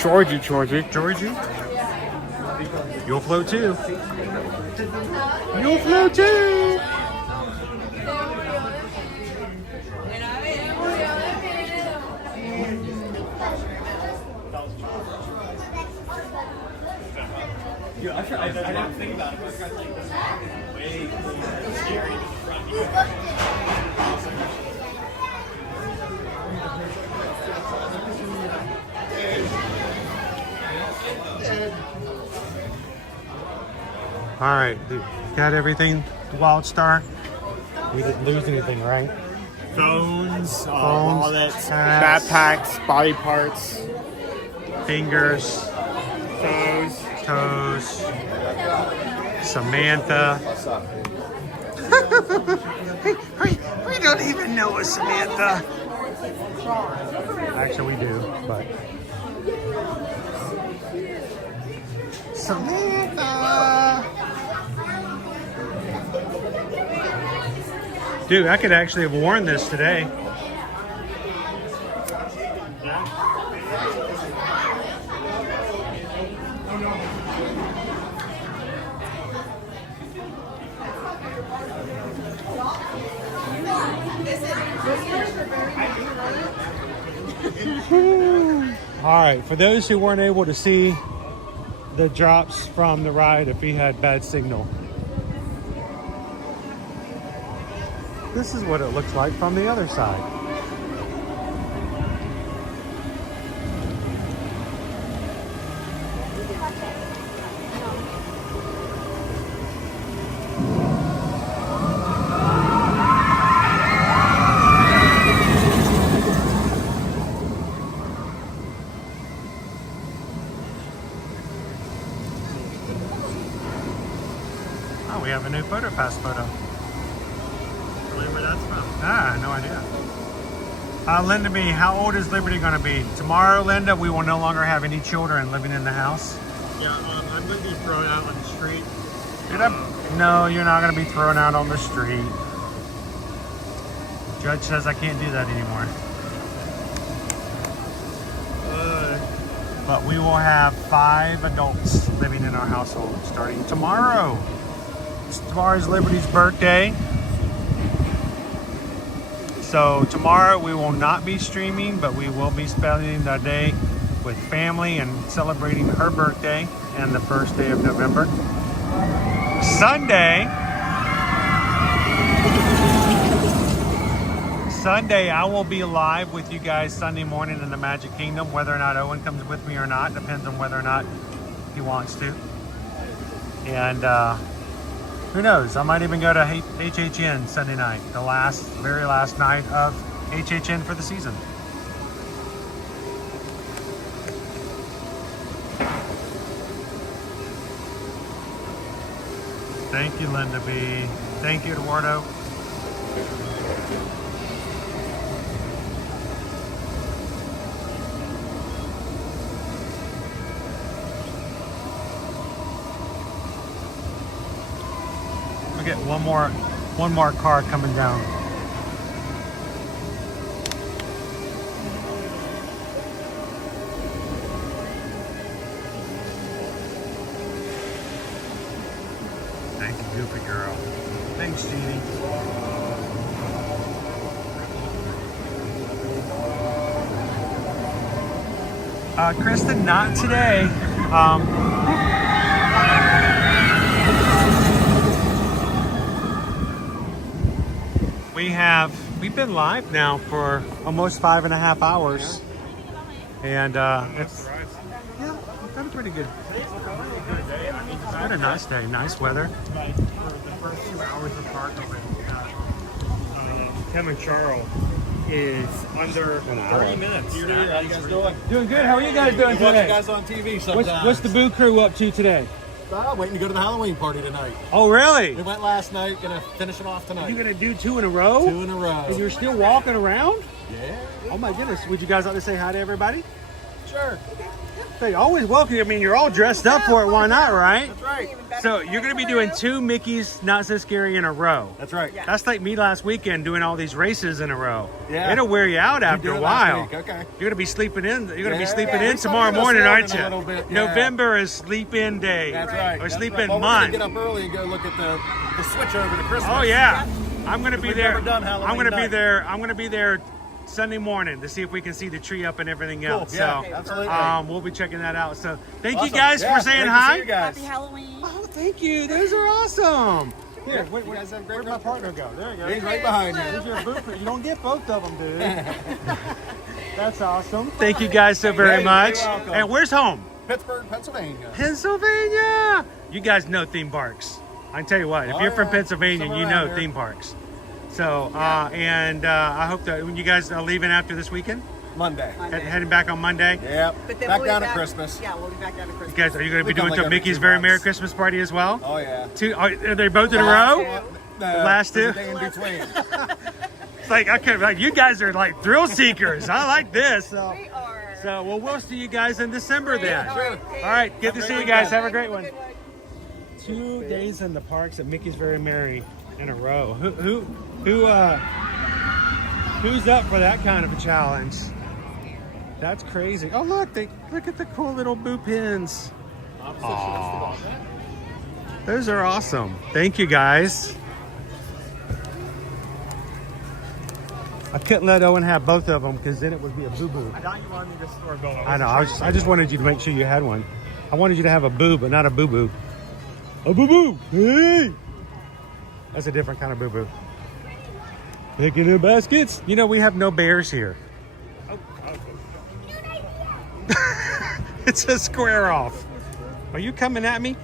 Georgie. You'll float too. You'll float too. Yeah, I didn't think about it, but I was kind of like, this is way scary than the front. All right, got everything, Wild Star? We didn't lose anything, right? Phones, Phones, wallets, hats, backpacks, body parts, fingers, toes, Samantha. we don't even know a Samantha. Actually, we do, but Samantha. Dude, I could actually have worn this today. All right, for those who weren't able to see the drops from the ride, if we had bad signal, this is what it looks like from the other side. Oh, we have a new PhotoPass photo. where that's from. Ah, no idea. Linda B, how old is Liberty going to be? Tomorrow, Linda, we will no longer have any children living in the house. Yeah, I'm going to be thrown out on the street. No, you're not going to be thrown out on the street. Judge says I can't do that anymore. But we will have 5 adults living in our household starting tomorrow. Tomorrow is Liberty's birthday. So tomorrow we will not be streaming, but we will be spending the day with family and celebrating her birthday and the first day of November. Sunday, I will be live with you guys Sunday morning in the Magic Kingdom, whether or not Owen comes with me or not. Depends on whether or not he wants to. And who knows? I might even go to HHN Sunday night, the very last night of HHN for the season. Thank you, Linda B. Thank you, Eduardo. We get one more car coming down. Thank you, Goofy Girl. Thanks, Jeannie. Kristen, not today. We've been live now for almost 5.5 hours, and it's been pretty good. It's been a nice day, nice weather. Like for the first 2 hours of cargo, Kilimanjaro is under 30 minutes. How you guys doing? Doing good. How are you guys doing We watch today? you guys on TV sometimes. What's the Boo Crew up to today? Waiting to go to the Halloween party tonight. Oh, really? We went last night. Gonna finish it off tonight. You're gonna do 2 in a row? 2 in a row. And you're still walking around? Yeah. Oh my goodness. Would you guys like to say hi to everybody? Sure. Hey, always welcome. I mean, you're all dressed up for it. Why not, right? That's right. So you're going to be doing 2 Mickey's Not So Scary in a row. That's right. That's like me last weekend doing all these races in a row. Yeah. It'll wear you out after did a it last while. week, okay. You're going to be sleeping in. You're going to be Yeah. sleeping Yeah, in we tomorrow started morning, us aren't out you? a little bit, yeah. November is sleep-in day. That's right. Or That's sleep-in right. Well, month. we're gonna get up early and go look at the switch over to Christmas. Oh yeah, I'm going to be We've there. never done Halloween I'm going to be night. there. I'm going to be there Sunday morning to see if we can see the tree up and everything Cool. else. Yeah, So absolutely. we'll be checking that out. So thank you Awesome. guys Yeah, for saying great to hi. see you guys. Happy Halloween. Oh, thank you. Those are awesome. Here, You guys have a great where'd my partner go? There you go. He's right behind you. There's your booth. You don't get both of them, dude. That's awesome. Thank you guys so very Hey, much. you're welcome. And where's home? Pittsburgh, Pennsylvania. Pennsylvania. You guys know theme parks. I can tell you what, if Oh, you're from yeah. Pennsylvania, Somewhere you around know there. theme parks. So, I hope that when you guys are leaving after this weekend, Monday. heading back on Monday. Yep. But then Back we'll be down back, at Christmas. Yeah, we'll be back down at Christmas. You guys, are you going to be We come doing like to every Mickey's 2 Very months. Merry Christmas party as well? Oh yeah. Are they both in a row? Last two? There's a day in between. It's like, okay, like you guys are like thrill seekers. I like this. So, well, we'll see you guys in December then. Sure. All right, good to Have a see great you guys. weekend. Have a great one. 2 days in the parks at Mickey's Very Merry in a row. Who's up for that kind of a challenge? That's crazy. Oh look at the cool little boo pins. Aw. Those are awesome. Thank you guys. I couldn't let Owen have both of them because then it would be a boo-boo. I thought you wanted me to store both. I know. I just wanted you to make sure you had one. I wanted you to have a boo, but not a boo-boo. A boo-boo. Hey! That's a different kind of boo-boo. Picking up baskets. You know, we have no bears here. It's a square off. Are you coming at me?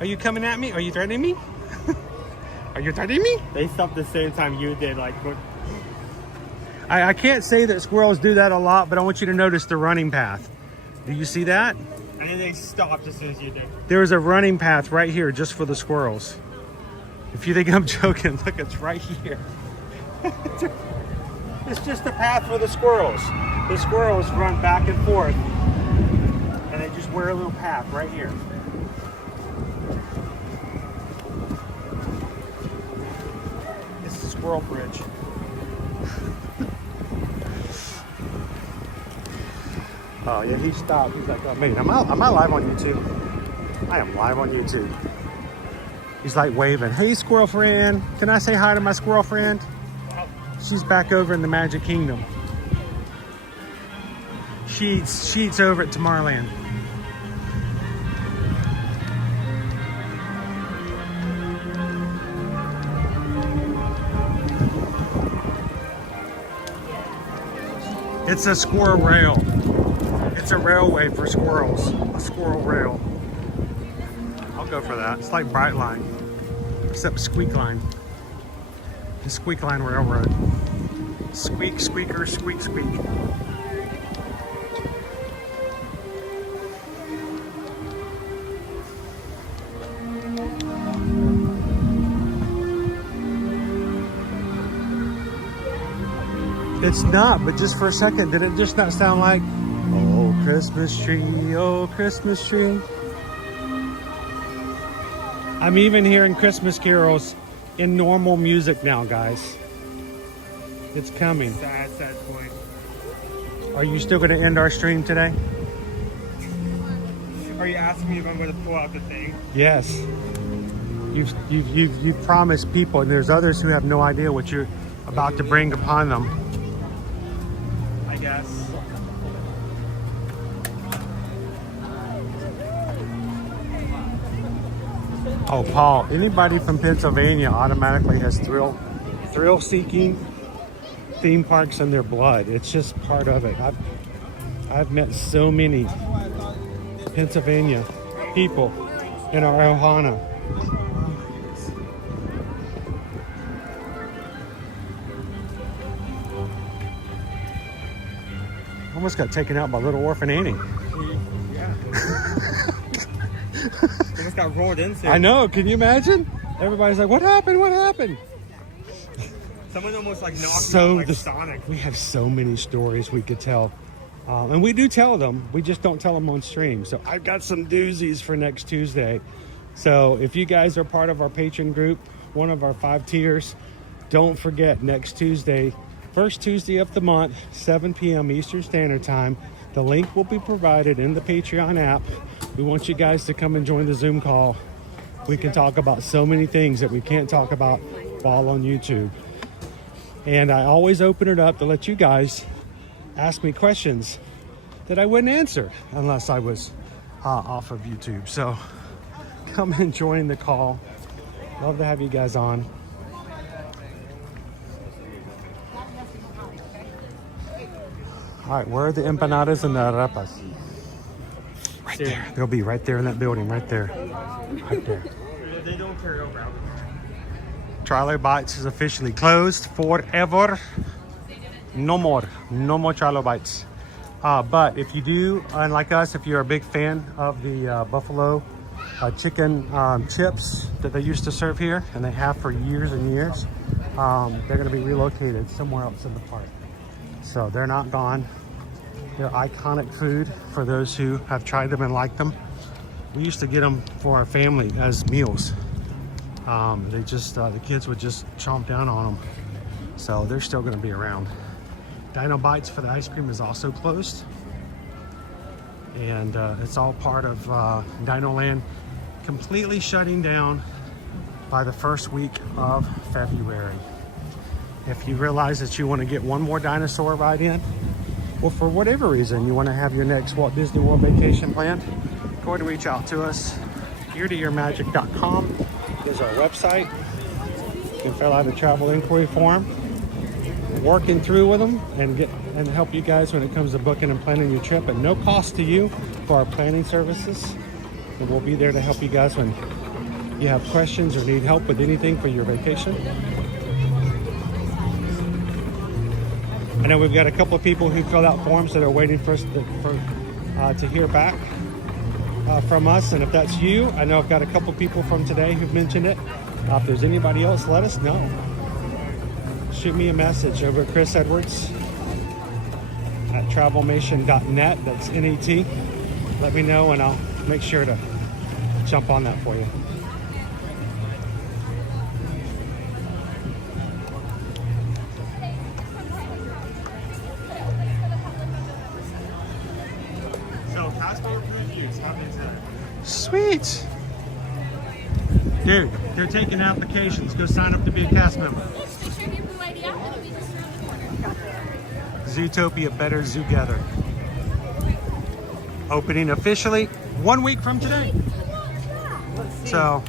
Are you coming at me? Are you threatening me? Are you threatening me? They stopped the same time you did. Like, I can't say that squirrels do that a lot, but I want you to notice the running path. Do you see that? and then they stopped as soon as you did. There is a running path right here just for the squirrels. If you think I'm joking, look, it's right here. It's just a path for the squirrels. The squirrels run back and forth, and they just wear a little path right here. It's the squirrel bridge. Oh yeah, he stopped. He's like, oh man, am I live on YouTube? I am live on YouTube. He's like waving, hey squirrel friend, can I say hi to my squirrel friend? She's back over in the Magic Kingdom. She's over at Tomorrowland. It's a squirrel rail. It's a railway for squirrels. A squirrel rail. I'll go for that. It's like Brightline, except Squeak Line. The Squeak Line Railroad. Squeak, squeaker, squeak, squeak. It's not, but just for a second, did it just not sound like, oh, Christmas tree, oh, Christmas tree? I'm even hearing Christmas carols in normal music now, guys. It's coming. Sad point. Are you still going to end our stream today? Are you asking me if I'm going to pull out the thing? Yes. You've promised people, and there's others who have no idea what you're about to bring upon them. I guess. Oh, Paul, anybody from Pennsylvania automatically has thrill-seeking theme parks in their blood. It's just part of it. I've met so many Pennsylvania people in our Ohana. Almost got taken out by Little Orphan Annie. Yeah. Almost got rolled into. I know. Can you imagine? Everybody's like, "What happened? What happened?" Someone almost like knocked me out like Sonic. We have so many stories we could tell, and we do tell them. We just don't tell them on stream. So I've got some doozies for next Tuesday. So if you guys are part of our patron group, one of our 5 tiers, don't forget next Tuesday. First Tuesday of the month, 7 p.m. Eastern Standard Time. The link will be provided in the Patreon app. We want you guys to come and join the Zoom call. We can talk about so many things that we can't talk about while on YouTube. And I always open it up to let you guys ask me questions that I wouldn't answer unless I was off of YouTube. So come and join the call. Love to have you guys on. All right, where are the empanadas and the arepas? Right there. They'll be right there in that building, right there. Right there. They don't carry over. Charlo Bites is officially closed forever. No more. No more Charlo Bites. But if you do, unlike us, if you're a big fan of the buffalo chicken chips that they used to serve here, and they have for years and years, they're going to be relocated somewhere else in the park. So they're not gone. They're iconic food for those who have tried them and like them. We used to get them for our family as meals. They just, the kids would just chomp down on them. So they're still going to be around. Dino Bites for the ice cream is also closed. And it's all part of Dino Land completely shutting down by the first week of February. If you realize that you want to get one more dinosaur ride in, or for whatever reason you want to have your next Walt Disney World vacation planned, go ahead and reach out to us. eartoearmagic.com is our website. You can fill out a travel inquiry form. Working through with them and help you guys when it comes to booking and planning your trip at no cost to you for our planning services. And we'll be there to help you guys when you have questions or need help with anything for your vacation. I know we've got a couple of people who filled out forms that are waiting for us to hear back from us. And if that's you, I know I've got a couple people from today who've mentioned it. If there's anybody else, let us know. Shoot me a message over at Chris Edwards at travelmation.net. That's NET. Let me know and I'll make sure to jump on that for you. Sweet. Dude, they're taking applications. Go sign up to be a cast member. Zootopia Better Zoogather. Opening officially 1 week from today. So.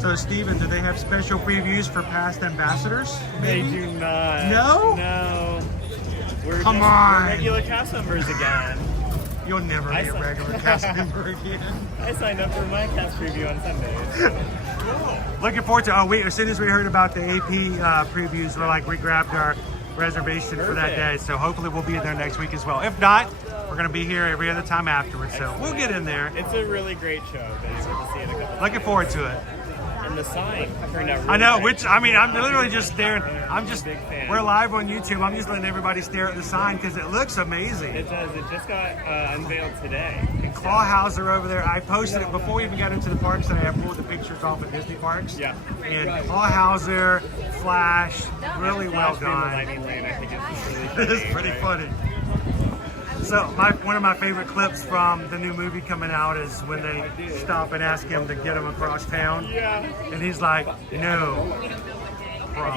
So, Steven, do they have special previews for past ambassadors? They Maybe? do not. No? No. Come on. We're regular cast members again. You'll never be a regular cast member again. I signed up for my cast preview on Sunday. Looking forward to. Oh, wait! As soon as we heard about the AP previews, we grabbed our reservation for that day. So hopefully we'll be there next week as well. If not, we're gonna be here every other time afterwards. So we'll get in there. It's a really great show. Been able to see it a couple Looking forward to it. And the sign turned out really I know, great. I'm literally just staring. We're live on YouTube. I'm just letting everybody stare at the sign because it looks amazing. It does. It just got unveiled today. And Clawhauser over there, I posted it before we even got into the parks today. I pulled the pictures off at Disney parks. Yeah. And Clawhauser, Flash, really well done. I think it's really It's pretty funny. So one of my favorite clips from the new movie coming out is when they stop and ask him to get him across town. Yeah. And he's like, no. Bro.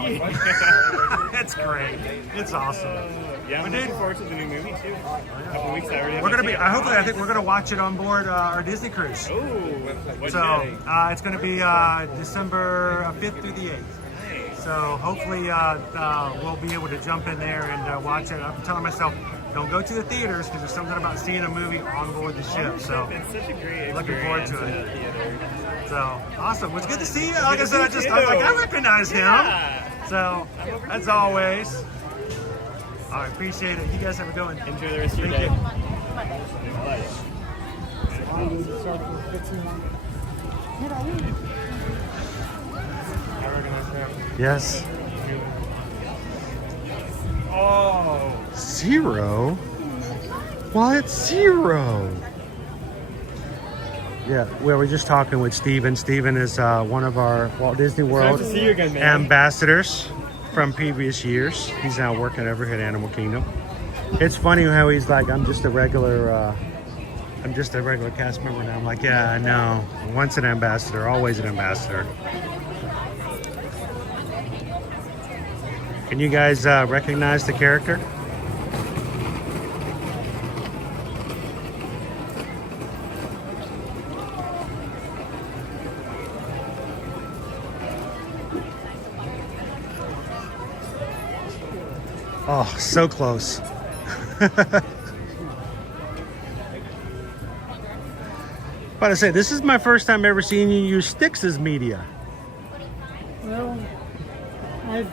It's great. It's awesome. Yeah, I'm looking forward to the new movie too. A couple weeks I already have We're gonna my be. ticket. I think we're gonna watch it on board our Disney cruise. Ooh, what So day? it's gonna be December 5th through the 8th. So hopefully we'll be able to jump in there and watch it. I'm telling myself, don't go to the theaters because there's something about seeing a movie on board the ship. So It's such a great looking forward to experience it. in the theater. So awesome. Well, it's good to see you. Like I said, I was you. like, I recognize him. Yeah. So as always. All right, appreciate it. You guys have a good one. Enjoy the rest of your Thank day. Yes. Oh. Zero? Well, it's zero. Yeah, we were just talking with Steven. Steven is one of our Walt Disney World to see you again, man. ambassadors from previous years. He's now working over here at Animal Kingdom. It's funny how he's like, I'm just a regular cast member now. I'm like, yeah, no. Once an ambassador, always an ambassador. Can you guys recognize the character? Oh, so close. But I say, this is my first time ever seeing you use sticks as media. Well, I've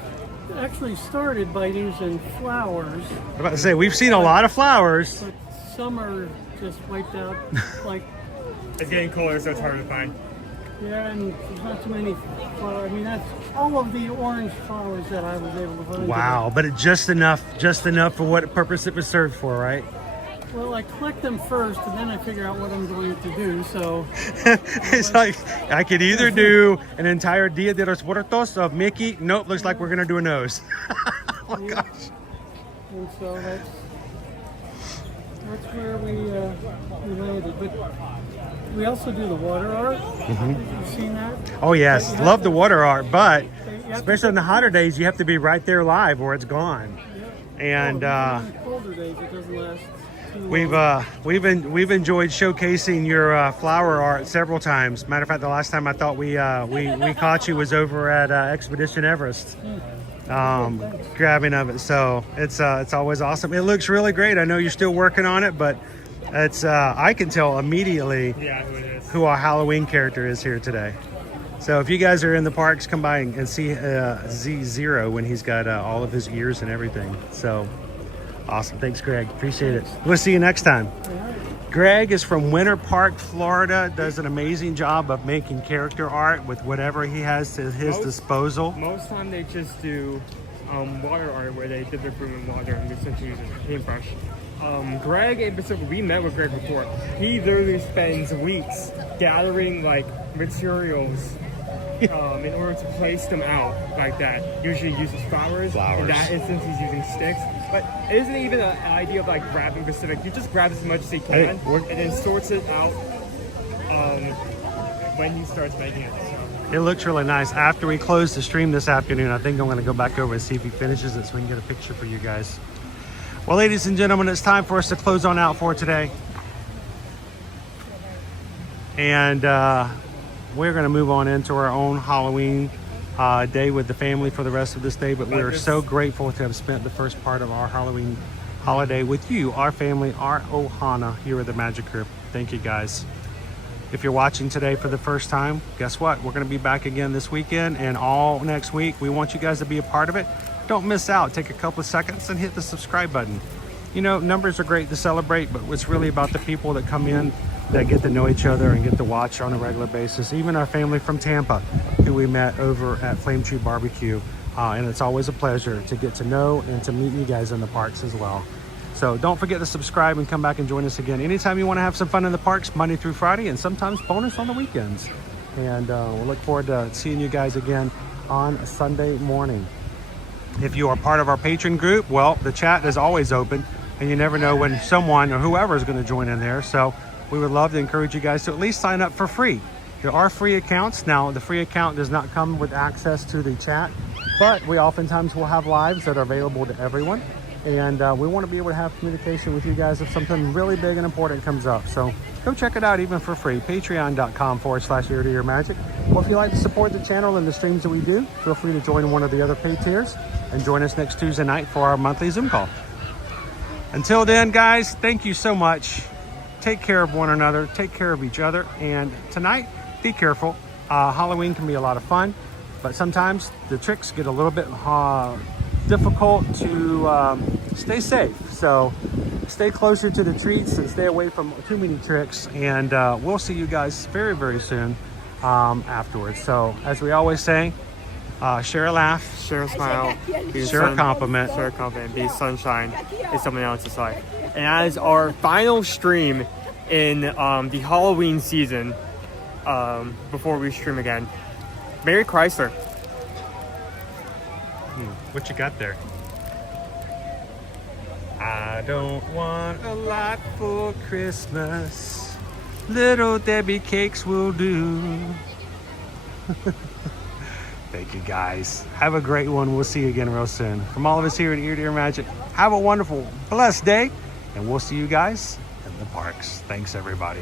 actually started by using flowers. I'm about to say, we've seen a lot of flowers. But some are just wiped out. Like, It's getting colder, so it's hard to find. yeah, and there's not too many flowers. I mean, that's all of the orange flowers that I was able to find. Wow, but it's just enough for what purpose it was served for, right? Well, I collect them first, and then I figure out what I'm going to do. So It's like, I could either do an entire Dia de los Muertos of Mickey. Nope, looks like we're going to do a nose. Oh, gosh. And so that's where we landed. But we also do the water art. Mhm. You've seen that? Oh, yes. But you Love have the to- water art, but you have to- especially in the hotter days, you have to be right there live or it's gone. And on colder days, it doesn't last too long. we've enjoyed showcasing your flower art several times. Matter of fact, the last time I thought we caught you was over at Expedition Everest, grabbing of it. So it's always awesome. It looks really great. I know you're still working on it, but it's I can tell immediately who our Halloween character is here today. So if you guys are in the parks, come by and see Z0 when he's got all of his ears and everything. So awesome. Thanks, Greg. Appreciate it. We'll see you next time. Greg is from Winter Park, Florida. Does an amazing job of making character art with whatever he has to his disposal. Most time they just do water art where they dip their broom in water and they essentially use a paintbrush. Greg, we met with Greg before. He literally spends weeks gathering like materials in order to place them out like that. Usually he uses flowers. In that instance, he's using sticks. But it isn't even an idea of like grabbing specific. He just grabs as much as he can and then sorts it out when he starts making it. So. It looks really nice. After we close the stream this afternoon, I think I'm going to go back over and see if he finishes it so we can get a picture for you guys. Well, ladies and gentlemen, it's time for us to close on out for today. And we're going to move on into our own Halloween day with the family for the rest of this day. But we're so grateful to have spent the first part of our Halloween holiday with you, our family, our Ohana here at the Magic Group. Thank you, guys. If you're watching today for the first time, guess what? We're going to be back again this weekend and all next week. We want you guys to be a part of it. Don't miss out. Take a couple of seconds and hit the subscribe button. You know, numbers are great to celebrate, but it's really about the people that come in that get to know each other and get to watch on a regular basis. Even our family from Tampa, who we met over at Flame Tree Barbecue. And it's always a pleasure to get to know and to meet you guys in the parks as well. So don't forget to subscribe and come back and join us again. Anytime you want to have some fun in the parks, Monday through Friday, and sometimes bonus on the weekends. And we'll look forward to seeing you guys again on Sunday morning. If you are part of our patron group, well, the chat is always open, and you never know when someone or whoever is going to join in there. So we would love to encourage you guys to at least sign up for free. There are free accounts. Now, the free account does not come with access to the chat, but we oftentimes will have lives that are available to everyone. And we want to be able to have communication with you guys if something really big and important comes up. So go check it out even for free. Patreon.com/ear-to-ear-magic. Well, if you'd like to support the channel and the streams that we do, feel free to join one of the other paid tiers and join us next Tuesday night for our monthly Zoom call. Until then, guys, thank you so much. Take care of one another. Take care of each other. And tonight, be careful. Halloween can be a lot of fun, but sometimes the tricks get a little bit difficult to stay safe. So stay closer to the treats and stay away from too many tricks. And we'll see you guys very, very soon afterwards. So as we always say, share a laugh, share a smile, share a compliment, be sunshine in someone else's life. And as our final stream in the Halloween season, before we stream again, Merry Chrysler. What you got there? I don't want a lot for Christmas. Little Debbie cakes will do. Thank you, guys. Have a great one. We'll see you again real soon. From all of us here at Ear to Ear Magic, have a wonderful, blessed day, and we'll see you guys in the parks. Thanks, everybody.